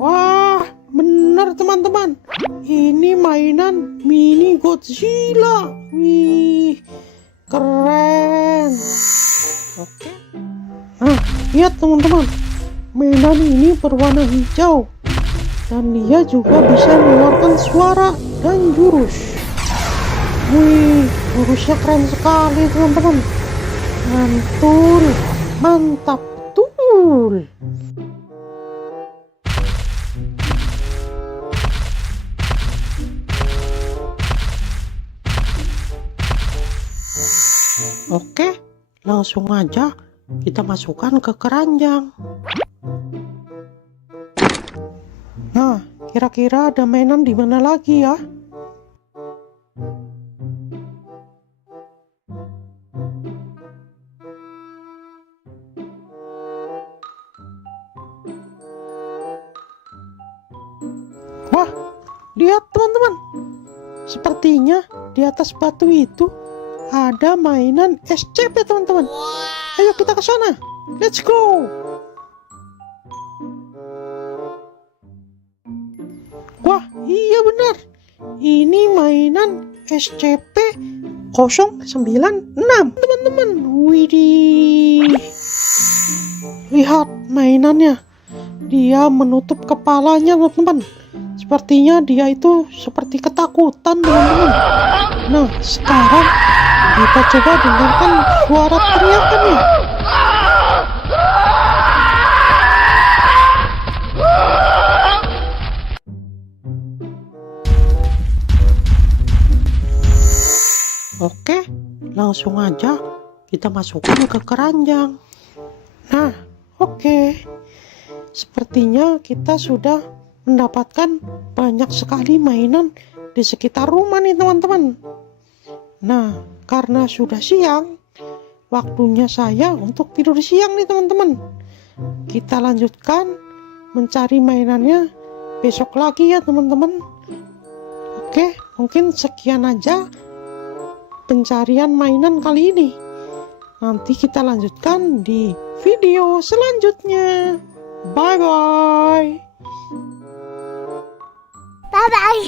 Wah, benar, teman-teman. Ini mainan mini Godzilla. Wih, keren. Oke. Nah, lihat, teman-teman. Mainan ini berwarna hijau. Dan dia juga bisa mengeluarkan suara dan jurus. Wih, jurusnya keren sekali, teman-teman. Mantul, mantap betul. Oke, langsung aja kita masukkan ke keranjang. Nah, kira-kira ada mainan di mana lagi ya? Wah, lihat, teman-teman. Sepertinya di atas batu itu ada mainan SCP, teman-teman. Ayo kita ke sana. Let's go. Wah, iya benar. Ini mainan SCP-096, teman-teman. Widih. Lihat mainannya. Dia menutup kepalanya, teman-teman. Sepertinya dia itu seperti ketakutan, teman-teman. Nah, sekarang kita coba dengarkan suara teriakannya. Oke, langsung aja kita masukkan ke keranjang. Nah, oke. Sepertinya kita sudah mendapatkan banyak sekali mainan di sekitar rumah nih teman-teman. Nah, karena sudah siang, waktunya saya untuk tidur siang nih teman-teman. Kita lanjutkan mencari mainannya besok lagi ya teman-teman. Oke, mungkin sekian aja pencarian mainan kali ini. Nanti kita lanjutkan di video selanjutnya. Bye bye. Bye bye.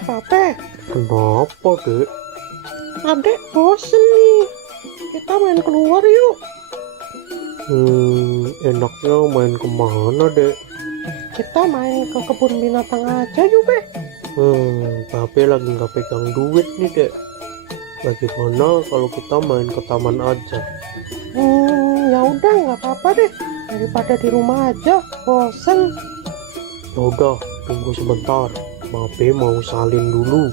Pape, Kenapa, Dek? adek bosen nih. Kita main keluar yuk. Enaknya main kemana, Dek? Kita main ke kebun binatang aja yuk, Be. Pape lagi nggak pegang duit nih, Dek. Bagaimana kalau kita main ke taman aja? Ya udah, nggak apa-apa deh. Daripada di rumah aja, bosen. Yaudah, tunggu sebentar. Pape mau salin dulu.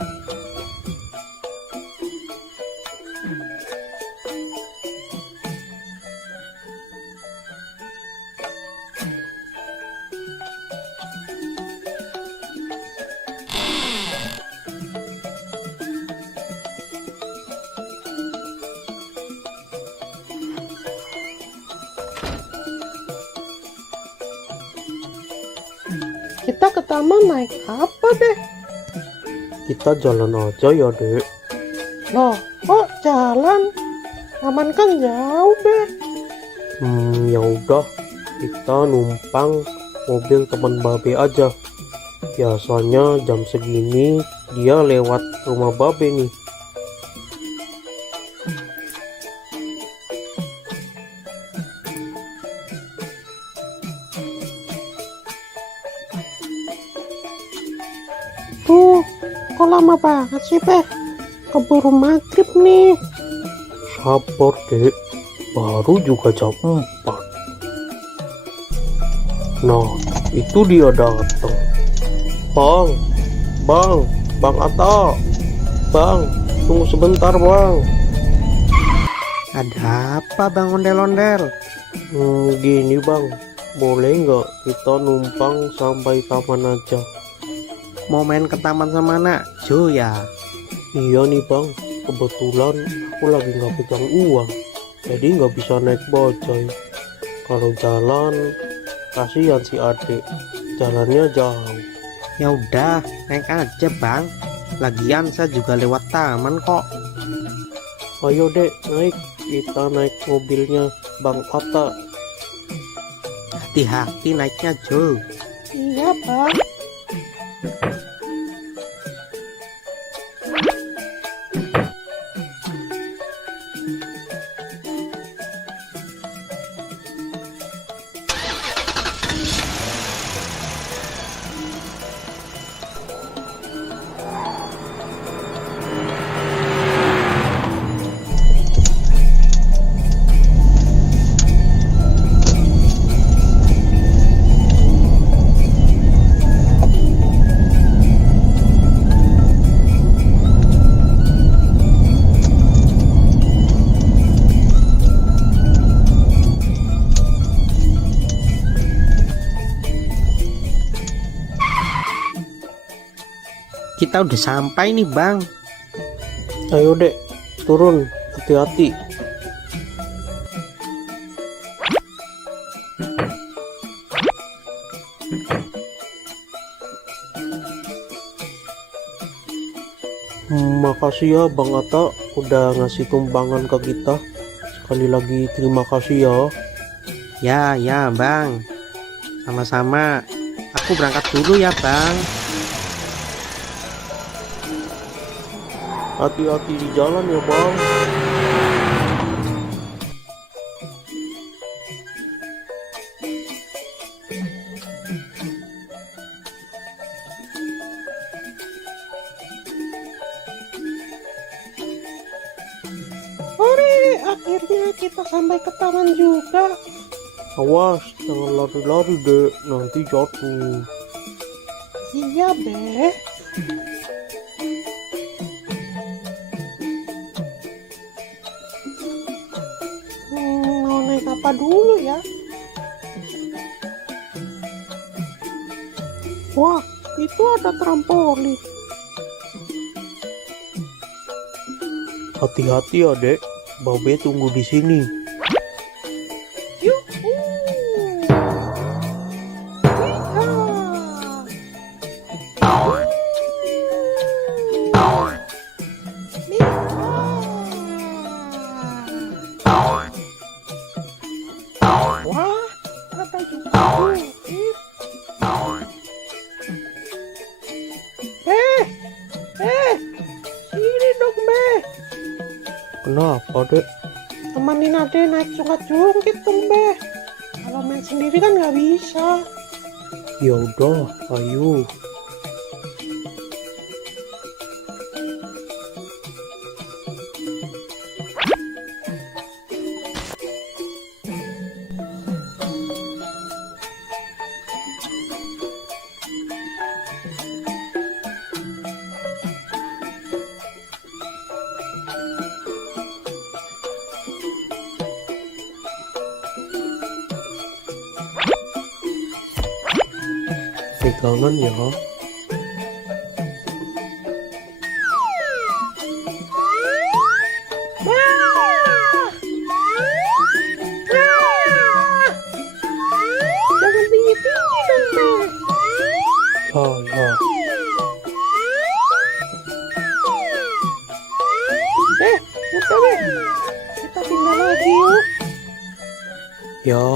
Kita ke taman naik apa deh? Kita jalan aja ya, Dek. Loh, kok jalan? Taman kan jauh, Be. Ya udah, kita numpang mobil teman Babe aja. Biasanya jam segini dia lewat rumah Babe nih. Tuh, kok lama banget sih, Be? Keburu maghrib nih. Sabar, Dek. Baru juga jam 4. Nah, itu dia datang. Bang Atta. Bang, tunggu sebentar, Bang. Ada apa Bang Ondel-Ondel? Gini, Bang. Boleh nggak kita numpang sampai taman aja? Mau main ke taman sama Nakjo ya? Iya nih, Bang. Kebetulan aku lagi nggak pegang uang. Jadi nggak bisa naik bajai. Kalau jalan, kasihan si adik. Jalannya jauh. Ya udah, naik aja Bang. Lagian saya juga lewat taman kok. Ayo, Dek, naik. Kita naik mobilnya Bang Atta. Hati-hati naiknya Jo. Iya, Bang. Kita udah sampai nih Bang. Ayo, Dek, turun. Hati-hati. Makasih ya Bang Atta udah ngasih tumpangan ke kita. Sekali lagi terima kasih ya. Ya Bang. Sama-sama. Aku berangkat dulu ya bang. Hati-hati di jalan ya bang. Hore, akhirnya kita sampai ke taman juga. Awas, jangan lari-lari dek, nanti jatuh. Iya, Be. Mau naik apa dulu ya? Wah, itu ada trampolin. Hati-hati ya dek, Babe tunggu di sini. Yuhu. Wah, ada juga bukit. Sini dong, Be. Kenapa dek? Temanin Ade naik jungkit dong, Be. Kalau main sendiri kan nggak bisa. Ya udah, ayo. Pegangan ya. Jangan tinggi-tinggi dong, Be. Ya. Udah, Be. Kita pindah lagi yuk. Ya.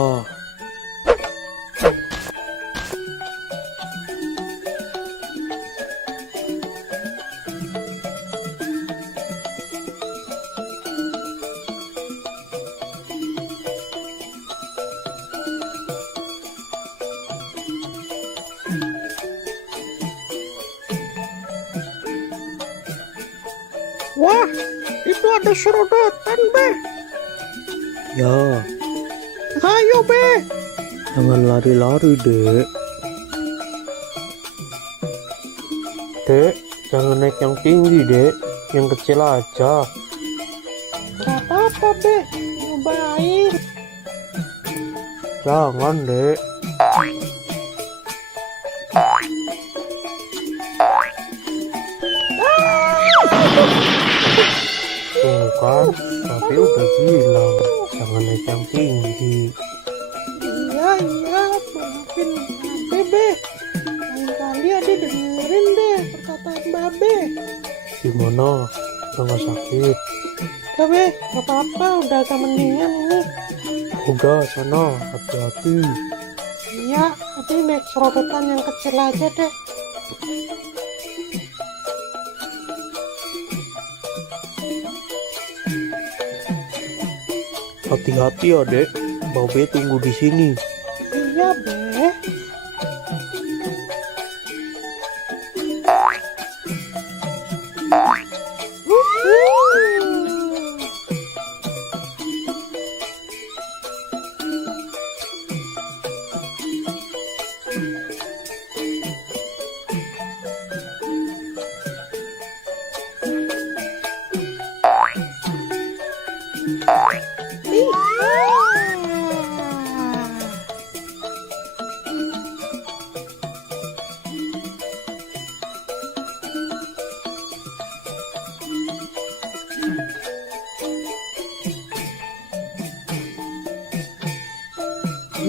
Wah, itu ada serodotan, Be. Ya, Ayo, Be. jangan lari-lari dek. Dek, jangan naik yang tinggi dek, yang kecil aja. Gak apa-apa, Be. Nyobain. Jangan dek. Tuh kan, tapi udah bilang jangan naik yang tinggi. Iya, maafin Babe, Be. Lain kali Ade dengerin deh perkataan Babe. Gimana? Udah gak sakit? Udah, Be. Gak apa-apa, udah agak mendingan ini. Udah sana, hati-hati. Iya, Ade naik serodotan yang kecil aja deh. Hati-hati ya dek, Babe tunggu di sini. Iya, Be.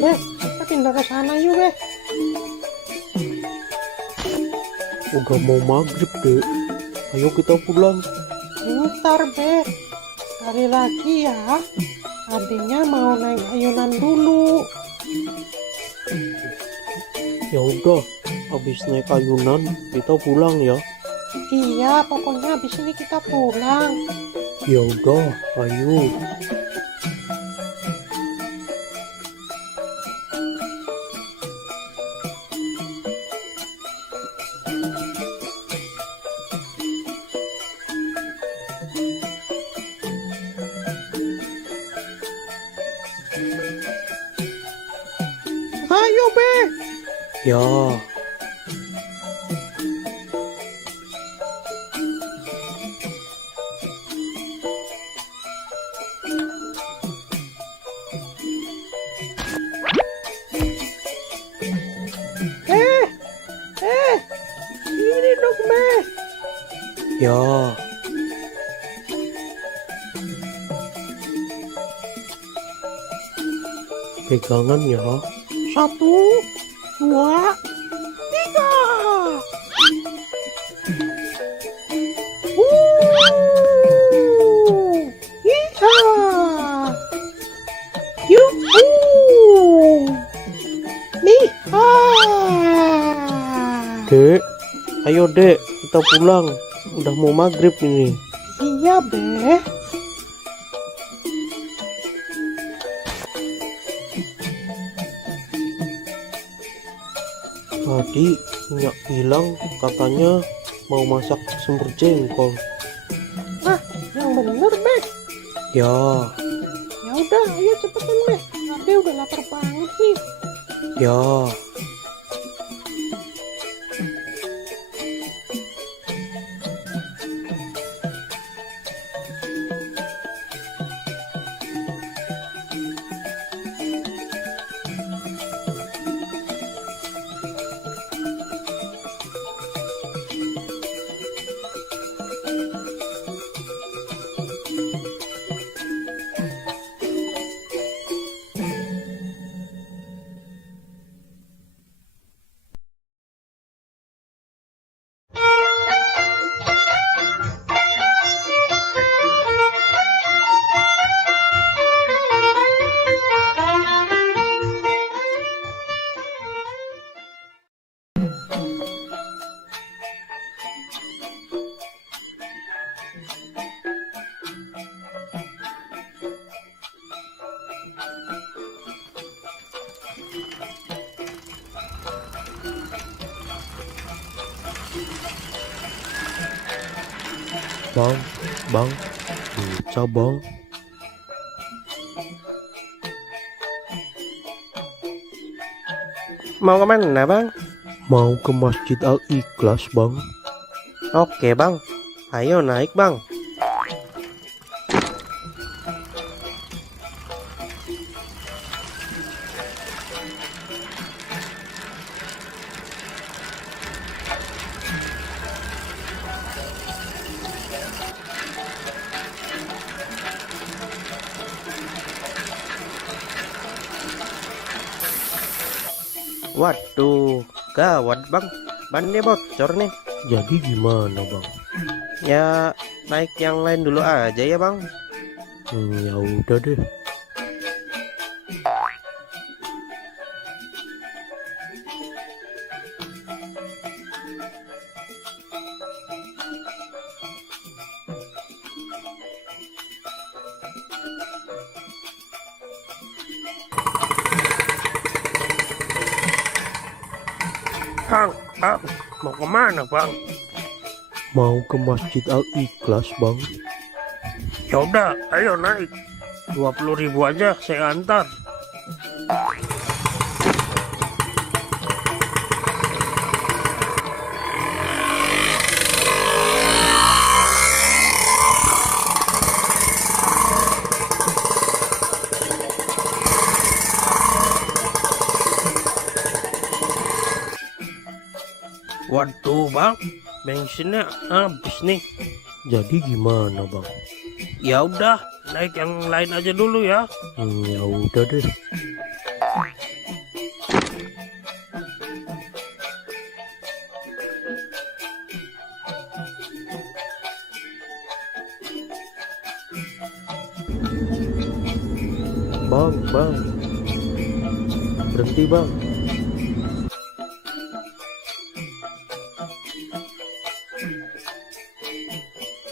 Be, kita pindah ke sana yuk, Be. Udah mau maghrib dek, ayo kita pulang. Bentar, Be. Sekali lagi ya. Adiknya mau naik ayunan dulu. Ya udah, habis naik ayunan kita pulang ya. Iya, pokoknya habis ini kita pulang. Ya udah, ayo. Ayo, Be. Ya, Ini dong, Be. ya. Pegangan ya. 1, 2, 3. Iya. Yuhu. Miha. Dek, ayo dek, kita pulang. Udah mau maghrib ini. Iya, Be. Tadi Nyak bilang katanya mau masak semur jengkol. Nah, yang bener, Be. Ya, Ya udah, ayo cepetan, Be. Ade udah lapar banget nih. ya. Bang, bisa bang. Mau kemana bang? Mau ke Masjid Al-Ikhlas bang. Oke bang, ayo naik bang. Waduh, gawat bang, bannya bocor nih. Jadi gimana bang? Ya naik yang lain dulu aja ya bang. Ya udah deh. Bang, mau kemana bang? Mau ke Masjid Al-Ikhlas bang. Ya udah, ayo naik. 20.000 aja saya antar. Waduh bang, bensinnya habis nih. Jadi gimana bang? Ya udah, naik yang lain aja dulu ya. Ya udah deh. Bang, berhenti bang.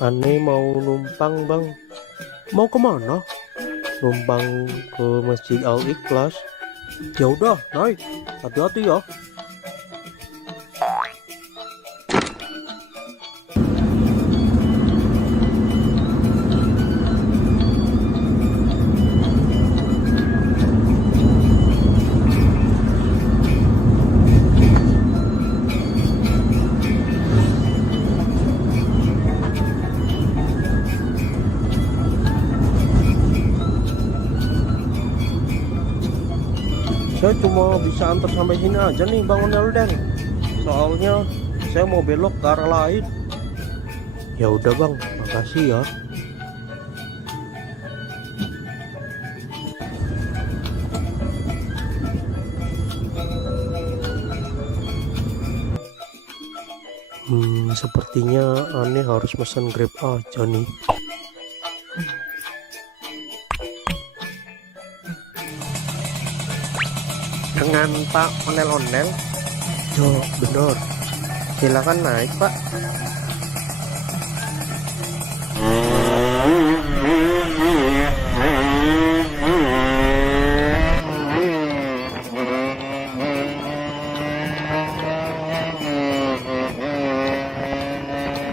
Aneh mau numpang bang. Mau kemana? Numpang ke Masjid Al Ikhlas. Ya udah, naik. Hati-hati ya. Saya cuma bisa antar sampai sini aja nih Bang Ondel-ondel. Soalnya saya mau belok ke arah lain. Ya udah Bang, makasih ya. Sepertinya aneh harus pesan Grab aja nih. Dengan Pak Ondel-ondel? Yo, bener. Silakan naik Pak.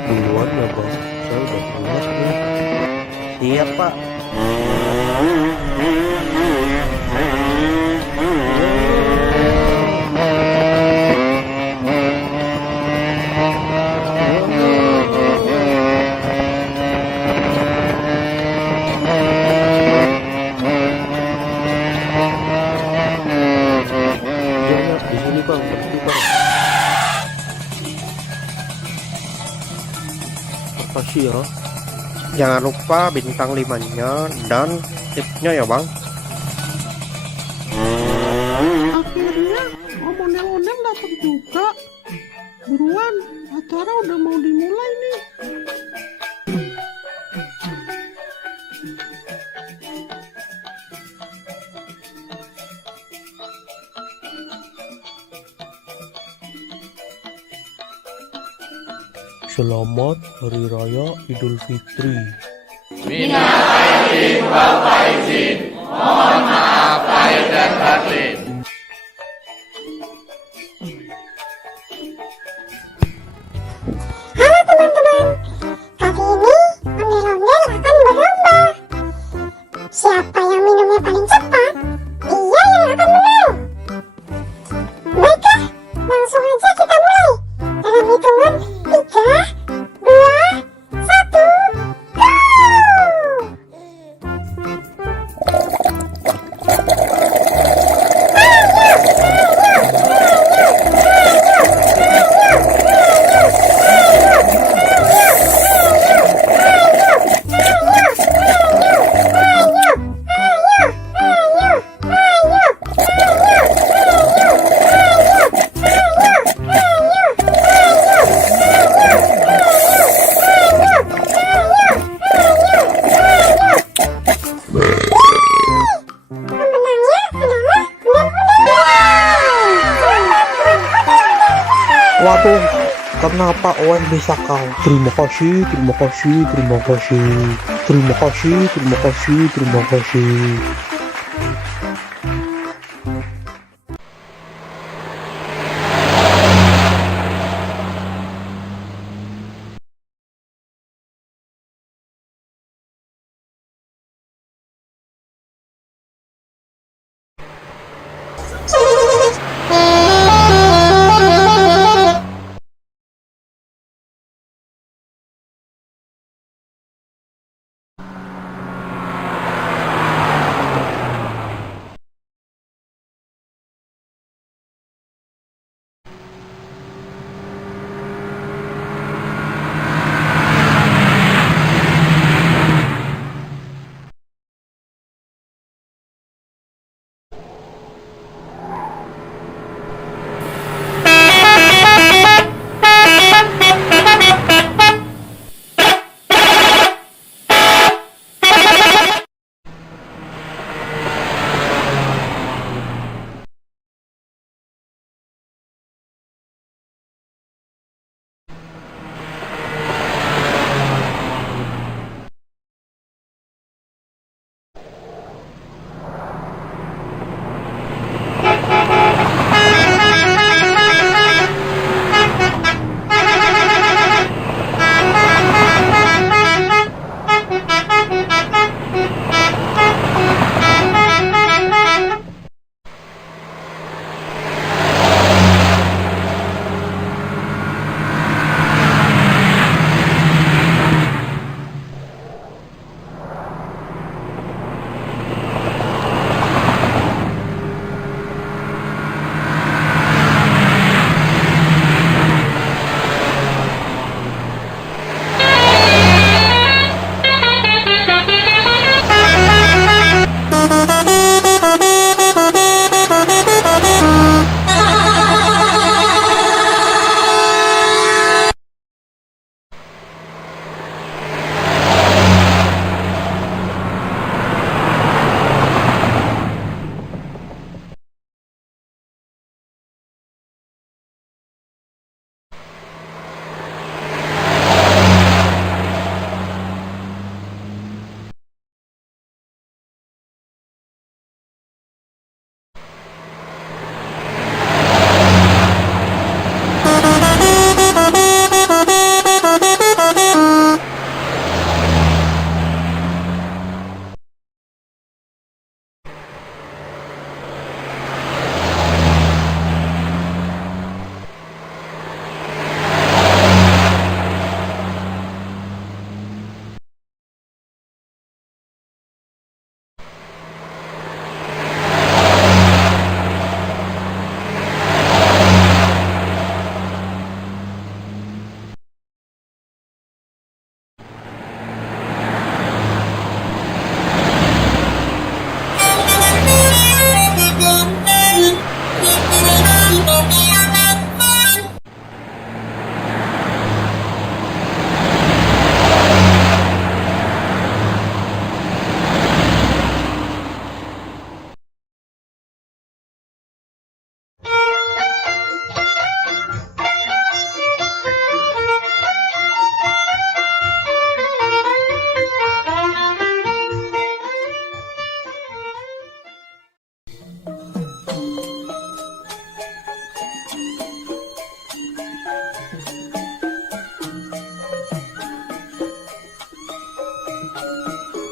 Duluan ya Bang, saya udah pulas nih. Siap Pak. Di sini Bang, berhenti Bang. Makasih ya. Jangan lupa bintang 5-nya dan tipsnya ya Bang. Akhirnya Om Ondel-ondel datang juga. Buruan, acara udah mau dimulai nih. Selamat Hari Raya Idul Fitri. Halo teman-teman, kali ini ondel-ondel akan berlomba. Siapa yang minumnya paling cepat, dia yang akan menang. Baiklah, langsung aja kita mulai. Dalam hitungan 3, 2, 1, go! Pemenangnya adalah Waduh, kenapa Owen bisa kau? Terima kasih, terima kasih, terima kasih. Terima kasih, terima kasih, terima kasih.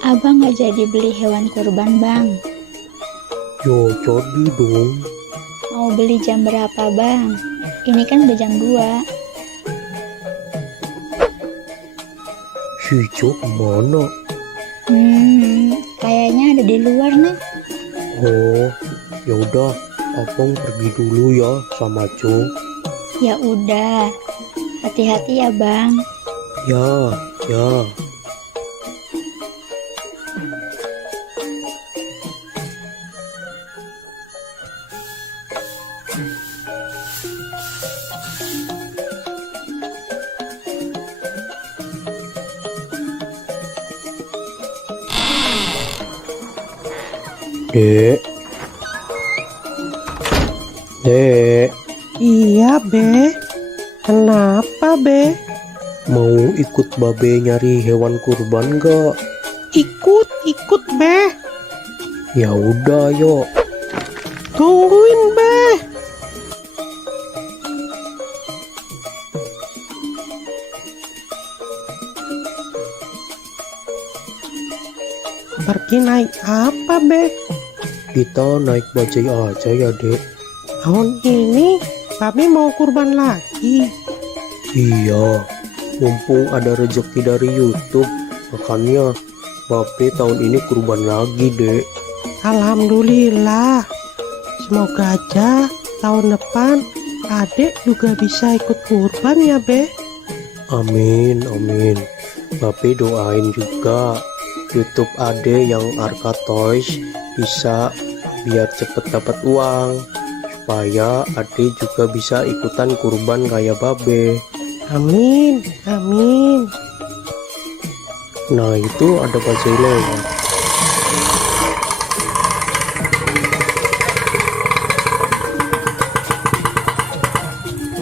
Abang nggak jadi beli hewan kurban, Bang. Yo, jadi dong. Mau beli jam berapa, Bang? Ini kan udah jam 2. Si Jo kemana? Kayaknya ada di luar nih. Oh, ya udah, abang pergi dulu ya sama Jo. Ya udah. Hati-hati ya, Bang. Ya, ya. Dek. Dek, Iya, Be. Kenapa, Be? mau ikut babe nyari hewan kurban gak? Ikut, Be. Ya udah, yuk. Tungguin, Be. Pergi naik apa, Be? Kita naik bajai aja ya, Dek. Tahun ini Babe mau kurban lagi. Iya, mumpung ada rezeki dari YouTube, makanya babe tahun ini kurban lagi, Dek. Alhamdulillah. Semoga aja tahun depan Adek juga bisa ikut kurban ya, Be. Amin, amin. Babe doain juga YouTube Ade yang Arka Toys bisa biar cepet dapat uang, supaya Ade juga bisa ikutan kurban kayak babe. Amin, amin. Nah, itu ada bajai lewat.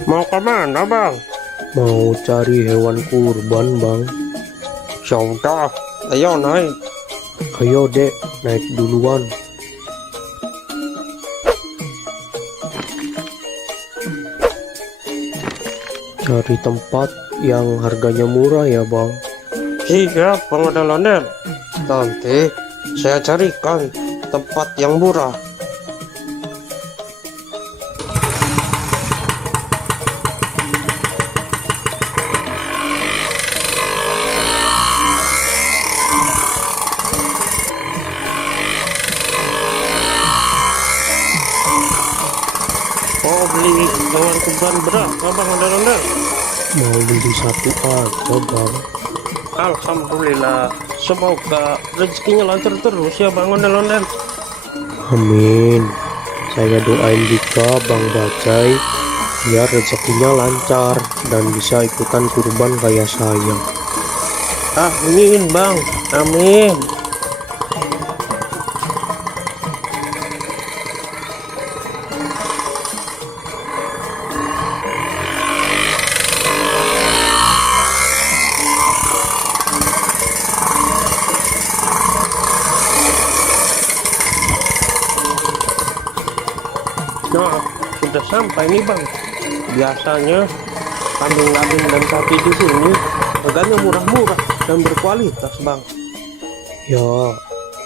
Mau kemana, Bang? Mau cari hewan kurban, Bang. Sudah, ayo naik. Ayo, Dek, naik duluan. Cari tempat yang harganya murah ya, Bang. Siap, Bang Ondel-ondel. Nanti saya carikan tempat yang murah. Mau beli hewan kurban berapa, Bang Ondel-ondel? Mau beli satu aja, Bang. Alhamdulillah. Semoga rezekinya lancar terus ya, Bang Ondel-ondel. Amin. Saya doain juga Bang Bajai biar rezekinya lancar dan bisa ikutan kurban kayak saya. Amin, Bang. Amin. Nah, sudah sampai nih, Bang. Biasanya kambing-kambing dan sapi di sini harganya murah-murah dan berkualitas, Bang. Ya,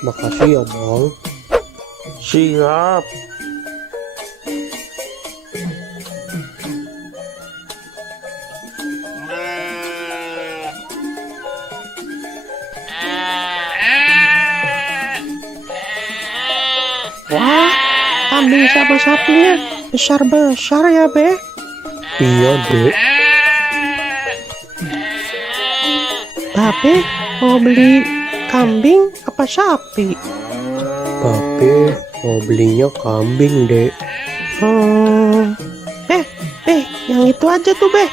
makasih ya, Bang. Siap. Wah, kambing sama sapinya besar-besar ya, Be. Iya, Dek. Babe mau beli kambing apa sapi? Babe mau belinya kambing, Dek. Yang itu aja tuh, Be.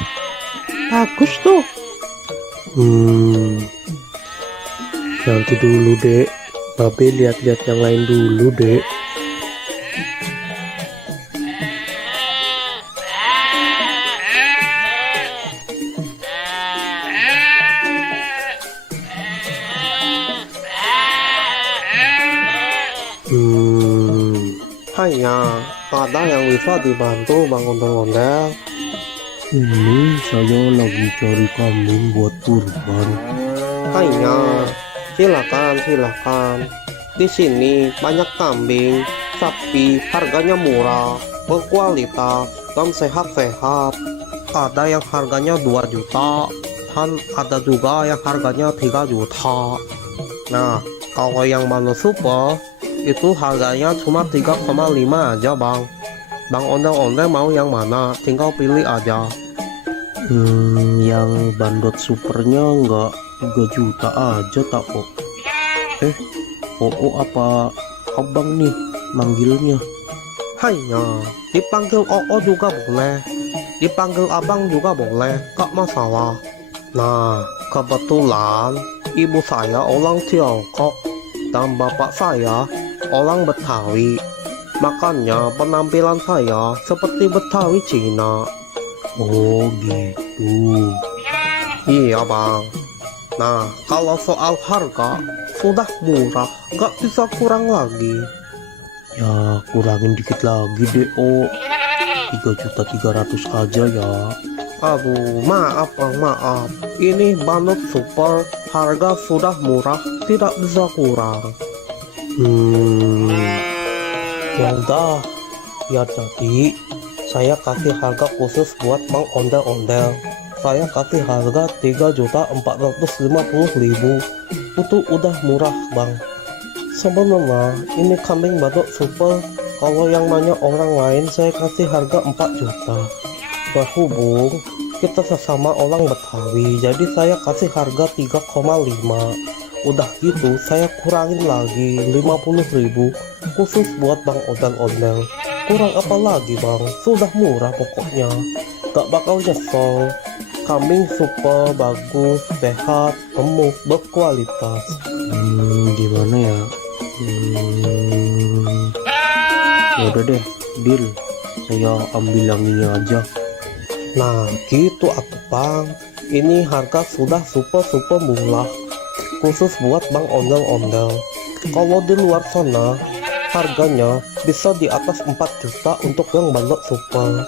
Bagus tuh. Nanti dulu, Dek. Babe lihat-lihat yang lain dulu, Dek. Hanya ada yang bisa dibantu, Bang Ondel-ondel. Ini saya lagi cari kambing buat kurban. Hanya Silakan. Di sini banyak kambing, sapi, harganya murah, berkualitas, dan sehat-sehat. Ada yang harganya 2 juta, dan ada juga yang harganya 3 juta. Nah, kalau yang Mano Super, itu harganya cuma 3,5 aja bang. Bang ondel-ondel mau yang mana? Tinggal pilih aja. Yang bandot supernya nggak 3 juta aja tak kok. apa abang nih manggilnya? Hanya dipanggil Oo juga boleh, dipanggil abang juga boleh, gak masalah. Nah, kebetulan ibu saya orang Tiongkok dan bapak saya orang Betawi. Makanya penampilan saya seperti Betawi Cina. Oh gitu. Iya bang. Nah, kalau soal harga sudah murah, gak bisa kurang lagi. Ya kurangin dikit lagi deh, 3.300.000 aja ya. Aduh, maaf bang, maaf. Ini Bandot Super, harga sudah murah, tidak bisa kurang. Ya udah, biar jadi saya kasih harga khusus buat Bang Ondel-Ondel. Saya kasih harga 3.450.000. Itu udah murah bang. Sebenarnya ini kambing Bandot Super, kalau yang nanya orang lain saya kasih harga 4 juta. Berhubung kita sesama orang Betawi, jadi saya kasih harga 3,5. Udah gitu saya kurangin lagi 50.000 khusus buat Bang Ondel-Ondel. Kurang apa lagi bang, sudah murah pokoknya, gak bakal nyesel. Kambing super bagus, sehat, gemuk, berkualitas. Gimana ya? Ya udah deh, deal. Saya ambil yang ini aja. Nah gitu atuh bang, ini harga sudah super murah khusus buat Bang Ondel-Ondel. Kalau di luar sana harganya bisa di atas 4 juta untuk yang Bandot Super.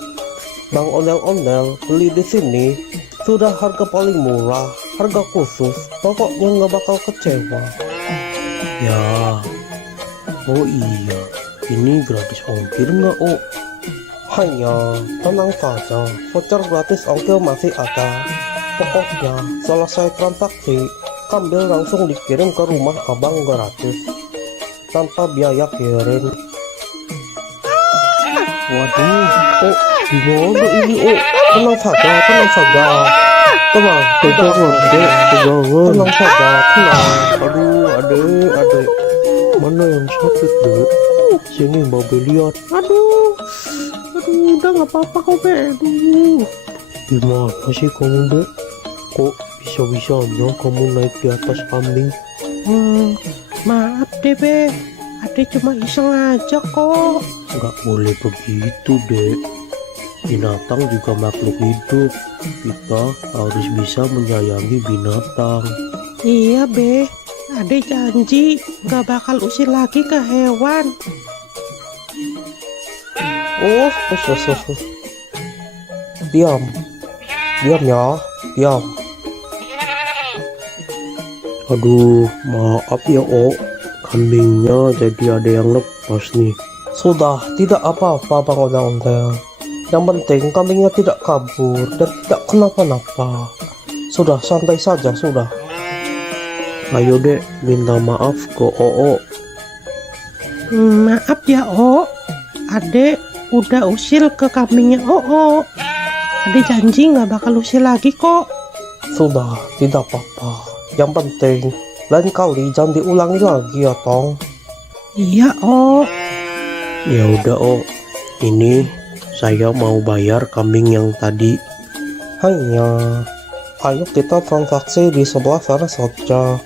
Bang Ondel-Ondel beli di sini sudah harga paling murah, harga khusus, pokoknya nggak bakal kecewa. Ya, oh iya, ini gratis ongkir nggak Hanya tenang saja, voucher gratis ongkir masih ada. Pokoknya selesai transaksi, kambing langsung dikirim ke rumah abang gratis tanpa biaya kirim. Waduh, Gimana ini? Tenang saja, tenang saja. Tenang saja, tenang. aduh, adek, mana yang sakit dek? Sini babe lihat. Aduh, udah nggak apa-apa kok, Be. Aduh. Gimana sih kamu dek? Kok bisa-bisanya kamu naik di atas kambing? Maaf deh, Be. Ade cuma iseng aja kok. Nggak boleh begitu dek. Binatang juga makhluk hidup. Kita harus bisa menyayangi binatang. Iya, Be. Ade janji nggak bakal usir lagi ke hewan. Diam ya, diam. Aduh, maaf ya kambingnya jadi ada yang lepas nih. Sudah, tidak apa-apa Bang Ondel-Ondel. Yang penting kambingnya tidak kabur dan tidak kenapa-napa. Sudah, santai saja, sudah. Ayo dek, minta maaf ke Maaf ya, Ade udah usil ke kambingnya Ade janji nggak bakal usil lagi kok. Sudah, tidak apa-apa. Yang penting lain kali jangan diulangi lagi ya Tong. Iya, Ya udah ini saya mau bayar kambing yang tadi. Hanya, ayo kita transaksi di sebelah sana saja.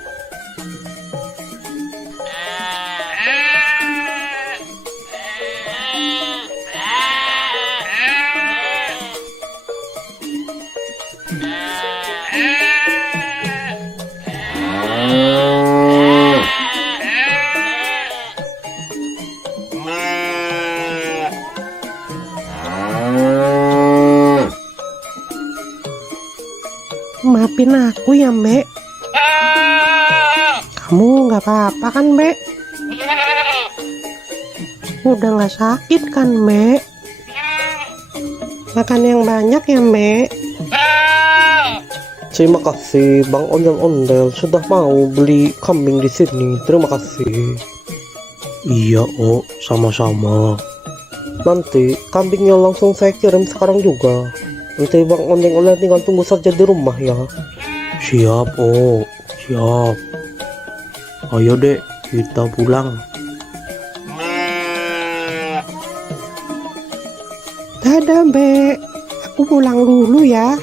maafin aku ya, Mbak. Kamu nggak apa-apa kan, Mbak? Udah nggak sakit kan, Mbak? Makan yang banyak ya, Mbak. Terima kasih Bang Ondel-Ondel sudah mau beli kambing di sini. Terima kasih. Iya, Oh, sama-sama. Nanti kambingnya langsung saya kirim sekarang juga. Nanti Bang Ondel-Ondel tinggal tunggu saja di rumah ya. Siap, Oh. Siap. Ayo dek, kita pulang. Dadah, Mbak. Aku pulang dulu ya.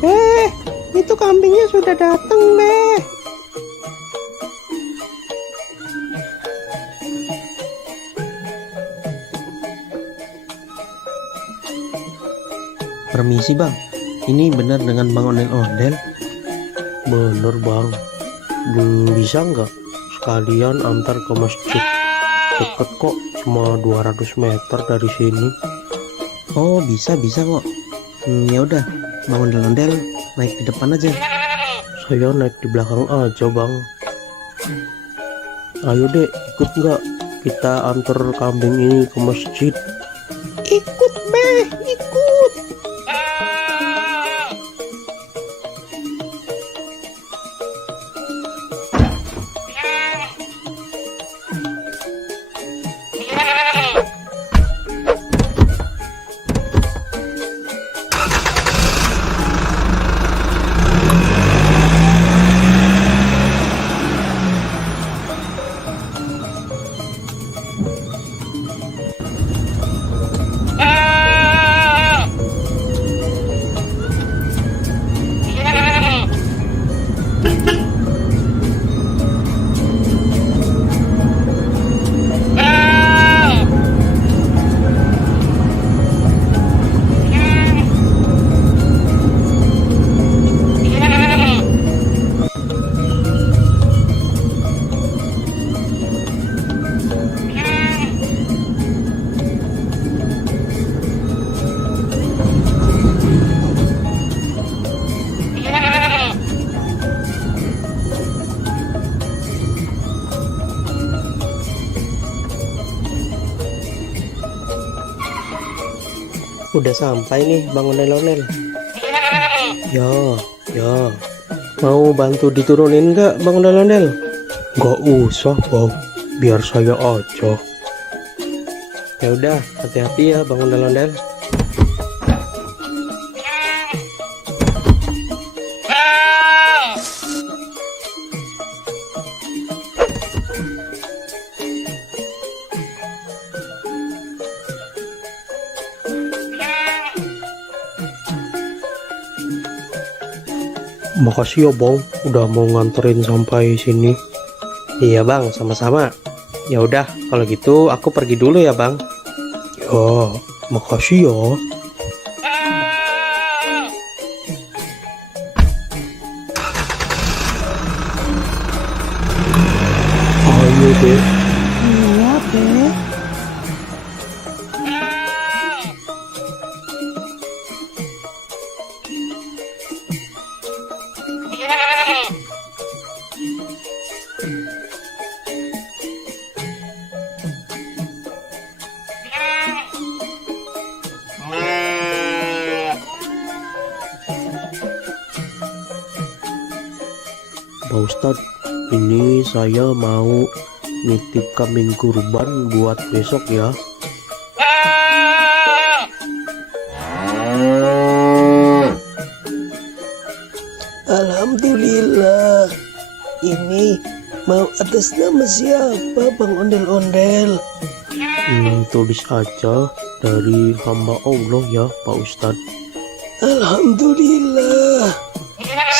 Be, itu kambingnya sudah datang, Be. Permisi bang, ini benar dengan Bang Ondel-Ondel? Bener Bang. Bisa nggak sekalian antar ke masjid? Deket kok, cuma 200 meter dari sini. Oh bisa kok. Ya udah, Bang Ondel-Ondel naik di depan aja. Saya naik di belakang aja Bang. Ayo dek, ikut nggak? Kita antar kambing ini ke masjid. Ikut, Be, ikut. Udah sampai nih Bang Ondel-Ondel. Ya. Mau bantu diturunin nggak Bang Ondel-Ondel? Nggak usah Bang, biar saya aja. Ya udah, hati-hati ya Bang Ondel-Ondel. Makasih ya Bang, udah mau nganterin sampai sini. Iya Bang, sama-sama. Ya udah, kalau gitu aku pergi dulu ya Bang. Ya, makasih ya. Ayo deh. Iya, Be. Pak Ustadz, ini saya mau nitip kambing kurban buat besok ya. Alhamdulillah. Ini mau atas nama siapa Bang Ondel-Ondel? Tulis aja dari hamba Allah ya Pak Ustadz. Alhamdulillah.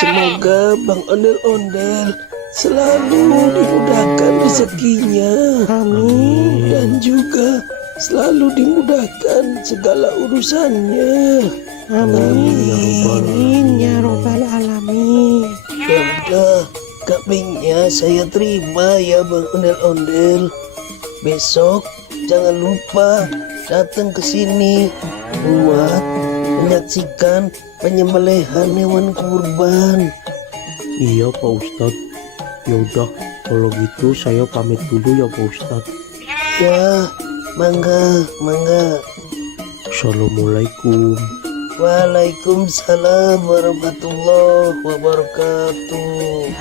Semoga Bang Ondel-Ondel selalu dimudahkan rezekinya. Amin. Dan juga selalu dimudahkan segala urusannya. Amin ya robbal alamin. Ya udah, kambingnya saya terima ya Bang Ondel-Ondel. Besok jangan lupa datang ke sini buat menyaksikan penyembelihan hewan kurban. Iya Pak Ustadz. Yaudah, kalau gitu saya pamit dulu ya Pak Ustadz. Ya, mangga. Assalamualaikum. Waalaikumsalam warahmatullahi wabarakatuh.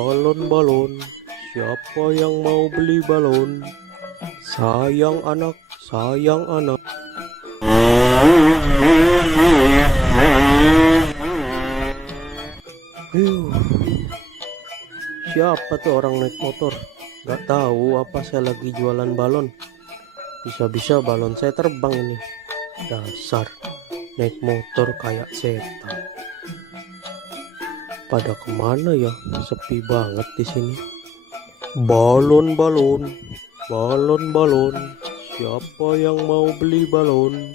Oh, Balon, siapa yang mau beli balon? Sayang anak. Siapa tuh orang naik motor? Gak tahu apa saya lagi jualan balon. Bisa-bisa balon saya terbang ini. Dasar naik motor kayak setan. Pada kemana ya? Sepi banget di sini. Balon. Siapa yang mau beli balon?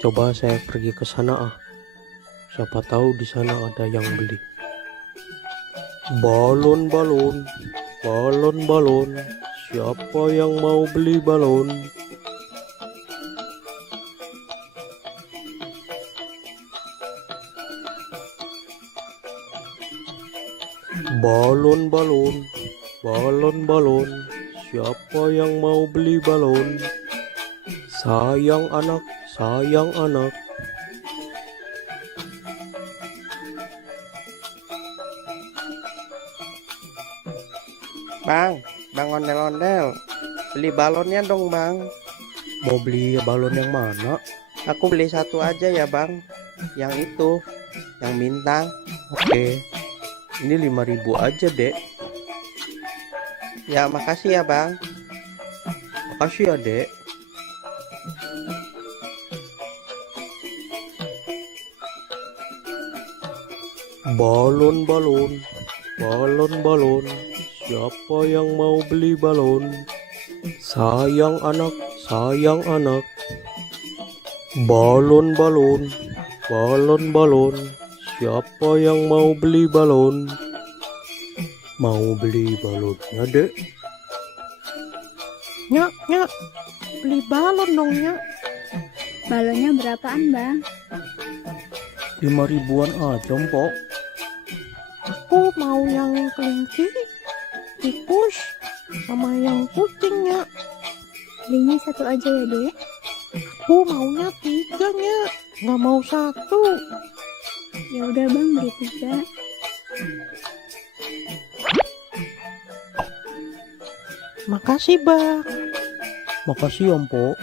Coba saya pergi ke sana Siapa tahu di sana ada yang beli. Balon. Siapa yang mau beli balon? Balon. Siapa yang mau beli balon? Sayang anak. Bang Ondel-Ondel, beli balonnya dong bang. Mau beli balon yang mana? Aku beli satu aja ya bang. Yang itu, yang bintang. Oke, ini 5.000 aja dek. Ya makasih ya bang. Makasih ya dek. Balon. Siapa yang mau beli balon? Sayang anak. Balon. Siapa yang mau beli balon? Mau beli balonnya, Dek? Nyak, beli balon dong, Nyak. Balonnya berapaan, Bang? 5 ribuan aja, Mpok. Aku mau yang kelinci, tikus, sama yang kucing, Nyak. Belinya satu aja ya, Dek. Aku maunya 3, Nyak. Nggak mau 1. Ya udah, Bang, beli 3. Makasih, Bang. Makasih ya, Mpok.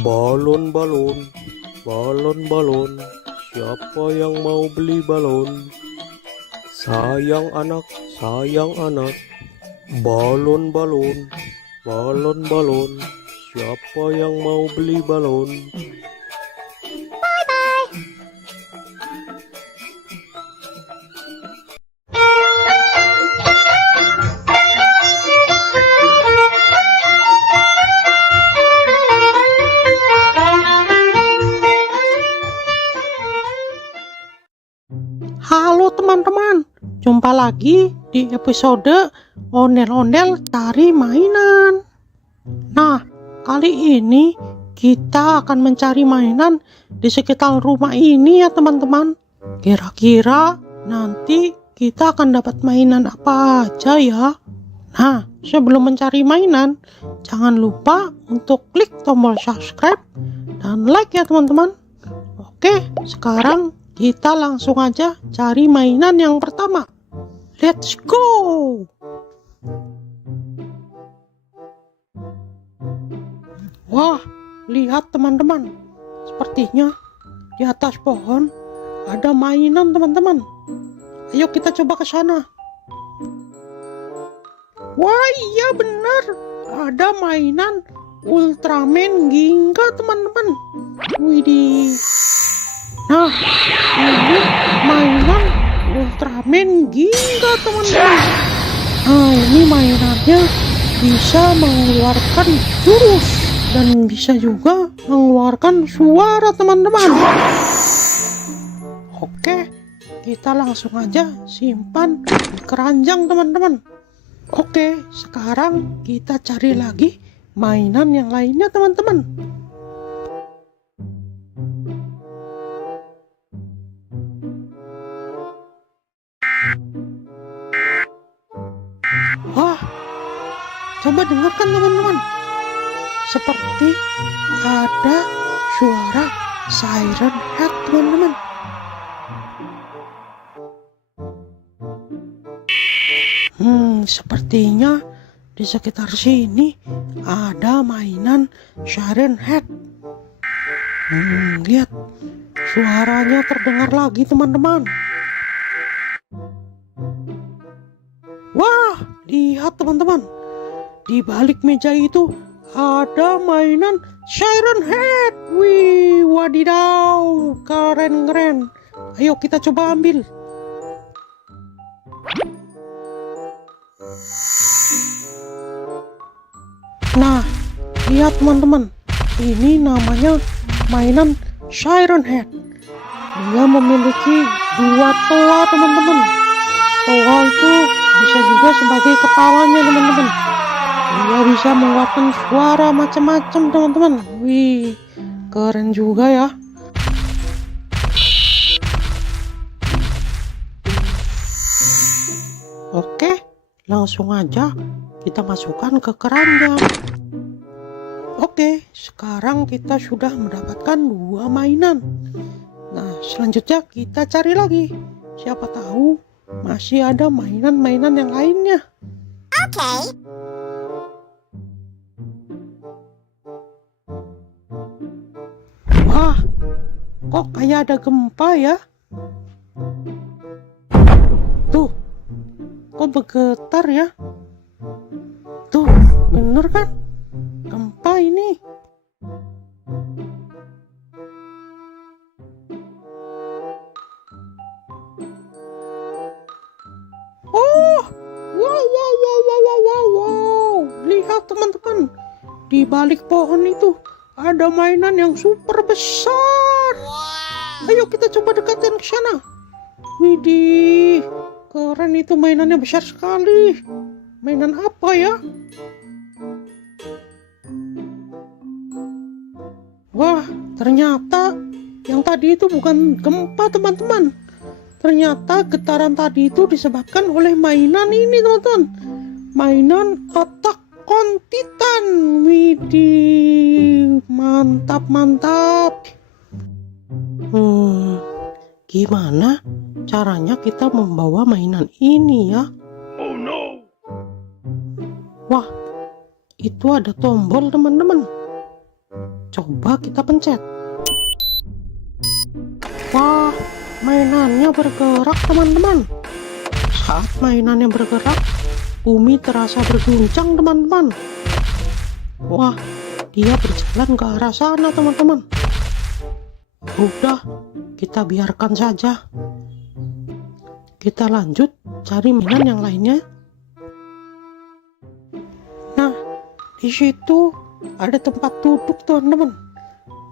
Balon, balon, balon, balon. Siapa yang mau beli balon? Sayang anak, sayang anak. Balon, balon, balon, balon. Siapa yang mau beli balon? Halo teman-teman, jumpa lagi di episode Ondel-Ondel Cari Mainan. Nah, kali ini kita akan mencari mainan di sekitar rumah ini ya teman-teman. Kira-kira nanti kita akan dapat mainan apa aja ya? Nah, sebelum mencari mainan, jangan lupa untuk klik tombol subscribe dan like ya teman-teman. Oke, sekarang kita langsung aja cari mainan yang pertama. Let's go! Wah, lihat teman-teman. Sepertinya di atas pohon ada mainan teman-teman. Ayo kita coba ke sana. Wah, iya benar. Ada mainan Ultraman Ginga teman-teman. Widih. Nah, ini mainan Ultraman Ginga teman-teman. Nah, ini mainannya bisa mengeluarkan jurus dan bisa juga mengeluarkan suara teman-teman. Oke, kita langsung aja simpan di keranjang teman-teman. Oke, sekarang kita cari lagi mainan yang lainnya teman-teman. Wah, coba dengarkan teman-teman. Seperti ada suara siren head teman-teman. Sepertinya di sekitar sini ada mainan siren head. Lihat, suaranya terdengar lagi teman-teman. Wah, lihat teman-teman. Di balik meja itu ada mainan siren head. Wih, wadidaw, keren-keren. Ayo kita coba ambil. Nah, lihat teman-teman. Ini namanya mainan siren head. Dia memiliki 2 toa teman-teman. Toa itu bisa juga sebagai kepalanya teman-teman. Dia bisa mengeluarkan suara macam-macam teman-teman. Wih, keren juga ya. Oke, langsung aja kita masukkan ke keranjang. Oke, sekarang kita sudah mendapatkan 2 mainan. Nah, selanjutnya kita cari lagi. Siapa tahu masih ada mainan-mainan yang lainnya. Oke. Wah, kok kayak ada gempa ya? Tuh, kok bergetar ya? Tuh, bener kan? Gempa ini. Oh, wow. Lihat teman-teman, di balik pohon itu ada mainan yang super besar. Ayo kita coba dekatin ke sana. Widih, keren itu, mainannya besar sekali. Mainan apa ya? Wah, ternyata yang tadi itu bukan gempa, teman-teman. Ternyata getaran tadi itu disebabkan oleh mainan ini, teman-teman. Mainan Attack on Titan. Widih, mantap. Gimana caranya kita membawa mainan ini ya? Wah, itu ada tombol, teman-teman. Coba kita pencet. Wah, mainannya bergerak, teman-teman. Saat mainannya bergerak, bumi terasa berguncang, teman-teman. Wah, dia berjalan ke arah sana, teman-teman. Udah, kita biarkan saja. Kita lanjut cari mainan yang lainnya. Nah, di situ ada tempat duduk, teman-teman.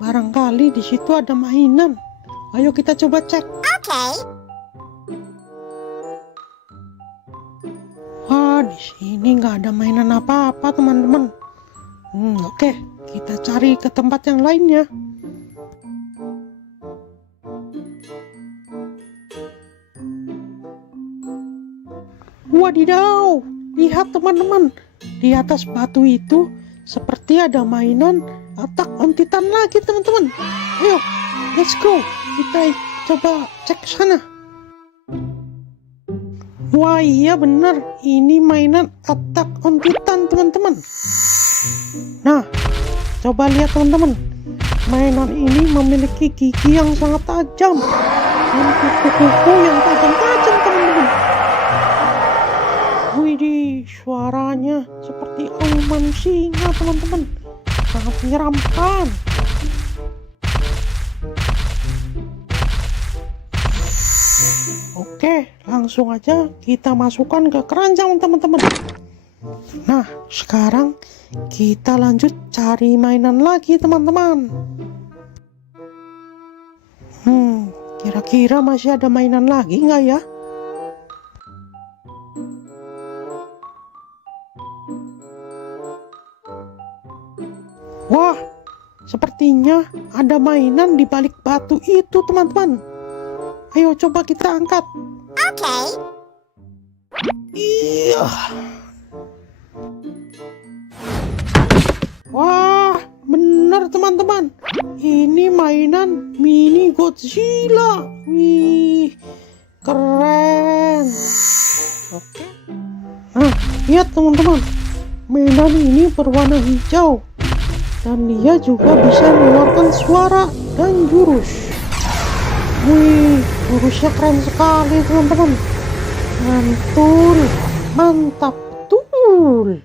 Barangkali di situ ada mainan. Ayo kita coba cek. Wah, di sini nggak ada mainan apa-apa, teman-teman. Oke, kita cari ke tempat yang lainnya. Wadidaw, lihat teman-teman, di atas batu itu seperti ada mainan Attack on Titan lagi, teman-teman. Ayo, let's go. Kita coba cek sana. Wah, iya benar, ini mainan Attack on Titan, teman-teman. Nah, coba lihat, teman-teman. Mainan ini memiliki gigi yang sangat tajam dan kuku-kuku yang tajam-tajam, teman-teman. Widih, suaranya seperti auman singa, teman-teman. Sangat menyeramkan. Oke, langsung aja kita masukkan ke keranjang, teman-teman. Nah, sekarang kita lanjut cari mainan lagi, teman-teman. Kira-kira masih ada mainan lagi nggak ya? Wah, sepertinya ada mainan di balik batu itu, teman-teman. Ayo coba kita angkat. Iya. Wah, benar, teman-teman. Ini mainan mini Godzilla. Wih, keren. Oke. Nah, lihat, teman-teman. Mainan ini berwarna hijau. Dan dia juga bisa mengeluarkan suara dan jurus. Wih, jurusnya keren sekali, teman-teman. Mantul, mantap betul.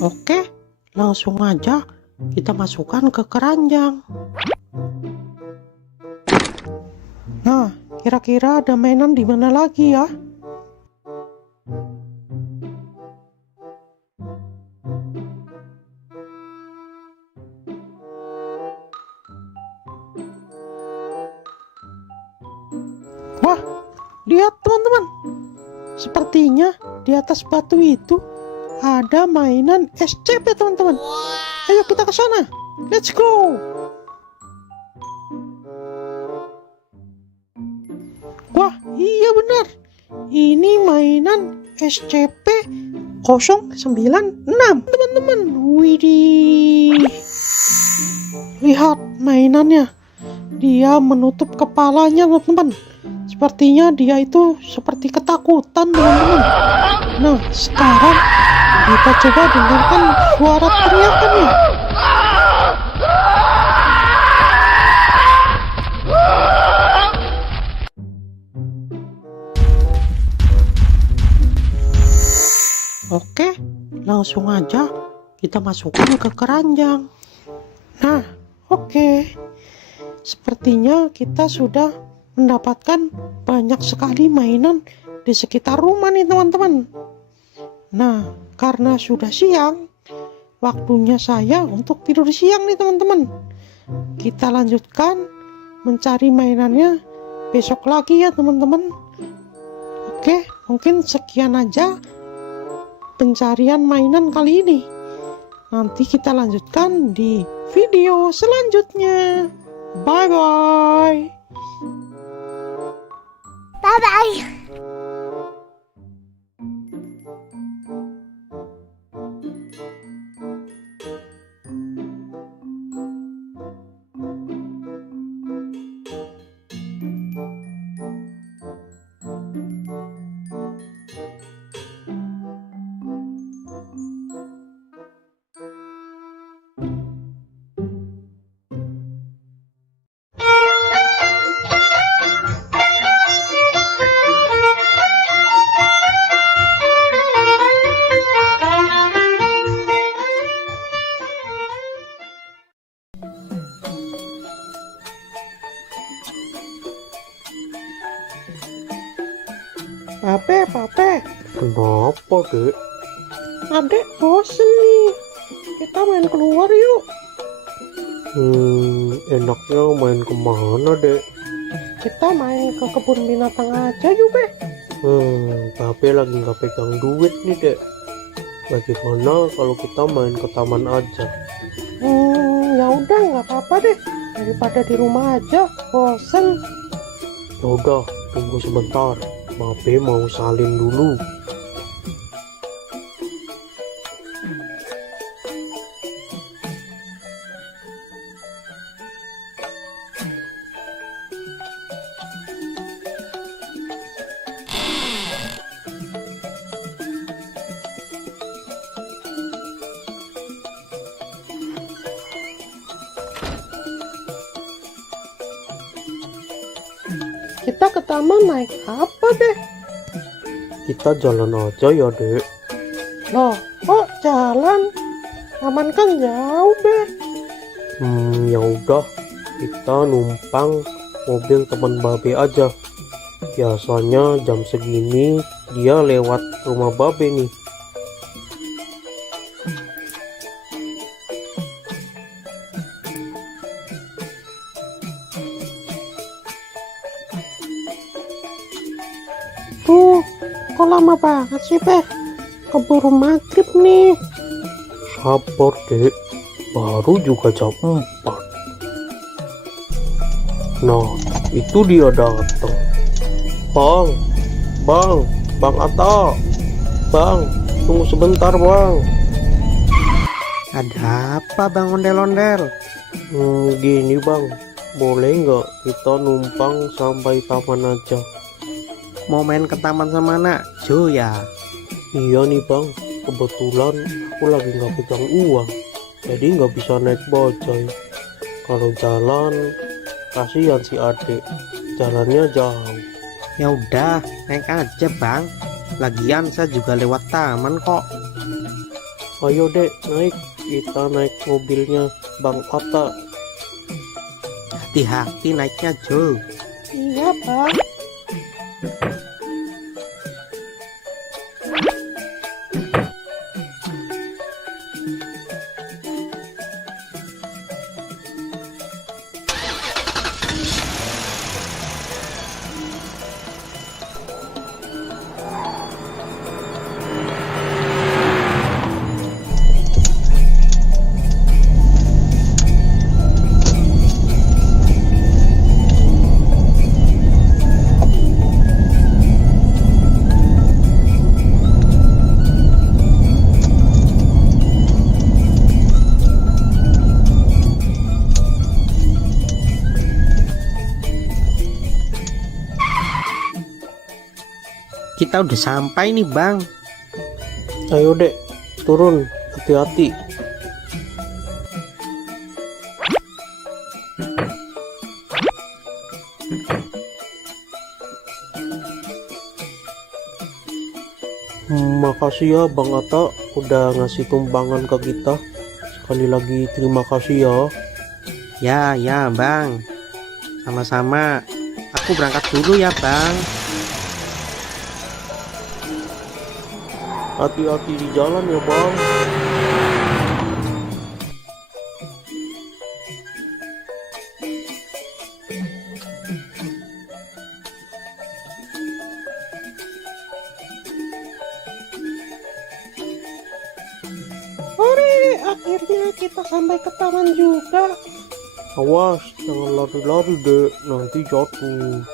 Oke, langsung aja kita masukkan ke keranjang. Nah, kira-kira ada mainan di mana lagi ya? Wah, lihat, teman-teman. Sepertinya di atas batu itu ada mainan SCP, teman-teman. Ayo kita ke sana. Let's go. Wah, iya benar. Ini mainan SCP-096, teman-teman. Widih. Lihat mainannya. Dia menutup kepalanya, teman-teman. Sepertinya dia itu seperti ketakutan, teman-teman. Nah, sekarang kita coba dengarkan suara teriakannya. Oke, langsung aja kita masukkan ke keranjang. Nah, oke. Sepertinya kita sudah mendapatkan banyak sekali mainan di sekitar rumah nih teman-teman. Nah, karena sudah siang, waktunya saya untuk tidur siang nih teman-teman. Kita lanjutkan mencari mainannya besok lagi ya teman-teman. Oke, mungkin sekian aja pencarian mainan kali ini. Nanti kita lanjutkan di video selanjutnya. Bye-bye. Bye-bye. Pape, Kenapa, Dek? adek bosen nih. Kita main keluar yuk. Enaknya main kemana, Dek? Kita main ke kebun binatang aja yuk, Be. Tapi lagi nggak pegang duit nih, Dek. Bagaimana kalau kita main ke taman aja? Ya udah, nggak apa-apa deh. Daripada di rumah aja, bosen. Yaudah, tunggu sebentar. Babe mau salin dulu. Kita ke taman naik apa deh? Kita jalan aja ya, Dek. Loh, kok jalan? Taman kan jauh, Be. Ya udah, kita numpang mobil teman Babe aja. Biasanya jam segini dia lewat rumah Babe nih. Tuh, kok lama banget sih, Be? Keburu maghrib nih. Sabar, Dek. Baru juga jam 4. Nah, itu dia datang. Bang Atta. Bang, tunggu sebentar, Bang. Ada apa Bang Ondel-ondel? Gini, Bang. Boleh nggak kita numpang sampai taman aja? Mau main ke taman sama anak Jo ya? Iya nih, Bang. Kebetulan aku lagi nggak pegang uang. Jadi nggak bisa naik bajai. Kalau jalan, kasihan si adik. Jalannya jauh. Ya udah, naik aja Bang. Lagian saya juga lewat taman kok. Ayo, Dek, naik. Kita naik mobilnya Bang Atta. Hati-hati naiknya Jo. Iya, Bang. Kita udah sampai nih Bang. Ayo, Dek, turun. Hati-hati. Makasih ya Bang Atta udah ngasih tumpangan ke kita. Sekali lagi terima kasih ya. Ya Bang. Sama-sama. Aku aku berangkat dulu ya bang. Hati-hati di jalan ya bang. Hore, akhirnya kita sampai ke taman juga. Awas, jangan lari-lari dek, nanti jatuh.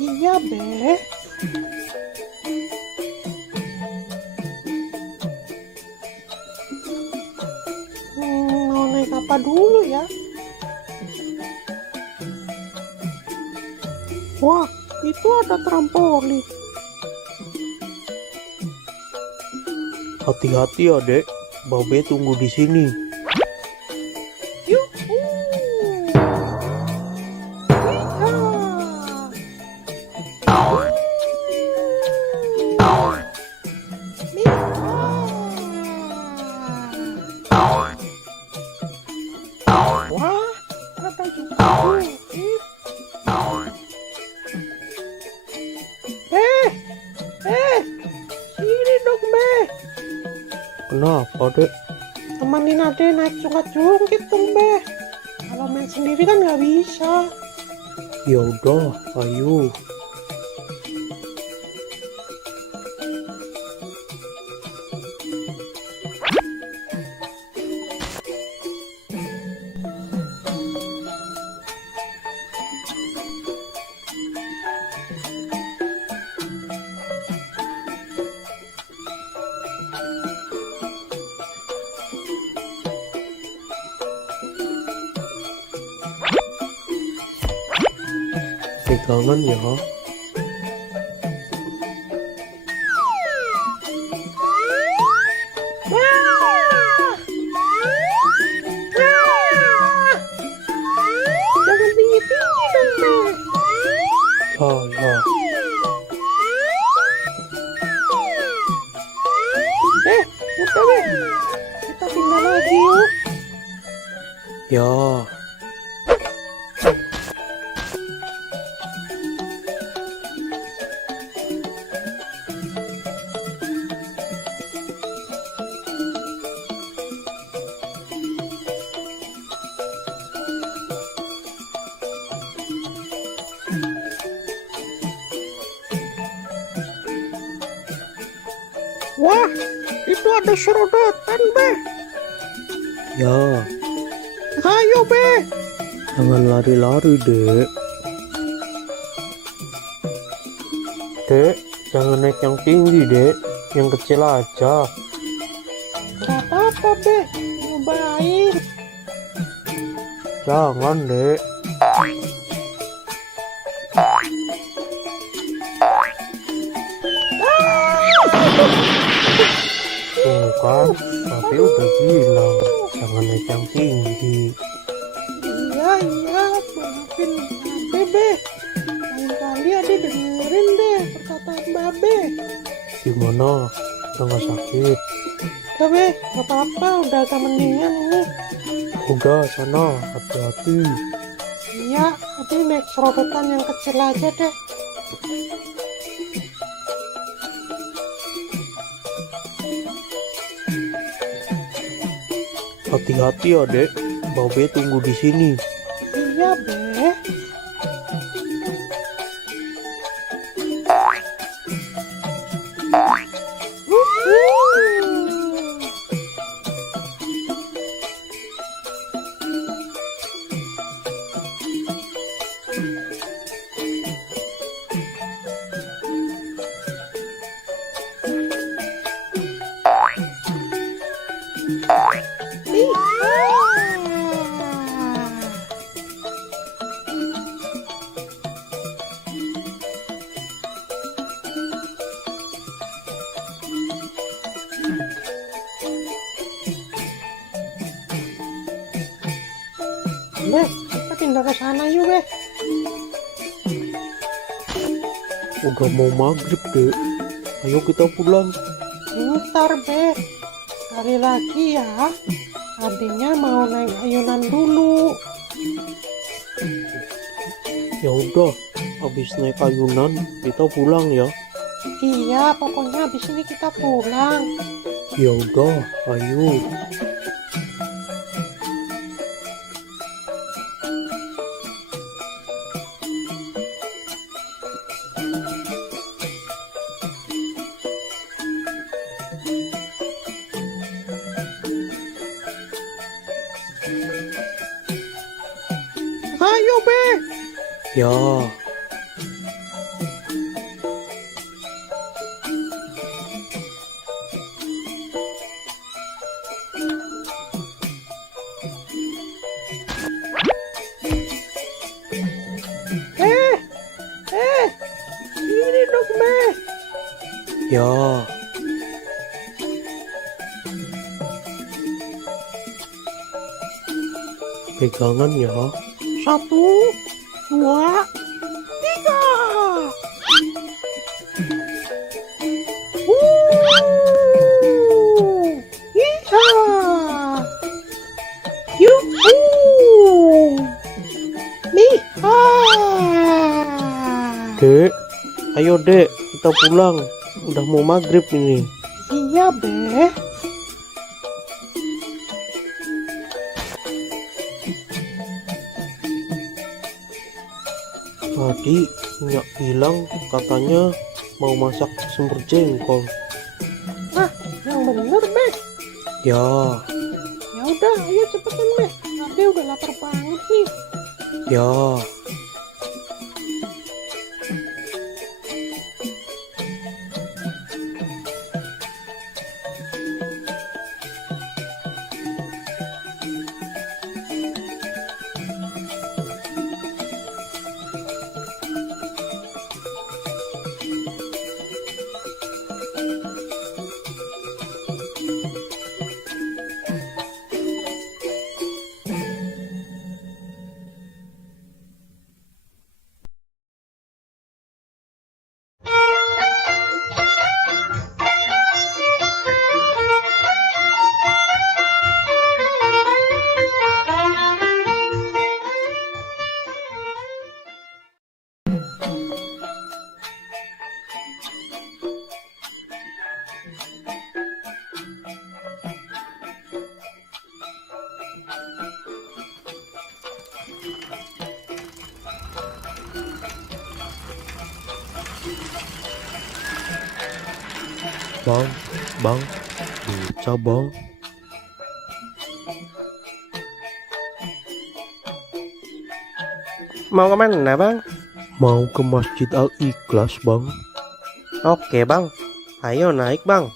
Iya, Be. Mau naik apa dulu ya? Wah, itu ada trampolin. Hati-hati ya dek, Babe tunggu di sini. Yuhu. Wah, ada juga bukit. Sini dong, Be. Kenapa dek? Temenin Ade naik jungkit dong, Be. Kalau main sendiri kan nggak bisa. Ya udah, ayo. Pegangan ya. Jangan tinggi-tinggi dong, Be. Ya. Udah, Be. Kita pindah lagi yuk. Ya. Wah, itu ada serodotan, Be. Ya, Ayo, Be. jangan lari-lari dek. Dek, jangan naik yang tinggi dek, yang kecil aja. Gak apa-apa, Be. Nyobain. Jangan dek. Tuh kan, tapi udah bilang jangan naik yang tinggi. Iya, maafin Babe. Lain kali Ade dengerin deh perkataan Babe. Gimana? Udah nggak sakit? Udah, Be. Gak apa-apa, udah agak mendingan ini. Udah sana, hati-hati. Iya, Ade naik serodotan yang kecil aja deh. Hati-hati ya dek, Babe tunggu di sini. Iya, Be. Be, kita pindah ke sana yuk, Be. Udah mau maghrib dek, ayo kita pulang. Bentar, Be. Sekali lagi ya. Adiknya mau naik ayunan dulu. Ya udah, habis naik ayunan kita pulang ya. Iya, pokoknya habis ini kita pulang. Ya udah, ayo. Ayo, Be. Ya, Ini dong, Be. ya. Pegangan ya. 1, 2, 3. Iya. Yuhu. Miha. Dek, ayo dek, kita pulang. Udah mau maghrib ini. Iya, Be. Tadi Nyak bilang katanya mau masak semur jengkol. Nah, yang bener, Be. Ya, Ya udah, ayo cepetan, Be. Ade udah lapar banget nih. ya. Bang, baca bang. Mau kemana bang? Mau ke Masjid Al-Ikhlas bang. Oke bang, ayo naik bang.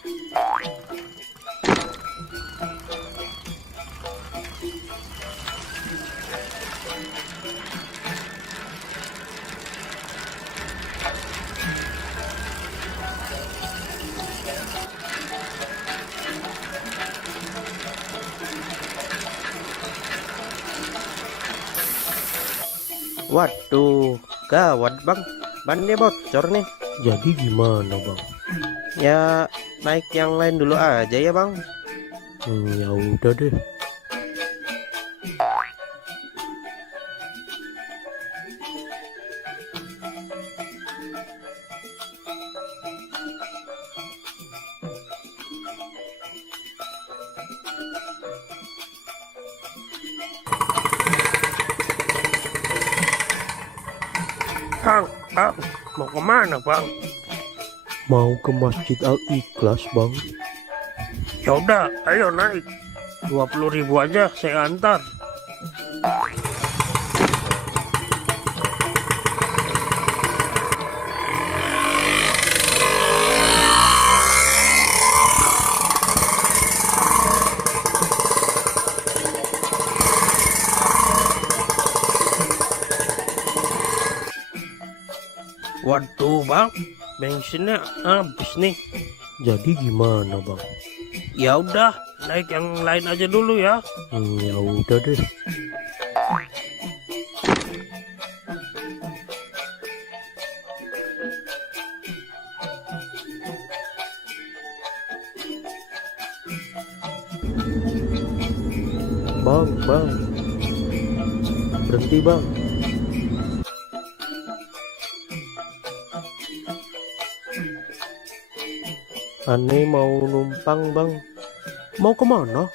Waduh, gawat bang, bannya bocor nih. Jadi gimana bang? Ya naik yang lain dulu aja ya bang. Ya udah deh. Bang, mau kemana bang? Mau ke Masjid Al-Ikhlas bang. Ya udah, ayo naik. 20.000 aja saya antar. Waduh bang, bensinnya habis nih. Jadi gimana bang? Ya udah, naik yang lain aja dulu ya. Ya udah deh. Bang, berhenti bang. Aneh mau numpang bang. Mau kemana?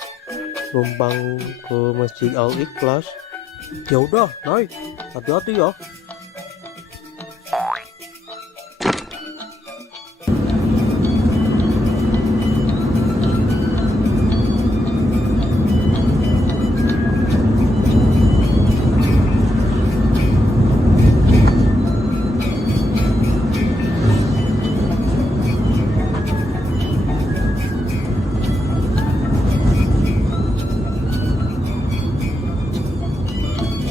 Numpang ke Masjid Al Ikhlas. Ya udah, naik. Hati-hati ya.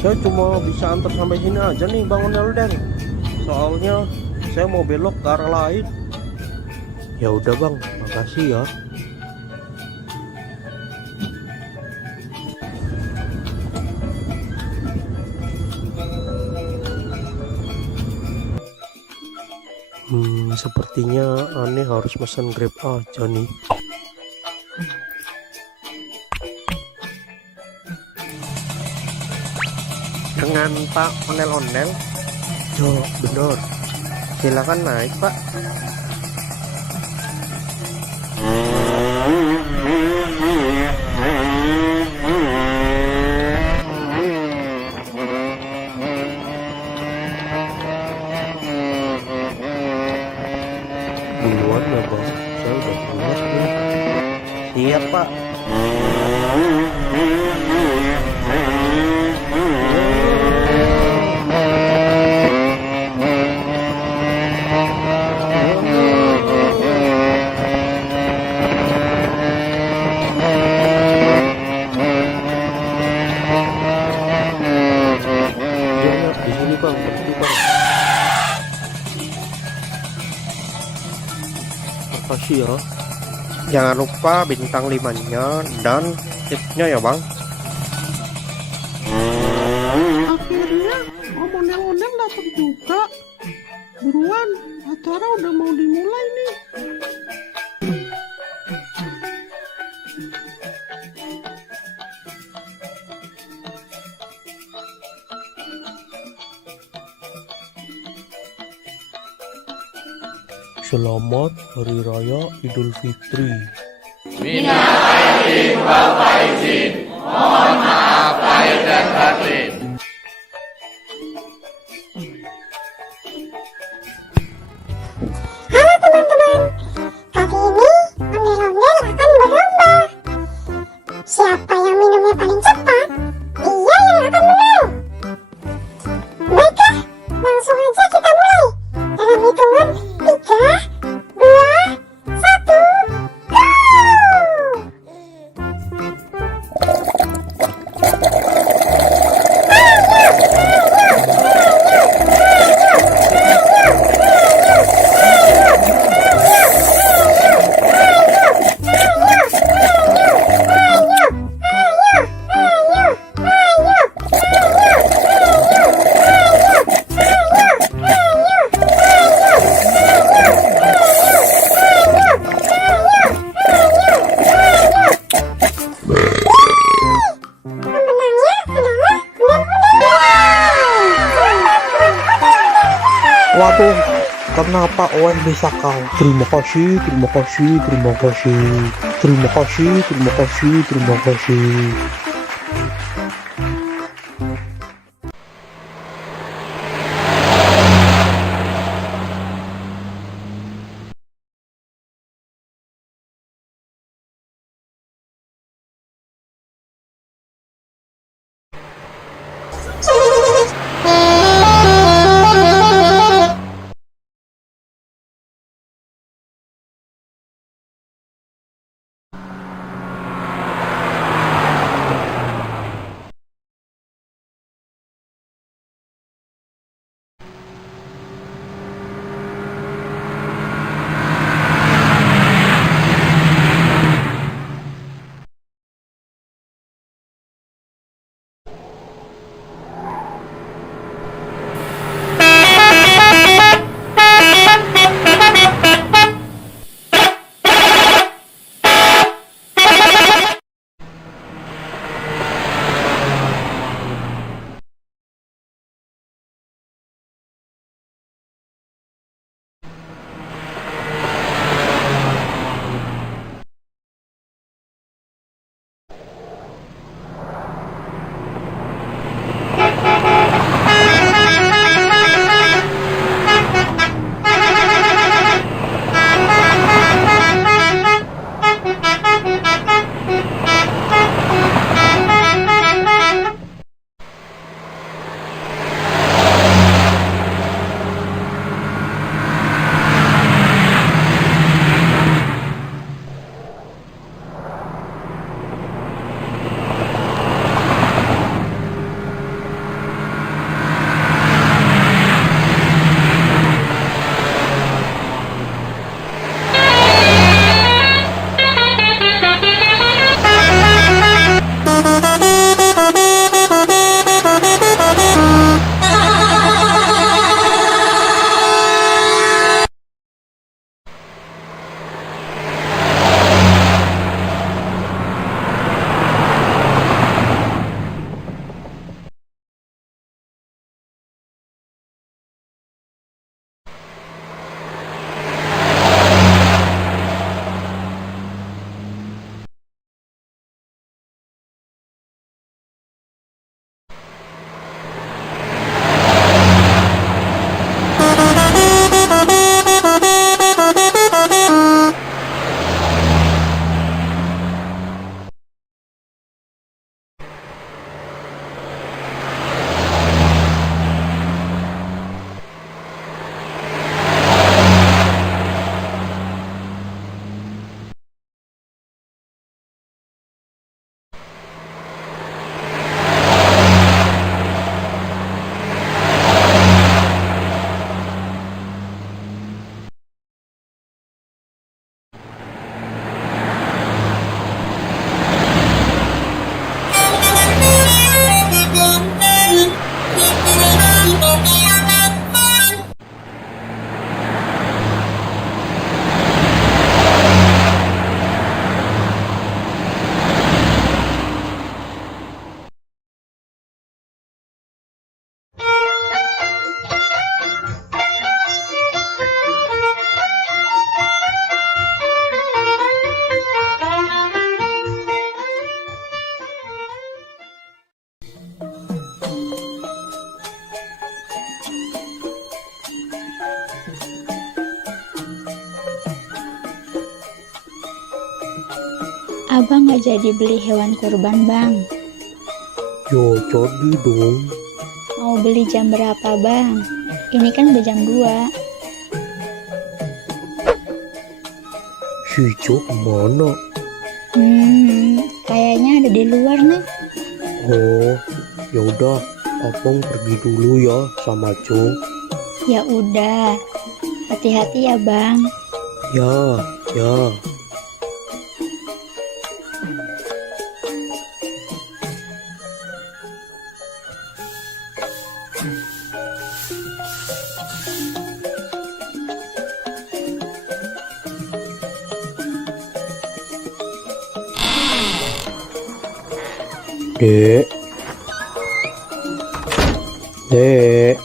Saya cuma bisa antar sampai sini aja nih Bang Onelden. Soalnya saya mau belok ke arah lain. Ya udah Bang, makasih ya. Sepertinya aneh harus pesan Grab aja nih. Dengan Pak Onel-Onel? Ya benar. Silakan naik Pak. Duluan ya Bang, saya udah pulas nih. Siap Pak. Di sini Bang, berhenti Bang. Makasih ya. Jangan lupa bintang 5-nya dan tipsnya ya Bang. Akhirnya Om Onel-Onel datang juga. Buruan, acara udah mau dimulai nih. Selamat Hari Raya Idul Fitri. Halo teman-teman, kali ini ondel-ondel akan berlomba. Siapa yang minumnya paling cepat, dia yang akan menang. Baiklah, langsung aja kita mulai. Dalam hitungan 3, 2, 1, go! Waduh, kenapa Owen bisa kalah? Terima kasih, terima kasih, terima kasih, terima kasih, terima kasih, terima kasih. Abang nggak jadi beli hewan kurban, Bang. Ya jadi dong. Mau beli jam berapa, Bang? Ini kan udah jam 2. Si Ijo kemana? Kayaknya ada di luar nih. Oh, ya udah, abang pergi dulu ya sama Jo. Ya udah, hati-hati ya, Bang. Ya, ya. Dek. Dek,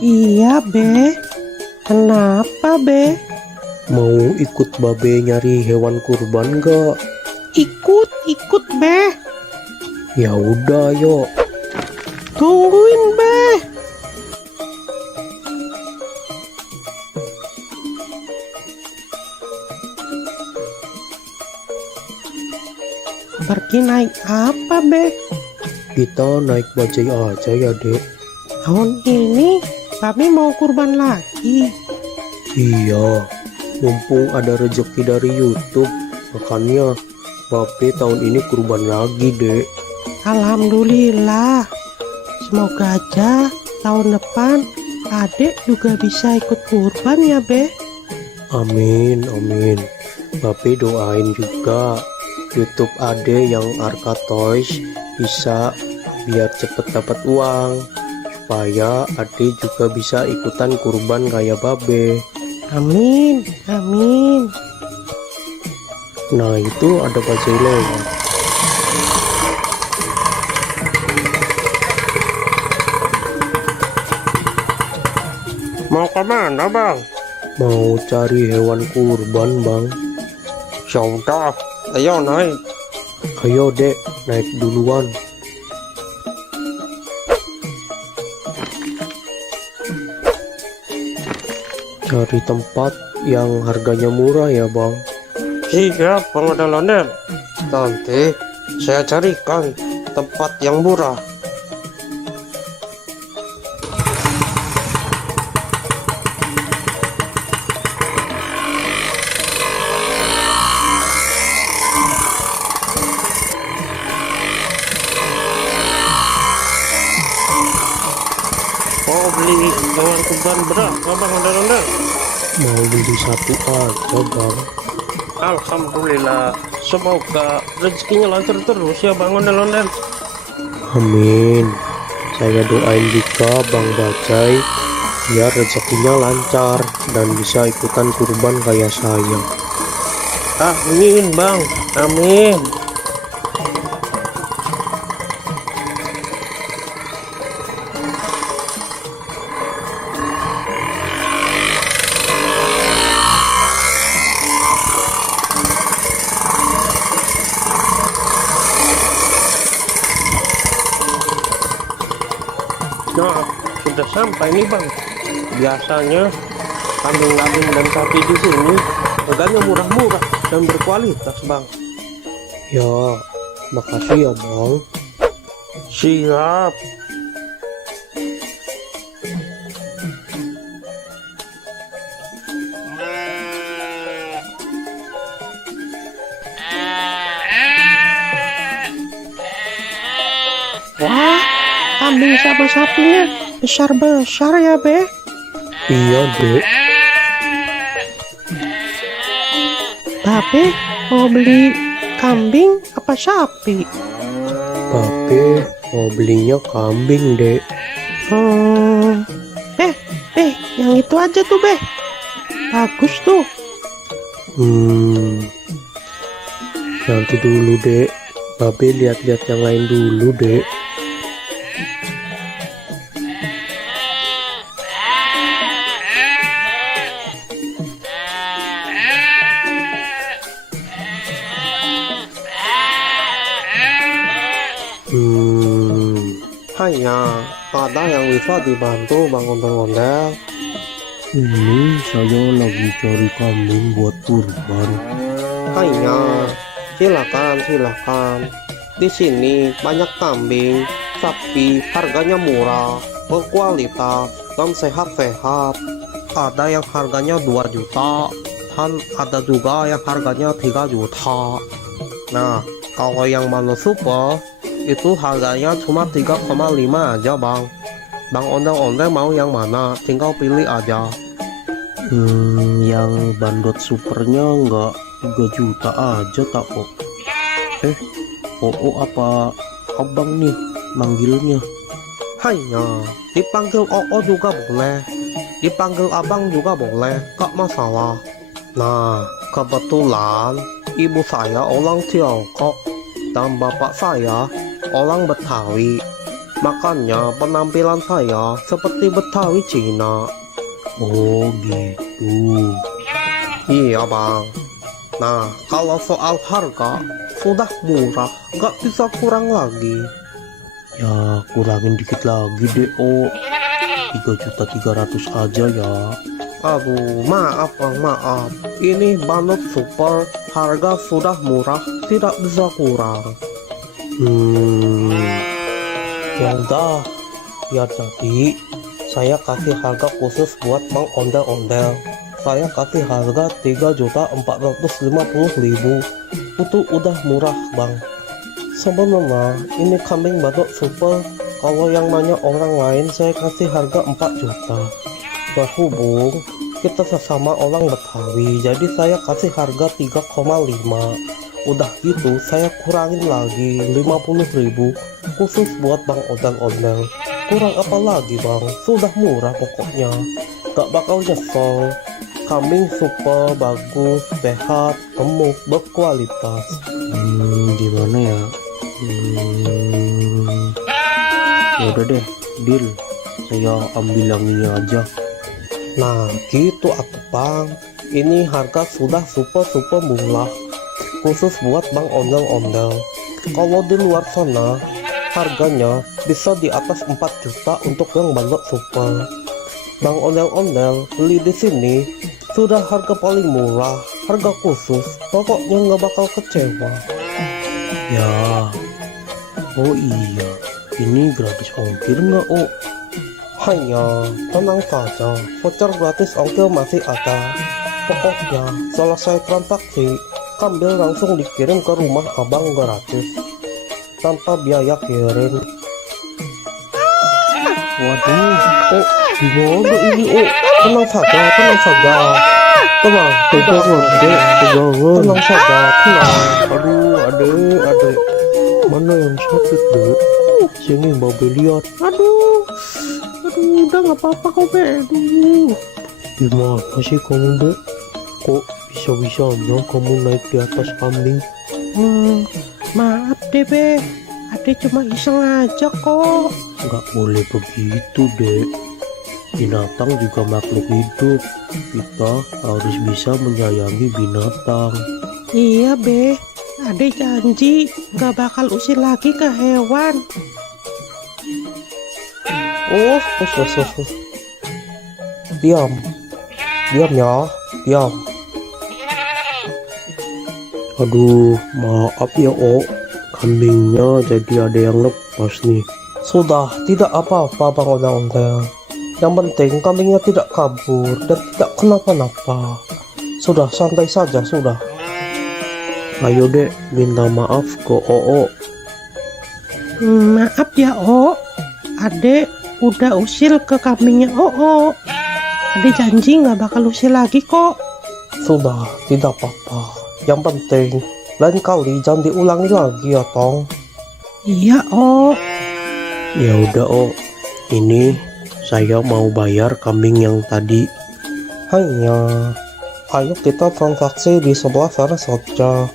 Iya, Be. Kenapa, Be? mau ikut babe nyari hewan kurban gak? Ikut, Be. Ya udah, yuk. Tungguin, Be. Pergi naik apa, Be? Kita naik bajai aja ya, Dek. Tahun ini Babe mau kurban lagi. Iya, mumpung ada rezeki dari YouTube, makanya babe tahun ini kurban lagi, Dek. Alhamdulillah. Semoga aja tahun depan adik juga bisa ikut kurban ya, Be. Amin, amin. Babe doain juga YouTube Ade yang Arka Toys bisa biar cepet dapat uang, supaya Ade juga bisa ikutan kurban kayak babe. Amin, amin. Nah, itu ada bajai lewat. Mau kemana, Bang? Mau cari hewan kurban, Bang. Ya udah, ayo naik. Ayo, Dek, naik duluan. Cari tempat yang harganya murah ya, Bang. Siap, Bang Ondel-ondel. Nanti saya carikan tempat yang murah. Mau beli hewan kurban berapa, Bang Ondel-ondel? Mau beli satu aja, Bang. Alhamdulillah, semoga rezekinya lancar terus ya, Bang Ondel-ondel. Amin. Saya doain juga Bang Bajai biar rezekinya lancar dan bisa ikutan kurban kayak saya. Amin, Bang. Amin. Nah, sudah sampai nih, Bang. Biasanya kambing-kambing dan sapi di sini harganya murah-murah dan berkualitas, Bang. Ya, makasih ya, Bang. Siap. Wah, kambing sama sapinya besar-besar ya, Be. Iya, Dek. Babe mau beli kambing apa sapi? Babe mau belinya kambing, Dek. Yang itu aja tuh, Be. Bagus tuh. Nanti dulu, Dek. Babe lihat-lihat yang lain dulu, Dek. Hanya ada yang bisa dibantu, Bang Ondel-ondel. Ini saya lagi cari kambing buat kurban. Hanya Silakan. Di sini banyak kambing, sapi, harganya murah, berkualitas, dan sehat-sehat. Ada yang harganya 2 juta, dan ada juga yang harganya 3 juta. Nah, kalau yang Mano Super, itu harganya cuma 3,5 aja bang. Bang ondel-ondel mau yang mana? Tinggal pilih aja. Yang bandot supernya nggak 3 juta aja tak kok. Apa abang nih manggilnya? Hanya dipanggil Oo juga boleh, dipanggil abang juga boleh, gak masalah. Nah, kebetulan ibu saya orang Tiongkok dan bapak saya orang Betawi. Makanya penampilan saya seperti Betawi Cina. Oh gitu. Iya bang. Nah, kalau soal harga sudah murah, gak bisa kurang lagi. Ya kurangin dikit lagi deh 3.300.000 aja ya. Aduh, maaf bang, maaf. Ini Bandot Super, harga sudah murah, tidak bisa kurang. Ya udah, biar jadi saya kasih harga khusus buat Bang Ondel-Ondel. Saya kasih harga 3.450.000. Itu udah murah bang. Sebenarnya ini kambing Bandot Super, kalau yang nanya orang lain saya kasih harga 4 juta. Berhubung kita sesama orang Betawi, jadi saya kasih harga 3,5. Udah gitu saya kurangin lagi 50.000 khusus buat Bang Ondel-Ondel. Kurang apa lagi bang, sudah murah pokoknya, gak bakal nyesel. Kambing super bagus, sehat, gemuk, berkualitas. Gimana ya? Ya udah deh, deal. Saya ambil yang ini aja. Nah gitu atuh bang, ini harga sudah super murah khusus buat Bang Ondel-Ondel. Kalau di luar sana harganya bisa di atas 4 juta untuk yang Bandot Super. Bang Ondel-Ondel beli di sini sudah harga paling murah, harga khusus, pokoknya nggak bakal kecewa. Ya, oh iya, ini gratis ongkir nggak Hanya tenang saja, voucher gratis ongkir masih ada. Pokoknya selesai transaksi, kambing langsung dikirim ke rumah abang gratis tanpa biaya kirim. Waduh, Gimana ini? Tenang saja, tenang. Tenang saja, tenang. aduh, adek. Mana yang sakit dek? Sini babe lihat. Aduh, udah nggak apa-apa kok, Be. Aduh. Gimana sih kamu dek? Kok bisa-bisanya kamu naik di atas kambing? Maaf deh, Be. Ade cuma iseng aja kok. Nggak boleh begitu dek. Binatang juga makhluk hidup. Kita harus bisa menyayangi binatang. Iya, Be. Ade janji nggak bakal usir lagi ke hewan. Diam ya, diam. Aduh, maaf ya kambingnya jadi ada yang lepas nih. Sudah, tidak apa-apa Bang Ondel-Ondel. Yang penting kambingnya tidak kabur dan tidak kenapa-napa. Sudah, santai saja, sudah. Ayo dek, minta maaf ke Maaf ya, Ade udah usil ke kambingnya Ade janji nggak bakal usil lagi kok. Sudah, tidak apa-apa. Yang penting lain kali jangan diulangi lagi ya Tong. Iya, Ya udah ini saya mau bayar kambing yang tadi. Hanya, ayo kita transaksi di sebelah sana saja.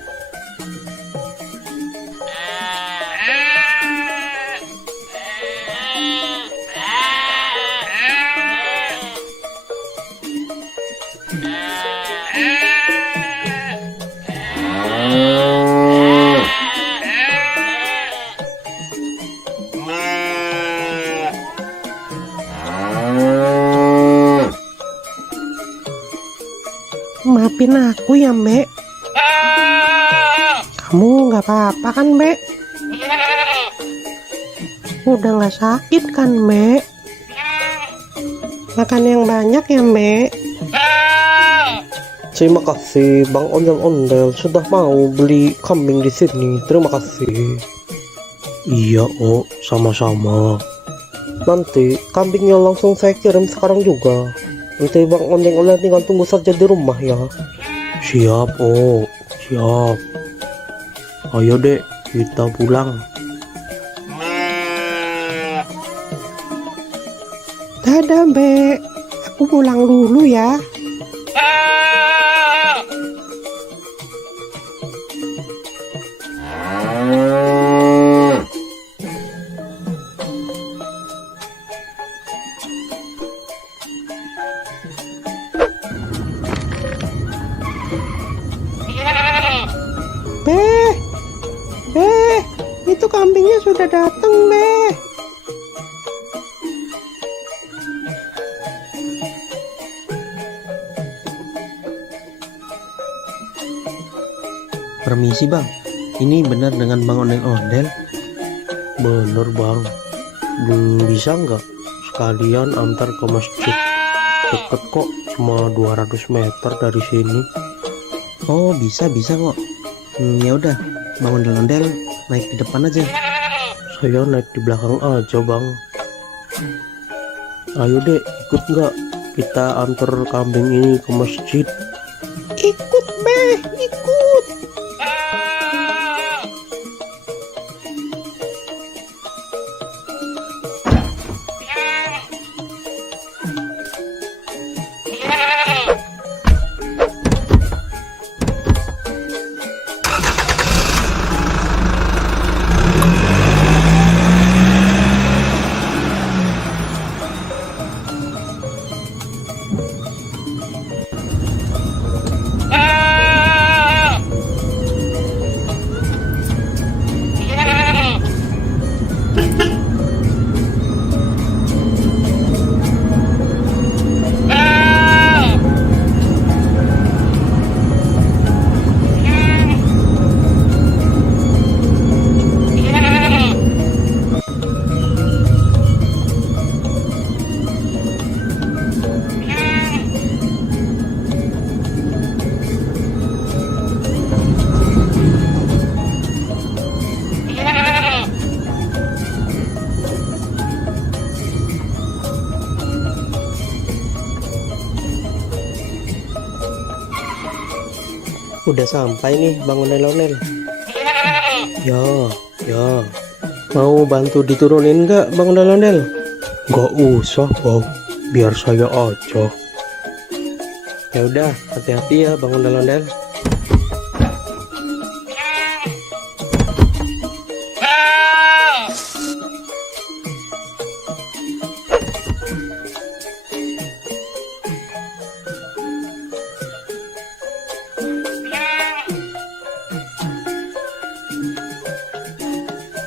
maafin aku ya, Mbak. Kamu nggak apa-apa kan, Mbak? Udah nggak sakit kan, Mbak? Makan yang banyak ya, Mbak. Terima kasih Bang Ondel-Ondel sudah mau beli kambing di sini. Terima kasih. Iya, Oh, sama-sama. Nanti kambingnya langsung saya kirim sekarang juga. Nanti Bang Ondel-Ondel tinggal tunggu saja di rumah ya. Siap, Oh. Siap. Ayo dek, kita pulang. Dadah, Mbak. Aku pulang dulu ya. Beh, itu kambingnya sudah datang, Beh. Permisi bang, ini benar dengan Bang Ondel-Ondel? Bener Bang. Bisa nggak sekalian antar ke masjid? Deket kok, cuma 200 meter dari sini. Oh bisa kok. Ya udah, Bang Ondel-Ondel naik di depan aja. Saya naik di belakang aja Bang. Ayo dek, ikut nggak? Kita antar kambing ini ke masjid. Ikut, Beh, ikut. Udah sampai nih Bang Ondel-Ondel. Ya. Mau bantu diturunin nggak Bang Ondel-Ondel? Nggak usah Bang, biar saya aja. Ya udah, hati-hati ya Bang Ondel-Ondel.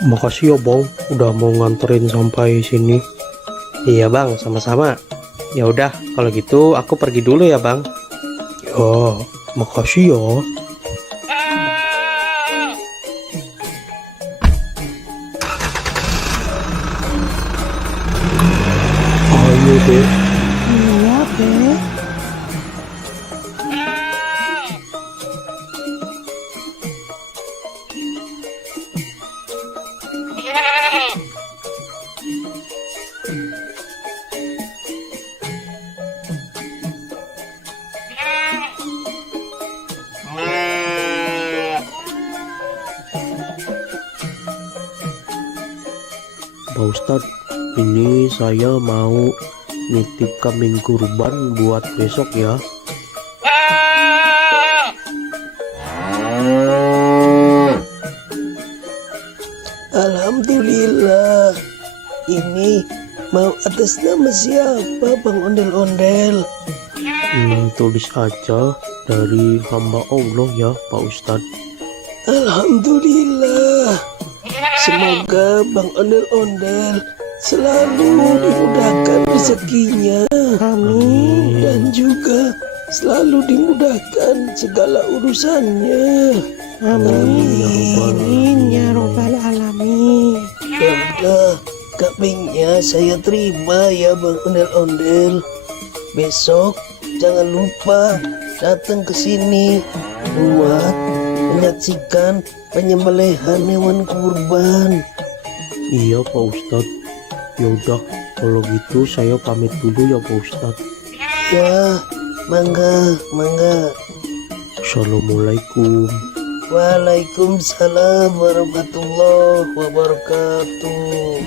Makasih ya Bang, udah mau nganterin sampai sini. Iya Bang, sama-sama. Ya udah, kalau gitu aku pergi dulu ya Bang. Ya, makasih ya. Ayo deh. Iya, Beh. Pak Ustadz, ini saya mau nitip kambing kurban buat besok ya. Alhamdulillah. Ini mau atas nama siapa Bang Ondel-Ondel? Tulis aja dari hamba Allah ya Pak Ustadz. Alhamdulillah. Semoga Bang Ondel-Ondel selalu dimudahkan rezekinya. Amin. Dan juga selalu dimudahkan segala urusannya. Amin ya robbal alamin. Ya udah, kambingnya saya terima ya Bang Ondel-Ondel. Besok jangan lupa datang ke sini buat menyaksikan penyembelihan hewan kurban. Iya Pak Ustadz. Yaudah, kalau gitu saya pamit dulu ya Pak Ustadz. Ya, mangga. Assalamualaikum. Waalaikumsalam warahmatullahi wabarakatuh.